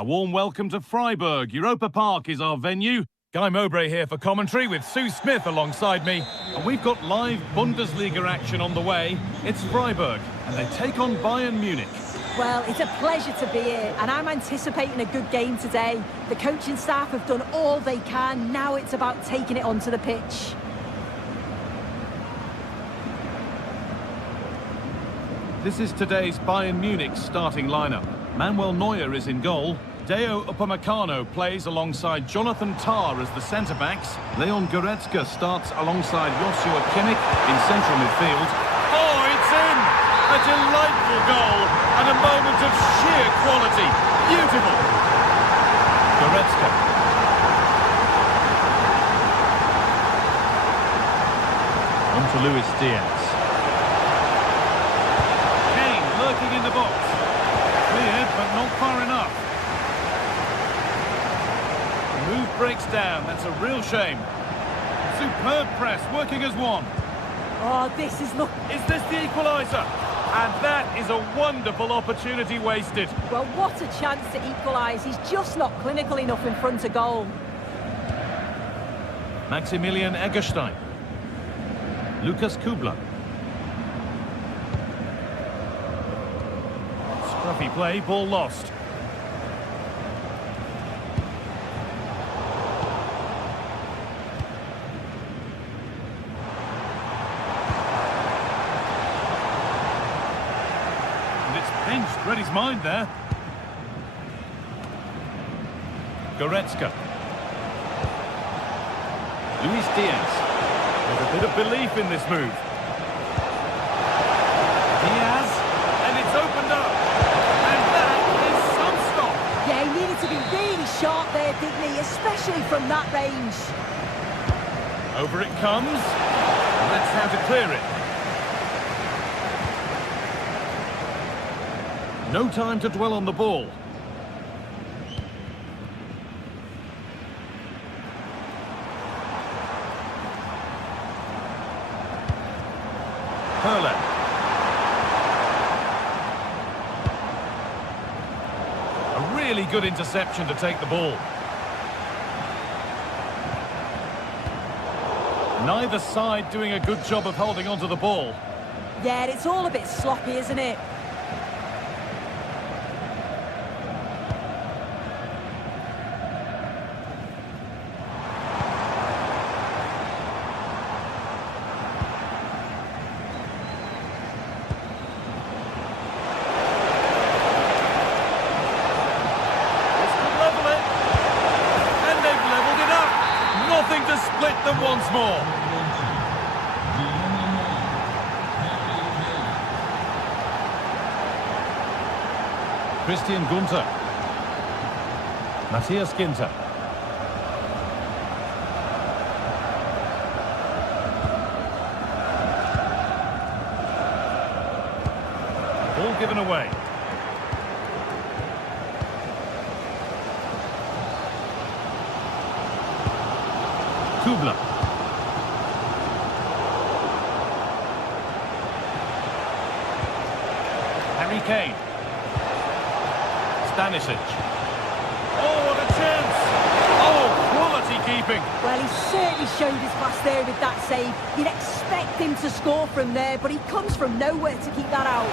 A warm welcome to Freiburg. Europa Park is our venue. Guy Mowbray here for commentary with Sue Smith alongside me. And we've got live Bundesliga action on the way. It's Freiburg and they take on Bayern Munich. Well, it's a pleasure to be here, and I'm anticipating a good game today. The coaching staff have done all they can. Now it's about taking it onto the pitch. This is today's Bayern Munich starting lineup. Manuel Neuer is in goal. Deo Upamecano plays alongside Jonathan Tah as the centre-backs. Leon Goretzka starts alongside Joshua Kimmich in central midfield. Oh, it's in! A delightful goal and a moment of sheer quality. Beautiful! Goretzka. On to Luis Diaz. Kane lurking in the box. Cleared, but not far enough. The move breaks down. That's a real shame. Superb press, working as one. Oh, this is look. Is this the equaliser? And that is a wonderful opportunity wasted. Well, what a chance to equalise. He's just not clinical enough in front of goal. Maximilian Eggestein. Lucas Kubler. Scruffy play, ball lost. Benched, read his mind there. Goretzka. Luis Diaz. There's a bit of belief in this move. Diaz, and it's opened up. And that is some stop. Yeah, he needed to be really sharp there, didn't he? Especially from that range. Over it comes. And that's how to clear it. No time to dwell on the ball. Hurler. A really good interception to take the ball. Neither side doing a good job of holding onto the ball. Yeah, it's all a bit sloppy, isn't it? Nothing to split them once more. Christian Gunter. Matthias Ginter. Ball given away. Kubler. Harry Kane. Stanisic. Oh, what a chance! Oh, quality keeping. Well, he certainly showed his class there with that save. You'd expect him to score from there, but he comes from nowhere to keep that out.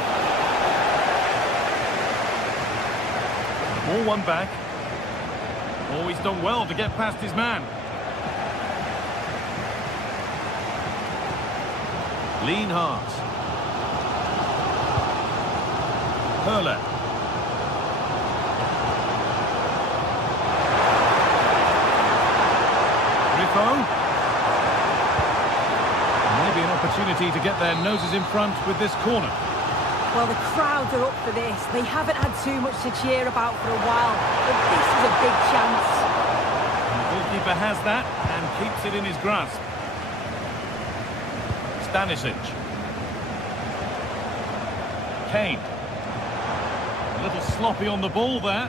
Ball one back. Oh, he's done well to get past his man. Lienhart. Hurler. Grifo. Maybe an opportunity to get their noses in front with this corner. Well, the crowds are up for this. They haven't had too much to cheer about for a while, but this is a big chance. And the goalkeeper has that and keeps it in his grasp. Stanisic. Kane. A little sloppy on the ball there.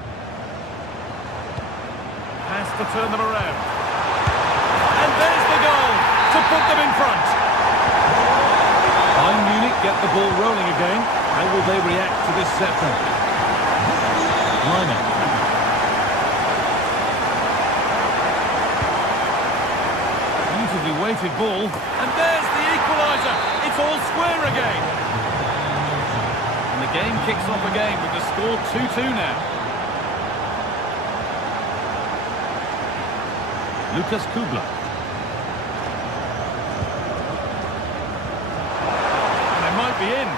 Has to turn them around. And there's the goal to put them in front. Bayern Munich get the ball rolling again. How will they react to this setback? Liner. Beautifully weighted ball. And there's the equaliser. It's all square again. And the game kicks off again with the score 2-2 now. Lucas Kubla. They might be in.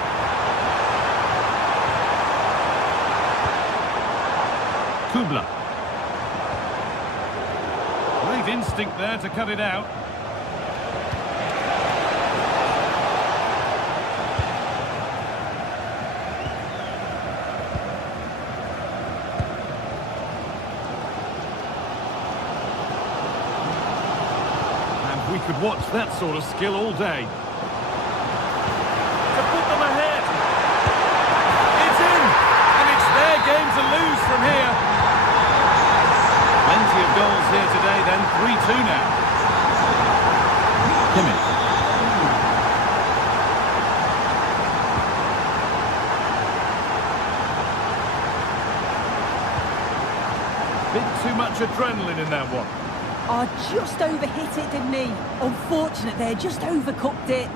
Kubla. Great instinct there to cut it out. We could watch that sort of skill all day. To put them ahead. It's in! And it's their game to lose from here. Plenty of goals here today then. 3-2 now. Kimmich. Bit too much adrenaline in that one. Oh, just overhit it, didn't he? Unfortunate there, just overcooked it.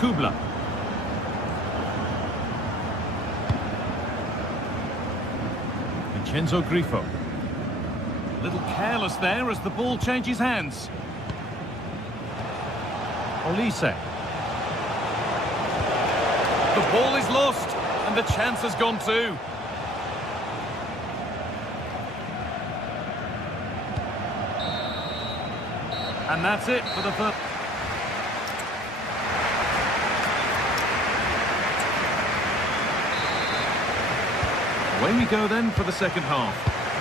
Kubla. Vincenzo Grifo. A little careless there as the ball changes hands. Olise. The ball is lost and the chance has gone too. And that's it for the first. Away we go then for the second half,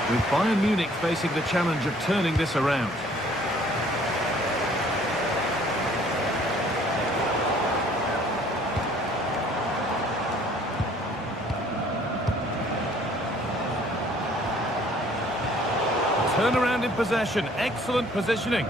with Bayern Munich facing the challenge of turning this around. Turnaround in possession, excellent positioning.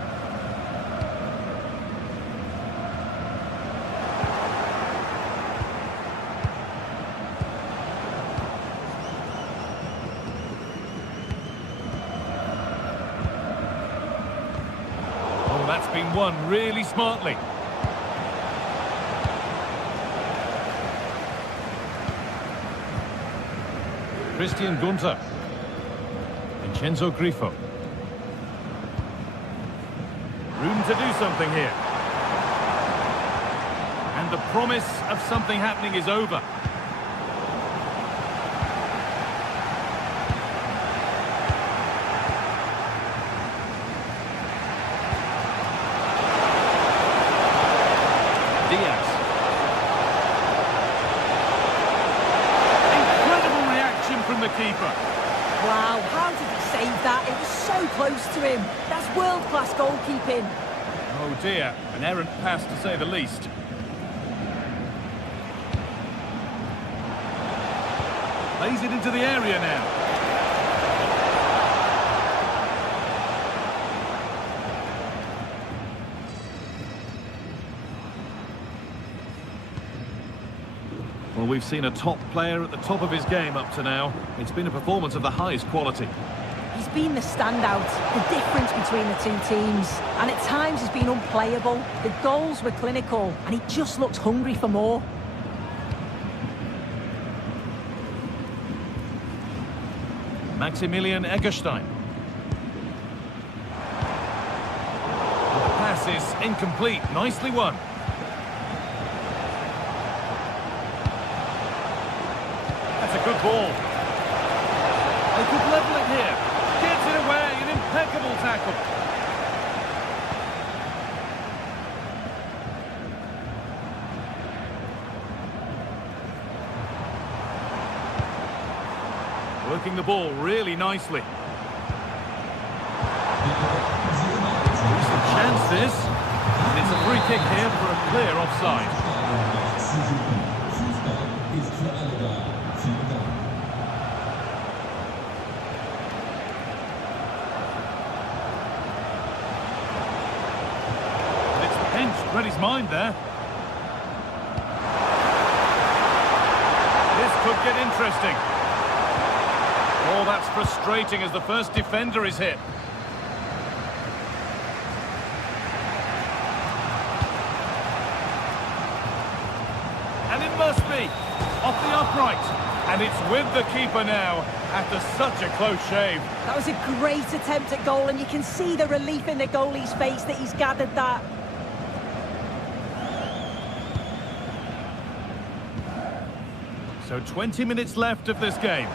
That's been won really smartly. Christian Gunter. Vincenzo Grifo. Room to do something here. And the promise of something happening is over. The keeper. Wow, how did he save that? It was so close to him. That's world-class goalkeeping. Oh dear, an errant pass to say the least. Plays it into the area now. Well, we've seen a top player at the top of his game up to now. It's been a performance of the highest quality. He's been the standout, the difference between the two teams. And at times he's been unplayable. The goals were clinical, and he just looks hungry for more. Maximilian Eggestein. The pass is incomplete, nicely won. That's a good ball. They could level it here. Gets it away, an impeccable tackle. Working the ball really nicely. Decent chance this. And it's a free kick here for a clear offside. read his mind there. This could get interesting. Oh, that's frustrating as the first defender is hit. And it must be off the upright. And it's with the keeper now after such a close shave. That was a great attempt at goal, and you can see the relief in the goalie's face that he's gathered that. So 20 minutes left of this game.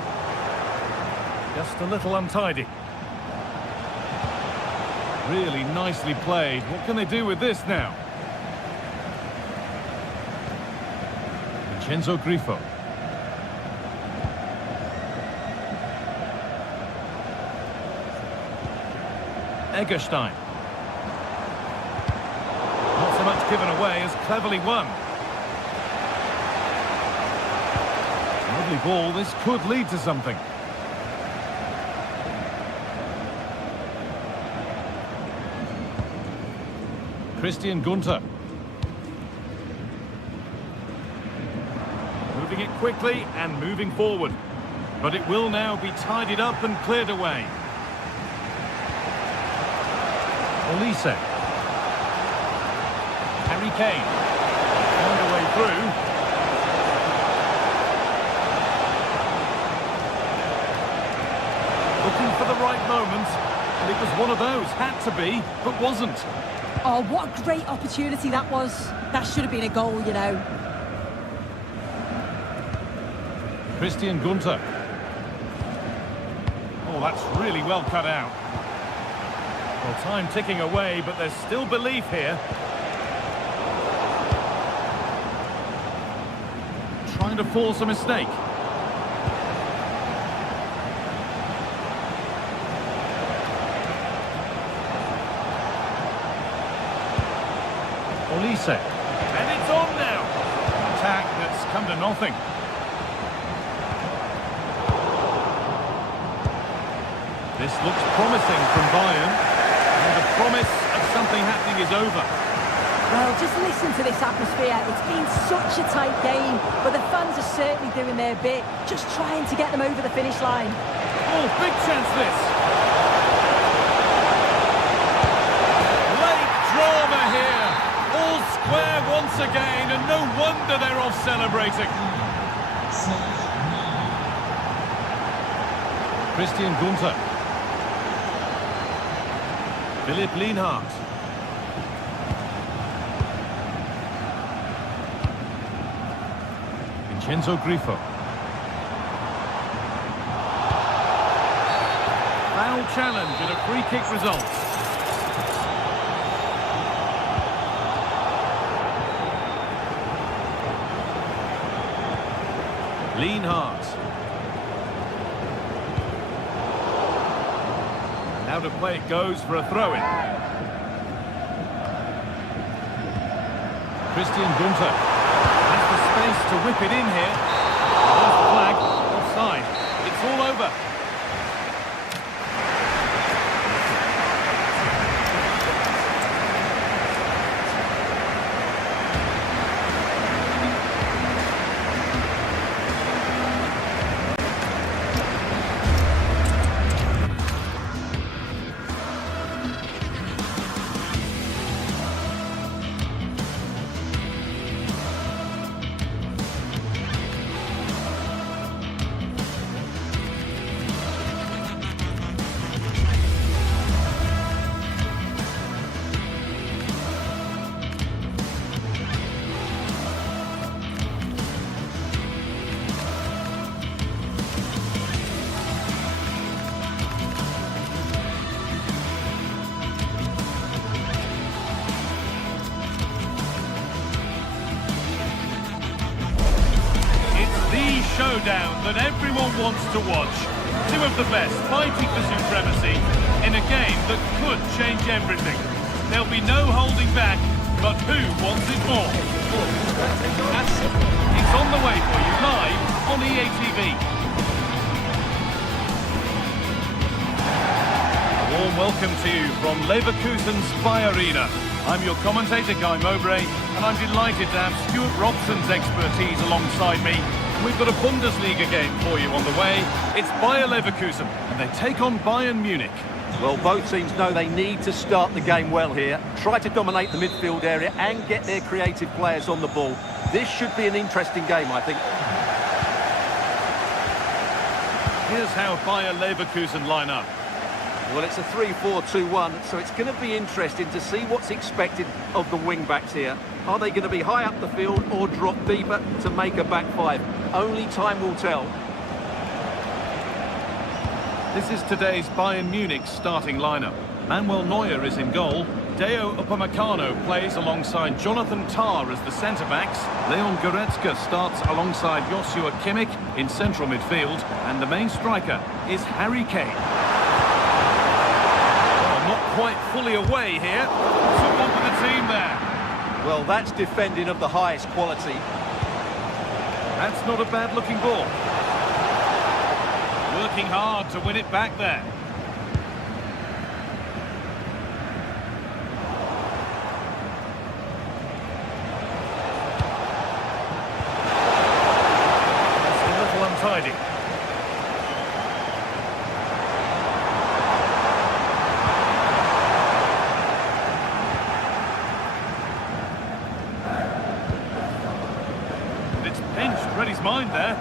Just a little untidy. Really nicely played. What can they do with this now? Vincenzo Grifo. Egerstein. Not so much given away as cleverly won. Lovely ball, this could lead to something. Christian Gunter. Moving it quickly and moving forward. But it will now be tidied up and cleared away. Olise. Harry Kane. Found a way through. Looking for the right moment. And it was one of those. Had to be, but wasn't. Oh, what a great opportunity that was. That should have been a goal, you know. Christian Gunter. Oh, that's really well cut out. Well, time ticking away, but there's still belief here. Trying to force a mistake. Olise. And it's on now. Attack that's come to nothing. This looks promising from Bayern. And the promise of something happening is over. Well, just listen to this atmosphere. It's been such a tight game, but the fans are certainly doing their bit, just trying to get them over the finish line. Oh, big chance this. Late drama here. All square once again, and no wonder they're off celebrating. Christian Gunter. Philipp Lienhardt. Vincenzo Grifo. Foul challenge and a free kick results. Lienhardt. Now to play it goes for a throw-in. Christian Gunter has the space to whip it in here. There's the flag, offside. It's all over. Showdown that everyone wants to watch. Two of the best fighting for supremacy in a game that could change everything. There'll be no holding back, but who wants it more? It's on the way for you live on EA TV. A warm welcome to you from Leverkusen's Spy Arena. I'm your commentator, Guy Mowbray, and I'm delighted to have Stuart Robson's expertise alongside me. We've got a Bundesliga game for you on the way. It's Bayer Leverkusen, and they take on Bayern Munich. Well, both teams know they need to start the game well here. Try to dominate the midfield area and get their creative players on the ball. This should be an interesting game, I think. Here's how Bayer Leverkusen line up. Well, it's a 3-4-2-1, so it's going to be interesting to see what's expected of the wing-backs here. Are they going to be high up the field or drop deeper to make a back five? Only time will tell. This is today's Bayern Munich starting lineup. Manuel Neuer is in goal. Deo Upamecano plays alongside Jonathan Tah as the centre-backs. Leon Goretzka starts alongside Joshua Kimmich in central midfield. And the main striker is Harry Kane. Not quite fully away here. Someone for the team there. Well, that's defending of the highest quality. That's not a bad-looking ball. Working hard to win it back there. That's a little untidy. Read his mind there.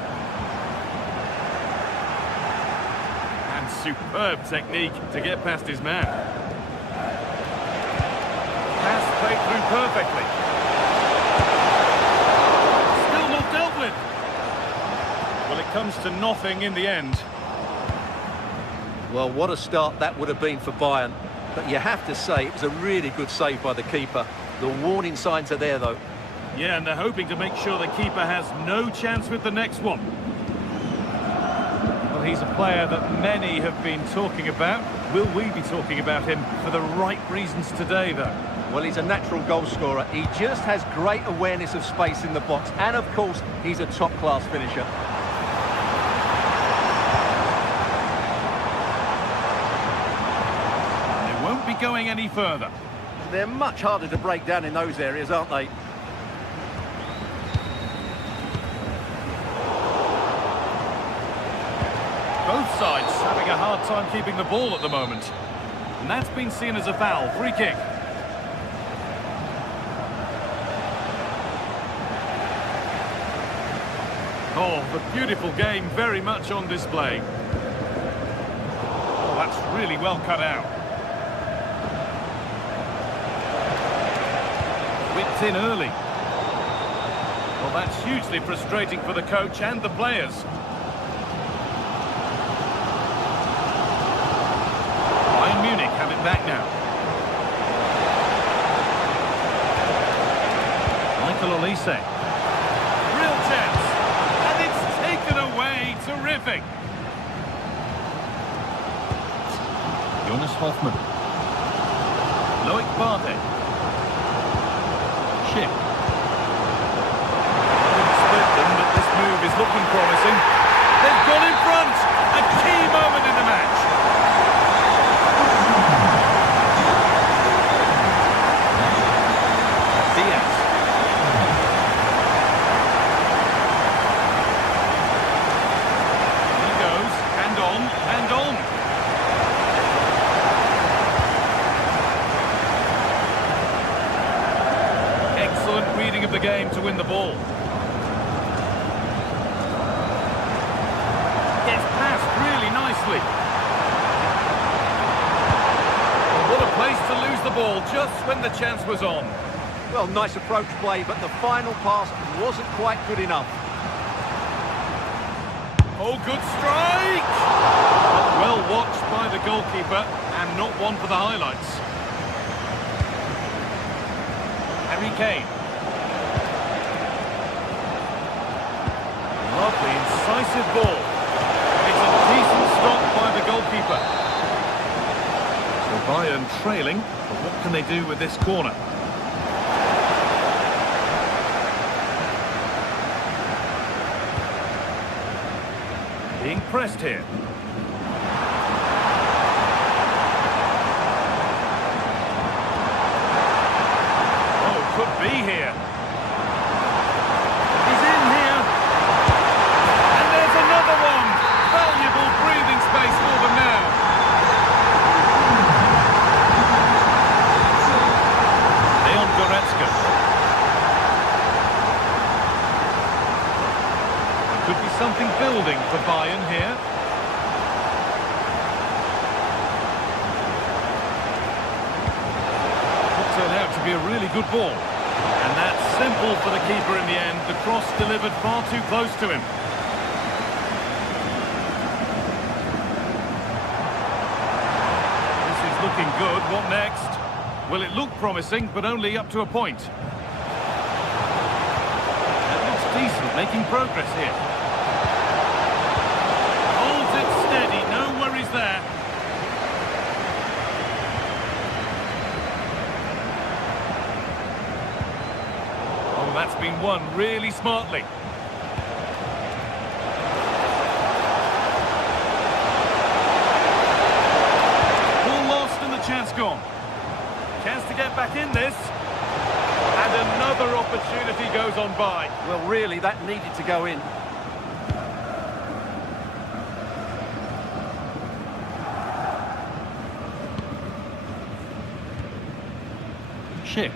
And superb technique to get past his man. Pass played through perfectly. Still not dealt with. Well, it comes to nothing in the end. Well, what a start that would have been for Bayern. But you have to say it was a really good save by the keeper. The warning signs are there, though. Yeah, and they're hoping to make sure the keeper has no chance with the next one. Well, he's a player that many have been talking about. Will we be talking about him for the right reasons today, though? Well, he's a natural goal scorer. He just has great awareness of space in the box. And, of course, he's a top-class finisher. They won't be going any further. They're much harder to break down in those areas, aren't they? Both sides having a hard time keeping the ball at the moment. And that's been seen as a foul. Free kick. Oh, the beautiful game very much on display. Oh, that's really well cut out. Whipped in early. Well, that's hugely frustrating for the coach and the players. Munich have it back now. Michael Olise. Real chance. And it's taken away. Terrific. Jonas Hoffmann. Loic Bardet. Schick. Split them, but this move is looking promising. They've gone in front. A key moment in the match. Of the game to win the ball. Gets passed really nicely. What a place to lose the ball just when the chance was on. Well, nice approach play, but the final pass wasn't quite good enough. Oh, good strike! Well watched by the goalkeeper and not one for the highlights. Harry Kane. Lovely, incisive ball. It's a decent stop by the goalkeeper. So Bayern trailing, but what can they do with this corner? Being pressed here. building for Bayern here. Could turn out to be a really good ball. And that's simple for the keeper in the end. The cross delivered far too close to him. This is looking good. What next? Well, it looked promising, but only up to a point. That looks decent, making progress here. Holds it steady, no worries there. Oh, that's been won really smartly. Ball lost and the chance gone. Chance to get back in this. And another opportunity goes on by. Well, really, that needed to go in. Schick.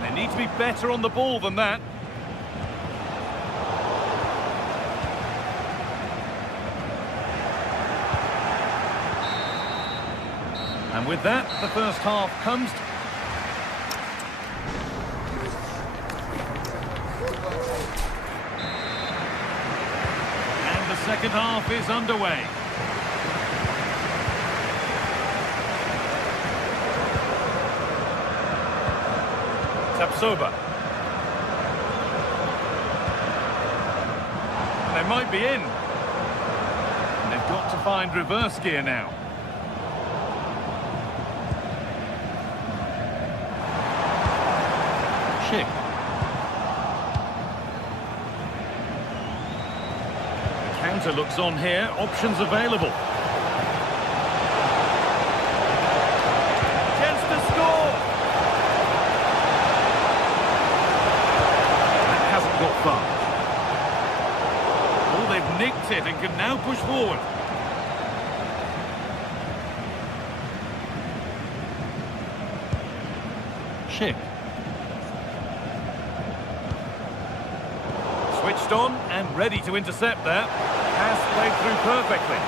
They need to be better on the ball than that. And with that, the first half comes. And the second half is underway. Tapsoba. They might be in. And they've got to find reverse gear now. Schick. The counter looks on here. Options available. Chance to score. That hasn't got far. Oh, they've nicked it and can now push forward. Schick. Switched on and ready to intercept there. Pass played through perfectly.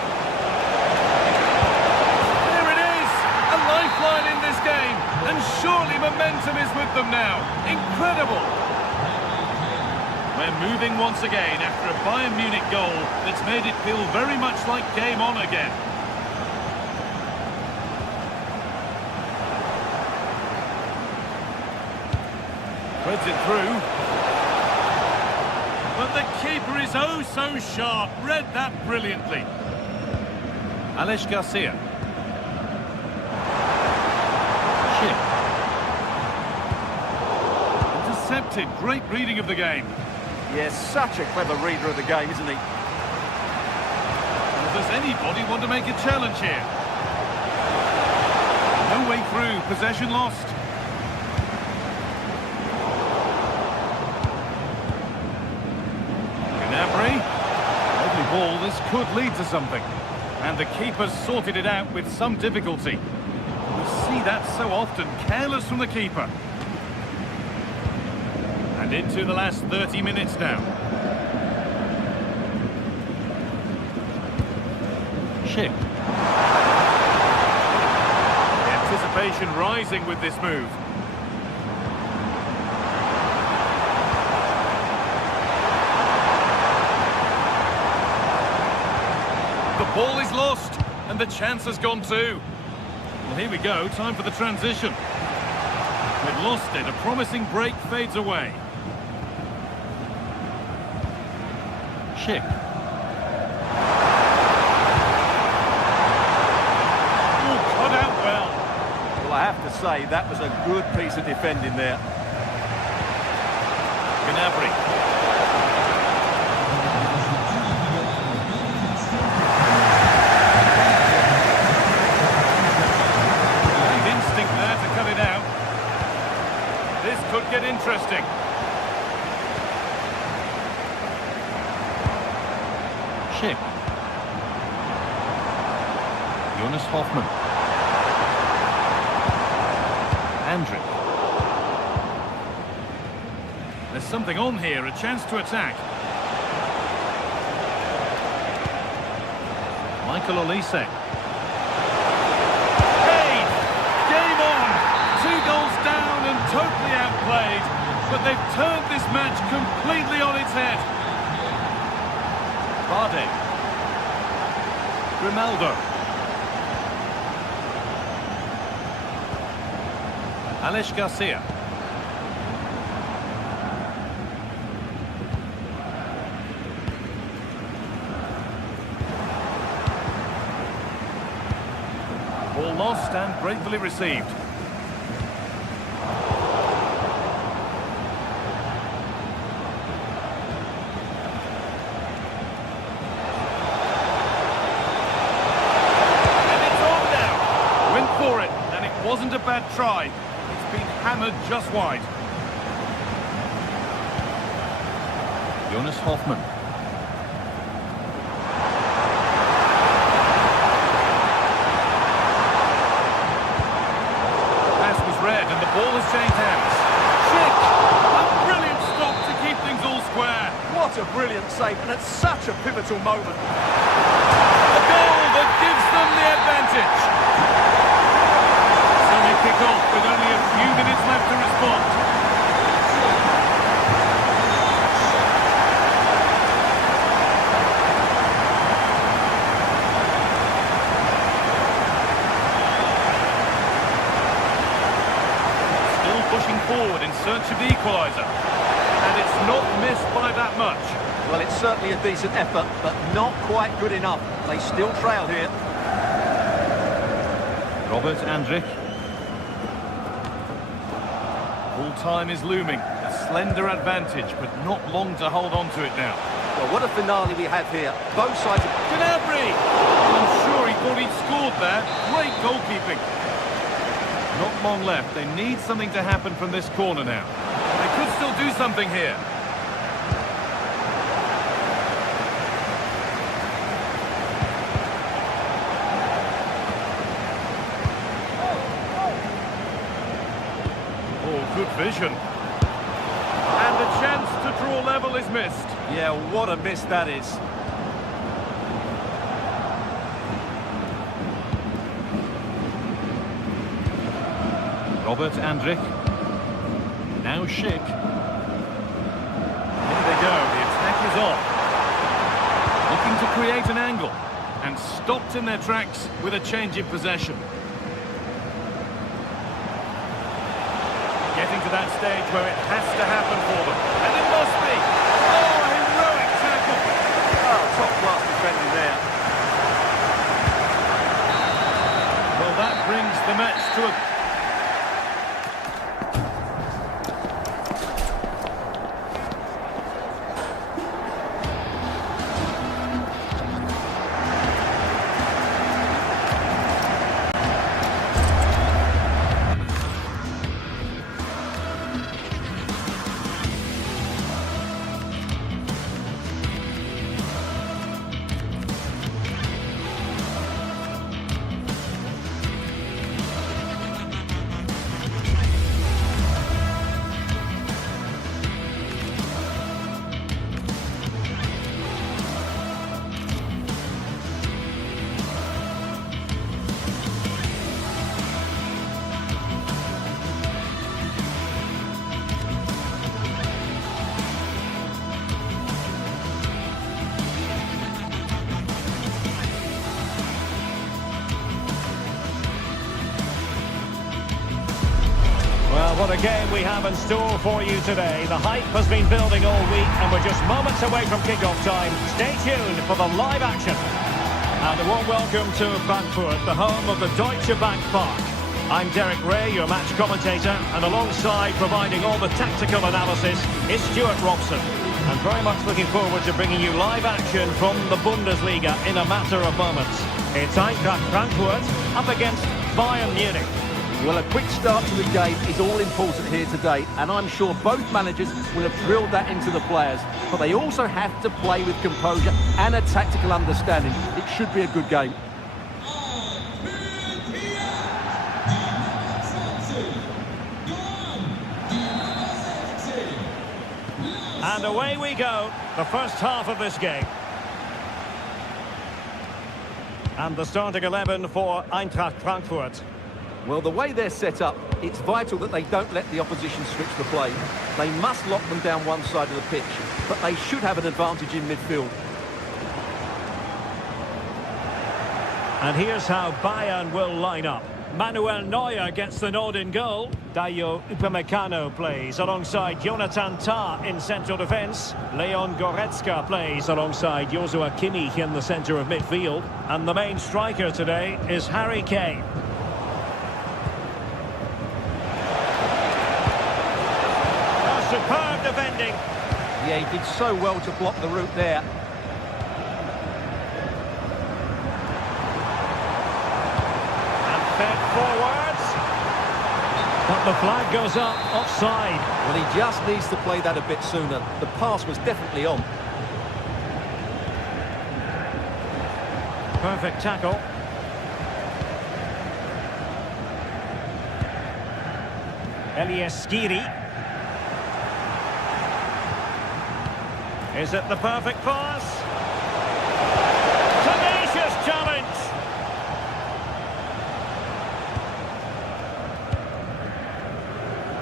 There it is! A lifeline in this game. And surely momentum is with them now. Incredible! We're moving once again after a Bayern Munich goal that's made it feel very much like game on again. Threads it through. But the keeper is oh so sharp. Read that brilliantly. Alex Garcia. Schick. Intercepted. Great reading of the game. Yes, such a clever reader of the game, isn't he? Does anybody want to make a challenge here? No way through. Possession lost. Lovely ball, this could lead to something. And the keeper's sorted it out with some difficulty. We see that so often, careless from the keeper. And into the last 30 minutes now. Schick. The anticipation rising with this move. The ball is lost, and the chance has gone too. Well, here we go, time for the transition. We've lost it, a promising break fades away. Schick. Oh, cut out well. Well, I have to say, that was a good piece of defending there. Gnabry. Could get interesting. Schick. Jonas Hoffmann. Andrick. There's something on here, a chance to attack. Michael Olise. Hey! Game on! 2 goals down and totally outplayed. But they've turned this match completely on its head. Vardy. Grimaldo. Alex Garcia. Ball lost and gratefully received. And it's on now. Went for it, and it wasn't a bad try. It's been hammered just wide. Jonas Hoffmann. Red, and the ball has changed hands. Schick! A brilliant stop to keep things all square. What a brilliant save, and at such a pivotal moment. A goal that gives them the advantage. So they kick off with only a few minutes left to respond. Pushing forward in search of the equaliser. And it's not missed by that much. Well, it's certainly a decent effort, but not quite good enough. They still trail here. Robert Andrich. Full time is looming. A slender advantage, but not long to hold on to it now. Well, what a finale we have here. Both sides... Gnabry! I'm sure he thought he'd scored there. Great goalkeeping. Not long left. They need something to happen from this corner now. They could still do something here. Oh, good vision. And the chance to draw level is missed. Yeah, what a miss that is. Robert Andrich. Now Schick. Here they go, the attack is on. Looking to create an angle. And stopped in their tracks with a change in possession. Getting to that stage where it has to happen for them. And it must be. Oh, a heroic tackle. Oh, top-class defending there. Well, that brings the match to a... Well, what a game we have in store for you today. The hype has been building all week and we're just moments away from kick-off time. Stay tuned for the live action. And a warm welcome to Frankfurt, the home of the Deutsche Bank Park. I'm Derek Ray, your match commentator, and alongside providing all the tactical analysis is Stuart Robson. And very much looking forward to bringing you live action from the Bundesliga in a matter of moments. It's Eintracht Frankfurt up against Bayern Munich. Well, a quick start to the game is all important here today, and I'm sure both managers will have drilled that into the players. But they also have to play with composure and a tactical understanding. It should be a good game. And away we go, the first half of this game. And the starting 11 for Eintracht Frankfurt. Well, the way they're set up, it's vital that they don't let the opposition switch the play. They must lock them down one side of the pitch, but they should have an advantage in midfield. And here's how Bayern will line up. Manuel Neuer gets the nod in goal. Dayo Upamecano plays alongside Jonathan Tah in central defence. Leon Goretzka plays alongside Joshua Kimmich in the centre of midfield. And the main striker today is Harry Kane. Oh, superb defending. Yeah, he did so well to block the route there. Forwards. But the flag goes up, offside. Well, he just needs to play that a bit sooner. The pass was definitely on. Perfect tackle. Elias Skiri. Is it the perfect pass? Tenacious challenge.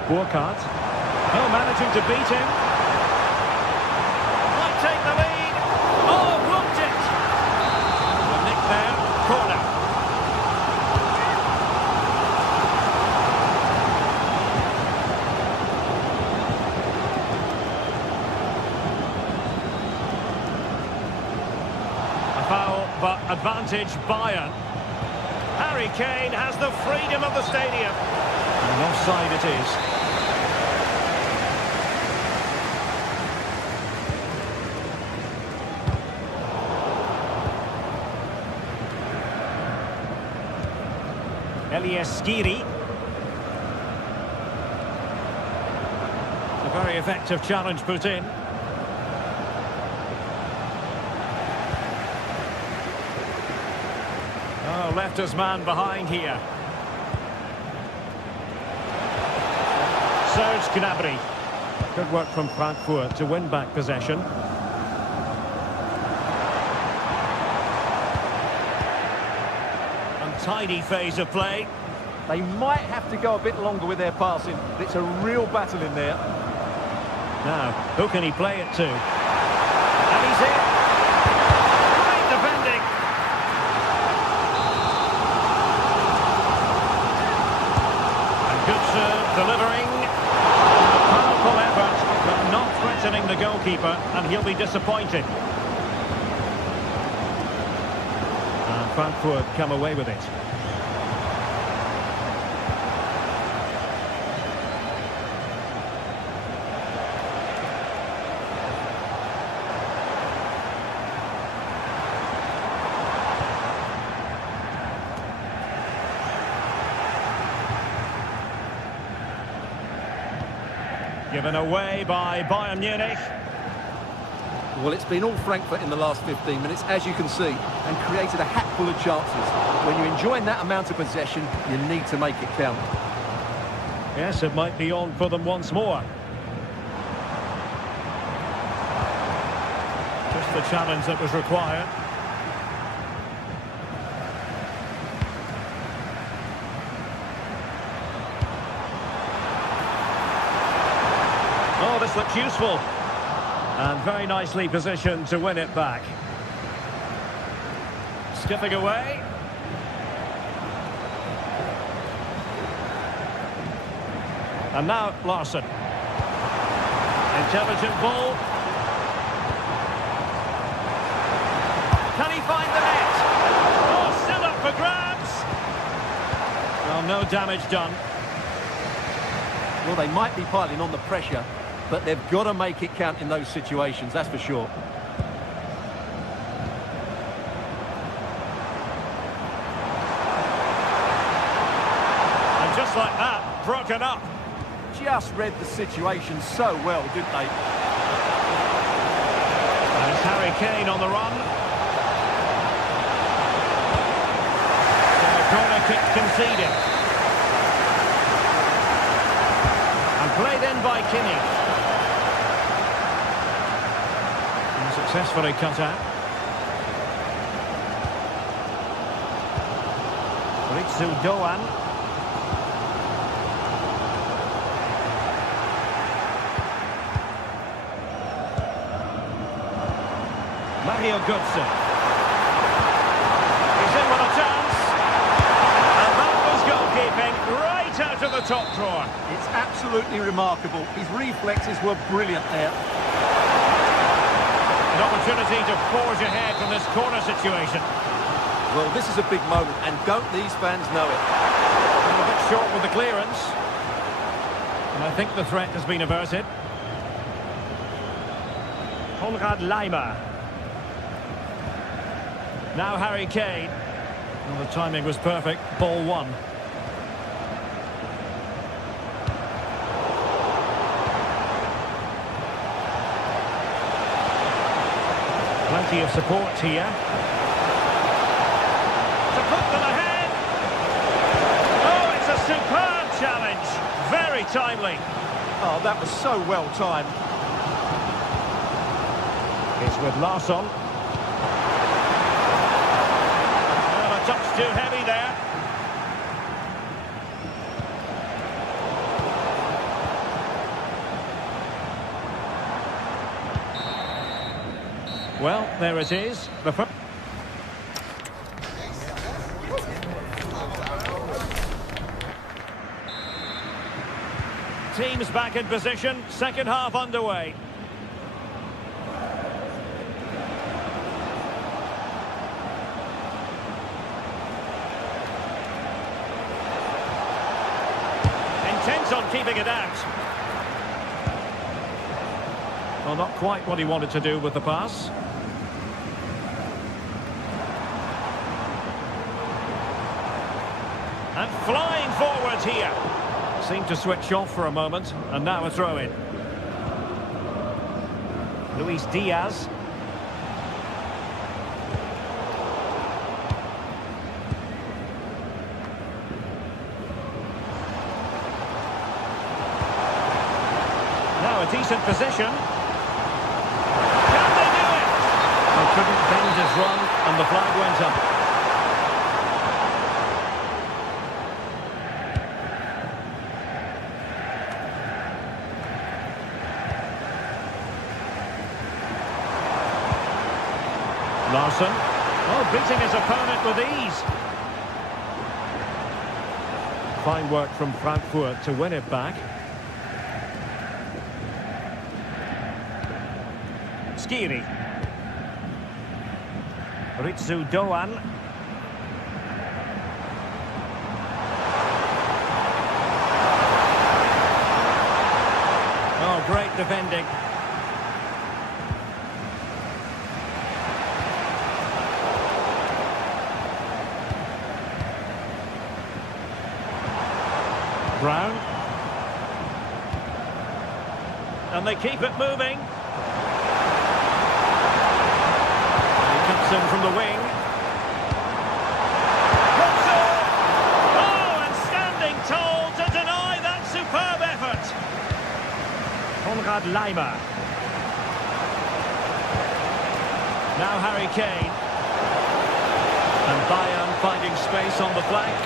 Burkhardt. Oh, managing to beat him. Might take the lead. Oh, blocked it. The nick there. Corner. A foul, but advantage Bayern. Harry Kane has the freedom of the stadium. And offside it is. Elias Skiri. A very effective challenge put in. Oh, left his man behind here. Serge Gnabry. Good work from Frankfurt to win back possession. Untidy phase of play. They might have to go a bit longer with their passing. It's a real battle in there. Now, who can he play it to? And he's in. Great defending. And good serve, delivering. A powerful effort, but not threatening the goalkeeper, and he'll be disappointed. And Frankfurt come away with it. Given away by Bayern Munich. Well, it's been all Frankfurt in the last 15 minutes, as you can see, and created a hatful of chances. When you're enjoying that amount of possession, you need to make it count. Yes, it might be on for them once more. Just the challenge that was required. Oh, this looks useful. And very nicely positioned to win it back. Skipping away. And now Larson. Intelligent ball. Can he find the net? Oh, still up for grabs. Well, no damage done. Well, they might be piling on the pressure, but they've got to make it count in those situations, that's for sure. And just like that, broken up. Just read the situation so well, didn't they? And it's Harry Kane on the run. So a corner kick conceded. And played in by Kimmich. And successfully cut out. Ritsu Doan. Mario Götze. He's in with a chance. And that was goalkeeping right out of the top drawer. It's absolutely remarkable. His reflexes were brilliant there. An opportunity to forge ahead from this corner situation. Well, this is a big moment, and don't these fans know it? A bit short with the clearance. And I think the threat has been averted. Konrad Laimer. Now Harry Kane. Well, the timing was perfect. Ball one. Plenty of support here. To put them ahead. Oh, it's a superb challenge. Very timely. Oh, that was so well timed. It's with Larsson. Well, a touch too heavy there. Well, there it is. The first. Teams back in position. Second half underway. Intense on keeping it out. Well, not quite what he wanted to do with the pass. And flying forward here. Seemed to switch off for a moment, and now a throw-in. Luis Diaz. Now a decent position. Can they do it? They couldn't bend his run, and the flag went up. Larsson. Oh, beating his opponent with ease. Fine work from Frankfurt to win it back. Skiri. Ritsu Doan. Oh, great defending. Brown. And they keep it moving. He cuts in from the wing. Oh, and standing tall to deny that superb effort. Konrad Laimer. Now Harry Kane. And Bayern finding space on the flank.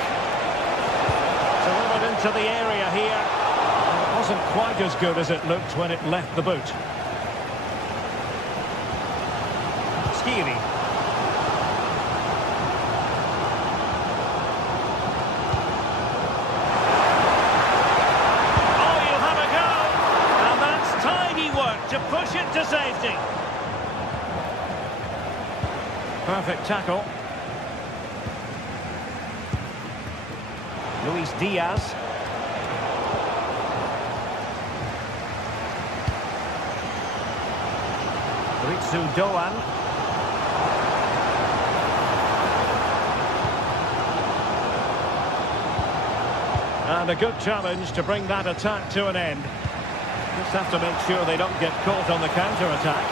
Delivered into the area here. It wasn't quite as good as it looked when it left the boot. Skiri. Oh, you'll have a go. And that's tidy work to push it to safety. Perfect tackle. Luis Diaz. Ritsu Doan. And a good challenge to bring that attack to an end. Just have to make sure they don't get caught on the counter-attack.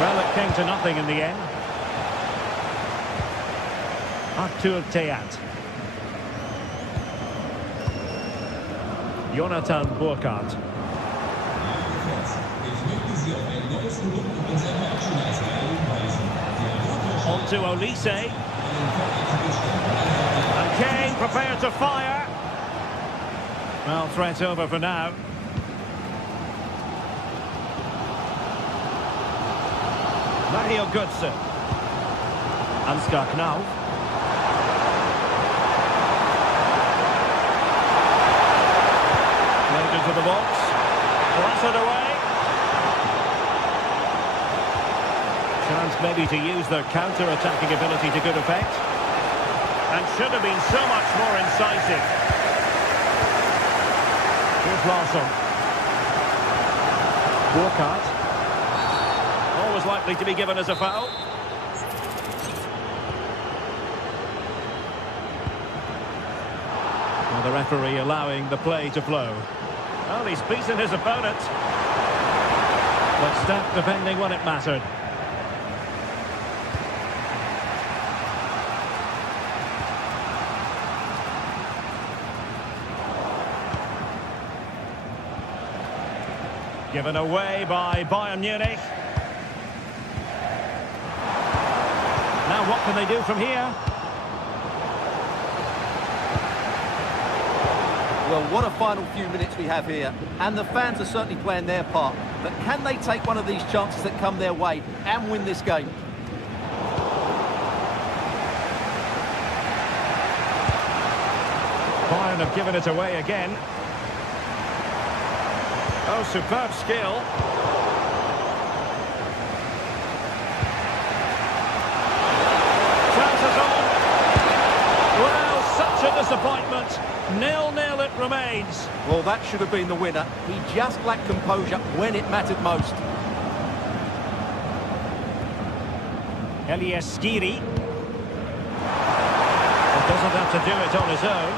Well, it came to nothing in the end. Artur Teat. Jonathan Burkhardt. On to Olise. And Kane prepared to fire. Well, threat over for now. Mario Götze. Ansgar Knauf. Played into the box. Blasted away. Chance maybe to use their counter-attacking ability to good effect. And should have been so much more incisive. Here's Larsson. Burkhardt. Always likely to be given as a foul. Well, the referee allowing the play to flow. Well, he's beaten his opponent. But stat defending when it mattered. Given away by Bayern Munich. Now what can they do from here? Well, what a final few minutes we have here. And the fans are certainly playing their part. But can they take one of these chances that come their way and win this game? Bayern have given it away again. Oh, superb skill. Chances on. Well, such a disappointment. 0-0 it remains. Well, that should have been the winner. He just lacked composure when it mattered most. Elias Skiri. Doesn't have to do it on his own.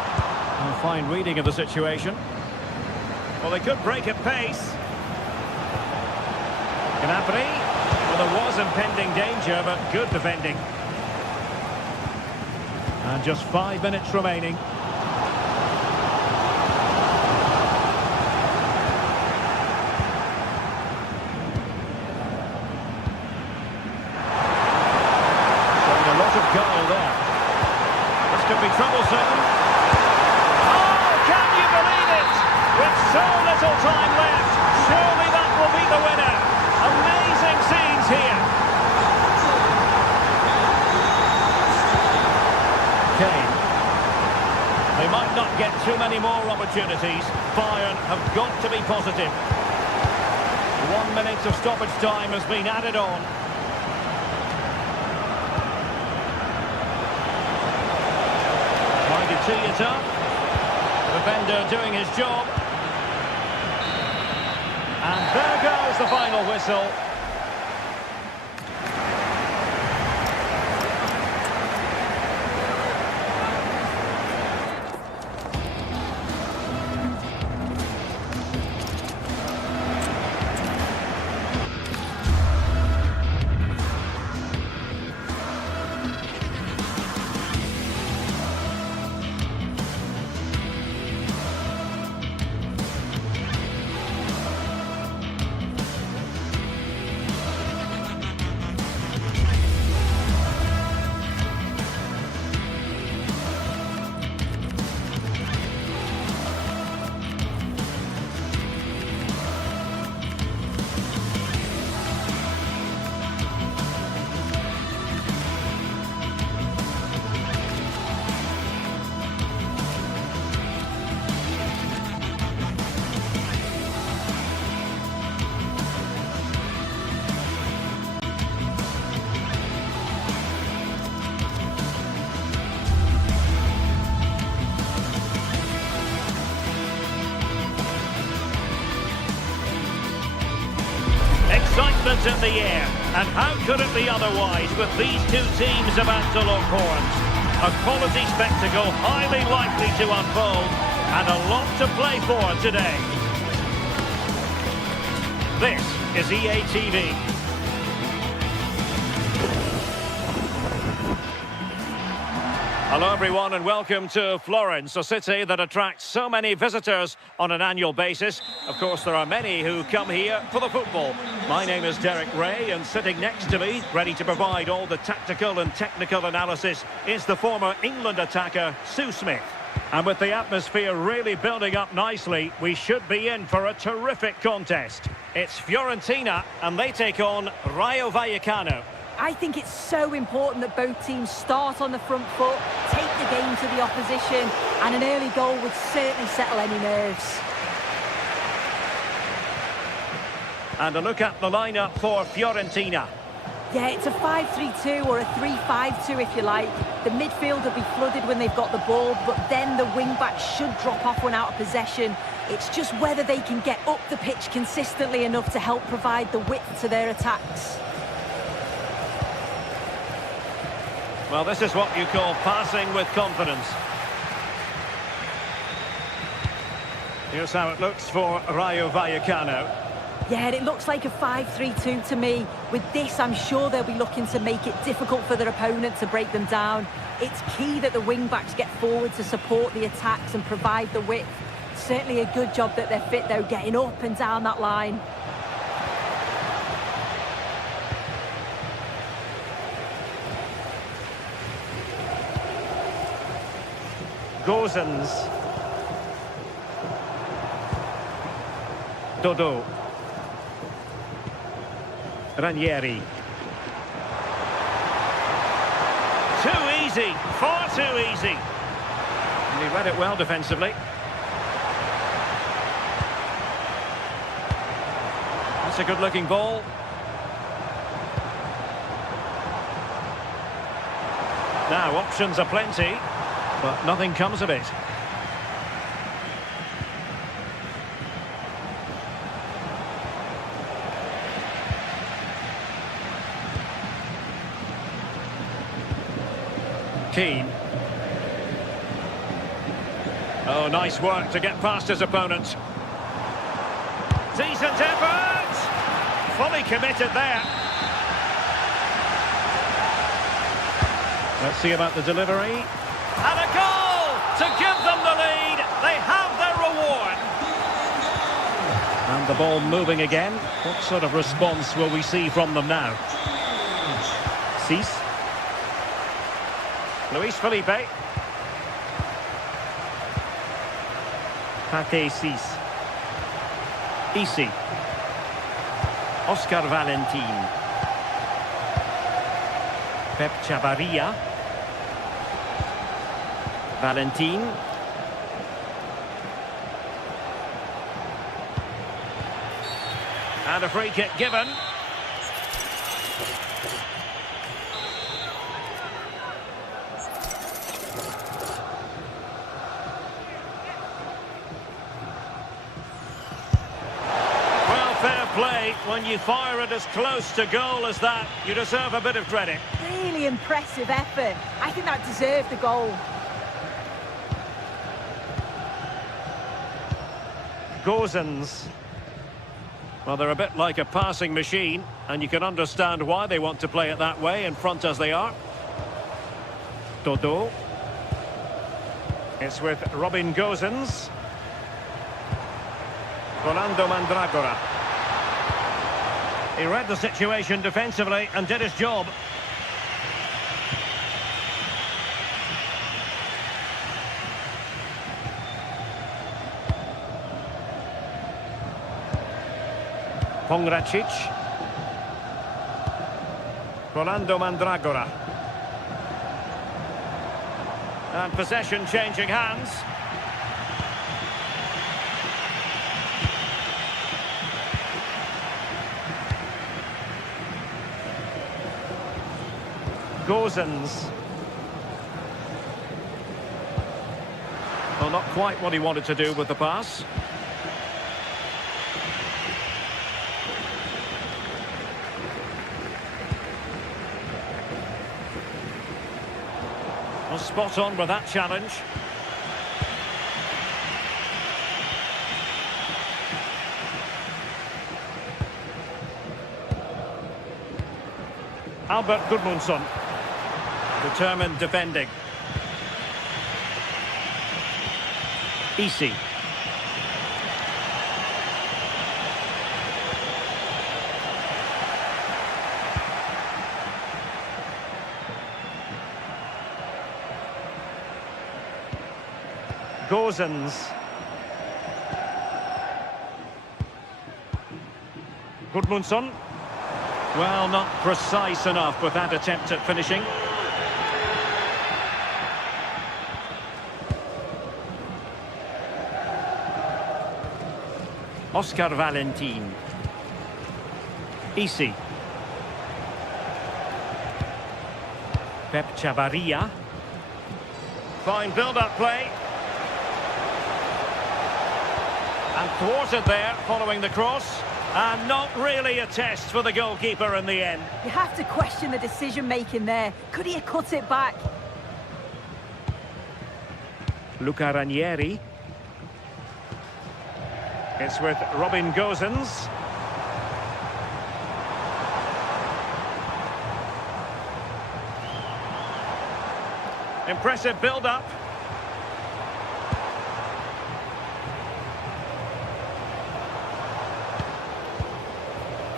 A fine reading of the situation. Well, they could break at pace. Gnabry. Well, there was impending danger, but good defending. And just 5 minutes remaining. Showing a lot of goal there. This could be troublesome. Oh, can you believe it? With so little time left, surely that will be the winner. Amazing scenes here. Kane. They might not get too many more opportunities. Bayern have got to be positive. 1 minute of stoppage time has been added on. Trying to tee it up. The defender doing his job. And there goes the final whistle. Excitement in the air, and how could it be otherwise with these two teams about to lock horns? A quality spectacle highly likely to unfold, and a lot to play for today. This is EA TV. Hello everyone and welcome to Florence, a city that attracts so many visitors on an annual basis. Of course, there are many who come here for the football. My name is Derek Ray, and sitting next to me, ready to provide all the tactical and technical analysis, is the former England attacker, Sue Smith. And with the atmosphere really building up nicely, we should be in for a terrific contest. It's Fiorentina, and they take on Rayo Vallecano. I think it's so important that both teams start on the front foot, take the game to the opposition, and an early goal would certainly settle any nerves. And a look at the lineup for Fiorentina. Yeah, it's a 5-3-2 or a 3-5-2 if you like. The midfield will be flooded when they've got the ball, but then the wing-backs should drop off when out of possession. It's just whether they can get up the pitch consistently enough to help provide the width to their attacks. Well, this is what you call passing with confidence. Here's how it looks for Rayo Vallecano. Yeah, and it looks like a 5-3-2 to me. With this, I'm sure they'll be looking to make it difficult for their opponent to break them down. It's key that the wing-backs get forward to support the attacks and provide the width. Certainly a good job that they're fit, though, getting up and down that line. Gozens. Dodo. Ranieri. Too easy, far too easy. And he read it well defensively. That's a good-looking ball. Now, options are plenty, but nothing comes of it. Keane. Oh, nice work to get past his opponent. Decent effort! Fully committed there. Let's see about the delivery. And a goal to give them the lead. They have their reward. And the ball moving again. What sort of response will we see from them now? Cease. Luis Felipe. Pate Cis. Isi. Oscar Valentin. Pep Chavarria. Valentin. And a free kick given. Fair play. When you fire it as close to goal as that, you deserve a bit of credit. Really impressive effort. I think that deserved the goal. Gozens. Well, they're a bit like a passing machine, and you can understand why they want to play it that way, in front as they are. Dodo. It's with Robin Gozens. Rolando Mandragora. He read the situation defensively and did his job. Pongracic. Rolando Mandragora. And possession changing hands. Gozens. Well, not quite what he wanted to do with the pass. Well, spot on with that challenge. Albert Gudmundsson. Determined defending. Easy. Gozens. Gudmundsson. Well, not precise enough with that attempt at finishing. Oscar Valentin. Easy. Pep Chavarria. Fine build-up play. And thwarted there, following the cross. And not really a test for the goalkeeper in the end. You have to question the decision-making there. Could he have cut it back? Luca Ranieri. It's with Robin Gozens. Impressive build-up.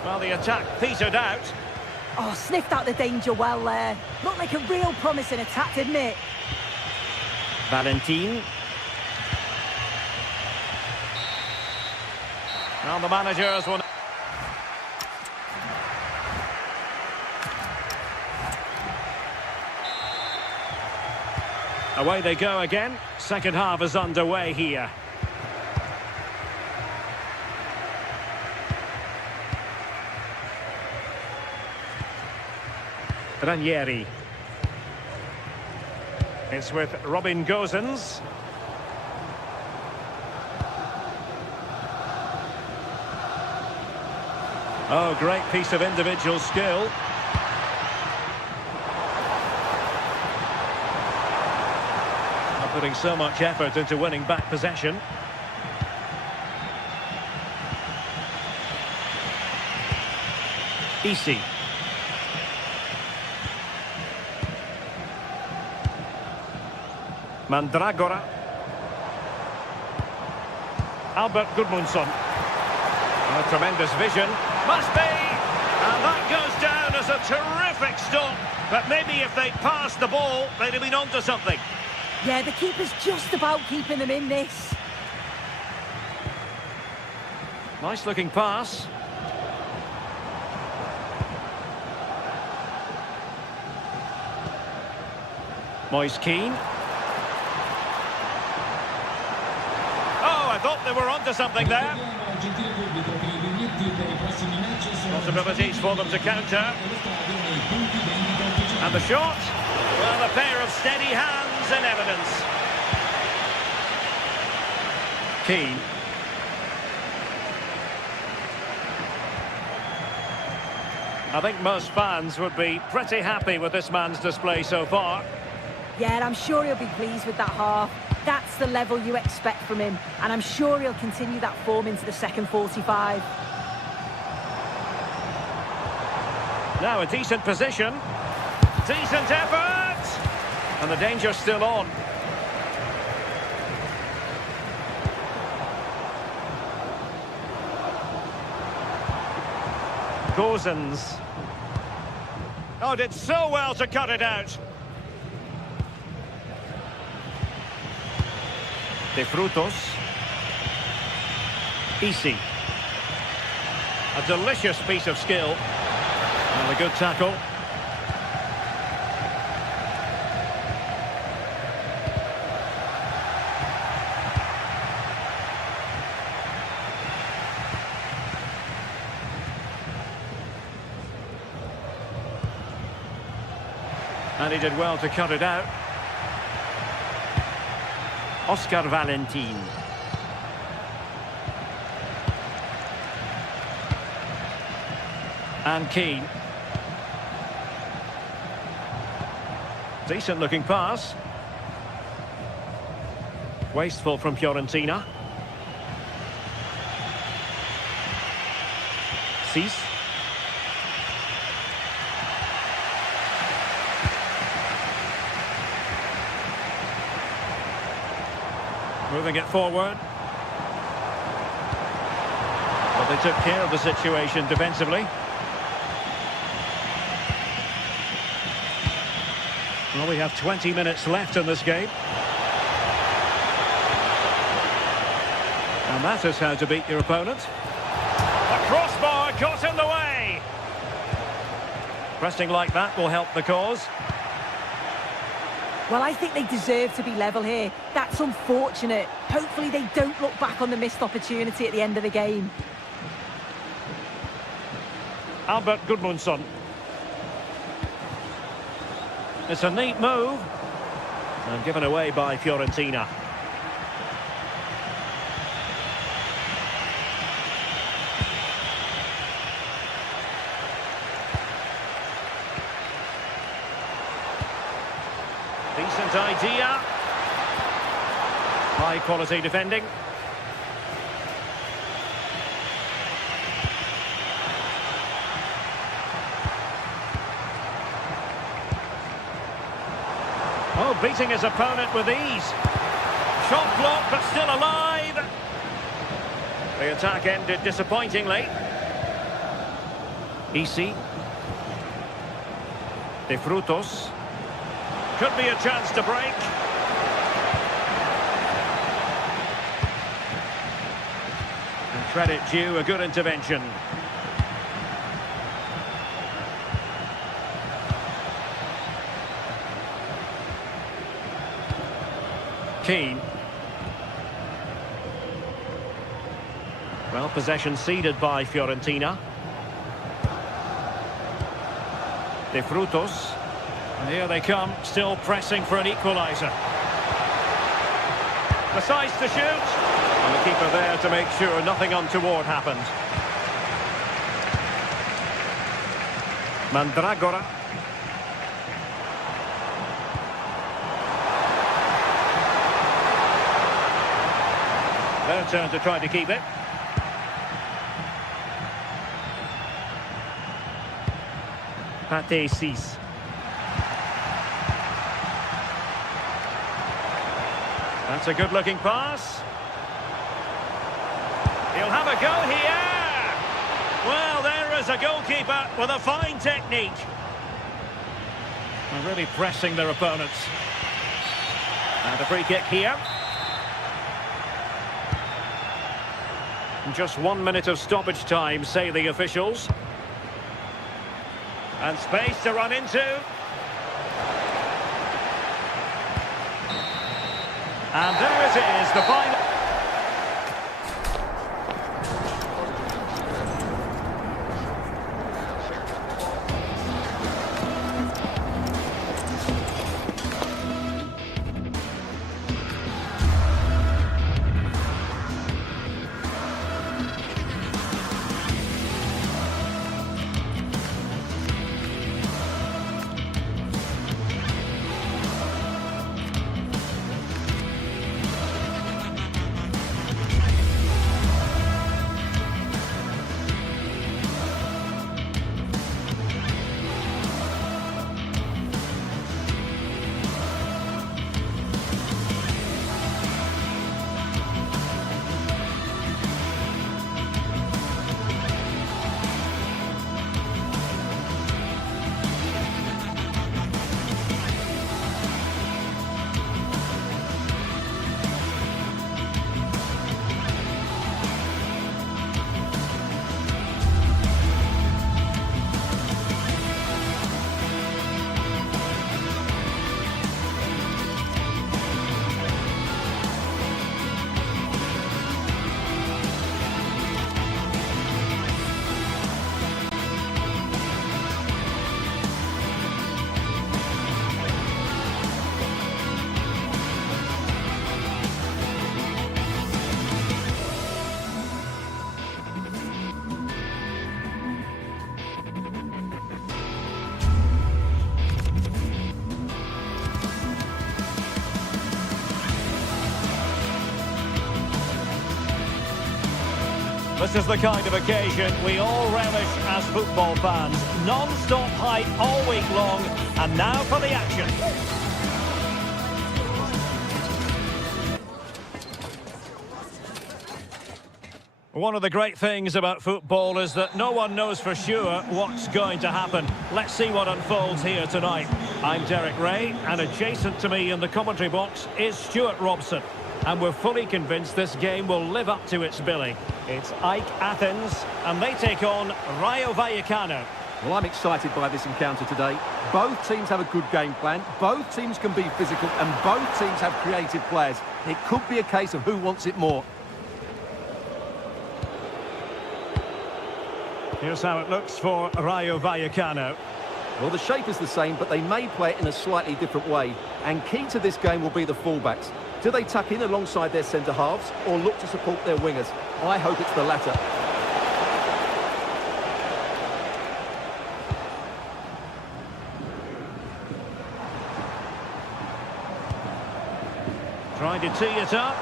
Well, the attack petered out. Oh, sniffed out the danger well there. Looked like a real promising attack, didn't it? Valentin. Now the managers will... Away they go again. Second half is underway here. Ranieri. It's with Robin Gozens. Oh, great piece of individual skill. Not putting so much effort into winning back possession. Easy. Mandragora. Albert Gudmundsson. A tremendous vision. Must be! And that goes down as a terrific stop. But maybe if they'd passed the ball, they'd have been onto something. Yeah, the keeper's just about keeping them in this. Nice looking pass. Moise Keane. Oh, I thought they were onto something there. Possibilities for them to counter. And the shot. Well, a pair of steady hands in evidence. Keane. I think most fans would be pretty happy with this man's display so far. Yeah, and I'm sure he'll be pleased with that half. That's the level you expect from him, and I'm sure he'll continue that form into the second 45. Now a decent position. Decent effort! And the danger's still on. Gozens. Oh, did so well to cut it out. De Frutos. Easy. A delicious piece of skill. And a good tackle. And he did well to cut it out. Oscar Valentin. And Keane. Decent looking pass. Wasteful from Fiorentina. Cease. Moving it forward. But they took care of the situation defensively. Well, we have 20 minutes left in this game. And that is how to beat your opponent. A crossbar got in the way. Pressing like that will help the cause. Well, I think they deserve to be level here. That's unfortunate. Hopefully they don't look back on the missed opportunity at the end of the game. Albert Gudmundsson. It's a neat move. And given away by Fiorentina. Decent idea. High quality defending. Oh, beating his opponent with ease. Shot blocked, but still alive. The attack ended disappointingly. Easy. De Frutos. Could be a chance to break. And credit due, a good intervention. Keane. Well, possession ceded by Fiorentina. De Frutos. And here they come, still pressing for an equaliser. Decides to shoot. And the keeper there to make sure nothing untoward happened. Mandragora. Their turn to try to keep it. Pate Cis. That's a good-looking pass. He'll have a go here. Well, there is a goalkeeper with a fine technique. And really pressing their opponents. And a free kick here. Just 1 minute of stoppage time, say the officials. And space to run into. And there it is, the final. This is the kind of occasion we all relish as football fans. Non-stop hype all week long, and now for the action. One of the great things about football is that no one knows for sure what's going to happen. Let's see what unfolds here tonight. I'm Derek Ray, and adjacent to me in the commentary box is Stuart Robson. And we're fully convinced this game will live up to its billing. It's AEK Athens, and they take on Rayo Vallecano. Well, I'm excited by this encounter today. Both teams have a good game plan, both teams can be physical, and both teams have creative players. It could be a case of who wants it more. Here's how it looks for Rayo Vallecano. Well, the shape is the same, but they may play it in a slightly different way. And key to this game will be the fullbacks. Do they tuck in alongside their centre-halves or look to support their wingers? I hope it's the latter. Trying to tee it up.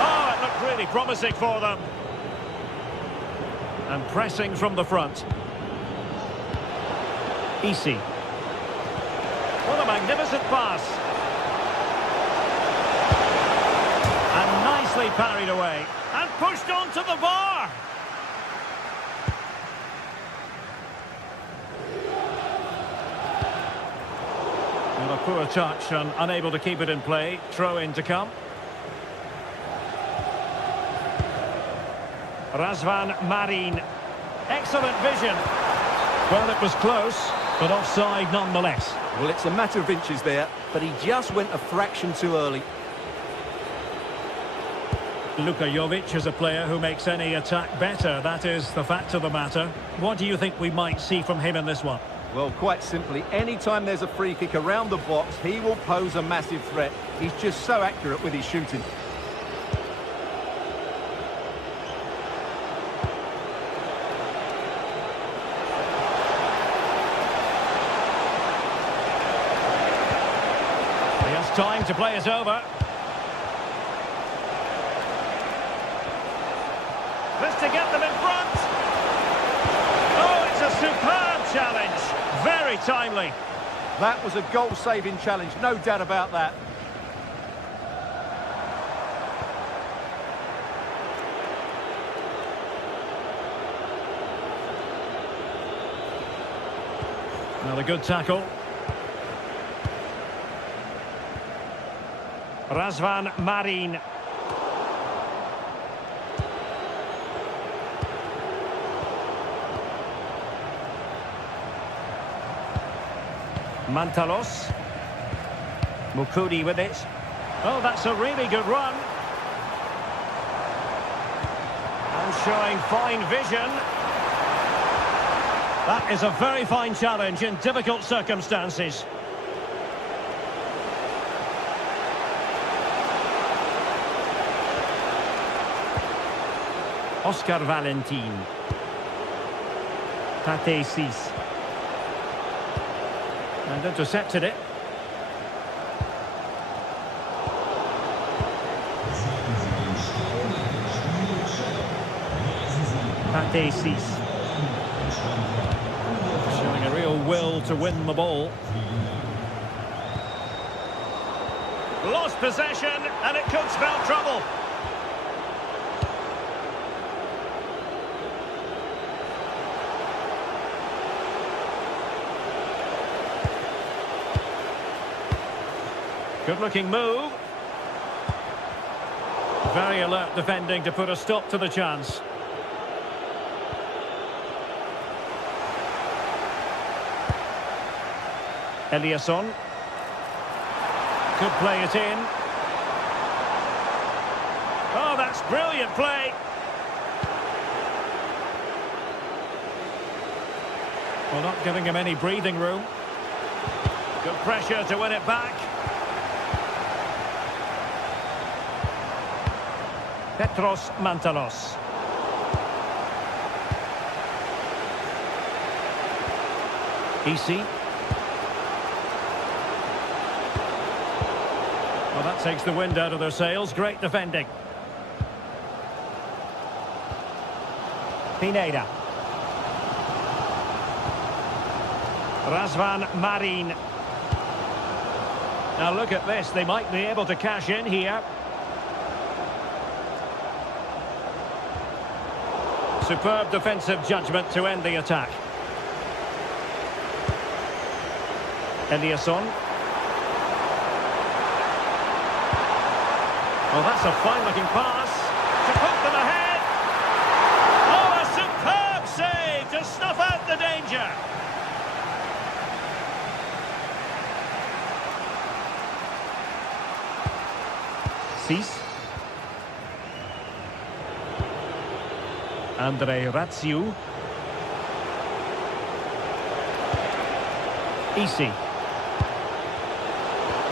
Oh, it looked really promising for them. And pressing from the front. Easy. What a magnificent pass. And nicely parried away. And pushed onto the bar. Well, a poor touch and unable to keep it in play. Throw in to come. Razvan Marin. Excellent vision. Well, it was close, but offside nonetheless. Well, it's a matter of inches there, but he just went a fraction too early. Luka Jovic is a player who makes any attack better. That is the fact of the matter. What do you think we might see from him in this one? Well, quite simply, anytime there's a free kick around the box, he will pose a massive threat. He's just so accurate with his shooting. He has time to play it over. This to get them in front. Oh, it's a superb challenge. Very timely. That was a goal-saving challenge, no doubt about that. Another good tackle. Razvan Marin. Mantalos. Mukudi with it. Oh, that's a really good run. And showing fine vision. That is a very fine challenge in difficult circumstances. Oscar Valentin. Tate Sis. And intercepted it. Tate Sis. Showing a real will to win the ball. Lost possession, and it could spell trouble. Good-looking move. Very alert defending to put a stop to the chance. Eliasson. Could play it in. Oh, that's brilliant play. Well, not giving him any breathing room. Good pressure to win it back. Petros Mantalos. Easy. Well, that takes the wind out of their sails. Great defending. Pineda. Razvan Marin. Now look at this. They might be able to cash in here. Superb defensive judgment to end the attack. Eliasson. Oh, that's a fine-looking pass. To put them ahead. Oh, a superb save to snuff out the danger. Cis. Andre Ratsiu. Isi.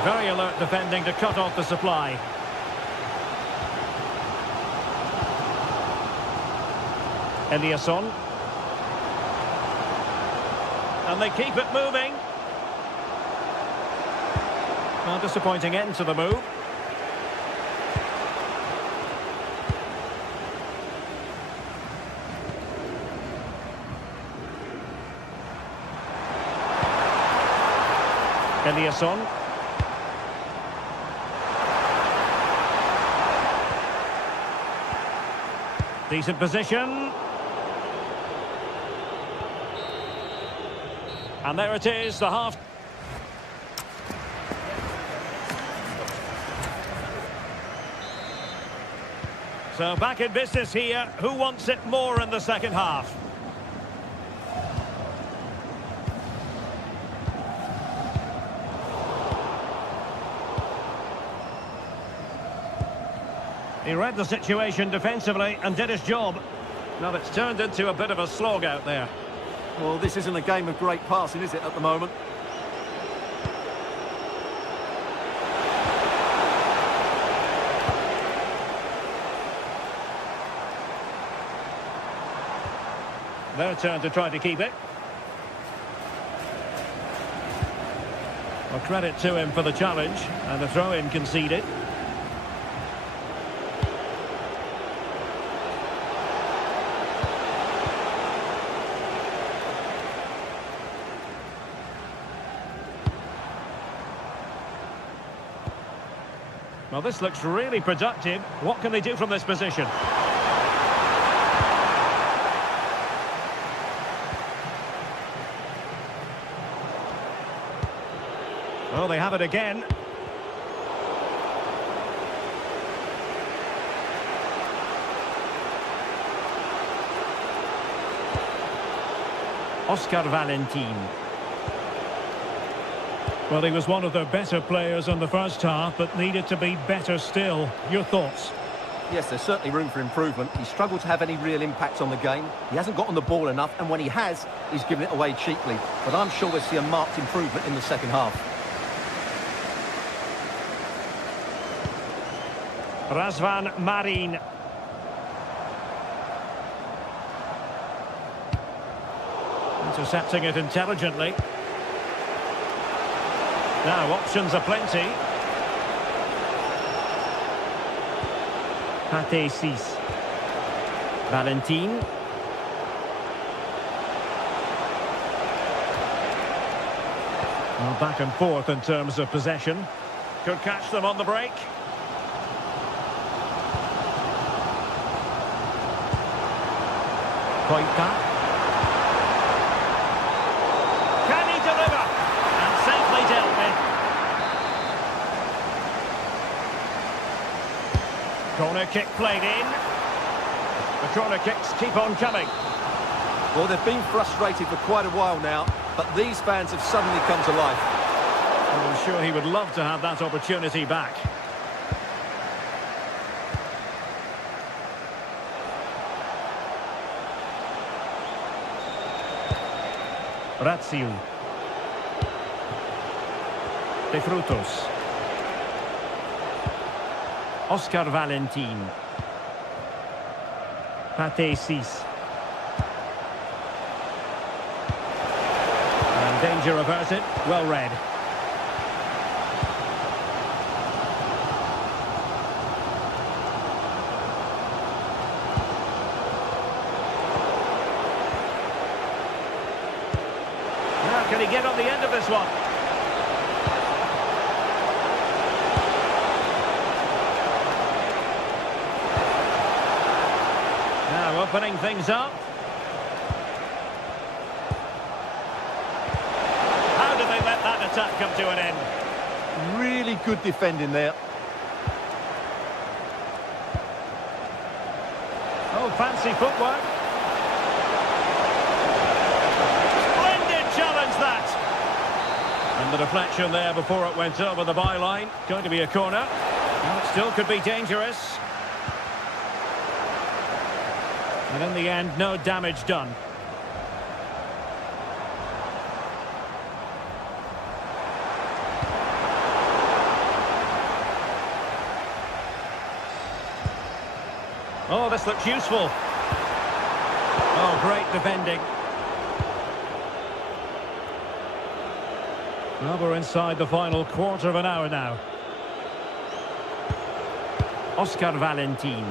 Very alert defending to cut off the supply. Eliasson. And they keep it moving. Well, disappointing end to the move. Eliasson. Decent position. And there it is, the half. So back in business here. Who wants it more in the second half? He read the situation defensively and did his job. Now it's turned into a bit of a slog out there. Well, this isn't a game of great passing, is it, at the moment? Their turn to try to keep it. Well, credit to him for the challenge, and the throw-in conceded. Well, this looks really productive. What can they do from this position? Oh, they have it again. Oscar Valentin. Well, he was one of their better players in the first half, but needed to be better still. Your thoughts? Yes, there's certainly room for improvement. He struggled to have any real impact on the game. He hasn't got on the ball enough, and when he has, he's given it away cheaply. But I'm sure we'll see a marked improvement in the second half. Razvan Marin. Intercepting it intelligently. Now, options are plenty. Pate Cis. Valentin. Well, back and forth in terms of possession. Could catch them on the break. Koita. Can he deliver? And safely dealt with. Corner kick played in. The corner kicks keep on coming. Well, they've been frustrated for quite a while now, but these fans have suddenly come to life. Well, I'm sure he would love to have that opportunity back. Ratsiu. De Frutos. Oscar Valentin. Pate Cis. And danger averted. Well read. Can he get on the end of this one? Now Opening things up. How do they let that attack come to an end? Really good defending there. Oh, fancy footwork. Splendid challenge, that. And the deflection there before it went over the byline. Going to be a corner. Well, it still could be dangerous. And in the end, no damage done. Oh, this looks useful. Oh, great defending. Well, we're inside the final quarter of an hour now. Oscar Valentin.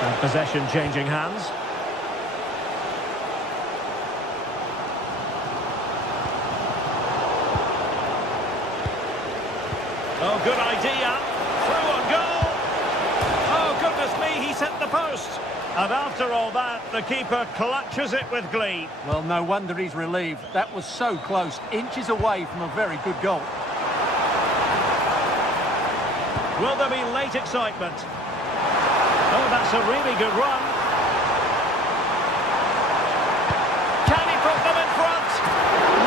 And possession changing hands. Oh, good idea. Through on goal. Oh, goodness me, he's hit the post. And after all that, the keeper clutches it with glee. Well, no wonder he's relieved. That was so close, inches away from a very good goal. Will there be late excitement? Oh, that's a really good run. Can he put them in front?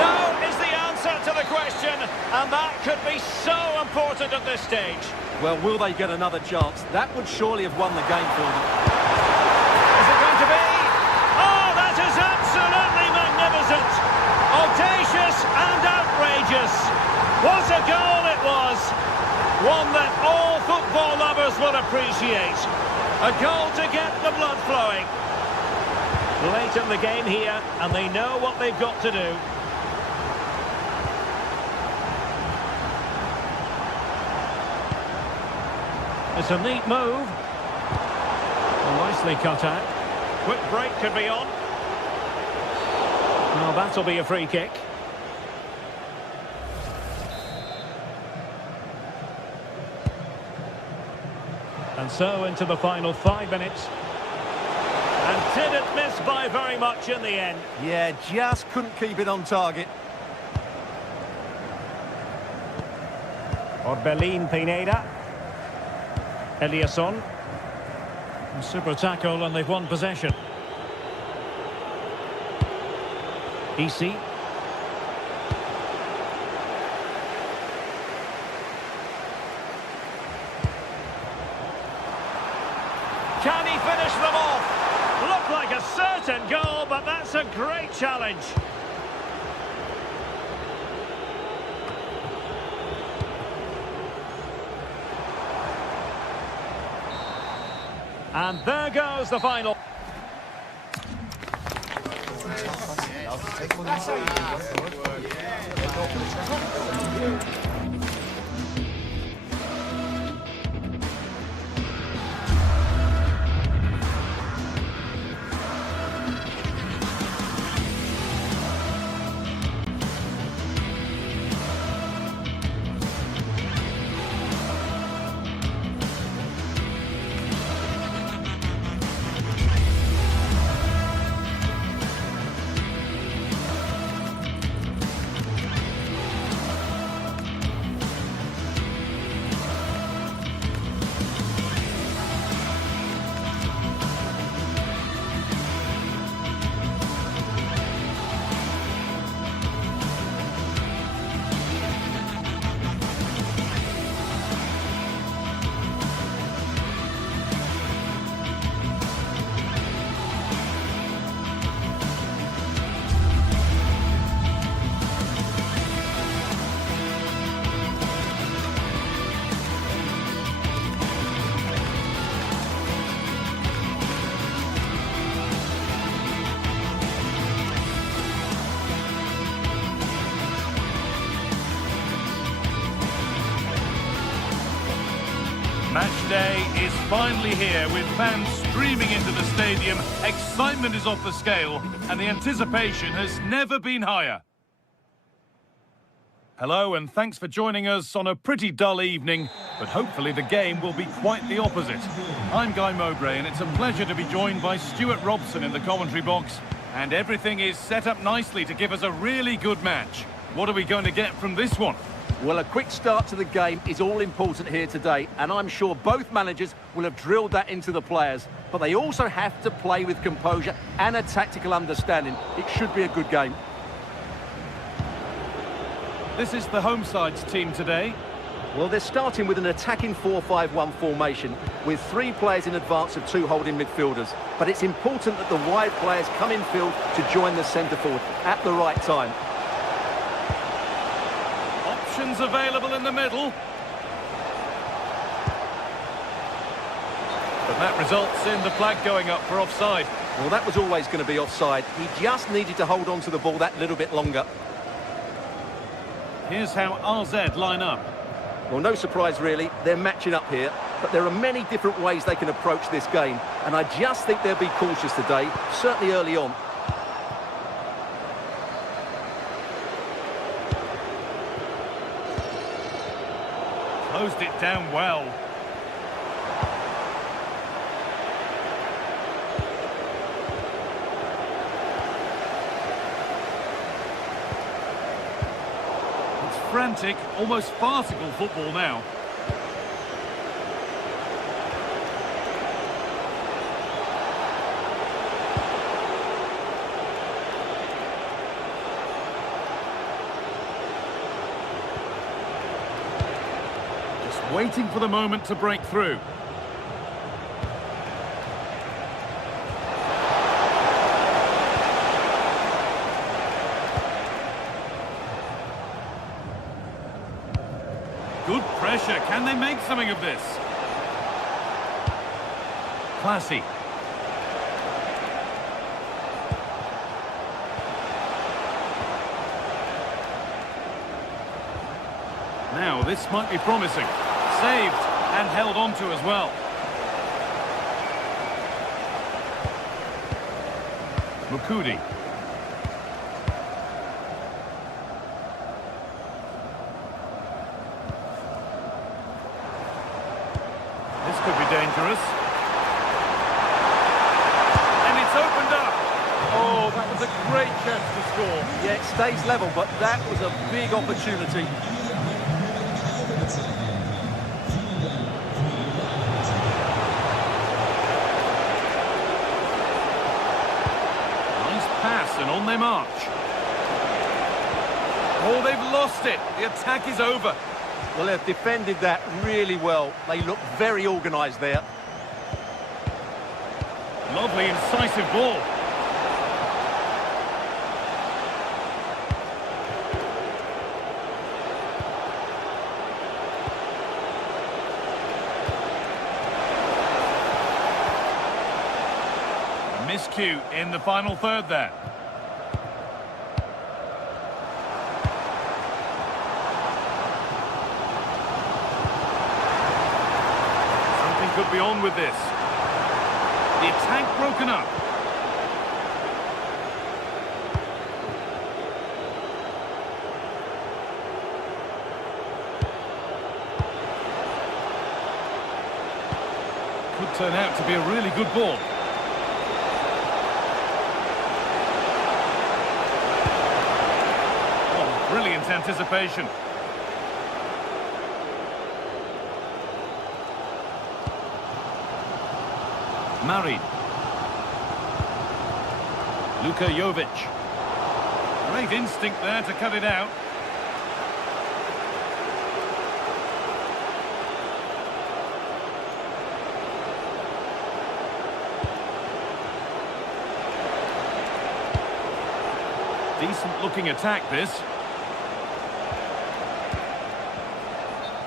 No is the answer to the question, and that could be so important at this stage. Well, will they get another chance? That would surely have won the game for them. Is it going to be? Oh, that is absolutely magnificent. Audacious and outrageous. What a goal it was. One that all football lovers will appreciate. A goal to get the blood flowing. Late in the game here, and they know what they've got to do. It's a neat move. Nicely cut out. Quick break could be on. Well, that'll be a free kick. And so into the final 5 minutes. And didn't miss by very much in the end. Yeah, just couldn't keep it on target. Orbelin Pineda. Eliasson. Super tackle, and they've won possession. Isi. Can he finish them off? Looked like a certain goal, but that's a great challenge. And there goes the final. Match day is finally here, with fans streaming into the stadium. Excitement is off the scale, and the anticipation has never been higher. Hello and thanks for joining us on a pretty dull evening, but hopefully the game will be quite the opposite. I'm Guy Mowbray and it's a pleasure to be joined by Stuart Robson in the commentary box. And everything is set up nicely to give us a really good match. What are we going to get from this one? Well, a quick start to the game is all important here today, and I'm sure both managers will have drilled that into the players. But they also have to play with composure and a tactical understanding. It should be a good game. This is the home side's team today. Well, they're starting with an attacking 4-5-1 formation with 3 players in advance of 2 holding midfielders. But it's important that the wide players come in field to join the centre forward at the right time. Options available in the middle. But that results in the flag going up for offside. Well, that was always going to be offside. He just needed to hold on to the ball that little bit longer. Here's how RZ line up. Well, no surprise really, they're matching up here, but there are many different ways they can approach this game, and I just think they'll be cautious today, certainly early on. Closed it down well. Frantic, almost farcical football now. Just waiting for the moment to break through. Good pressure. Can they make something of this? Classy. Now, this might be promising. Saved and held on to as well. Mukudi. Could be dangerous. And it's opened up. Oh, that was a great chance to score. Yeah, it stays level, but that was a big opportunity. Nice pass and on they march. Oh, they've lost it. The attack is over. Well, they've defended that really well. They look very organised there. Lovely, incisive ball. A miscue in the final third there. Could be on with this. The attack broken up. Could turn out to be a really good ball. Oh, brilliant anticipation. Marin. Luka Jovic. Great instinct there to cut it out. Decent looking attack this.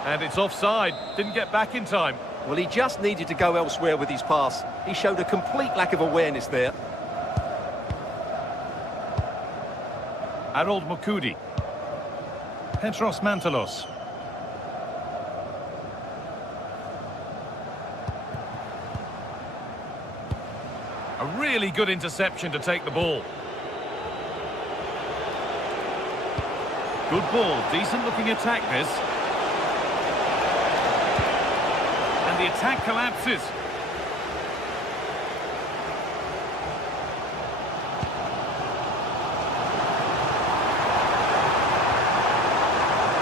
And it's offside. Didn't get back in time. Well, he just needed to go elsewhere with his pass. He showed a complete lack of awareness there. Harold Mukudi. Petros Mantalos. A really good interception to take the ball. Good ball, decent looking attack this. And the attack collapses.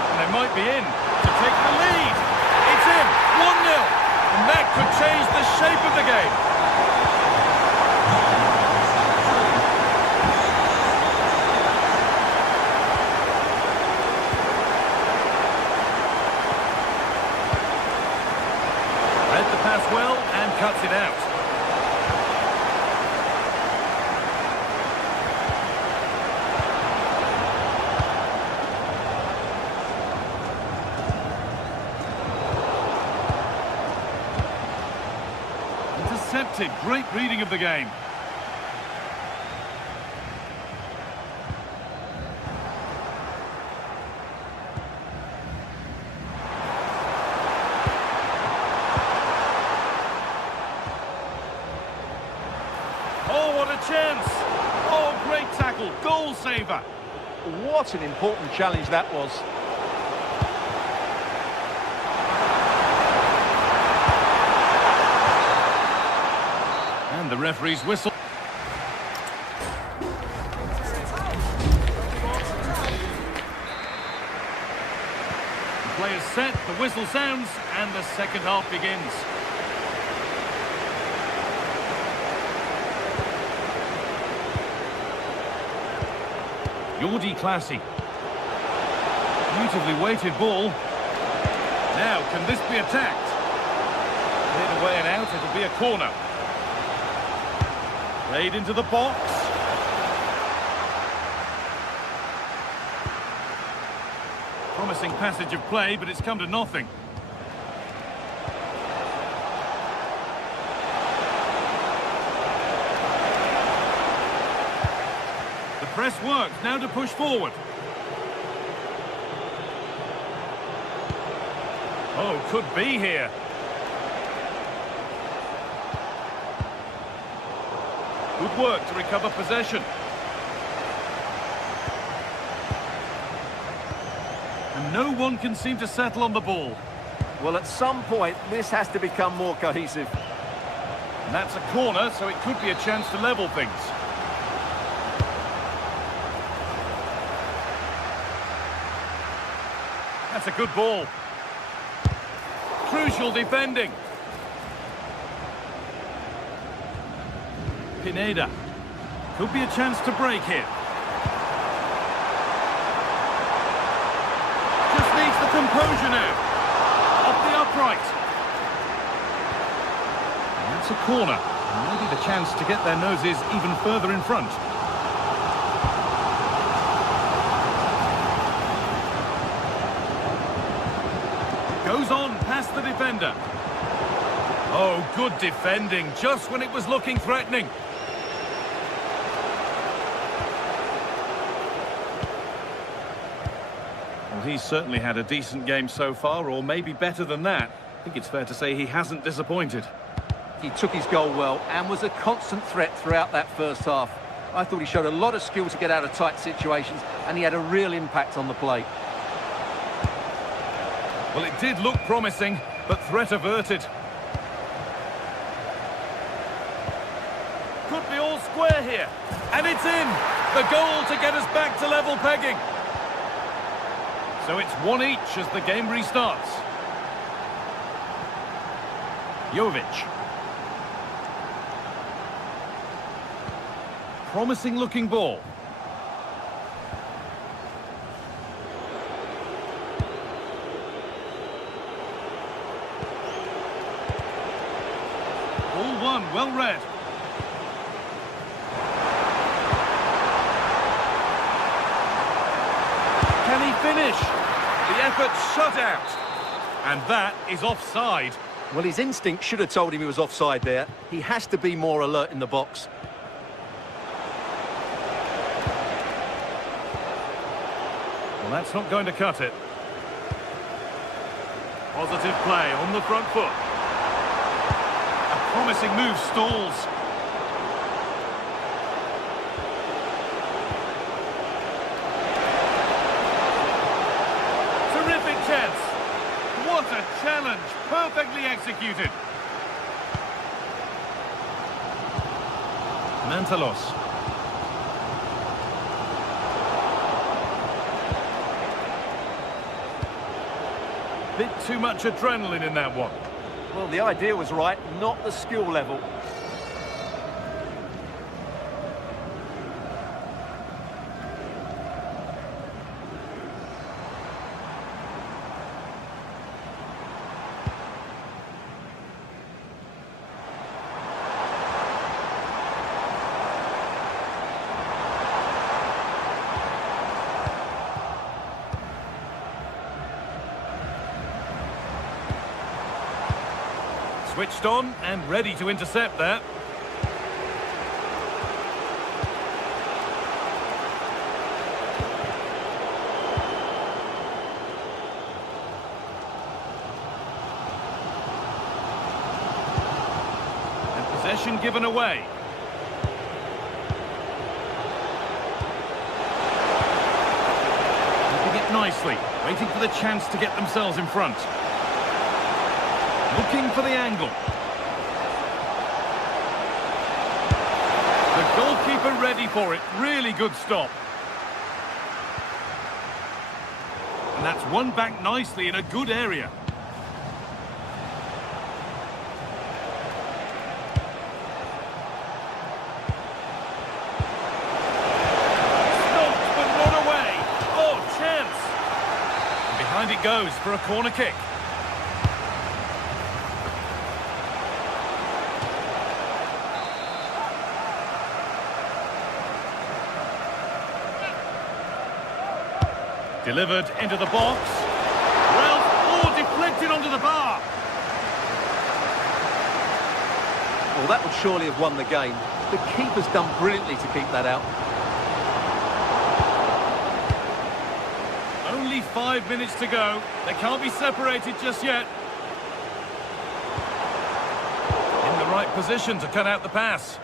And they might be in to take the lead. It's in, 1-0. And that could change the shape of the game. Read the pass well and cuts it out. Intercepted. Great reading of the game. Oh, what a chance! Oh, great tackle, goal saver. What an important challenge that was. And the referee's whistle. The play is set, the whistle sounds, and the second half begins. Jordi Classy. Beautifully weighted ball. Now, can this be attacked? Cleared away and out, it'll be a corner. Played into the box. Promising passage of play, but it's come to nothing. The press works, now to push forward. Oh, could be here. Good work to recover possession. And no one can seem to settle on the ball. Well, at some point, this has to become more cohesive. And that's a corner, so it could be a chance to level things. That's a good ball. Crucial defending. Pineda. Could be a chance to break here. Just needs the composure now. Off the upright. And that's a corner. Maybe the chance to get their noses even further in front. Goes on past the defender. Oh, good defending, just when it was looking threatening. Well, he's certainly had a decent game so far, or maybe better than that. I think it's fair to say he hasn't disappointed. He took his goal well and was a constant threat throughout that first half. I thought he showed a lot of skill to get out of tight situations, and he had a real impact on the play. Well, it did look promising, but threat averted. Could be all square here. And it's in! The goal to get us back to level pegging. So it's one each as the game restarts. Jovic. Promising looking ball. All one, well read. Can he finish? The effort shut out. And that is offside. Well, his instinct should have told him he was offside there. He has to be more alert in the box. Well, that's not going to cut it. Positive play on the front foot. A promising move stalls. challenge, perfectly executed. Mantalos. Bit too much adrenaline in that one. Well, the idea was right, not the skill level. Switched on and ready to intercept that. And possession given away. Keeping it nicely, waiting for the chance to get themselves in front. Looking for the angle. The goalkeeper ready for it. Really good stop. And that's won back nicely in a good area. Stopped but not away. Oh, chance. And behind it goes for a corner kick. Delivered into the box. Well, deflected onto the bar. Well, that would surely have won the game. The keeper's done brilliantly to keep that out. Only 5 minutes to go. They can't be separated just yet. In the right position to cut out the pass.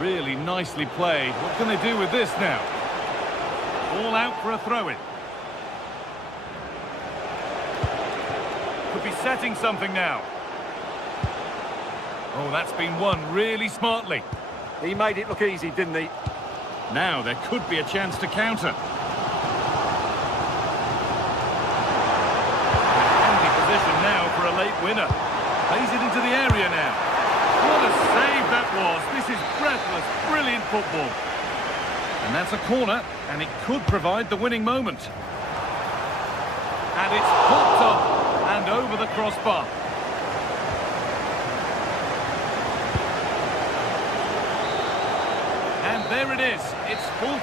Really nicely played. What can they do with this now? All out for a throw-in. Could be setting something now. Oh, that's been won really smartly. He made it look easy, didn't he? Now there could be a chance to counter. Handy position now for a late winner. Plays it into the area now. What a save that was. This is breathless, brilliant football. And that's a corner, and it could provide the winning moment. And it's hooked up and over the crossbar. And there it is. It's full.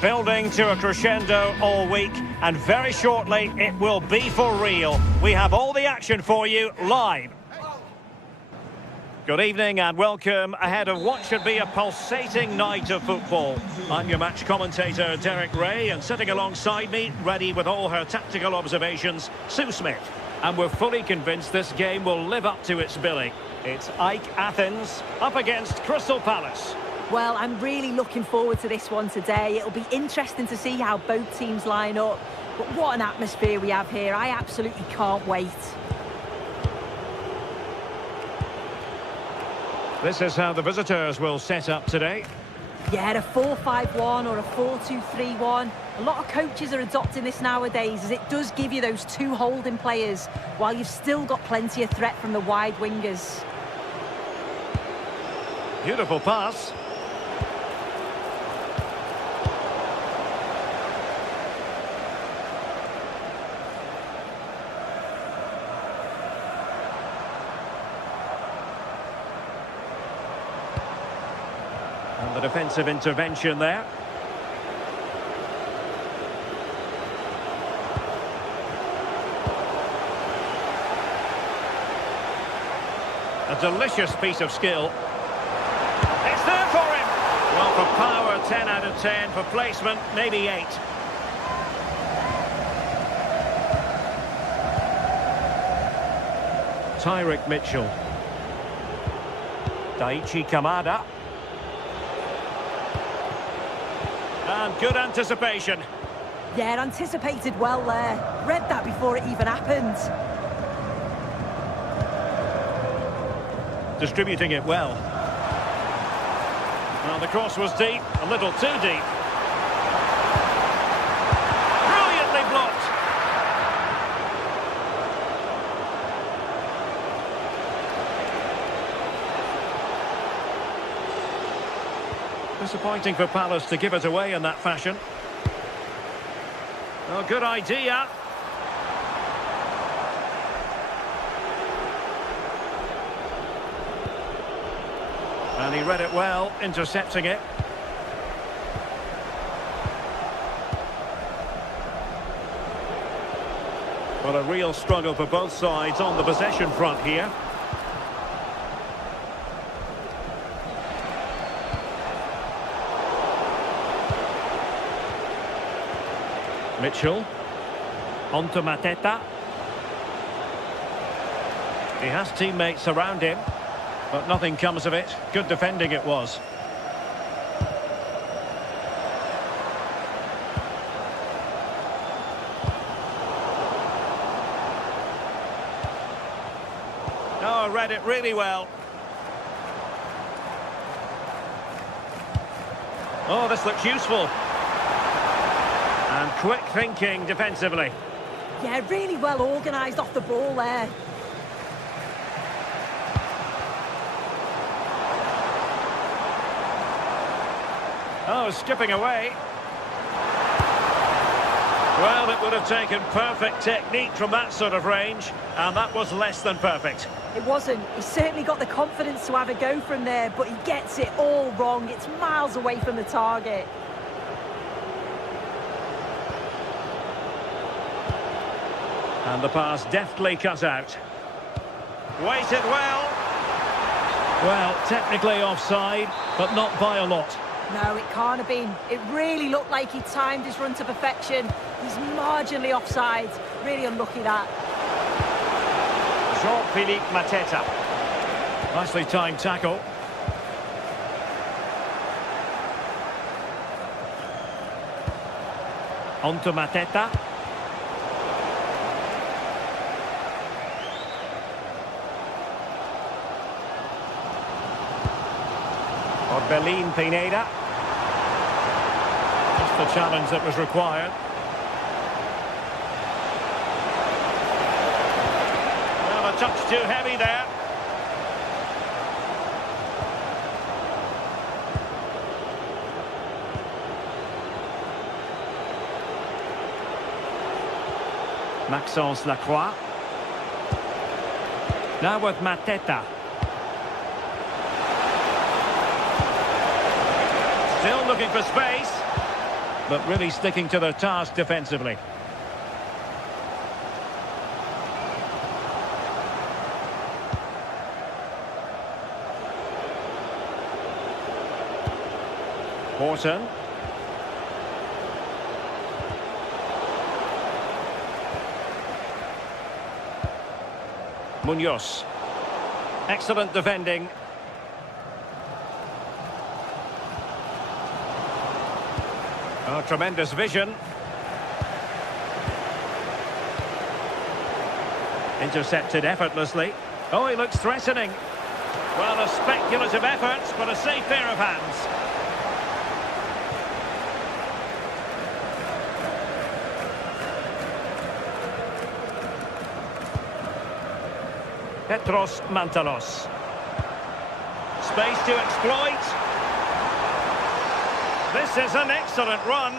Building to a crescendo all week, and very shortly it will be for real. We have all the action for you live. Good evening and welcome ahead of what should be a pulsating night of football. I'm your match commentator, Derek Ray, and sitting alongside me, ready with all her tactical observations, Sue Smith. And we're fully convinced this game will live up to its billing. It's Ike Athens up against Crystal Palace. Well, I'm really looking forward to this one today. It'll be interesting to see how both teams line up. But what an atmosphere we have here. I absolutely can't wait. This is how the visitors will set up today. Yeah, a 4-5-1 or a 4-2-3-1. A lot of coaches are adopting this nowadays, as it does give you those two holding players, while you've still got plenty of threat from the wide wingers. Beautiful pass. And the defensive intervention there. A delicious piece of skill. It's there for him! Well, for power, 10 out of 10. For placement, maybe 8. Tyrick Mitchell. Daichi Kamada. And good anticipation. Yeah, anticipated well there. Read that before it even happened. Distributing it well. Well, the cross was deep, a little too deep. Brilliantly blocked. Disappointing for Palace to give it away in that fashion. Oh, good idea. And he read it well, intercepting it. Well, a real struggle for both sides on the possession front here. Mitchell. On to Mateta. He has teammates around him. But nothing comes of it. Good defending it was. Oh, read it really well. Oh, this looks useful. And quick thinking defensively. Yeah, really well organised off the ball there. Oh, skipping away. Well, it would have taken perfect technique from that sort of range, and that was less than perfect. It wasn't. He's certainly got the confidence to have a go from there, but he gets it all wrong. It's miles away from the target. And the pass deftly cut out. Waited well. Well, technically offside, but not by a lot. No, it can't have been. It really looked like he timed his run to perfection. He's marginally offside. Really unlucky that. Jean-Philippe Mateta. Nicely timed tackle. On to Mateta. Orbelin Pineda. Just the challenge that was required. Well, a touch too heavy there. Maxence Lacroix. Now with Mateta. Still looking for space, but really sticking to their task defensively. Wharton. Munoz. Excellent defending. Oh, tremendous vision. Intercepted effortlessly. Oh, he looks threatening. Well, a speculative effort, but a safe pair of hands. Petros Mantalos. Space to exploit. This is an excellent run.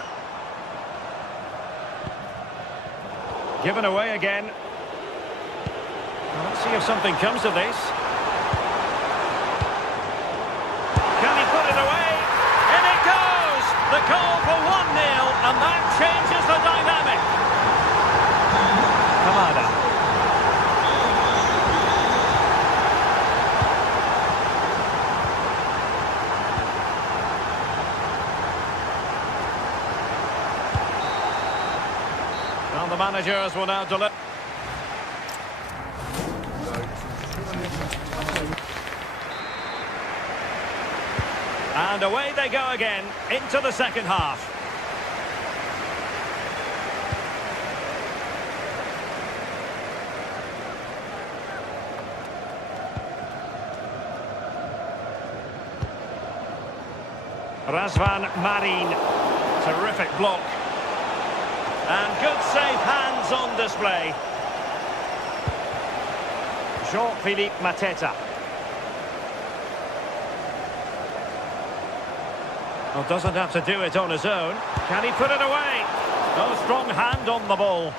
Given away again. Let's see if something comes of this. Can he put it away? In it goes! The goal for 1-0, and that changes the dynamic. Kamada. Well, the managers will now deliver. And away they go again, into the second half. Razvan Marin, terrific block. And good safe hands on display. Jean-Philippe Mateta. Well, doesn't have to do it on his own. Can he put it away? No strong hand on the ball.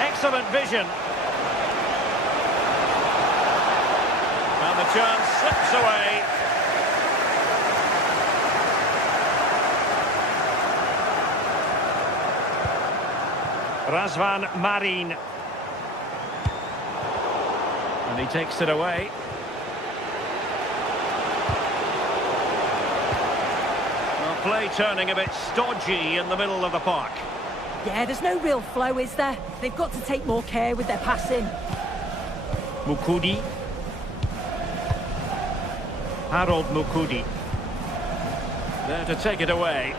Excellent vision. And the chance slips away. Razvan Marin. And he takes it away. Play turning a bit stodgy in the middle of the park. Yeah, there's no real flow, is there? They've got to take more care with their passing. Mukudi. Harold Mukudi. There to take it away.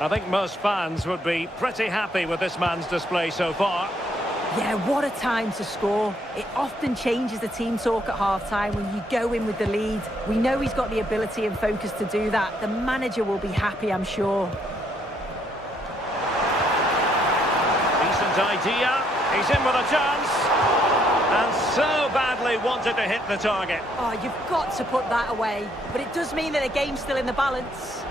I think most fans would be pretty happy with this man's display so far. Yeah, what a time to score. It often changes the team talk at half-time when you go in with the lead. We know he's got the ability and focus to do that. The manager will be happy, I'm sure. Decent idea. He's in with a chance. And so badly wanted to hit the target. Oh, you've got to put that away. But it does mean that the game's still in the balance.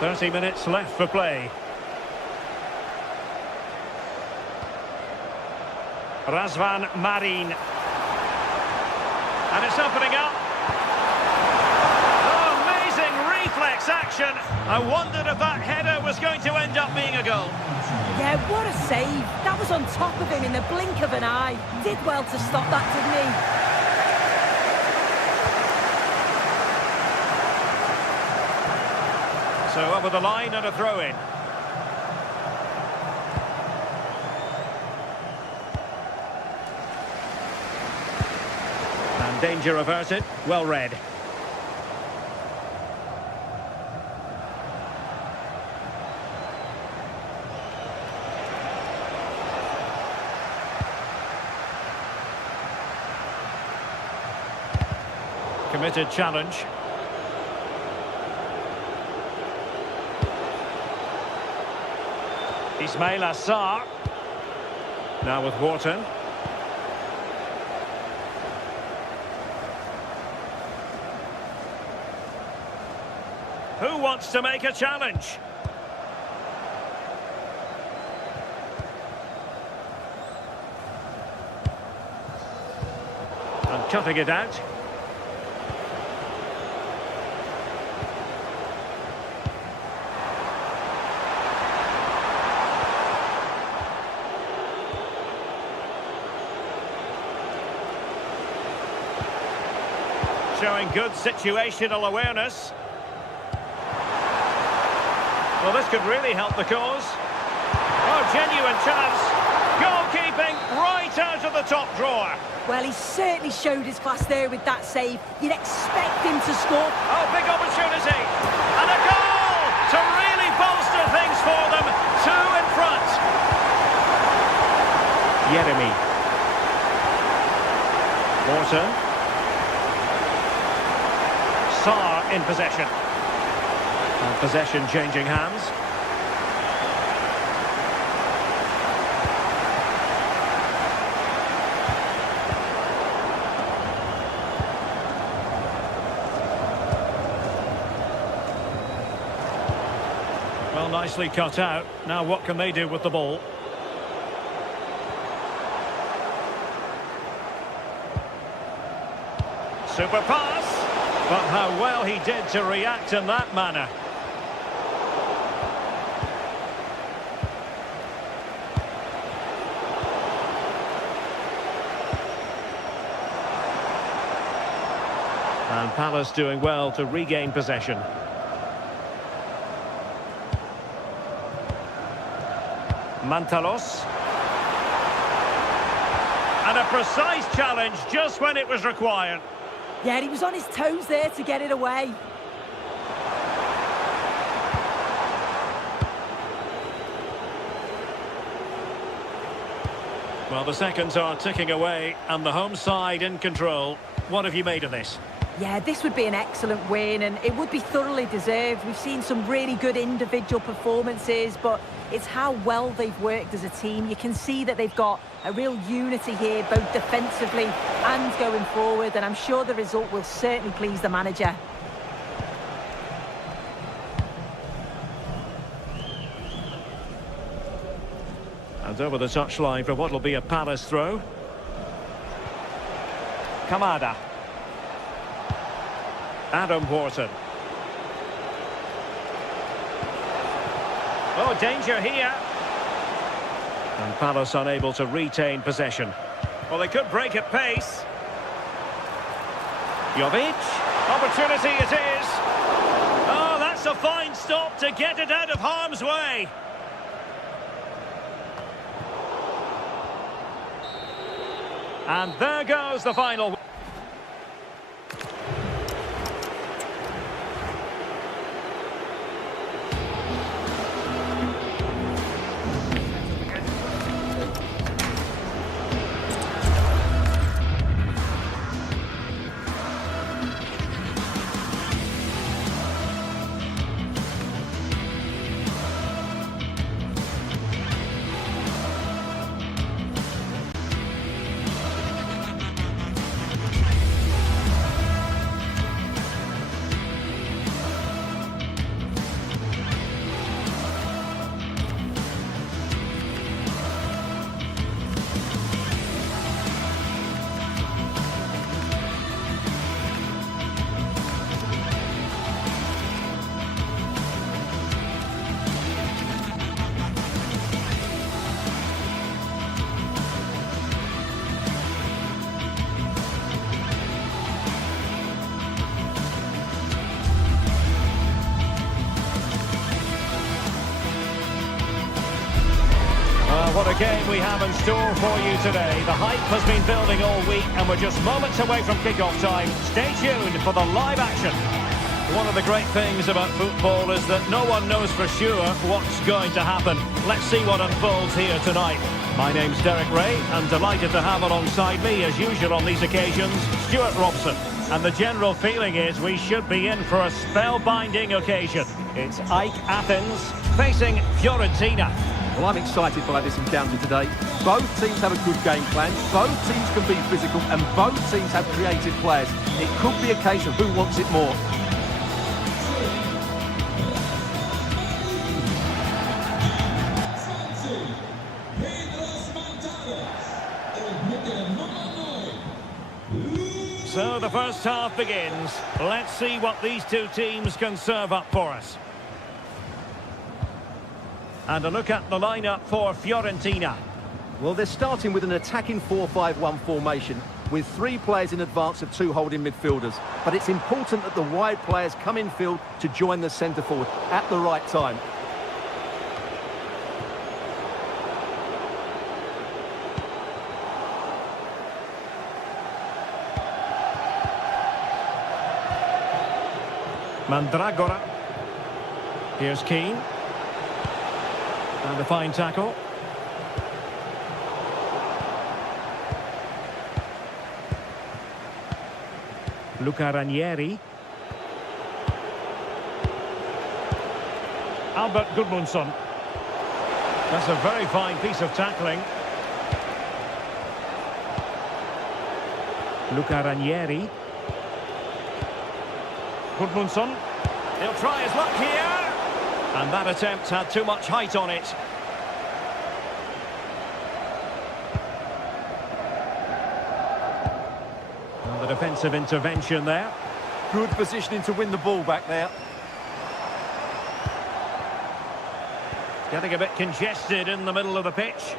"30 minutes left for play. Razvan Marin. And it's opening up. Oh, amazing reflex action. I wondered if that header was going to end up being a goal. Yeah, what a save. That was on top of him in the blink of an eye. Did well to stop that, didn't he? So over the line and a throw-in. And danger averted. Well read. Committed challenge. Ismail Assar. Now with Wharton. Who wants to make a challenge? And cutting it out. showing good situational awareness. Well, this could really help the cause. Oh, genuine chance. Goalkeeping right out of the top drawer. Well, he certainly showed his class there with that save. You'd expect him to score. Oh, big opportunity. And a goal to really bolster things for them. 2 in front. Yeremy. Morton. Sarr in possession. And possession changing hands. Well, nicely cut out. Now what can they do with the ball? Super pass. But how well he did to react in that manner. And Palace doing well to regain possession. Mantalos. And a precise challenge just when it was required. Yeah, he was on his toes there to get it away. Well, the seconds are ticking away and the home side in control. What have you made of this? Yeah, this would be an excellent win and it would be thoroughly deserved. We've seen some really good individual performances, but it's how well they've worked as a team. You can see that they've got a real unity here, both defensively and going forward, and I'm sure the result will certainly please the manager. And over the touchline for what will be a Palace throw. Kamada. Adam Wharton. Oh, danger here. And Palace unable to retain possession. Well, they could break at pace. Jovic. Opportunity it is. Oh, that's a fine stop to get it out of harm's way. And there goes the final. What a game we have in store for you today. The hype has been building all week and we're just moments away from kick-off time. Stay tuned for the live action. One of the great things about football is that no one knows for sure what's going to happen. Let's see what unfolds here tonight. My name's Derek Ray and delighted to have alongside me, as usual on these occasions, Stuart Robson. And the general feeling is we should be in for a spellbinding occasion. It's AEK Athens facing Fiorentina. Well, I'm excited by this encounter today. Both teams have a good game plan, both teams can be physical, and both teams have creative players. It could be a case of who wants it more. So the first half begins. Let's see what these two teams can serve up for us. And a look at the lineup for Fiorentina. Well, they're starting with an attacking 4-5-1 formation. with 3 players in advance of 2 holding midfielders. But it's important that the wide players come in field to join the centre forward at the right time. Mandragora. Here's Keane. And a fine tackle. Luca Ranieri. Albert Gudmundsson. That's a very fine piece of tackling. Luca Ranieri. Gudmundsson. He'll try his luck here. And that attempt had too much height on it. And the defensive intervention there. Good positioning to win the ball back there. Getting a bit congested in the middle of the pitch.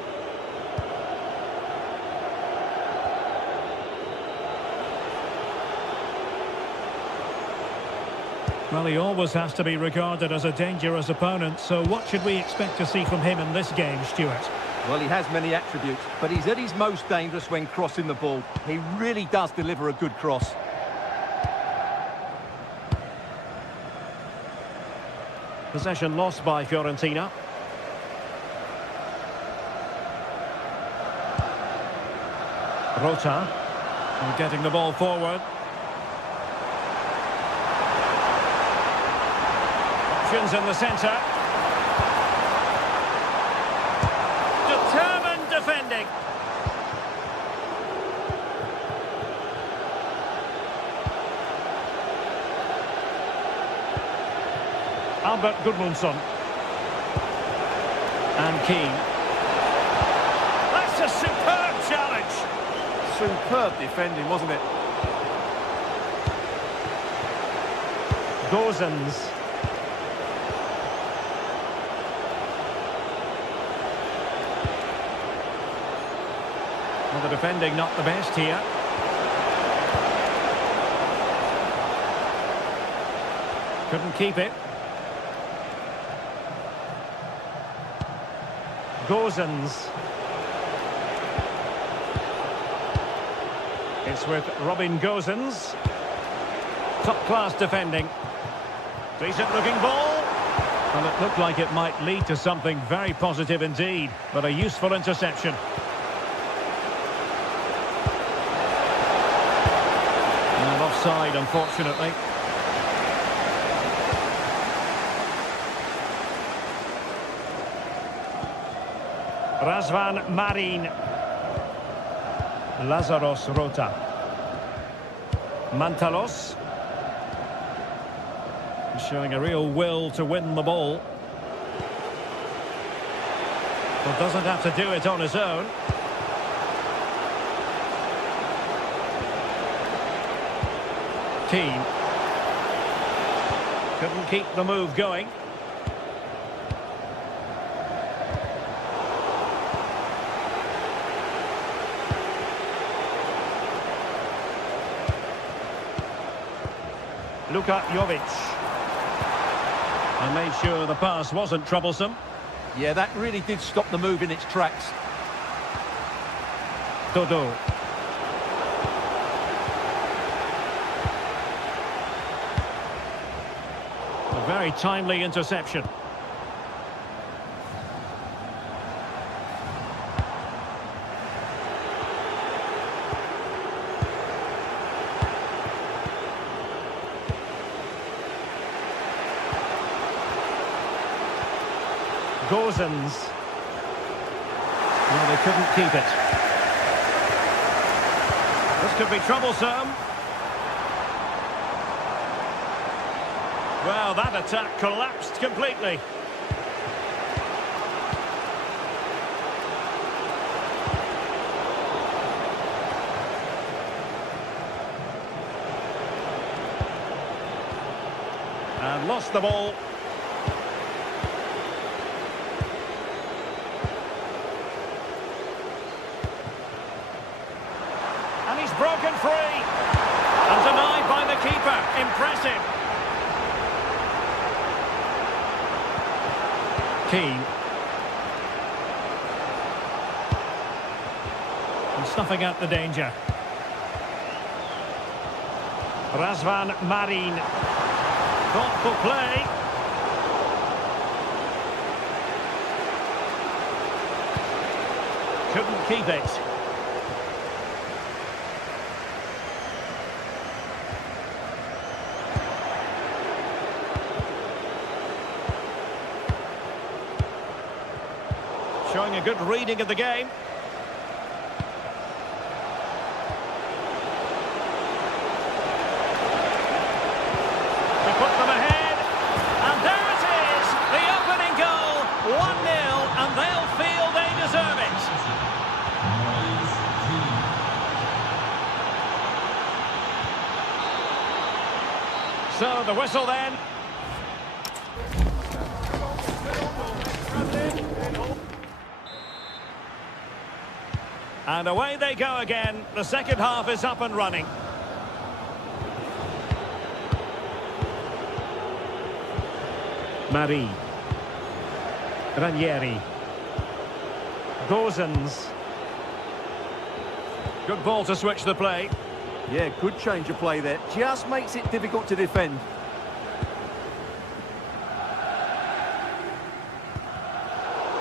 Well, he always has to be regarded as a dangerous opponent, so what should we expect to see from him in this game, Stuart? Well, he has many attributes, but he's at his most dangerous when crossing the ball. He really does deliver a good cross. Possession lost by Fiorentina. Rota. And getting the ball forward. Options in the centre. Determined defending. Albert Gudmundsson. And Keane. That's a superb challenge. Superb defending, wasn't it? Gozens. Well, the defending not the best here. Couldn't keep it. Gozens. It's with Robin Gozens. Top-class defending. Decent-looking ball. Well, it looked like it might lead to something very positive indeed, but a useful interception. And offside, unfortunately. Razvan Marin. Lazaros Rota. Mantalos. Showing a real will to win the ball. But doesn't have to do it on his own. Keane. Couldn't keep the move going. Luka Jovic. And made sure the pass wasn't troublesome. Yeah, that really did stop the move in its tracks. Dodo. A very timely interception. Gozens. Well, they couldn't keep it. This could be troublesome. Well, that attack collapsed completely. And lost the ball. broken free. And denied by the keeper. Impressive. Keane. And snuffing out the danger. Razvan Marin. Thoughtful play. Couldn't keep it. Showing a good reading of the game. To put them ahead. And there it is! The opening goal! 1-0, and they'll feel they deserve it. So the whistle then. And away they go again. The second half is up and running. Marie. Ranieri. Gozens. Good ball to switch the play. Yeah, good change of play there. Just makes it difficult to defend.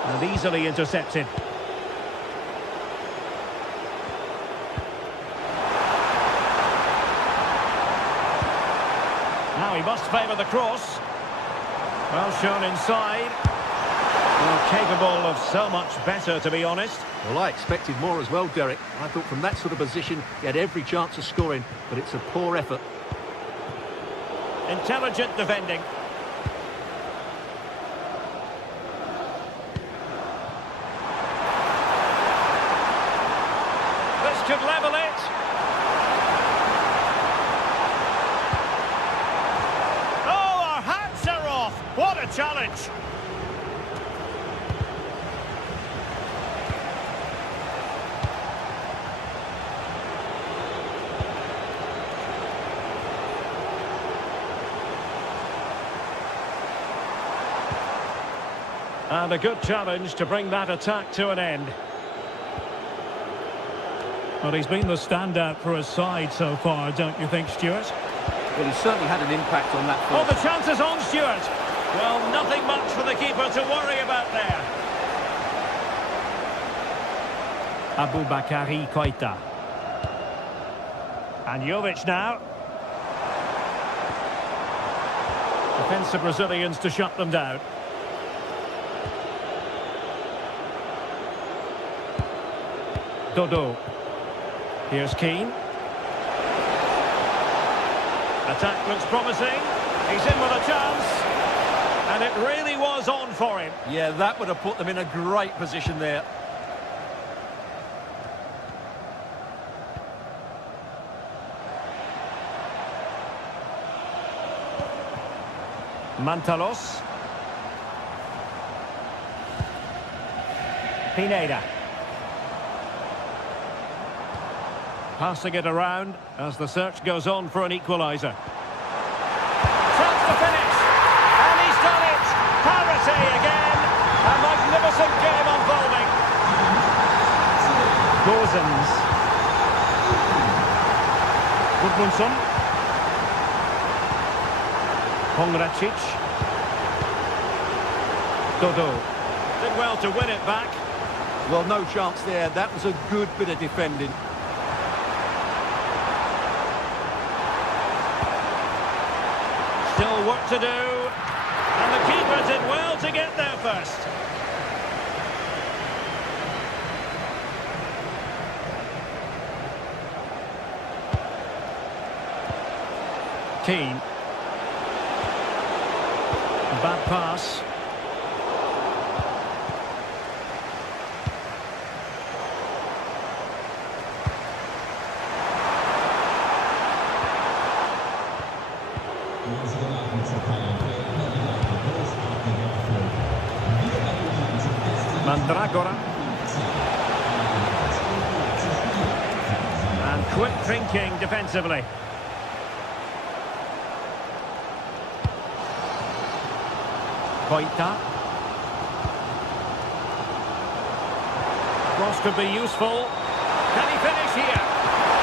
And easily intercepted. Now he must favour the cross. Well shown inside. Well, capable of so much better, to be honest. Well, I expected more as well, Derek. I thought from that sort of position, he had every chance of scoring, but it's a poor effort. Intelligent defending. This could level it. Oh, our hats are off. What a challenge. And a good challenge to bring that attack to an end. Well, he's been the standout for his side so far, don't you think, Stuart? Well, he certainly had an impact on that first. Oh, the chance is on, Stuart. Well, nothing much for the keeper to worry about there. Aboubakary Koita. And Jovic now. Defensive Brazilians to shut them down. Dodo. Here's Keane. Attack looks promising. He's in with a chance. And it really was on for him. Yeah, that would have put them in a great position there. Mantalos. Pineda. Passing it around as the search goes on for an equaliser. Chance to finish. And he's done it. Parity again. A magnificent game unfolding. Gozens. Gudmundsson. Pongracic. Dodo. Did well to win it back. Well, no chance there. That was a good bit of defending. Still work to do. And the keeper did well to get there first. Keane. A bad pass. Mandragora. And Quick thinking defensively. Koita. Cross could be useful. Can he finish here?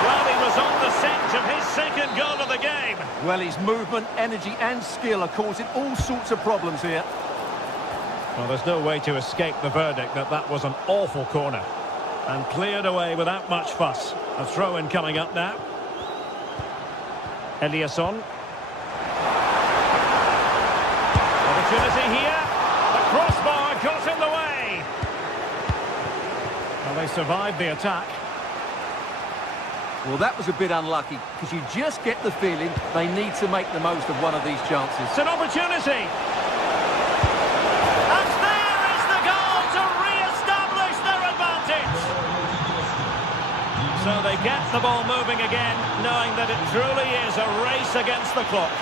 Well, he was on the scent of his second goal of the game. Well, his movement, energy and skill are causing all sorts of problems here. Well, there's no way to escape the verdict that that was an awful corner. And cleared away without much fuss. A throw-in coming up now. Eliasson. Opportunity here. The crossbar got in the way. Well, they survived the attack. Well, that was a bit unlucky, because you just get the feeling they need to make the most of one of these chances. It's an opportunity. And there is the goal to re-establish their advantage. So they get the ball moving again, knowing that it truly is a race against the clock.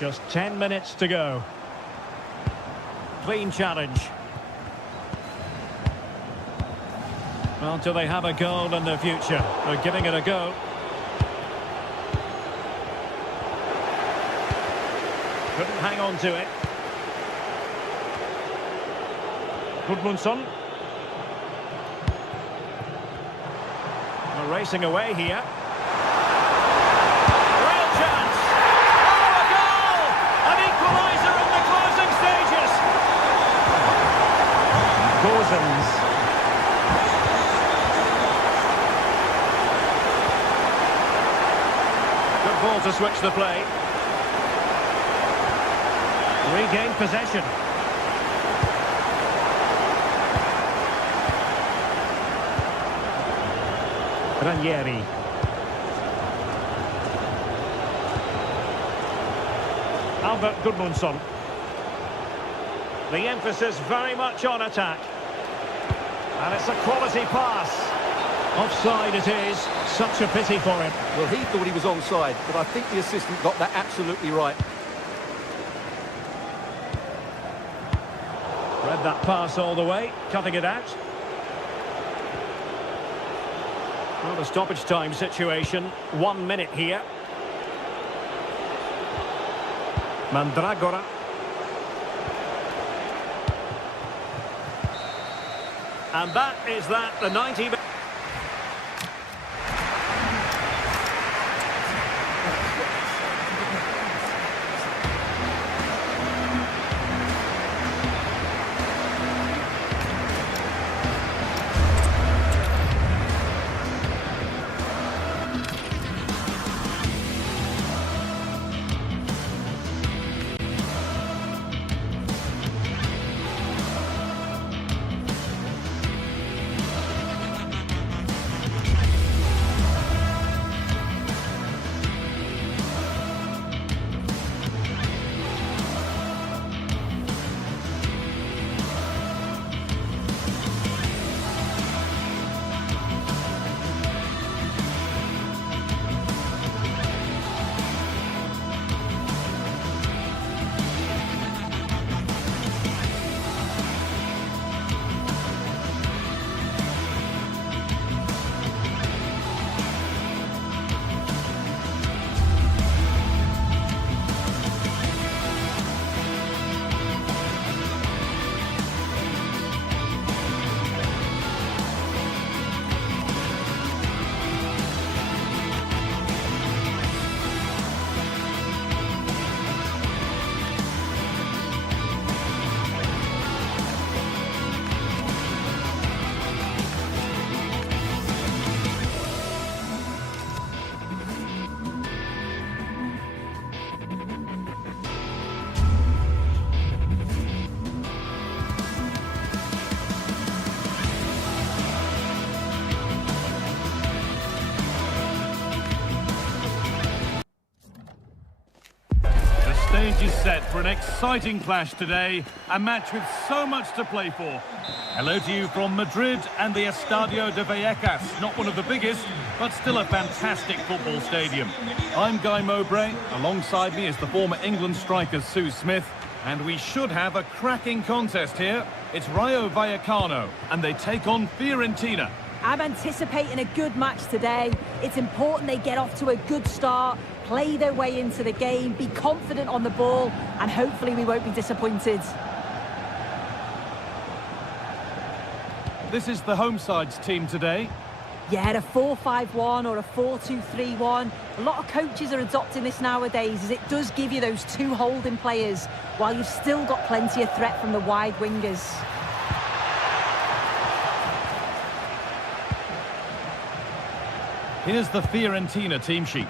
Just 10 minutes to go. Clean challenge. Well, do they have a goal in the future? They're giving it a go. Couldn't hang on to it. Gudmundsson. They're racing away here. Real chance. Oh, a goal! An equaliser in the closing stages. Gozens. Good ball to switch the play. Regained possession. Ranieri. Albert Gudmundsson. The emphasis very much on attack. And it's a quality pass. Offside it is. Such a pity for him. Well, he thought he was onside, but I think the assistant got that absolutely right. Read that pass all the way, cutting it out. Well, the stoppage time situation, 1 minute here. Mandragora. And that is that, the 90 minutes. Stage is set for an exciting clash today, a match with so much to play for. Hello to you from Madrid and the Estadio de Vallecas. Not one of the biggest, but still a fantastic football stadium. I'm Guy Mowbray. Alongside me is the former England striker Sue Smith. And we should have a cracking contest here. It's Rayo Vallecano, and they take on Fiorentina. I'm anticipating a good match today. It's important they get off to a good start, play their way into the game, be confident on the ball, and hopefully we won't be disappointed. This is the home side's team today. Yeah, a 4-5-1 or a 4-2-3-1. A lot of coaches are adopting this nowadays, as it does give you those two holding players, while you've still got plenty of threat from the wide wingers. Here's the Fiorentina team sheet.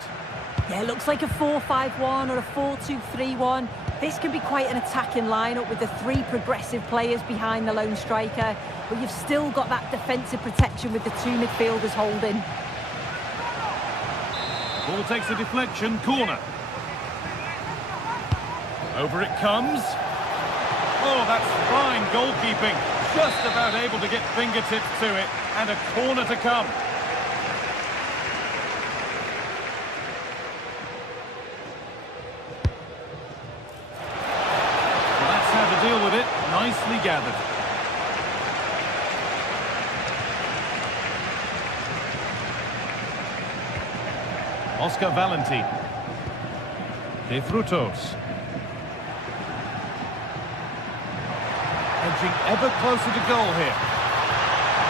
Yeah, it looks like a 4-5-1 or a 4-2-3-1. This can be quite an attacking lineup with the three progressive players behind the lone striker, but you've still got that defensive protection with the two midfielders holding. Ball takes a deflection, corner. Over it comes. Oh, that's fine goalkeeping. Just about able to get fingertips to it, and a corner to come. Deal with it, nicely gathered. Oscar Valentin. De Frutos. Edging ever closer to goal here.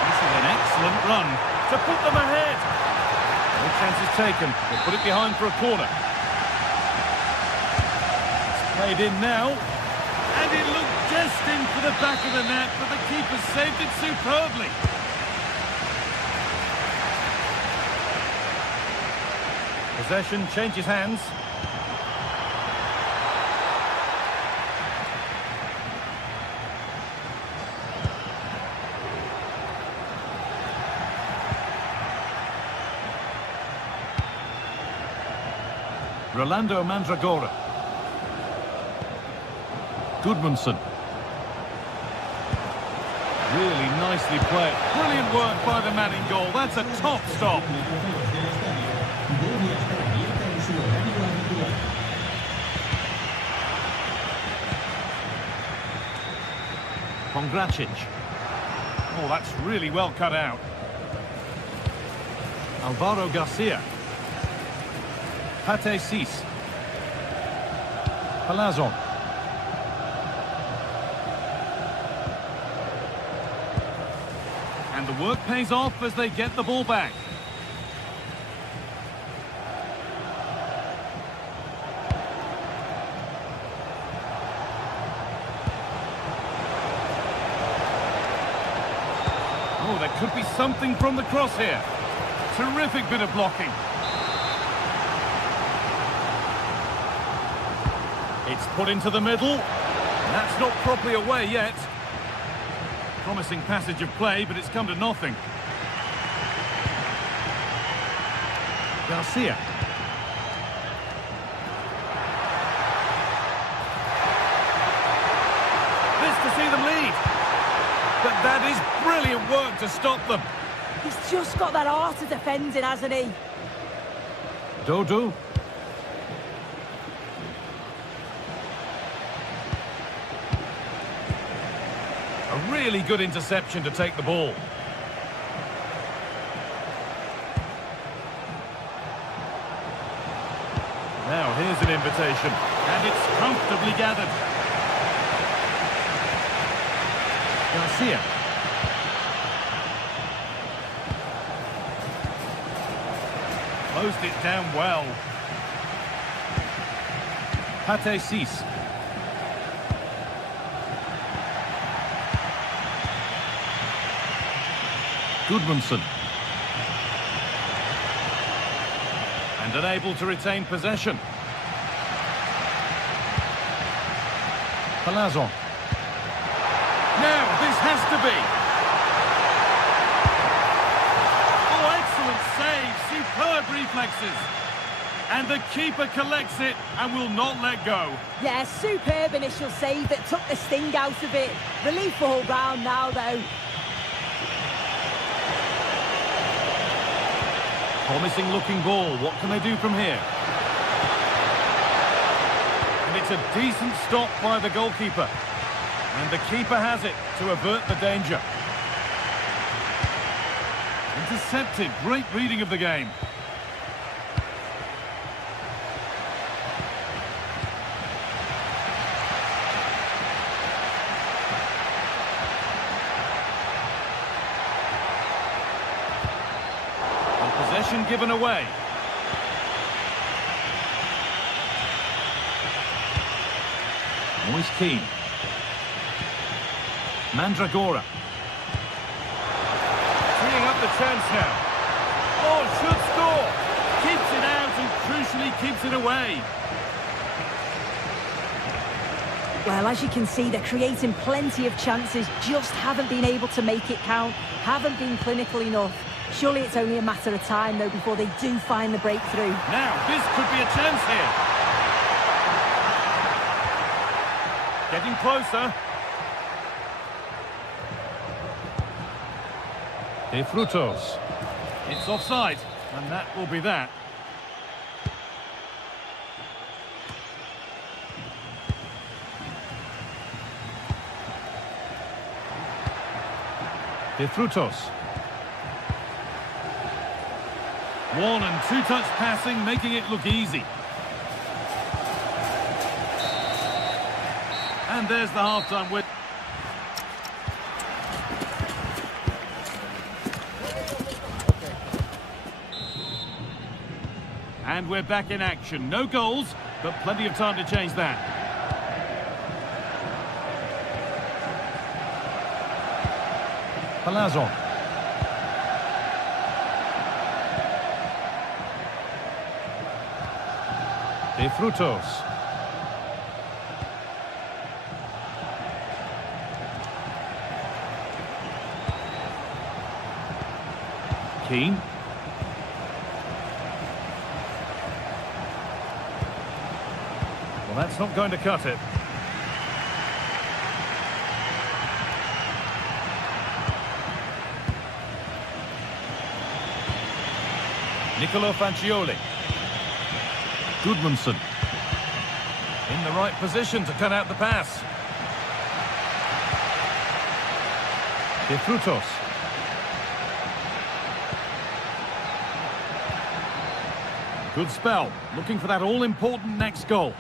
This is an excellent run to put them ahead. No chances taken. They'll put it behind for a corner. It's played in now. And it looked destined for the back of the net, but the keeper saved it superbly. Possession changes hands. Rolando Mandragora. Goodmanson. Really nicely played. Brilliant work by the man in goal. That's a top stop. Pongracic. Oh, that's really well cut out. Alvaro Garcia. Pate Cis. Palazon. And the work pays off as they get the ball back. Oh, there could be something from the cross here. Terrific bit of blocking. It's put into the middle. That's not properly away yet. Promising passage of play, but it's come to nothing. Garcia. This to see them lead. But that is brilliant work to stop them. He's just got that art of defending, hasn't he? Dodo. A really good interception to take the ball. Now here's an invitation, and it's comfortably gathered. Garcia. Closed it down well. Pate Cis. Goodmanson. And unable to retain possession. Palazon. Now, this has to be. Oh, excellent save. Superb reflexes. And the keeper collects it and will not let go. Yeah, superb initial save that took the sting out of it. Relief all round now, though. Promising looking ball. What can they do from here? And it's a decent stop by the goalkeeper. And the keeper has it to avert the danger. Intercepted. Great reading of the game. Possession given away. Moise Keane. Mandragora. Freeing up the chance now. Oh, should score. Keeps it out and crucially keeps it away. Well, as you can see, they're creating plenty of chances, just haven't been able to make it count, haven't been clinical enough. Surely it's only a matter of time, though, before they do find the breakthrough. Now, this could be a chance here. Getting closer. De Frutos. It's offside, and that will be that. De Frutos. One and two-touch passing, making it look easy. And there's the half-time whistle. And we're back in action. No goals, but plenty of time to change that. Palazzo. De Frutos. Keane. Well, that's not going to cut it. Nicolo Fancioli. Goodmanson. In the right position to cut out the pass. De Frutos. Good spell, looking for that all-important next goal,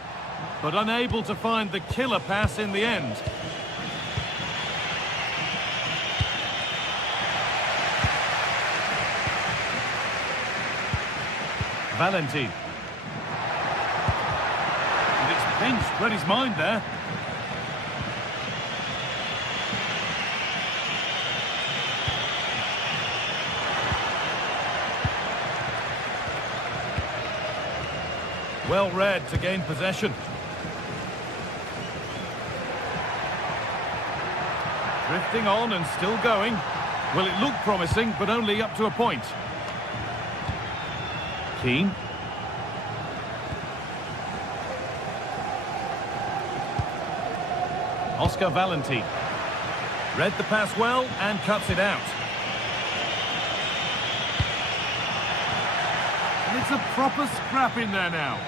but unable to find the killer pass in the end. Valentin. And it's pinched, read his mind there. Well read to gain possession. Drifting on and still going. Well, it looked promising, but only up to a point. Keane. Oscar Valentin. Read the pass well and cuts it out. And it's a proper scrap in there now.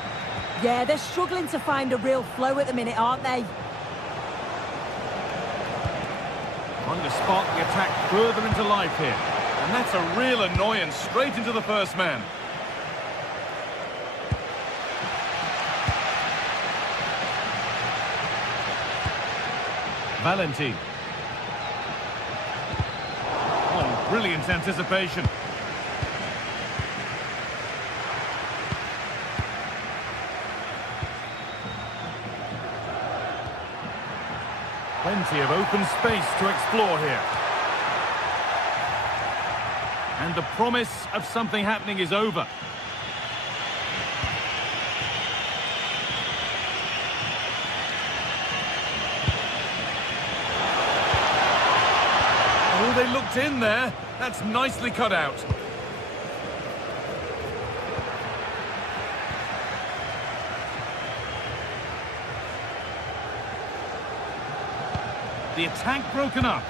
Yeah, they're struggling to find a real flow at the minute, aren't they? Trying to spark the attack further into life here. And that's a real annoyance, straight into the first man. Valentin. Oh, brilliant anticipation. Plenty of open space to explore here. And the promise of something happening is over. Oh, they looked in there. That's nicely cut out. The attack broken up.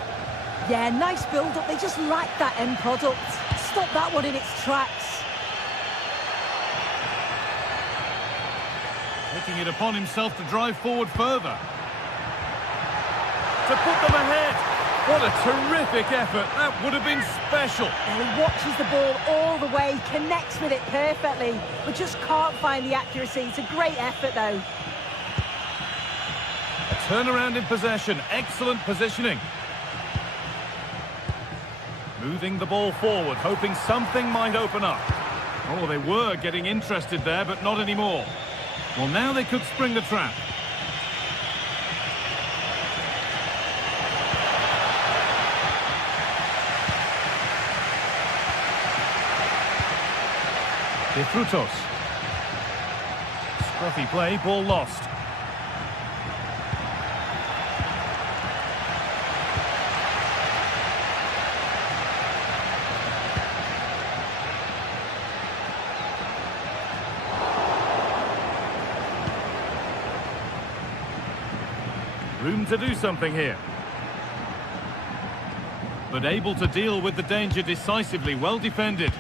Yeah, nice build-up. They just lacked that end product. Stop that one in its tracks. Taking it upon himself to drive forward further. To put them ahead. What a terrific effort. That would have been special. And he watches the ball all the way, connects with it perfectly, but just can't find the accuracy. It's a great effort, though. A turnaround in possession. Excellent positioning. Moving the ball forward, hoping something might open up. Oh, they were getting interested there, but not anymore. Well, now they could spring the trap. De Frutos. Scruffy play, ball lost. Room to do something here. But able to deal with the danger decisively, well defended.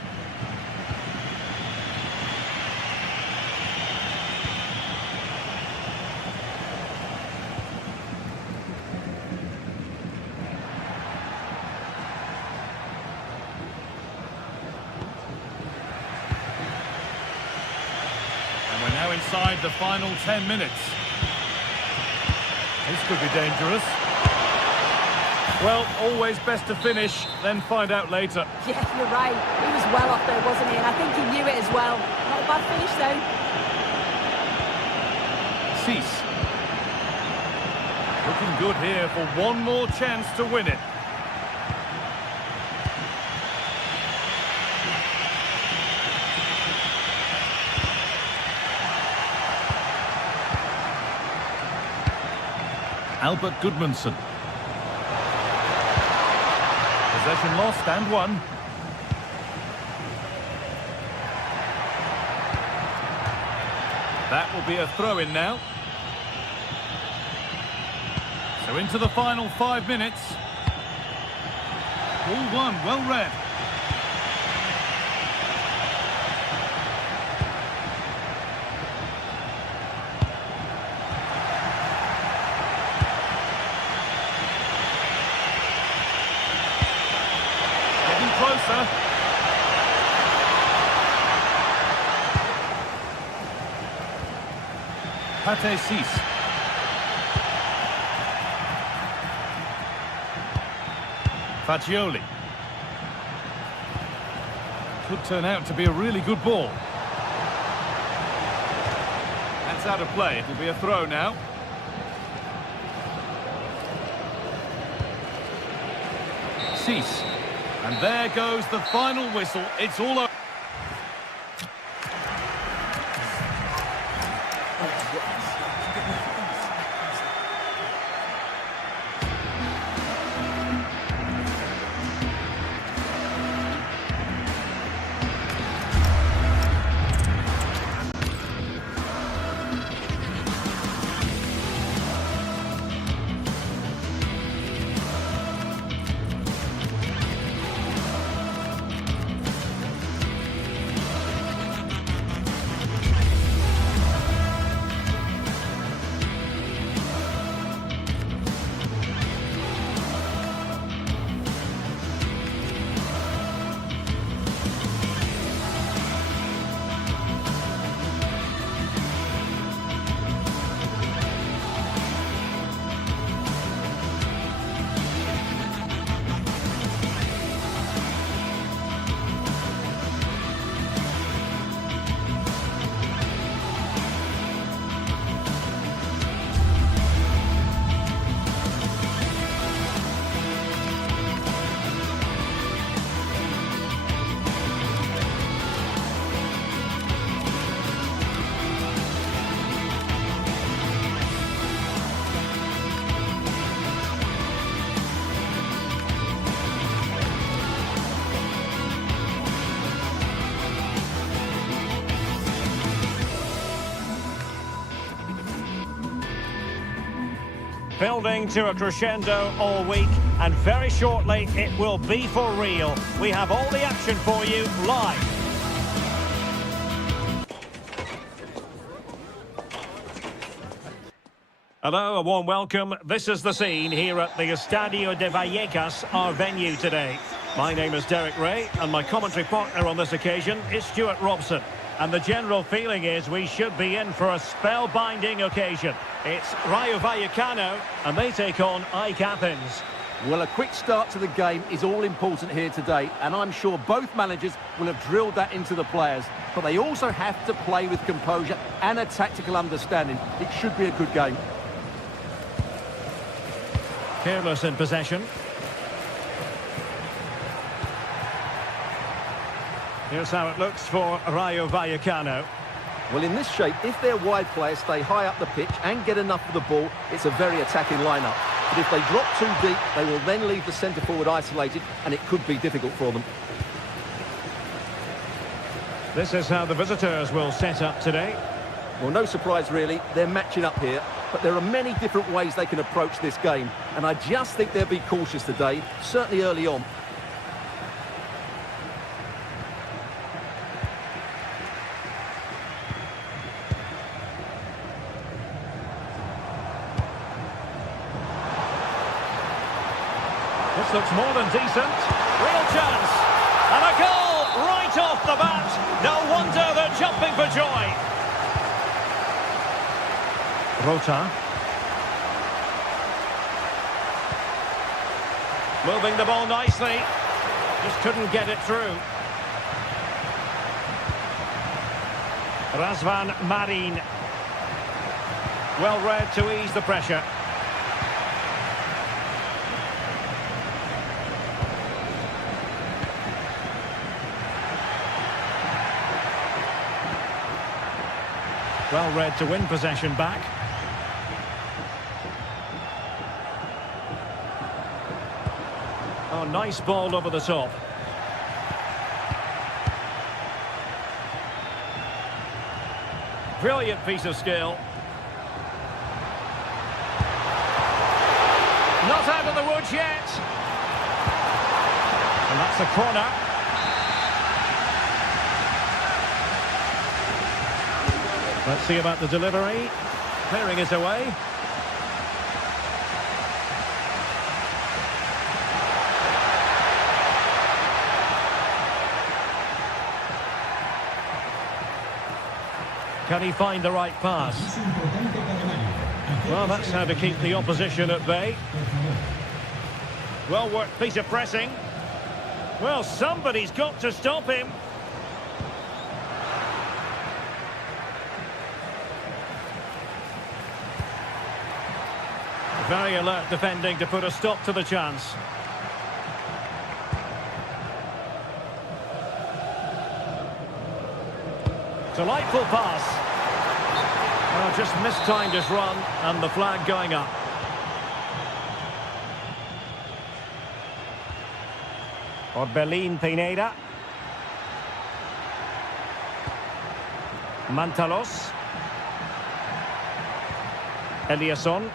And we're now inside the final 10 minutes. This could be dangerous. Well, always best to finish, then find out later. Yeah, you're right. He was well off there, wasn't he? And I think he knew it as well. Not a bad finish, though. Cease. Looking good here for one more chance to win it. Albert Gudmundsson. Possession lost and won. That will be a throw-in now. So into the final 5 minutes. Ball one, well read. Closer. Pate Cease. Fagioli. Could turn out to be a really good ball. That's out of play. It'll be a throw now. Cease. And there goes the final whistle. It's all over. Building to a crescendo all week, and very shortly it will be for real. We have all the action for you live. Hello, a warm welcome. This is the scene here at the Estadio de Vallecas, our venue today. My name is Derek Ray, and my commentary partner on this occasion is Stuart Robson. And the general feeling is we should be in for a spellbinding occasion. It's Rayo Vallecano, and they take on AEK Athens. Well, a quick start to the game is all important here today, and I'm sure both managers will have drilled that into the players. But they also have to play with composure and a tactical understanding. It should be a good game. Careless in possession. Here's how it looks for Rayo Vallecano. Well, in this shape, if their wide players stay high up the pitch and get enough of the ball, it's a very attacking lineup. But if they drop too deep, they will then leave the centre-forward isolated, and it could be difficult for them. This is how the visitors will set up today. Well, no surprise, really. They're matching up here. But there are many different ways they can approach this game. And I just think they'll be cautious today, certainly early on. This looks more than decent. Real chance. And a goal right off the bat. No wonder they're jumping for joy. Rota. Moving the ball nicely. Just couldn't get it through. Razvan Marin. Well read to ease the pressure. Well read to win possession back. Oh, nice ball over the top. Brilliant piece of skill. Not out of the woods yet. And that's a corner. Let's see about the delivery. Clearing it away. Can he find the right pass? Well, that's how to keep the opposition at bay. Well worked piece of pressing. Well, somebody's got to stop him. Very alert defending to put a stop to the chance. Delightful pass. Oh, just mistimed his run, and the flag going up. Orbelín Pineda. Mantalos. Eliasson.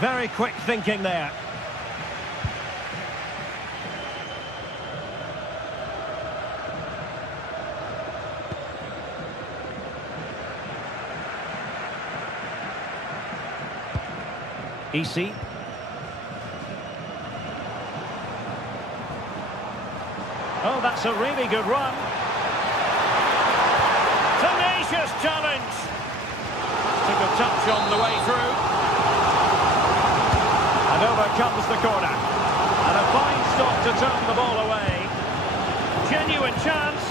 Very quick thinking there. Easy. Oh, that's a really good run. Tenacious challenge. Took a touch on the way through. And over comes the corner. And a fine stop to turn the ball away. Genuine chance.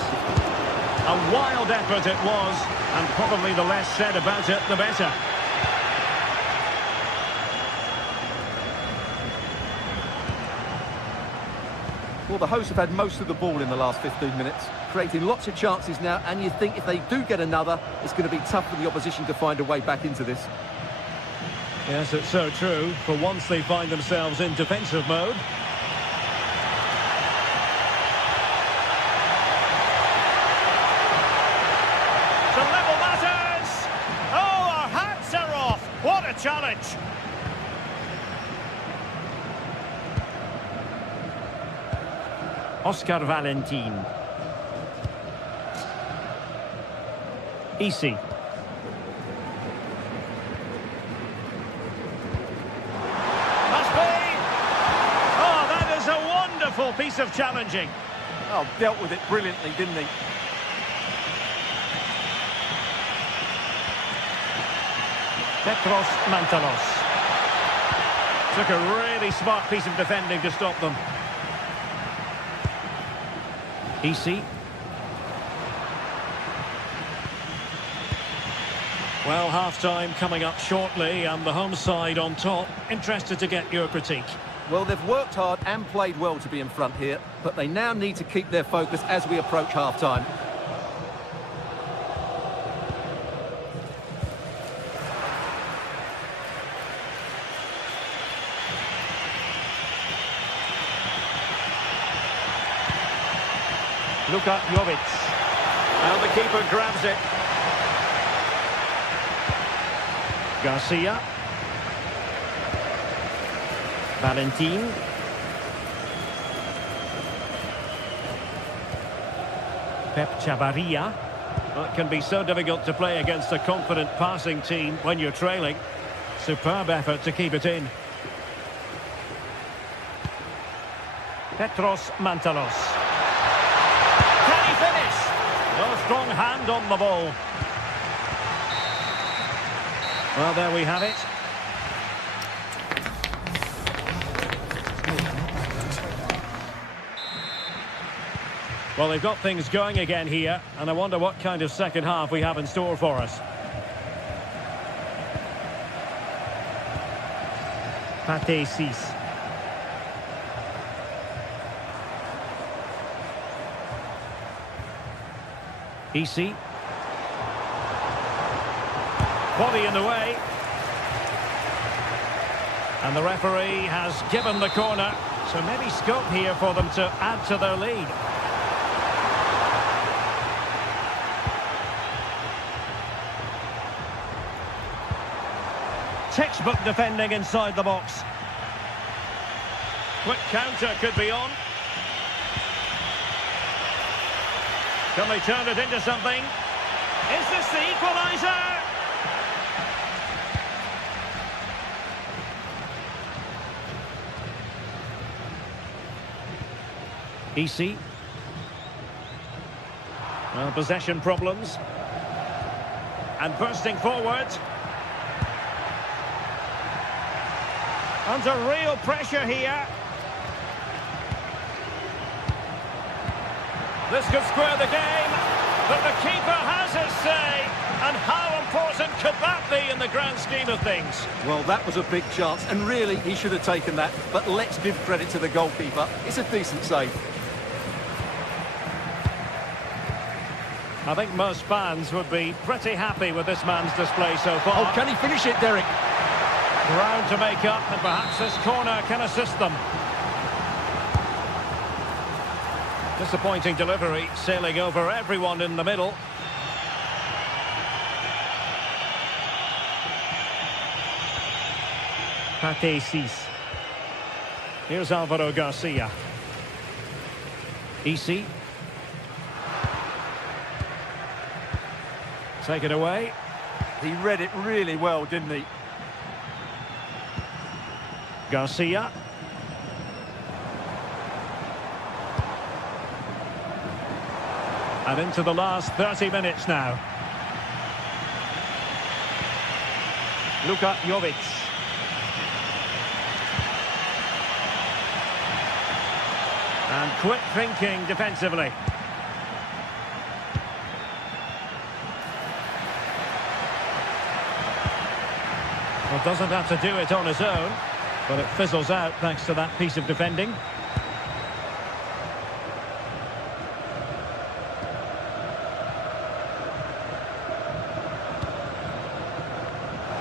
A wild effort it was. And probably the less said about it, the better. Well, the hosts have had most of the ball in the last 15 minutes, creating lots of chances now, and you think if they do get another, it's going to be tough for the opposition to find a way back into this. Yes, it's so true. For once they find themselves in defensive mode. To level matters! Oh, our hats are off! What a challenge! Oscar Valentin. Easy. Must be! Oh, that is a wonderful piece of challenging. Oh, dealt with it brilliantly, didn't he? Petros Mantalos. Took a really smart piece of defending to stop them. Easy. Well, half-time coming up shortly, and the home side on top. Interested to get your critique. Well, they've worked hard and played well to be in front here, but they now need to keep their focus as we approach half-time. Luka Jovic. And the keeper grabs it. Garcia. Valentin. Pep Chavarria. Well, it can be so difficult to play against a confident passing team when you're trailing. Superb effort to keep it in. Petros Mantalos. Can he finish? No strong hand on the ball. Well, there we have it. Well, they've got things going again here, and I wonder what kind of second half we have in store for us. Pate Cis. Easy. Body in the way. And the referee has given the corner, so maybe scope here for them to add to their lead. Textbook defending inside the box. Quick counter could be on. Can they turn it into something? Is this the equaliser? Easy. Well, possession problems. And bursting forward. Under real pressure here. This could square the game, but the keeper has his say. And how important could that be in the grand scheme of things? Well, that was a big chance, and really, he should have taken that. But let's give credit to the goalkeeper. It's a decent save. I think most fans would be pretty happy with this man's display so far. Oh, can he finish it, Derek? Ground to make up, and perhaps this corner can assist them. Disappointing delivery, sailing over everyone in the middle. Pate Cis. Here's Alvaro Garcia. Easy. Take it away. He read it really well, didn't he? Garcia. And into the last 30 minutes now. Luka Jovic. And quick thinking defensively. Well, doesn't have to do it on his own, but it fizzles out thanks to that piece of defending.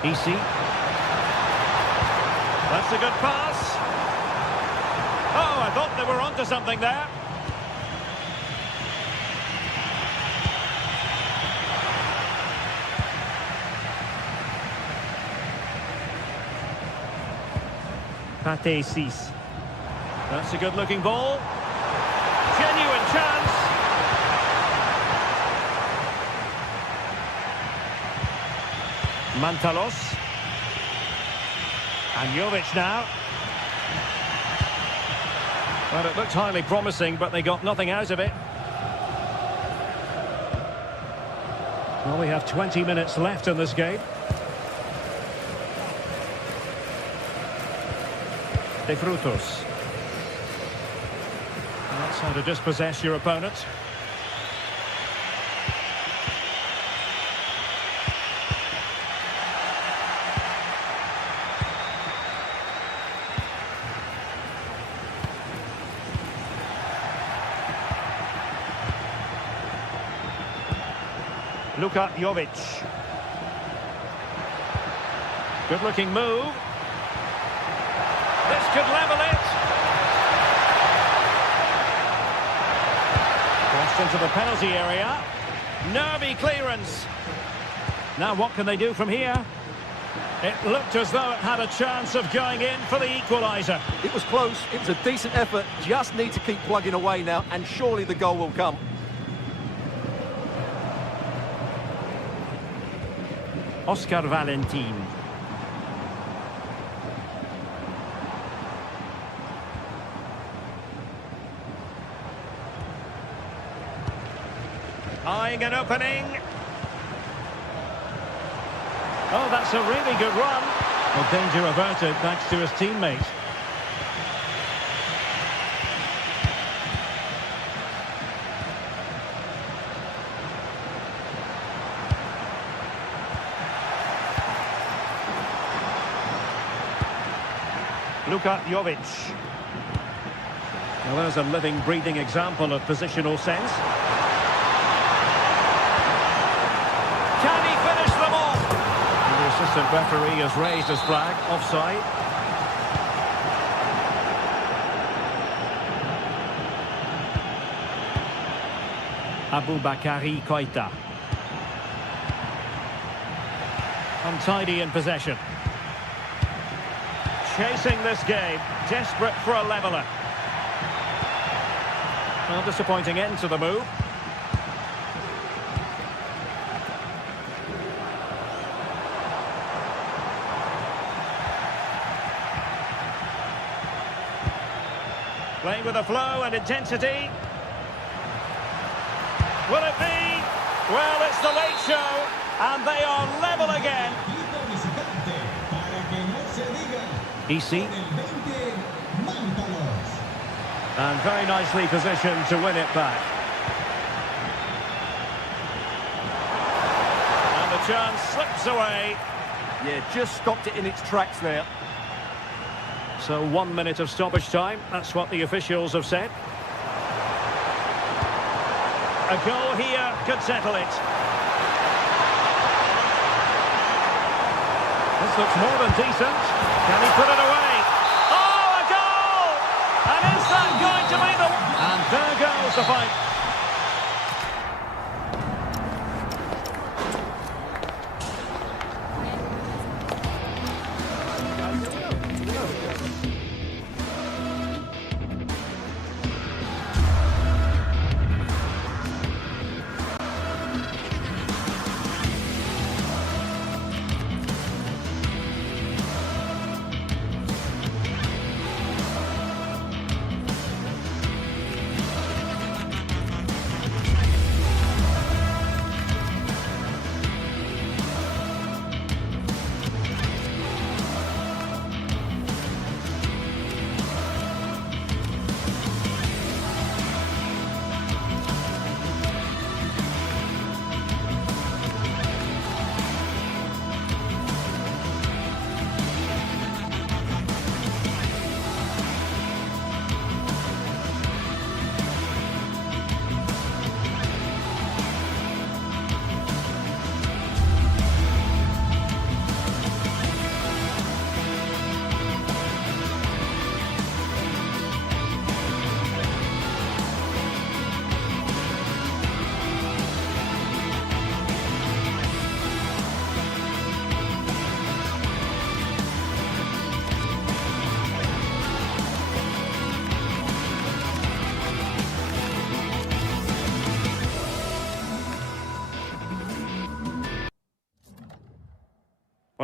Easy. That's a good pass. Oh, I thought they were onto something there. Pate Cis. That's a good-looking ball. genuine chance. Mantalos. And Jovic now. Well, it looked highly promising, but they got nothing out of it. Well, we have 20 minutes left in this game. De Frutos. That's how to dispossess your opponent. Luka Jovic. Good looking move. This could level it. Crossed into the penalty area. Nervy clearance. Now what can they do from here? It looked as though it had a chance of going in for the equaliser. It was close, it was a decent effort, just need to keep plugging away now, and surely the goal will come. Oscar Valentin. Eyeing an opening. Oh, that's a really good run. Well, danger averted thanks to his teammate. Luka Jovic. Well, there's a living, breathing example of positional sense. Can he finish them off? And the assistant referee has raised his flag, offside. Aboubakary Koita. Untidy in possession. Chasing this game, desperate for a leveller. Well, disappointing end to the move. Playing with a flow and intensity. Will it be? Well, it's the late show, and they are level again. Easy. And very nicely positioned to win it back. And the chance slips away. Yeah, just stopped it in its tracks there. So 1 minute of stoppage time, that's what the officials have said. A goal here could settle it. This looks more than decent. Can he put it away? Oh, a goal! And is that going to be the... And there goes the fight.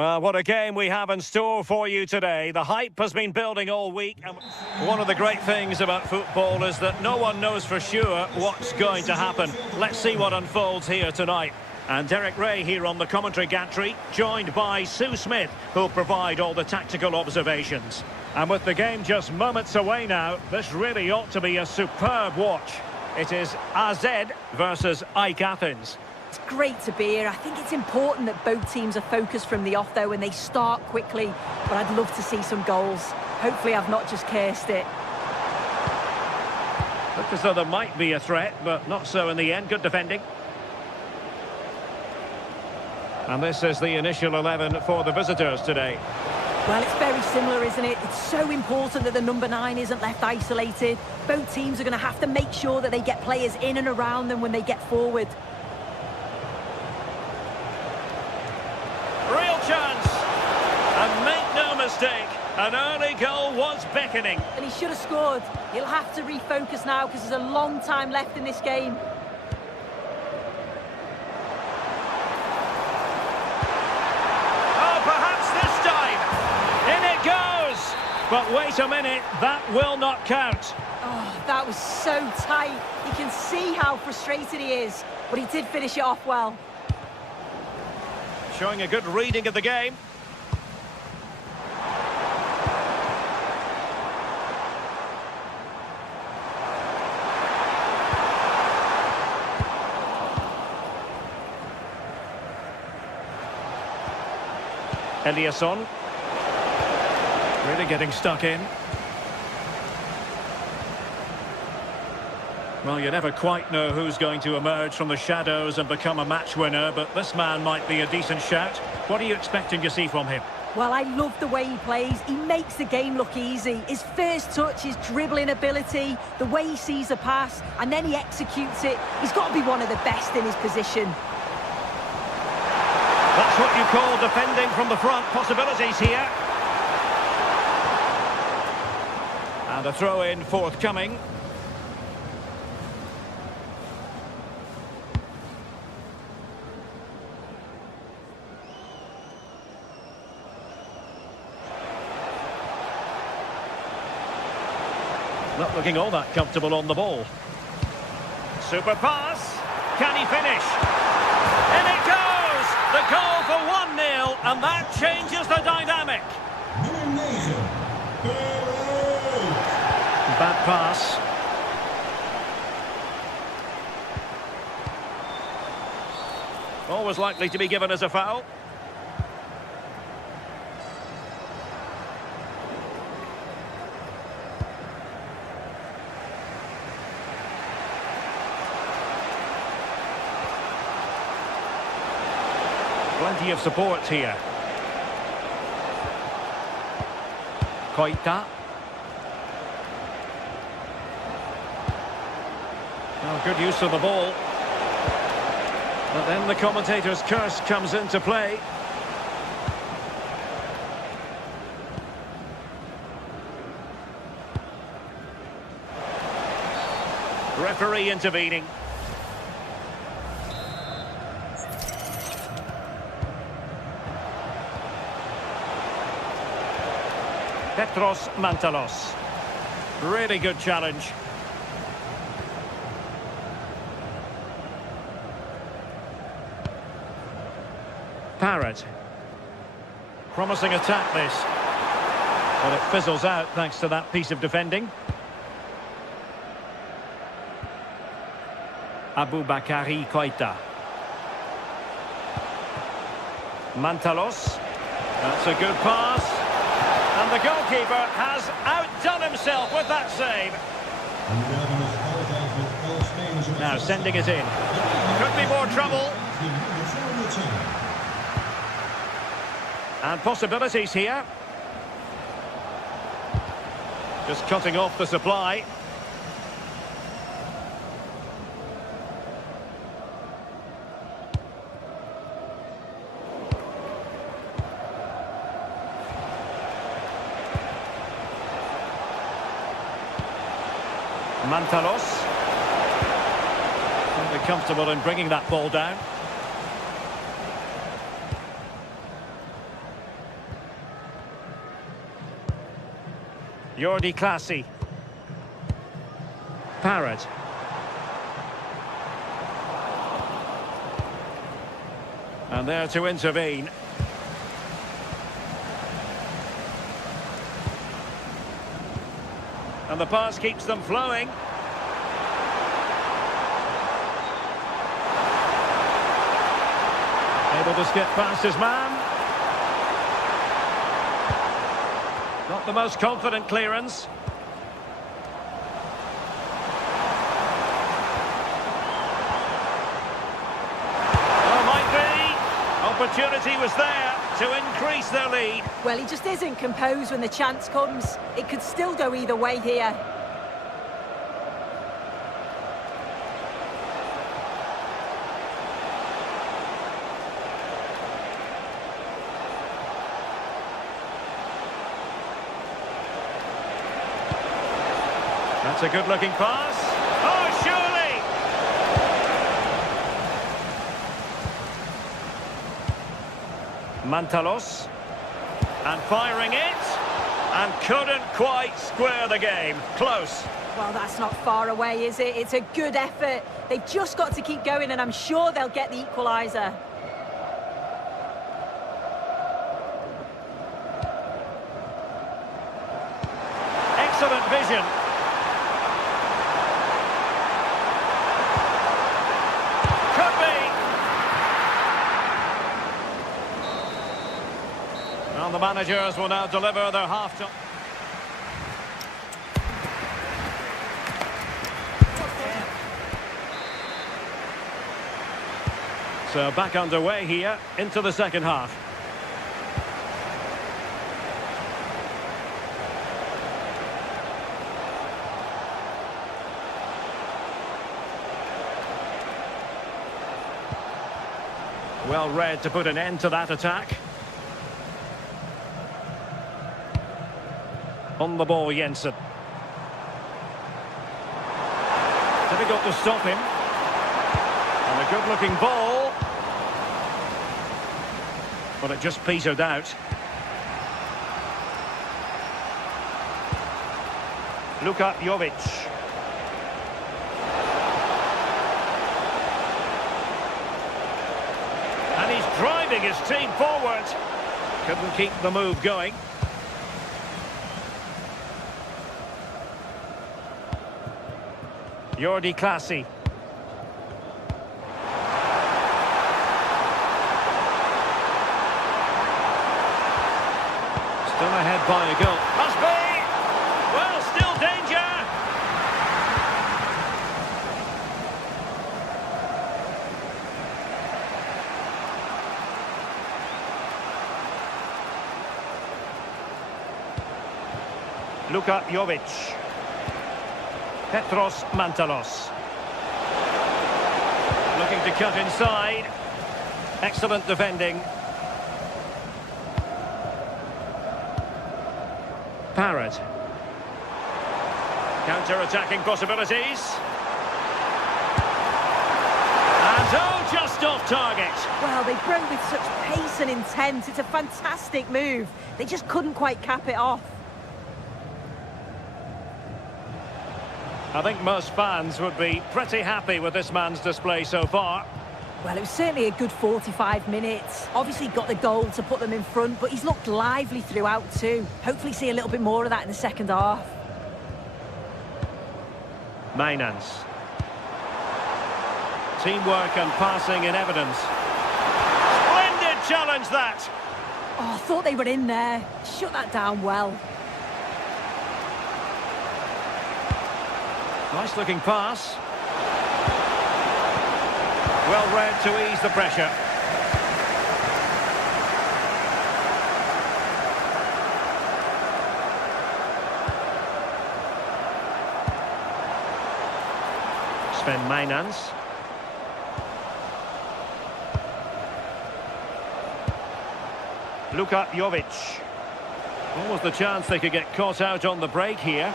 Well, what a game we have in store for you today. The hype has been building all week. And one of the great things about football is that no one knows for sure what's going to happen. Let's see what unfolds here tonight. And Derek Ray here on the commentary gantry, joined by Sue Smith, who'll provide all the tactical observations. And with the game just moments away now, this really ought to be a superb watch. It is AZ versus AEK Athens. It's great to be here. I think it's important that both teams are focused from the off, though, and they start quickly. But I'd love to see some goals. Hopefully I've not just cursed it. Looked as though there might be a threat, but not so in the end. Good defending. And this is the initial 11 for the visitors today. Well, it's very similar, isn't it? It's so important that the number 9 isn't left isolated. Both teams are going to have to make sure that they get players in and around them when they get forward. Real chance. And make no mistake, an early goal was beckoning. And he should have scored. He'll have to refocus now because there's a long time left in this game. But wait a minute, that will not count. Oh, that was so tight. You can see how frustrated he is, but he did finish it off well. Showing a good reading of the game. Eliasson. Really getting stuck in. Well, you never quite know who's going to emerge from the shadows and become a match winner, but this man might be a decent shout. What are you expecting to see from him? Well, I love the way he plays. He makes the game look easy. His first touch, his dribbling ability, the way he sees a pass, and then he executes it. He's got to be one of the best in his position. That's what you call defending from the front. Possibilities here. And a throw-in forthcoming. Not looking all that comfortable on the ball. Super pass. Can he finish? In it goes! The goal for 1-0, and that changes the dynamic. Bad pass. Always likely to be given as a foul. Plenty of support here. Koita. Oh, good use of the ball. But then the commentator's curse comes into play. Referee intervening. Petros Mantalos. Really good challenge. Parrott. Promising attack this. But it fizzles out thanks to that piece of defending. Aboubakari Koita. Mantalos. That's a good pass. And the goalkeeper has outdone himself with that save. Now sending it in. Could be more trouble. And possibilities here. Just cutting off the supply. Mantalos. They're comfortable in bringing that ball down. Jordi Clasie. Parrott. And there to intervene. And the pass keeps them flowing. Able to skip past his man. Not the most confident clearance. Oh, might be. Opportunity was there to increase their lead. Well, he just isn't composed when the chance comes. It could still go either way here. That's a good-looking pass. Oh, surely! Mantalos. And firing it. And couldn't quite square the game. Close. Well, that's not far away, is it? It's a good effort. They've just got to keep going, and I'm sure they'll get the equaliser. Excellent vision. Could be. Well, the managers will now deliver their half-time. So back underway here into the second half. Well read to put an end to that attack. On the ball, Jensen. Difficult to stop him. And a good-looking ball. But it just petered out. Luka Jovic. And he's driving his team forward. Couldn't keep the move going. Jordi Clasie. Still ahead by a goal. Must be! Well, still danger! Luka Jovic. Petros Mantalos. Looking to cut inside. Excellent defending. Parrott. Counter-attacking possibilities. And oh, just off target. Well, they broke with such pace and intent. It's a fantastic move. They just couldn't quite cap it off. I think most fans would be pretty happy with this man's display so far. Well, it was certainly a good 45 minutes. Obviously got the goal to put them in front, but he's looked lively throughout too. Hopefully see a little bit more of that in the second half. Mainans. Teamwork and passing in evidence. Splendid challenge that! Oh, I thought they were in there. Shut that down well. Nice looking pass. Well read to ease the pressure. Sven Mainans. Luka Jovic. What was the chance they could get caught out on the break here?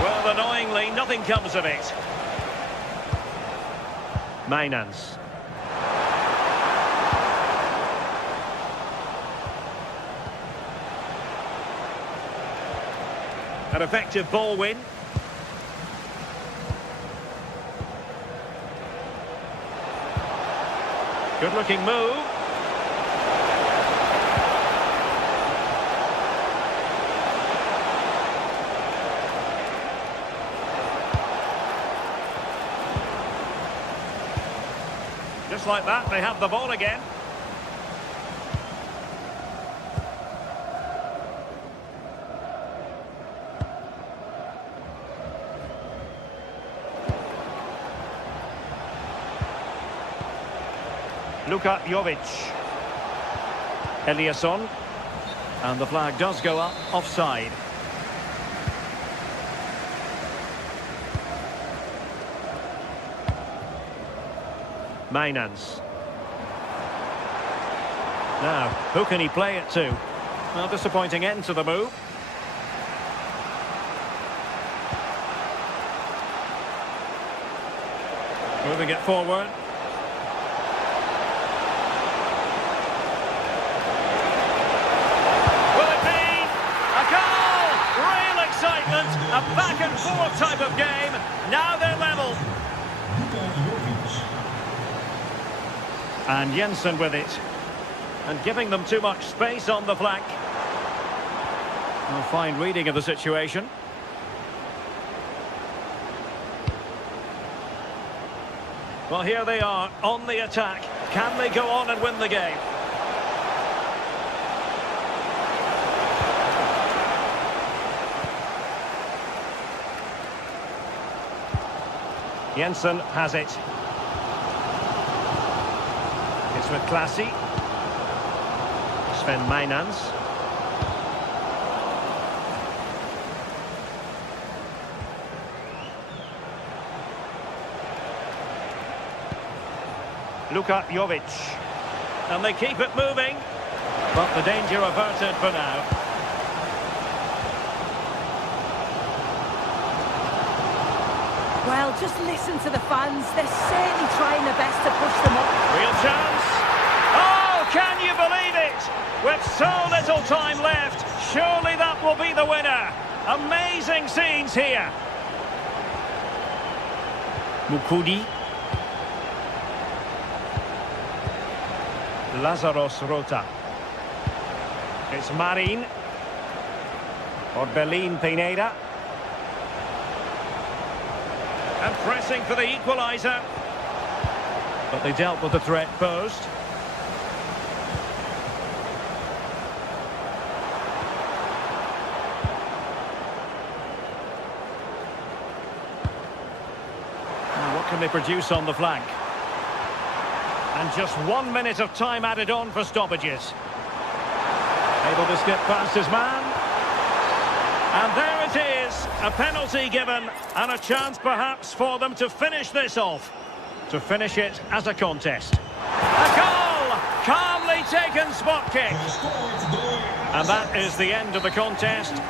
Well, annoyingly, nothing comes of it. Mainans. An effective ball win. Good-looking move. Just like that, they have the ball again. Luka Jovic. Eliasson. And the flag does go up, offside. Mainans. Now, who can he play it to? Well, disappointing end to the move. Moving it forward. Will it be a goal? Real excitement. A back and forth type of game. Now they're level. And Jensen with it. And giving them too much space on the flank. A fine reading of the situation. Well, here they are on the attack. Can they go on and win the game? Jensen has it. It's with Classy. Sven Mainans. Luka Jovic. And they keep it moving. But the danger averted for now. Well, just listen to the fans. They're certainly trying their best to push them up. Real chance. Oh, can you believe it? With so little time left, surely that will be the winner. Amazing scenes here. Mukudi. Lazaros Rota. It's Marin. Orbelin Pineda. And pressing for the equaliser. But they dealt with the threat posed. Now what can they produce on the flank? And just 1 minute of time added on for stoppages. Able to skip past his man. And there it is, a penalty given, and a chance perhaps for them to finish this off. To finish it as a contest. A goal! Calmly taken spot kick. And that is the end of the contest.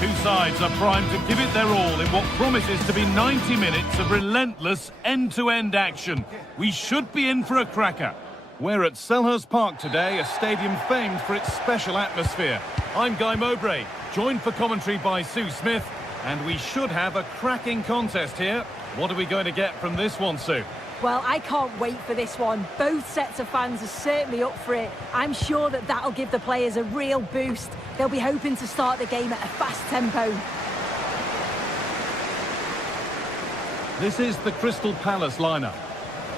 Two sides are primed to give it their all in what promises to be 90 minutes of relentless end-to-end action. We should be in for a cracker. We're at Selhurst Park today, a stadium famed for its special atmosphere. I'm Guy Mowbray, joined for commentary by Sue Smith, and we should have a cracking contest here. What are we going to get from this one, Sue? Well, I can't wait for this one. Both sets of fans are certainly up for it. I'm sure that that'll give the players a real boost. They'll be hoping to start the game at a fast tempo. This is the Crystal Palace lineup.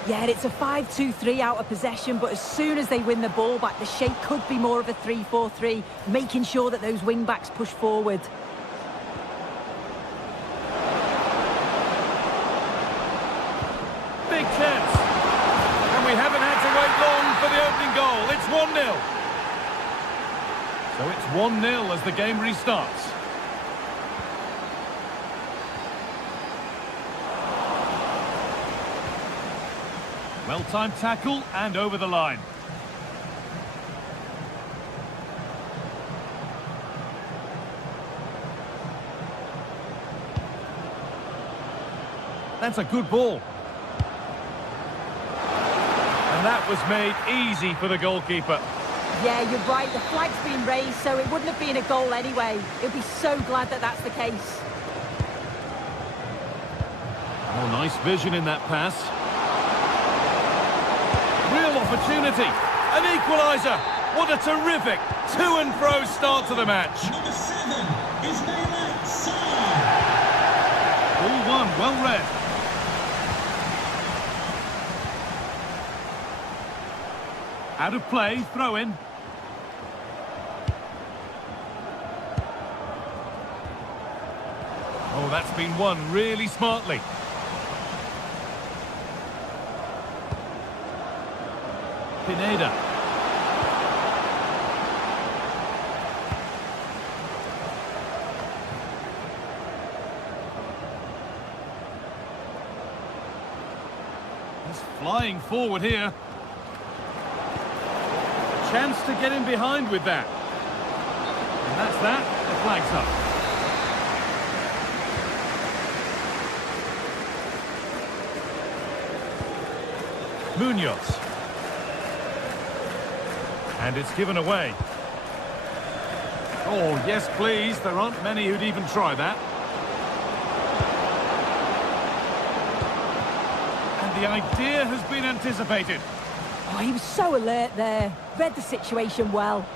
Yeah, it's a 5-2-3 out of possession, but as soon as they win the ball back, the shape could be more of a 3-4-3, making sure that those wing-backs push forward. Big chance. And we haven't had to wait long for the opening goal. It's 1-0. So it's 1-0 as the game restarts. Well-timed tackle and over the line. That's a good ball. And that was made easy for the goalkeeper. Yeah, you're right. The flag's been raised, so it wouldn't have been a goal anyway. He'll be so glad that that's the case. Oh, nice vision in that pass. Real opportunity. An equaliser. What a terrific to-and-fro start to the match. Number 7 is Mehmet Salah. All one, well read. Out of play, throw in. Oh, that's been won really smartly. Pineda. He's flying forward here. Chance to get in behind with that. And that's that. The flag's up. Munoz. And it's given away. Oh, yes, please. There aren't many who'd even try that. And the idea has been anticipated. Oh, he was so alert there. Read the situation well.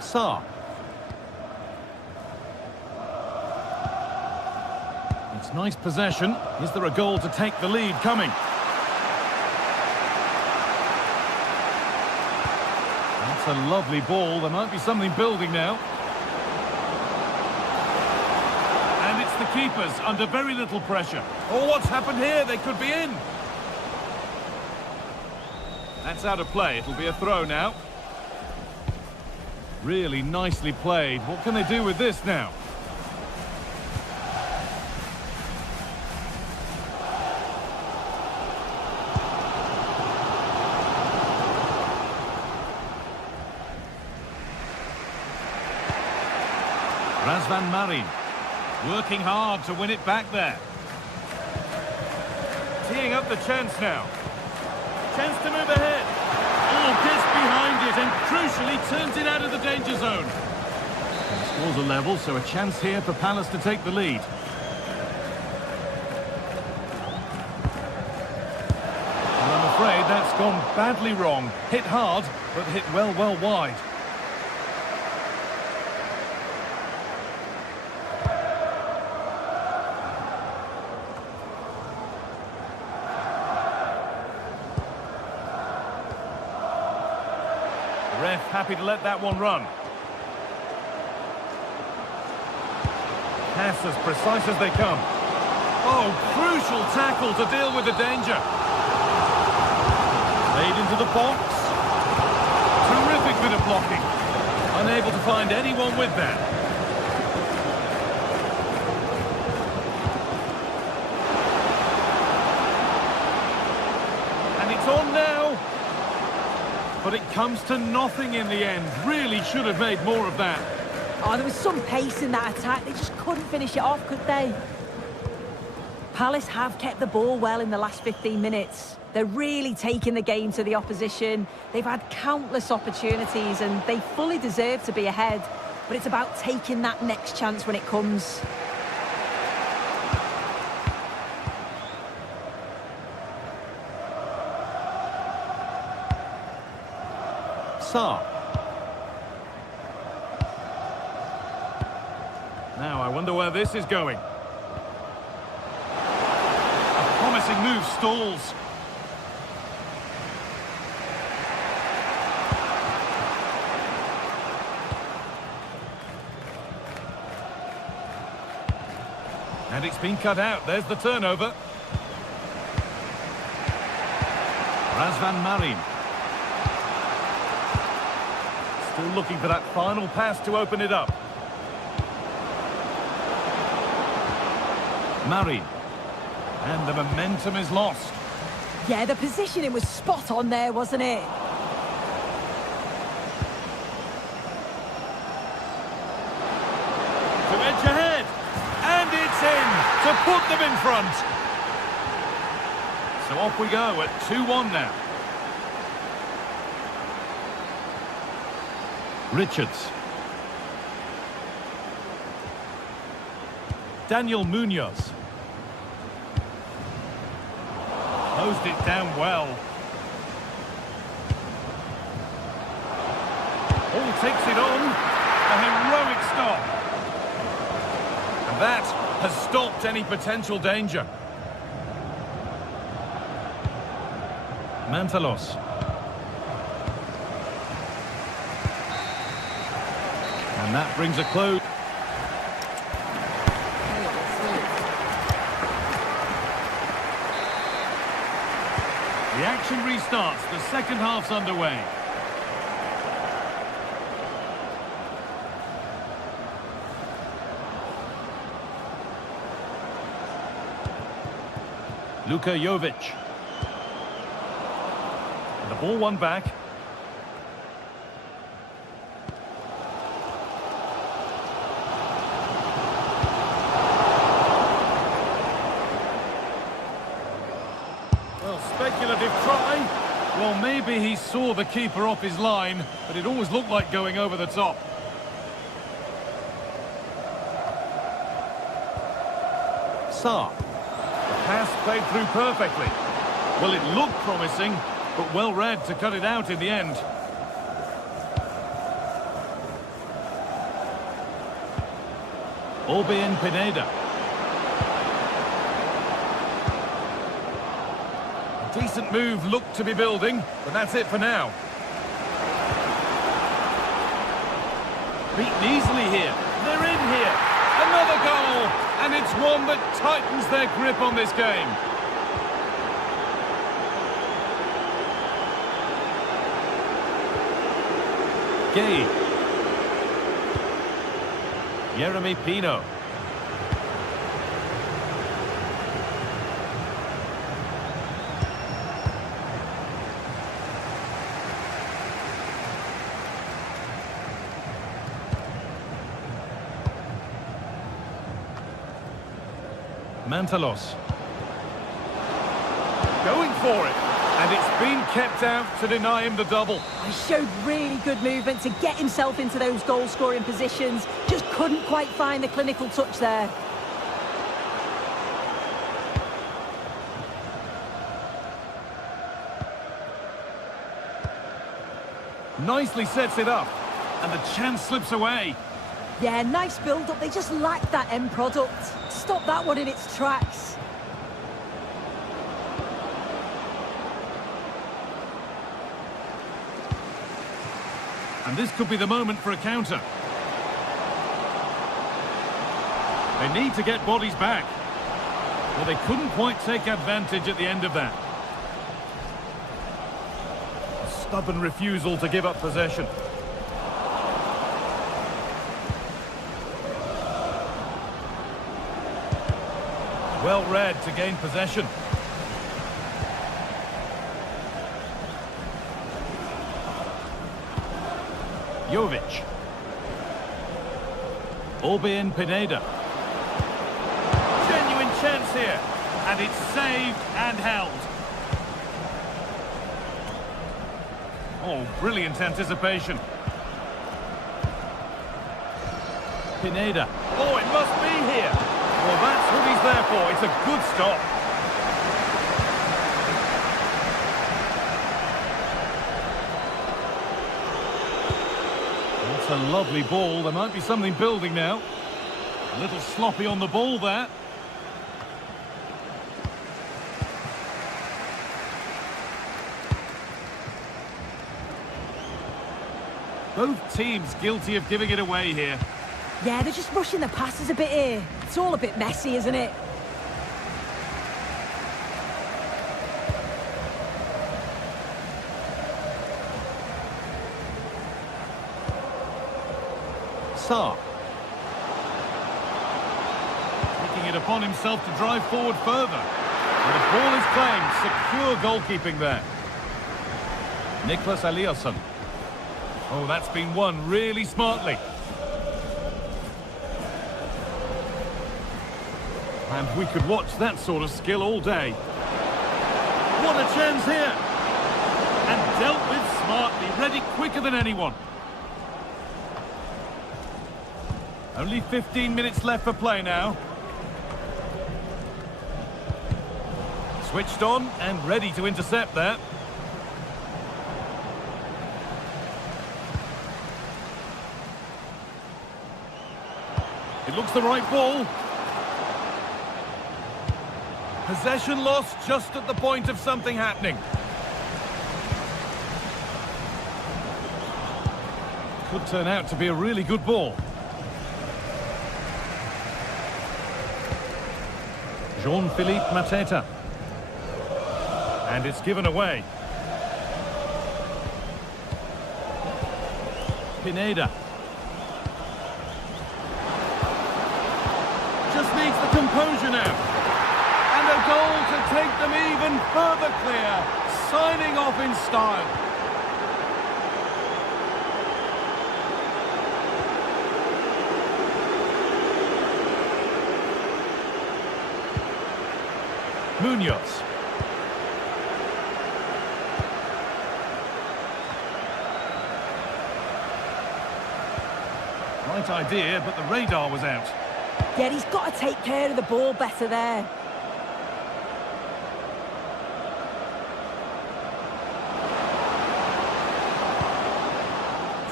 Sarr. It's nice possession. Is there a goal to take the lead coming? That's a lovely ball. There might be something building now. And it's the keepers under very little pressure. Oh, what's happened here? They could be in. That's out of play. It'll be a throw now. Really nicely played. What can they do with this now? Razvan Marin, working hard to win it back there. Teeing up the chance now. Chance to move ahead. Oh, gets behind it and crucially turns it out of the danger zone. And scores a level, so a chance here for Palace to take the lead. And I'm afraid that's gone badly wrong. Hit hard, but hit well wide. Ref happy to let that one run. Pass as precise as they come. Oh, crucial tackle to deal with the danger. Played into the box. Terrific bit of blocking. Unable to find anyone with that. And it's on now. But it comes to nothing in the end. Really should have made more of that. Oh, there was some pace in that attack. They just couldn't finish it off, could they? Palace have kept the ball well in the last 15 minutes. They're really taking the game to the opposition. They've had countless opportunities and they fully deserve to be ahead. but it's about taking that next chance when it comes. Sarr. Now, I wonder where this is going. A promising move stalls. And it's been cut out. There's the turnover. Razvan Marin. Still looking for that final pass to open it up. Marin. And the momentum is lost. Yeah, the positioning was spot on there, wasn't it? To edge ahead. And it's in to put them in front. So off we go at 2-1 now. Richards. Daniel Munoz. Closed it down well. All takes it on. A heroic stop. And that has stopped any potential danger. Mantalos. And that brings a close. The action restarts. The second half's underway. Luka Jovic. And the ball won back. Well, speculative try. Well, maybe he saw the keeper off his line, but it always looked like going over the top. Sarr. Pass played through perfectly. Well, it looked promising, but well read to cut it out in the end. Orbien Pineda. A decent move looked to be building, but that's it for now. Beaten easily here. They're in here. Another goal! And it's one that tightens their grip on this game. Gay. Jeremy Pino. Mantalos. Going for it. And it's been kept out to deny him the double. He showed really good movement to get himself into those goal-scoring positions. Just couldn't quite find the clinical touch there. Nicely sets it up. And the chance slips away. Yeah, nice build-up. They just lacked that end product. Stop that one in its tracks. And this could be the moment for a counter. They need to get bodies back. Well, they couldn't quite take advantage at the end of that. A stubborn refusal to give up possession. Well read to gain possession. Jovic. Orbien Pineda. Genuine chance here. And it's saved and held. Oh, brilliant anticipation. Pineda. Oh, it must be here. Well, that's what he's there for. It's a good stop. That's a lovely ball. There might be something building now. A little sloppy on the ball there. Both teams guilty of giving it away here. Yeah, they're just rushing the passes a bit here. It's all a bit messy, isn't it? Sarr. Taking it upon himself to drive forward further. And the ball is claimed. Secure goalkeeping there. Nicholas Eliasson. Oh, that's been won really smartly. And we could watch that sort of skill all day. What a chance here! And dealt with smartly, ready quicker than anyone. Only 15 minutes left for play now. Switched on and ready to intercept there. It looks the right ball. Possession lost just at the point of something happening. Could turn out to be a really good ball. Jean-Philippe Mateta. And it's given away. Pineda. Just needs the composure now. And a goal to take them even further clear. Signing off in style. Munoz. Right idea, but the radar was out. Yeah, he's got to take care of the ball better there.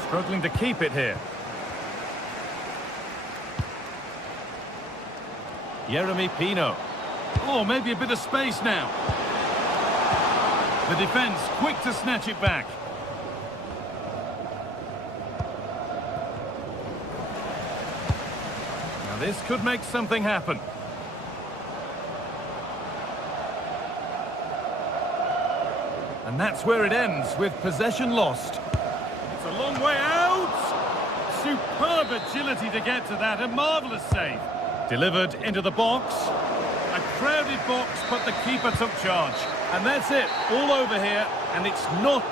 Struggling to keep it here. Yeremy Pino. Oh, maybe a bit of space now. The defence quick to snatch it back. Now this could make something happen. And that's where it ends, with possession lost. It's a long way out. Superb agility to get to that. A marvellous save. Delivered into the box. A crowded box, but the keeper took charge. And that's it, all over here, and it's not...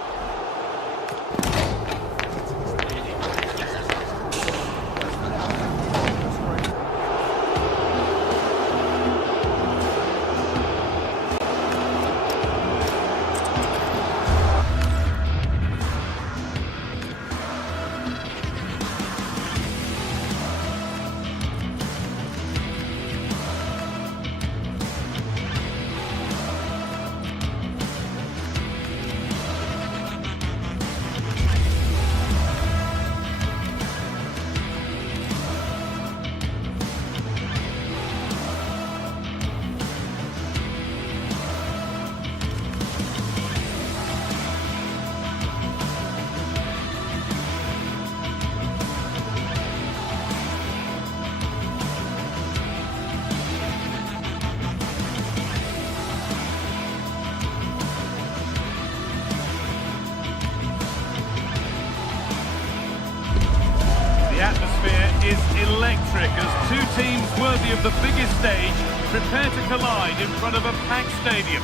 Is electric as two teams worthy of the biggest stage prepare to collide in front of a packed stadium.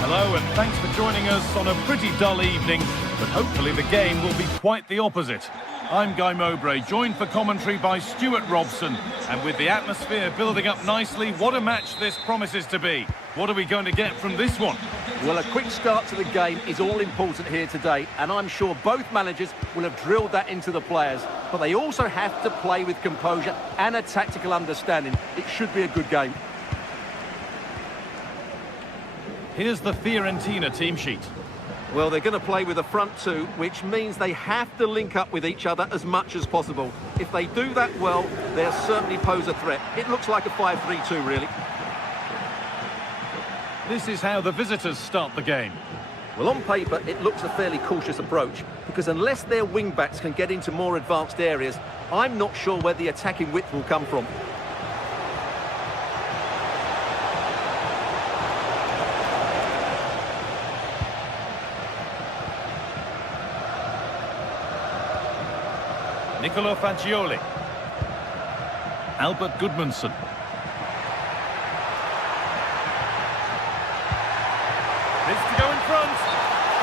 Hello and thanks for joining us on a pretty dull evening, but hopefully the game will be quite the opposite. I'm Guy Mowbray, joined for commentary by Stuart Robson. And with the atmosphere building up nicely, what a match this promises to be. What are we going to get from this one? Well, a quick start to the game is all important here today, and I'm sure both managers will have drilled that into the players. But they also have to play with composure and a tactical understanding. It should be a good game. Here's the Fiorentina team sheet. Well, they're going to play with a front two, which means they have to link up with each other as much as possible. If they do that well, they'll certainly pose a threat. It looks like a 5-3-2, really. This is how the visitors start the game. Well, on paper, it looks a fairly cautious approach, because unless their wing-backs can get into more advanced areas, I'm not sure where the attacking width will come from. Nicolo Fagioli. Albert Gudmundsson. This to go in front.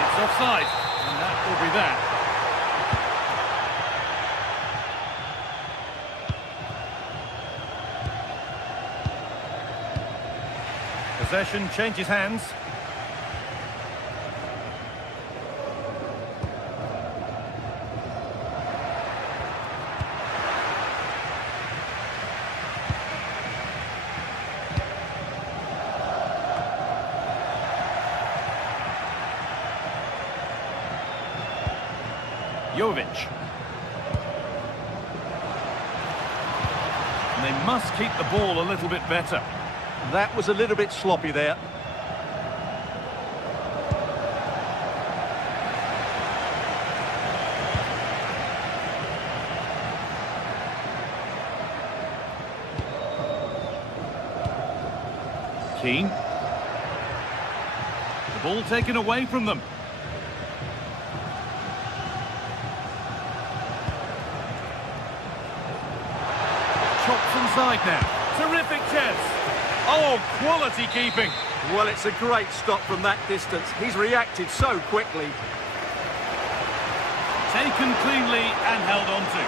It's offside, and that will be that. Possession changes hands. Jovic. And they must keep the ball a little bit better. That was a little bit sloppy there. Keane. The ball taken away from them. Chops inside now. Terrific chance. Oh, quality keeping. Well, it's a great stop from that distance. He's reacted so quickly. Taken cleanly and held on to.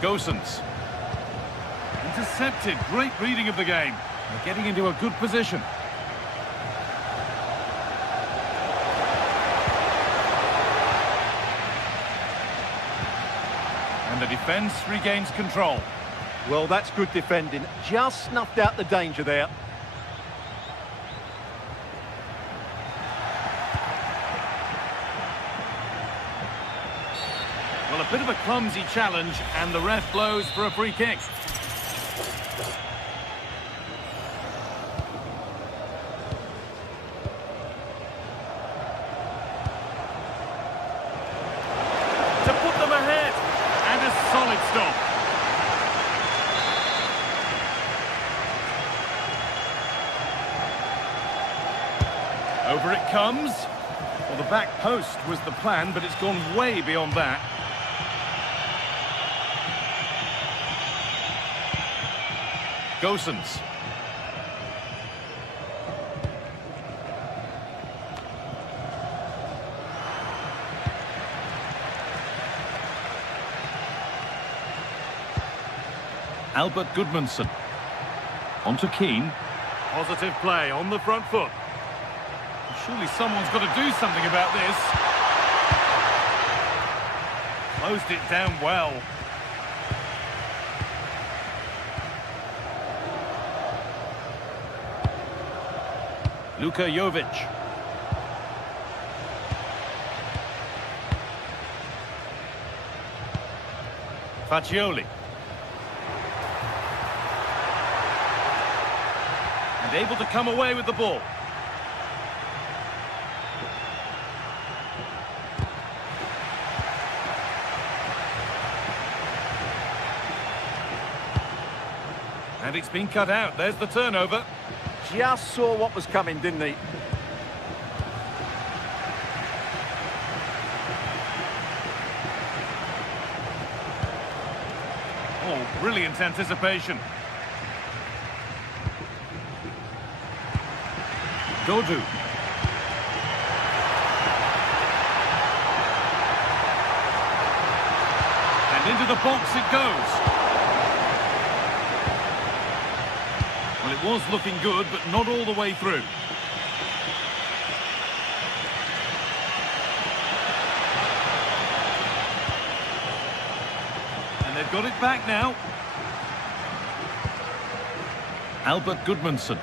Gosens. Intercepted. Great reading of the game. They're getting into a good position. And the defence regains control. Well, that's good defending. Just snuffed out the danger there. Well, a bit of a clumsy challenge, and the ref blows for a free kick. To put them ahead, and a solid stop. Over it comes. Well, the back post was the plan, but it's gone way beyond that. Gosens. Albert Gudmundsson. On to Keane. Positive play on the front foot. Surely someone's got to do something about this. Closed it down well. Luka Jovic. Fagioli. And able to come away with the ball. And it's been cut out. There's the turnover. Just saw what was coming, didn't he? Oh, brilliant anticipation. Dodu. And into the box it goes. Well, it was looking good, but not all the way through. And they've got it back now. Albert Gudmundsson.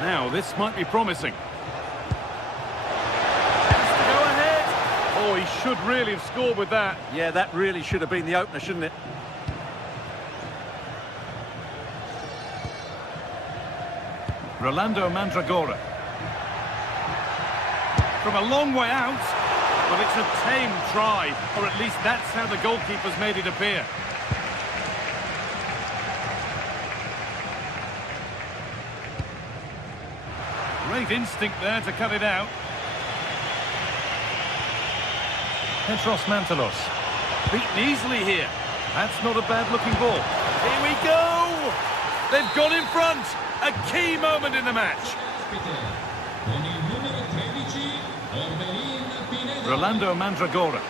Now, this might be promising. Has to go ahead. Oh, he should really have scored with that. Yeah, that really should have been the opener, shouldn't it? Rolando Mandragora. From a long way out. Well, it's a tame try, or at least that's how the goalkeeper's made it appear. Great instinct there to cut it out. Petros Mantalos. Beaten easily here. That's not a bad-looking ball. Here we go! They've gone in front! A key moment in the match. Rolando Mandragora.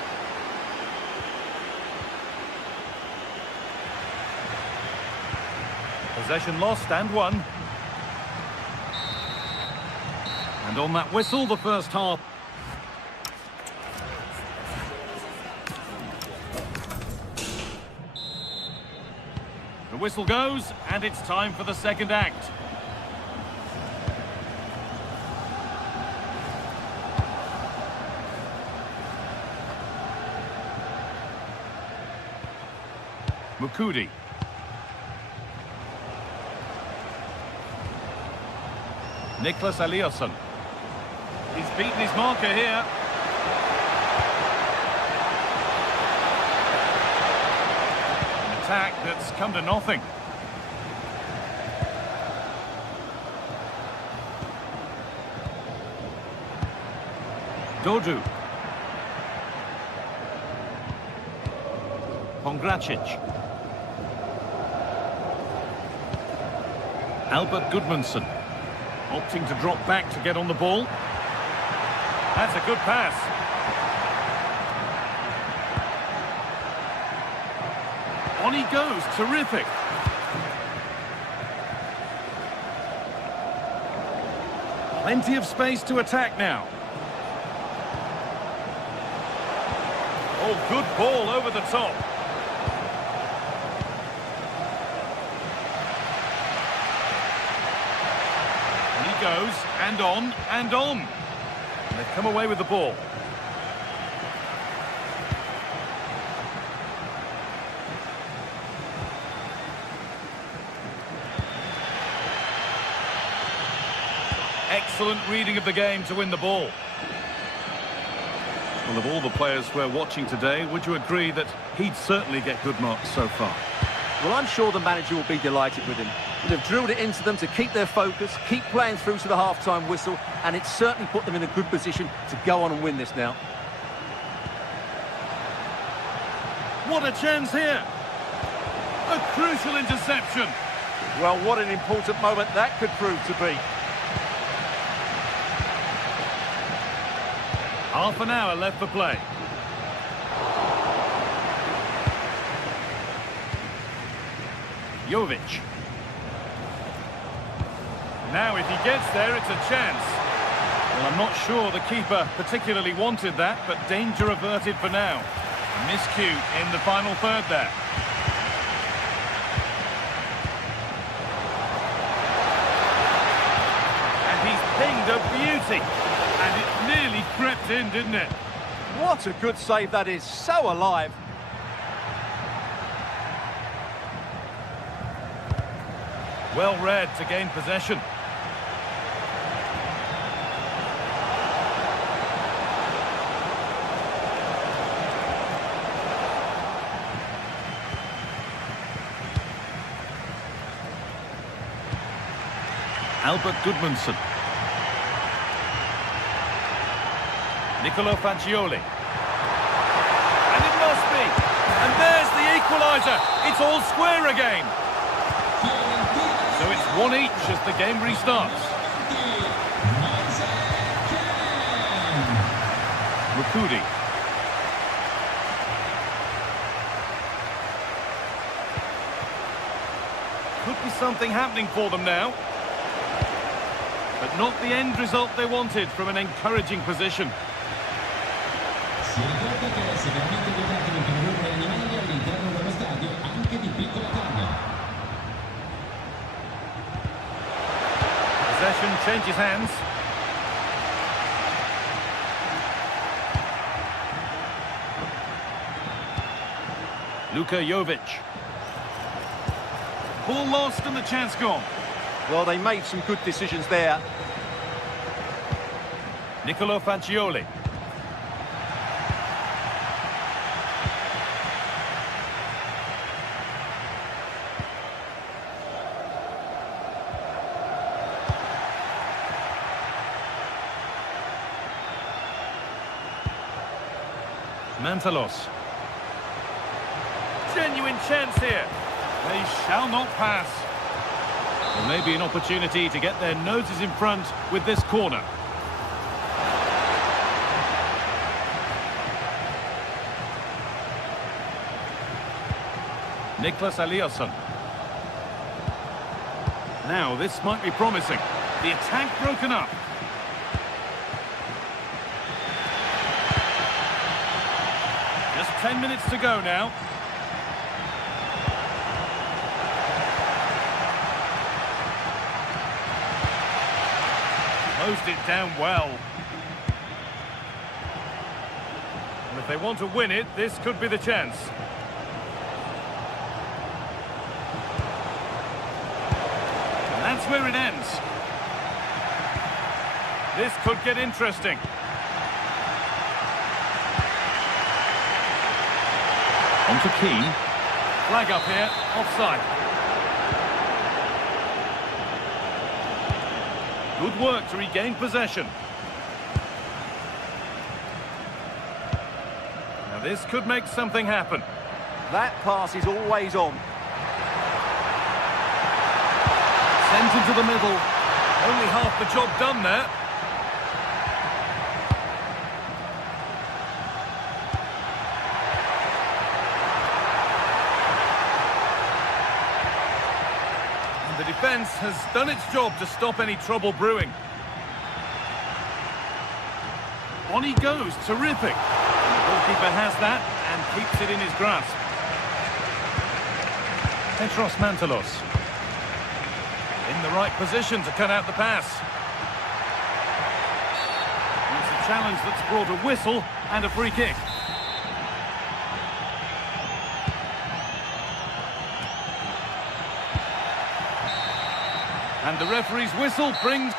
Possession lost and won. And on that whistle, the first half. The whistle goes, and it's time for the second act. Mukudi. Nicholas Eliasson. He's beaten his marker here. An attack that's come to nothing. Dodu. Pongracic. Albert Gudmundsson. Opting to drop back to get on the ball. That's a good pass. On he goes, terrific. Plenty of space to attack now. Oh, good ball over the top. Goes, and on, and on. And they've come away with the ball. Excellent reading of the game to win the ball. Well, of all the players we're watching today, would you agree that he'd certainly get good marks so far? Well, I'm sure the manager will be delighted with him. They've drilled it into them to keep their focus, keep playing through to the half-time whistle, and it's certainly put them in a good position to go on and win this now. What a chance here! A crucial interception! Well, what an important moment that could prove to be. Half an hour left for play. Jovic. Now, if he gets there, it's a chance. Well, I'm not sure the keeper particularly wanted that, but danger averted for now. A miscue in the final third there. And he's pinged a beauty. And it nearly crept in, didn't it? What a good save that is. So alive. Well read to gain possession. Albert Gudmundsson. Nicolo Fagioli. And it must be. And there's the equaliser. It's all square again. So it's 1 each as the game restarts. Rukudi. Could be something happening for them now. But not the end result they wanted from an encouraging position. Si ricorda che è sicuramente vietato introdurre animali all'interno dello stadio, anche di piccola taglia. Possession changes hands. Luka Jovic. Ball lost and the chance gone. Well, they made some good decisions there. Nicolo Fagioli. Mantalos. Genuine chance here. They shall not pass. Well, maybe an opportunity to get their noses in front with this corner. Niklas Eliasson. Now, this might be promising. The attack broken up. Just 10 minutes to go now. Closed it down well. And if they want to win it, this could be the chance. And that's where it ends. This could get interesting. On to Keane. Flag up here, offside. Good work to regain possession. Now this could make something happen. That pass is always on. Sent into the middle. Only half the job done there. The defence has done its job to stop any trouble brewing. On he goes, terrific. The goalkeeper has that and keeps it in his grasp. Petros Mantalos. In the right position to cut out the pass. It's a challenge that's brought a whistle and a free kick. And the referee's whistle brings